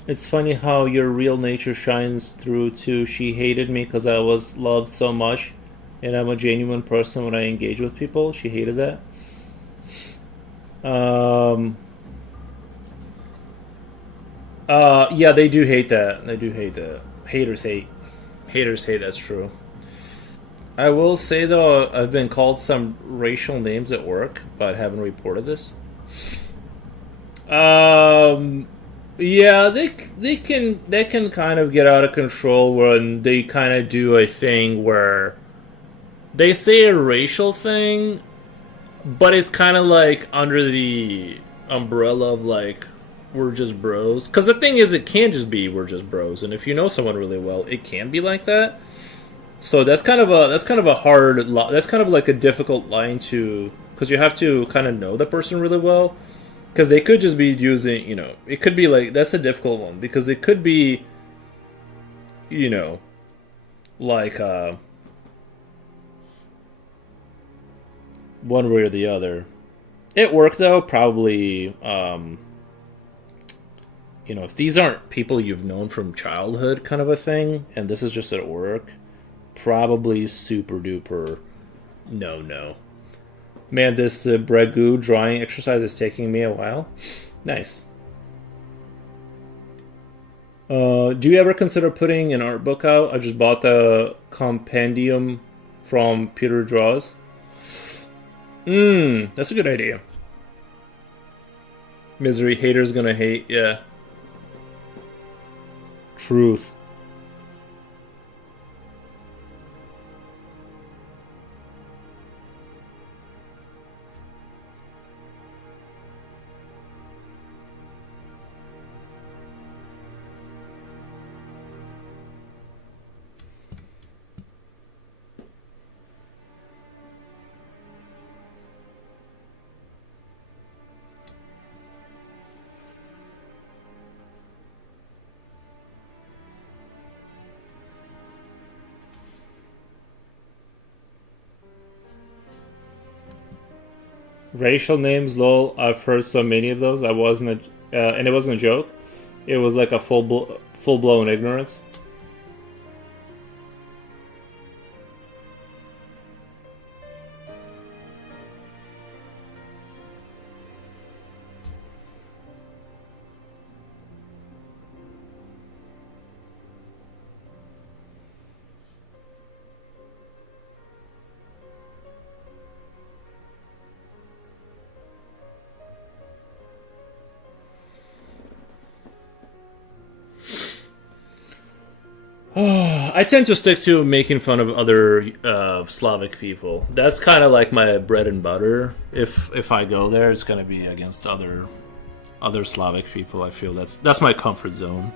It's funny how your real nature shines through too. She hated me because I was loved so much, and I'm a genuine person when I engage with people. She hated that. Um. Yeah, they do hate that. They do hate that. Haters hate. Haters hate. That's true. I will say though, I've been called some racial names at work, but haven't reported this. Um, yeah, they can kind of get out of control when they kind of do a thing where they say a racial thing, but it's kind of like under the umbrella of like we're just bros. Because the thing is, it can just be we're just bros, and if you know someone really well, it can be like that. So that's kind of a that's kind of like a difficult line to, because you have to kind of know the person really well, because they could just be using, it could be like, that's a difficult one because it could be, you know like one way or the other. At work though, probably, if these aren't people you've known from childhood kind of a thing, and this is just at work, probably super duper no. Man, this Bragoo drawing exercise is taking me a while. Nice. Do you ever consider putting an art book out? I just bought the compendium from Peter Draws. That's a good idea. Misery, haters gonna hate, yeah. Truth. Racial names, lol. I've heard so many of those. And it wasn't a joke. It was like a full blown ignorance. I tend to stick to making fun of other Slavic people. That's kind of like my bread and butter. If I go there, it's gonna be against other Slavic people. I feel that's my comfort zone.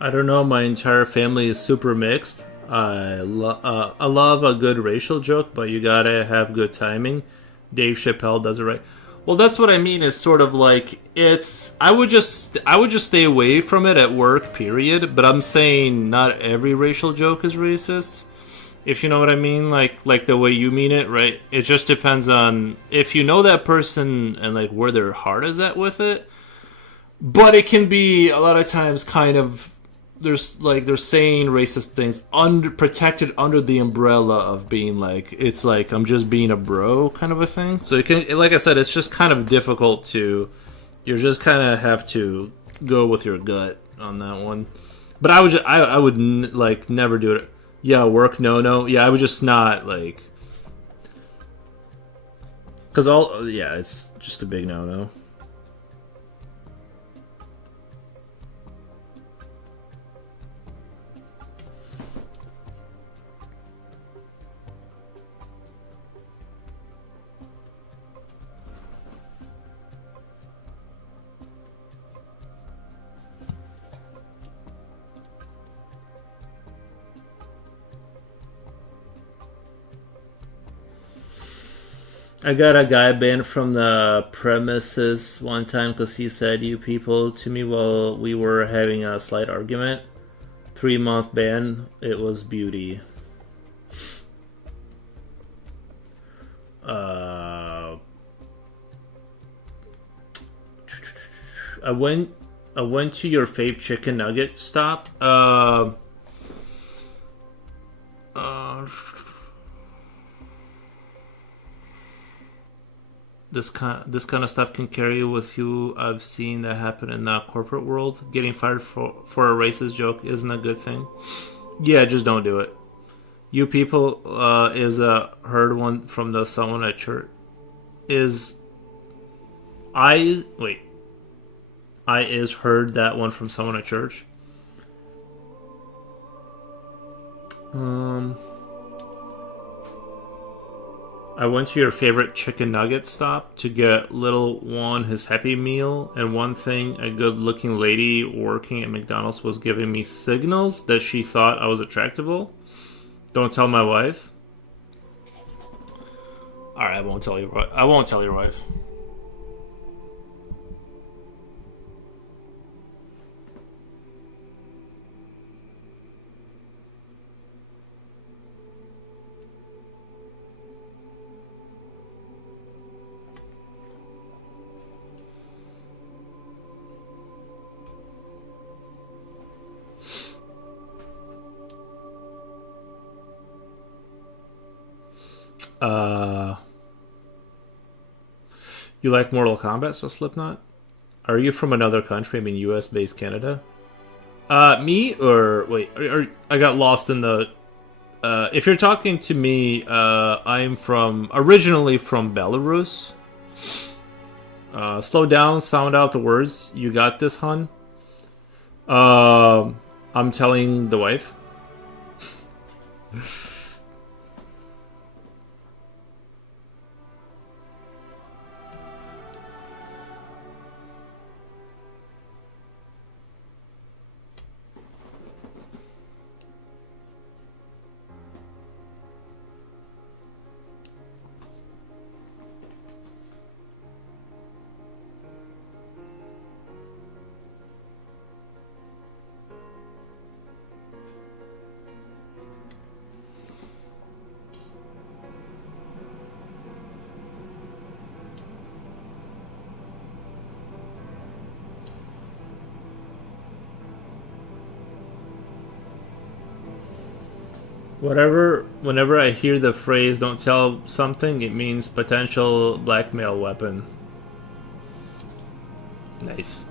I don't know. My entire family is super mixed. I love a good racial joke, but you gotta have good timing. Dave Chappelle does it right. Well, that's what I mean. Is sort of like it's. I would just stay away from it at work. Period. But I'm saying not every racial joke is racist. If you know what I mean, like the way you mean it, right? It just depends on if you know that person and like where their heart is at with it. But it can be a lot of times kind of there's like they're saying racist things under protected under the umbrella of being like it's like I'm just being a bro kind of a thing. So it can, like I said, it's just kind of difficult to, you just kind of have to go with your gut on that one. But I would like never do it. Yeah, work no. Yeah, I would just not like. Cause yeah, it's just a big no. I got a guy banned from the premises one time because he said "you people" to me while we were having a slight argument. 3-month ban. It was beauty. I went to your fave chicken nugget stop. This kind of stuff can carry with you. I've seen that happen in the corporate world. Getting fired for a racist joke isn't a good thing. Yeah, just don't do it. You people is a heard one from the someone at church. I is heard that one from someone at church. I went to your favorite chicken nugget stop to get little Juan his Happy Meal, and one thing, a good-looking lady working at McDonald's was giving me signals that she thought I was attractable. Don't tell my wife. All right, I won't tell you. I won't tell your wife. You like Mortal Kombat, so Slipknot? Are you from another country? I mean, U.S. based Canada. Me or wait? I got lost in the. If you're talking to me, I'm originally from Belarus. Slow down, sound out the words. You got this, hun. I'm telling the wife. Whenever I hear the phrase "don't tell something," it means potential blackmail weapon. Nice.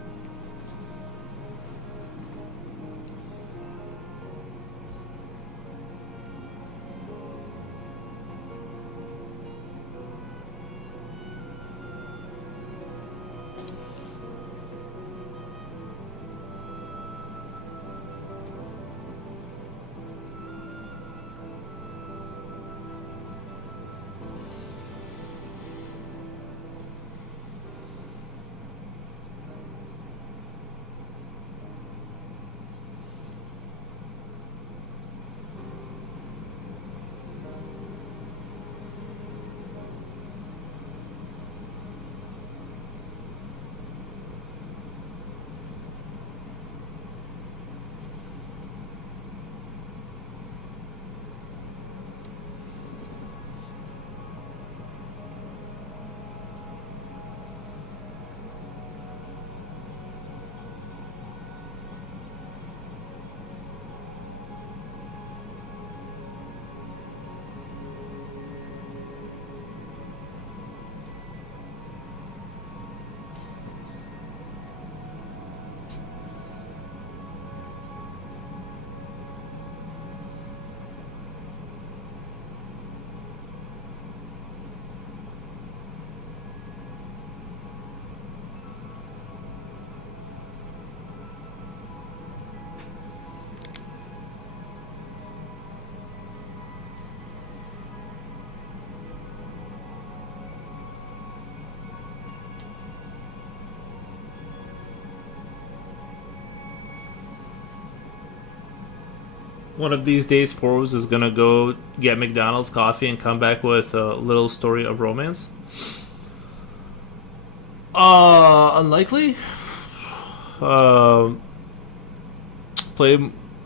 one of these days, Forbes is gonna go get McDonald's coffee and come back with a little story of romance? Unlikely. Play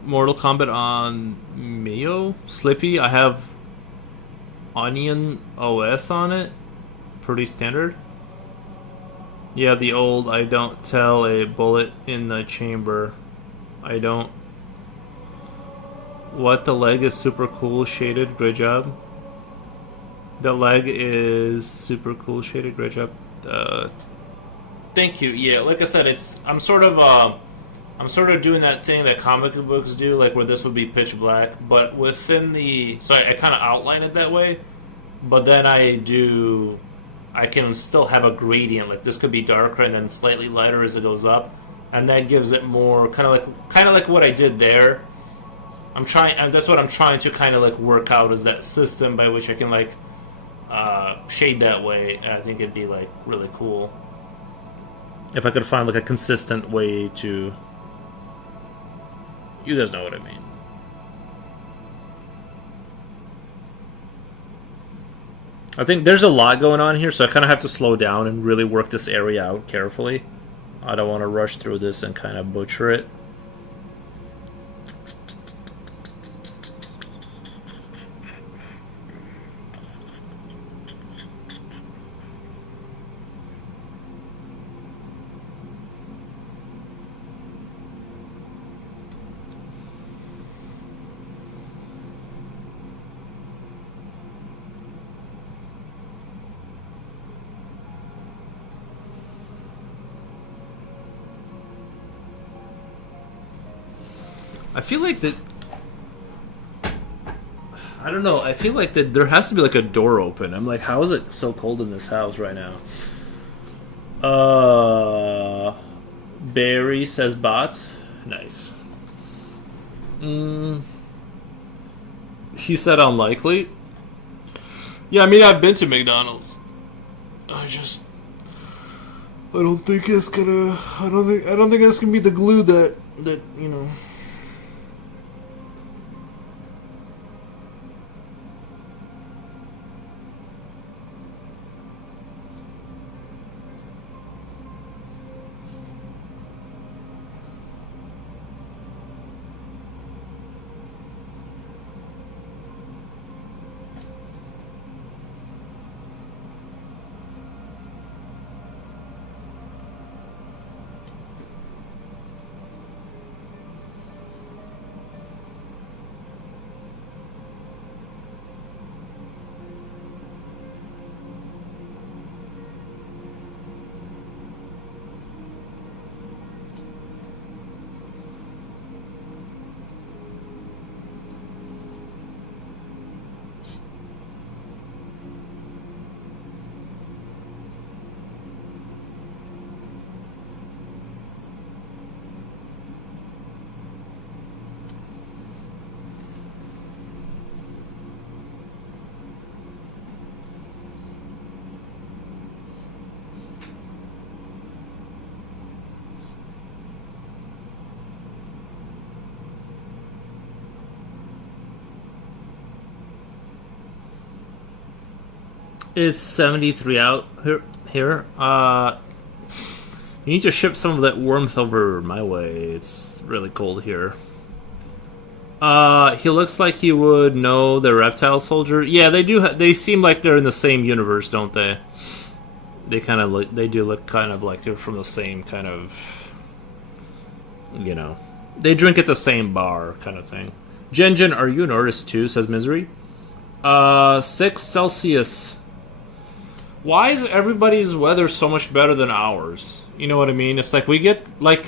Mortal Kombat on Mayo. Slippy, I have Onion OS on it. Pretty standard. Yeah, the old I don't tell a bullet in the chamber. I don't. What, the leg is super cool shaded, great job. The leg is super cool shaded, great job. Thank you. Yeah, like I said, I'm sort of doing that thing that comic books do, like where this would be pitch black, but within the, so I kind of outline it that way, but then I can still have a gradient, like this could be darker and then slightly lighter as it goes up, and that gives it more kind of like what I did there. That's what I'm trying to kind of like work out, is that system by which I can like shade that way. I think it'd be like really cool if I could find like a consistent way to. You guys know what I mean. I think there's a lot going on here, so I kind of have to slow down and really work this area out carefully. I don't want to rush through this and kind of butcher it. I feel like that. I don't know. I feel like that there has to be like a door open. I'm like, how is it so cold in this house right now? Barry says bots. Nice. He said unlikely. Yeah, I mean, I've been to McDonald's. I don't think it's gonna. I don't think that's gonna be the glue that you know. It's 73 out here. You need to ship some of that warmth over my way. It's really cold here. He looks like he would know the reptile soldier. Yeah, they do. They seem like they're in the same universe, don't they? They kind of look. They do look kind of like they're from the same kind of. You know, they drink at the same bar, kind of thing. Jen, are you an artist too? Says Misery. 6 Celsius. Why is everybody's weather so much better than ours? You know what I mean? It's like we get, like...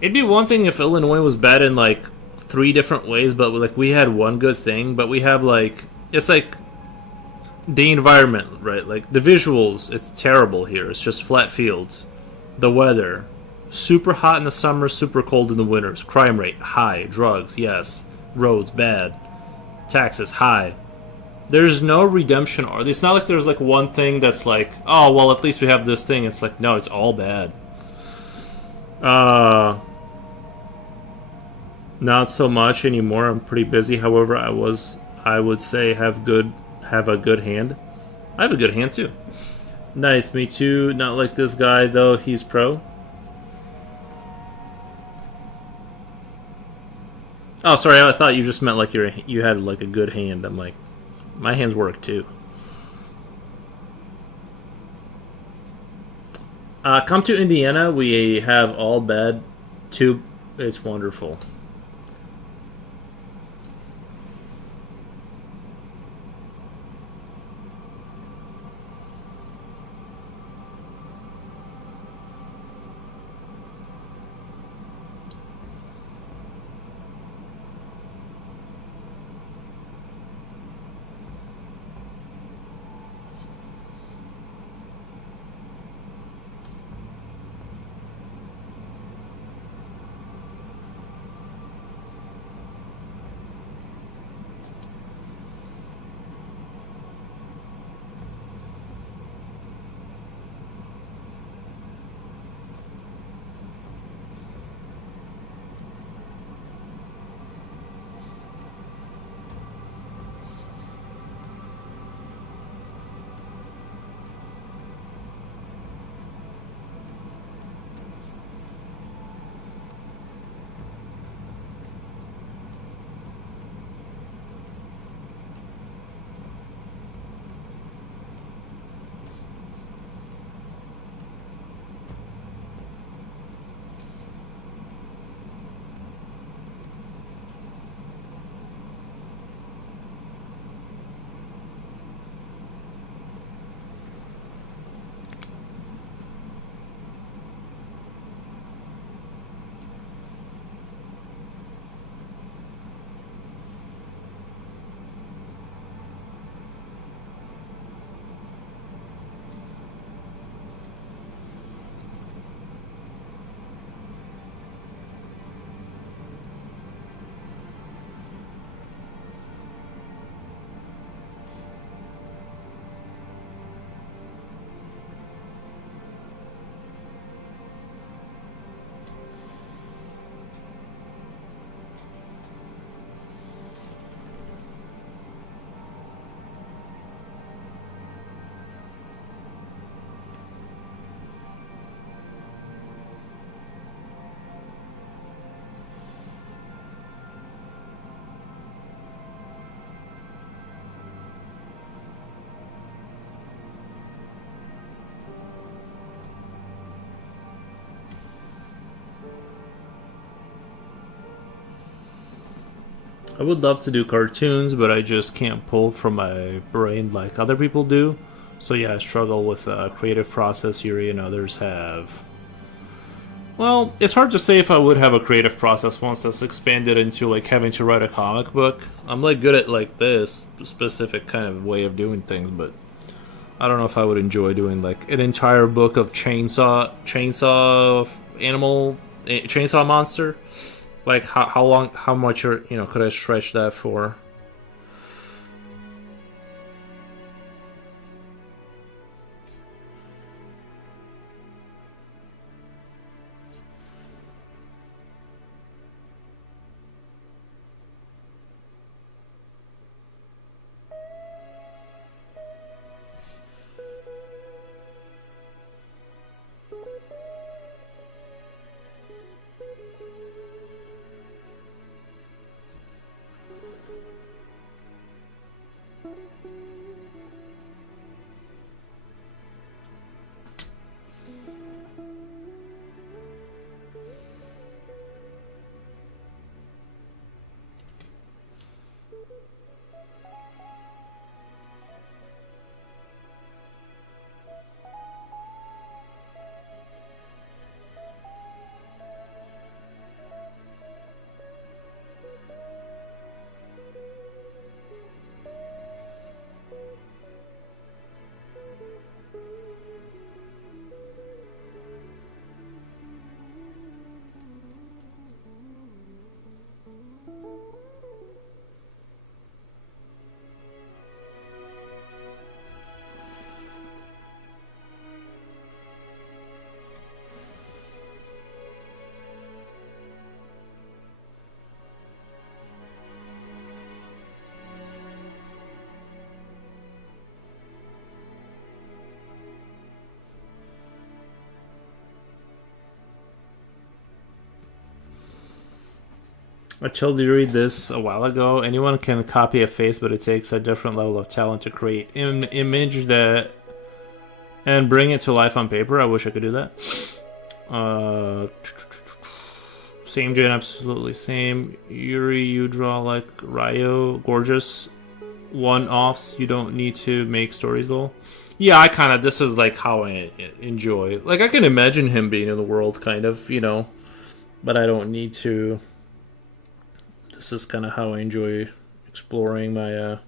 It'd be one thing if Illinois was bad in, like, 3 different ways, but, like, we had one good thing, but we have, like... It's like... The environment, right? Like, the visuals, it's terrible here. It's just flat fields. The weather. Super hot in the summer, super cold in the winters. Crime rate, high. Drugs, yes. Roads, bad. Taxes, high. There's no redemption, or it's not like there's like one thing that's like, oh well, at least we have this thing. It's like, no, it's all bad. Not so much anymore. I'm pretty busy. However, I would say have a good hand. I have a good hand too. Nice, me too. Not like this guy though. He's pro. Oh, sorry. I thought you just meant like you had like a good hand. I'm like, my hands work too. Come to Indiana. We have all bed. Too. It's wonderful. I would love to do cartoons, but I just can't pull from my brain like other people do. So yeah, I struggle with creative process. Yuri and others have. Well, it's hard to say if I would have a creative process once that's expanded into like having to write a comic book. I'm like good at like this specific kind of way of doing things, but I don't know if I would enjoy doing like an entire book of chainsaw animal, chainsaw monster. Like how long, how much, or could I stretch that for? I told you to read this a while ago. Anyone can copy a face, but it takes a different level of talent to create an image that and bring it to life on paper. I wish I could do that. Same Jane, absolutely same. Yuri, you draw like Ryo, gorgeous. One-offs. You don't need to make stories though. Yeah, I kind of. This is like how I enjoy. Like I can imagine him being in the world, kind of, but I don't need to. This is kind of how I enjoy exploring my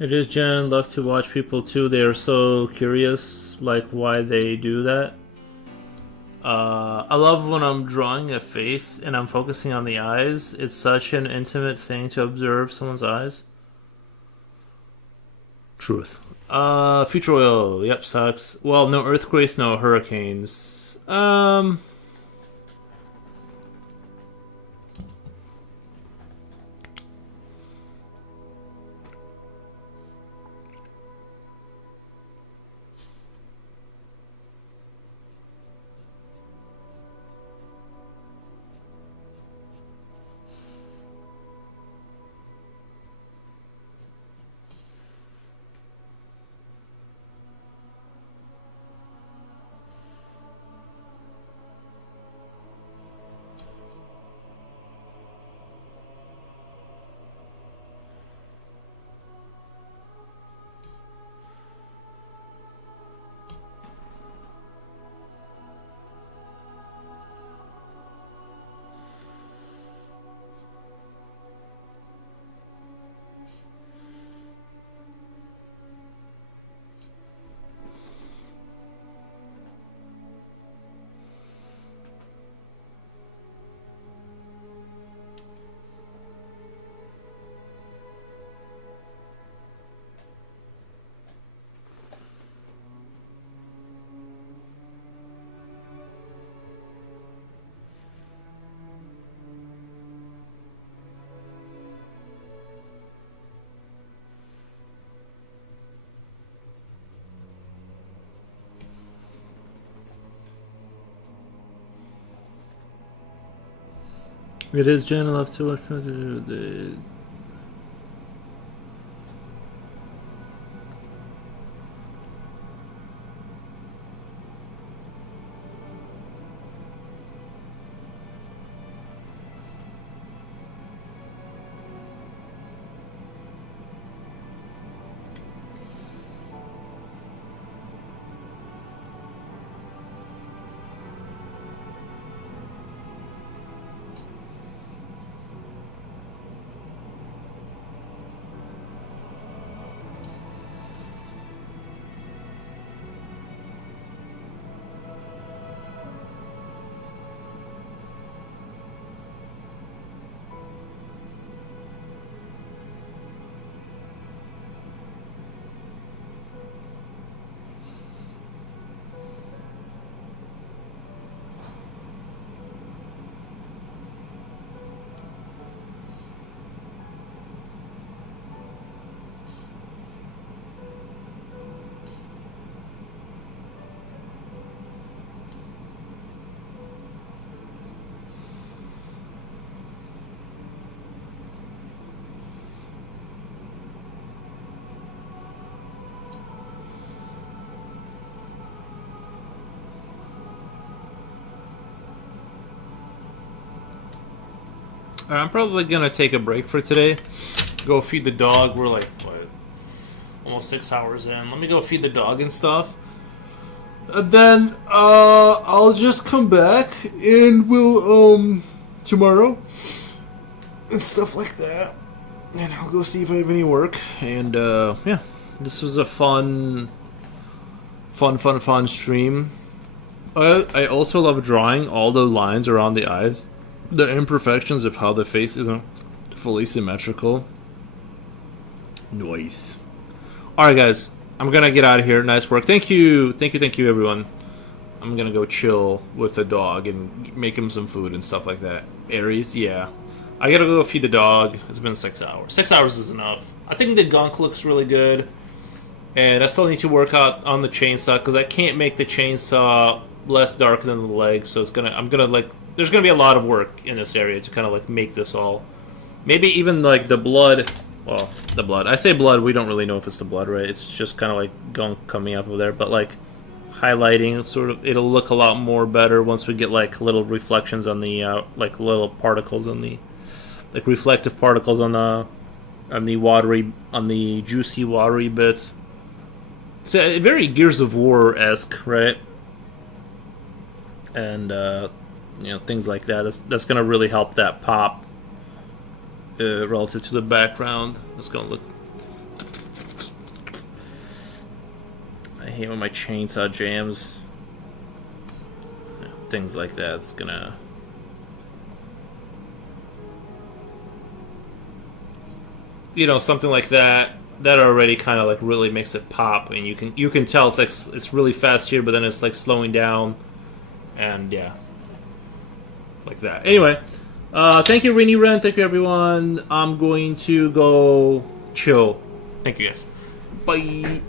It is, Jen. Love to watch people too. They are so curious, like why they do that. I love when I'm drawing a face and I'm focusing on the eyes. It's such an intimate thing to observe someone's eyes. Truth. Future oil. Yep, sucks. Well, no earthquakes, no hurricanes. It is Jen. I love to watch the. I'm probably gonna take a break for today. Go feed the dog. We're like what, almost 6 hours in. Let me go feed the dog and stuff. And then I'll just come back and we'll tomorrow and stuff like that. And I'll go see if I have any work. And yeah, this was a fun stream. I also love drawing all the lines around the eyes. The imperfections of how the face isn't fully symmetrical. Nice. Alright guys, I'm gonna get out of here. Nice work. Thank you everyone. I'm gonna go chill with the dog and make him some food and stuff like that. Aries, yeah. I gotta go feed the dog. It's been 6 hours. 6 hours is enough. I think the gunk looks really good. And I still need to work out on the chainsaw because I can't make the chainsaw less dark than the legs, so there's gonna be a lot of work in this area to kind of like make this all. Maybe even like the blood. Well, the blood. I say blood. We don't really know if it's the blood, right? It's just kind of like gunk coming up over there. But like highlighting, sort of, it'll look a lot more better once we get like little reflections on the like little particles on the like reflective particles on the watery, on the juicy watery bits. It's very Gears of War-esque, right? And things like that. That's gonna really help that pop relative to the background. It's gonna look. I hate when my chainsaw jams. Things like that. It's gonna. Something like that. That already kind of like really makes it pop, and you can tell it's like it's really fast here, but then it's like slowing down, and yeah. Like that. Anyway, thank you, Rainy Ren. Thank you, everyone. I'm going to go chill. Thank you, guys. Bye.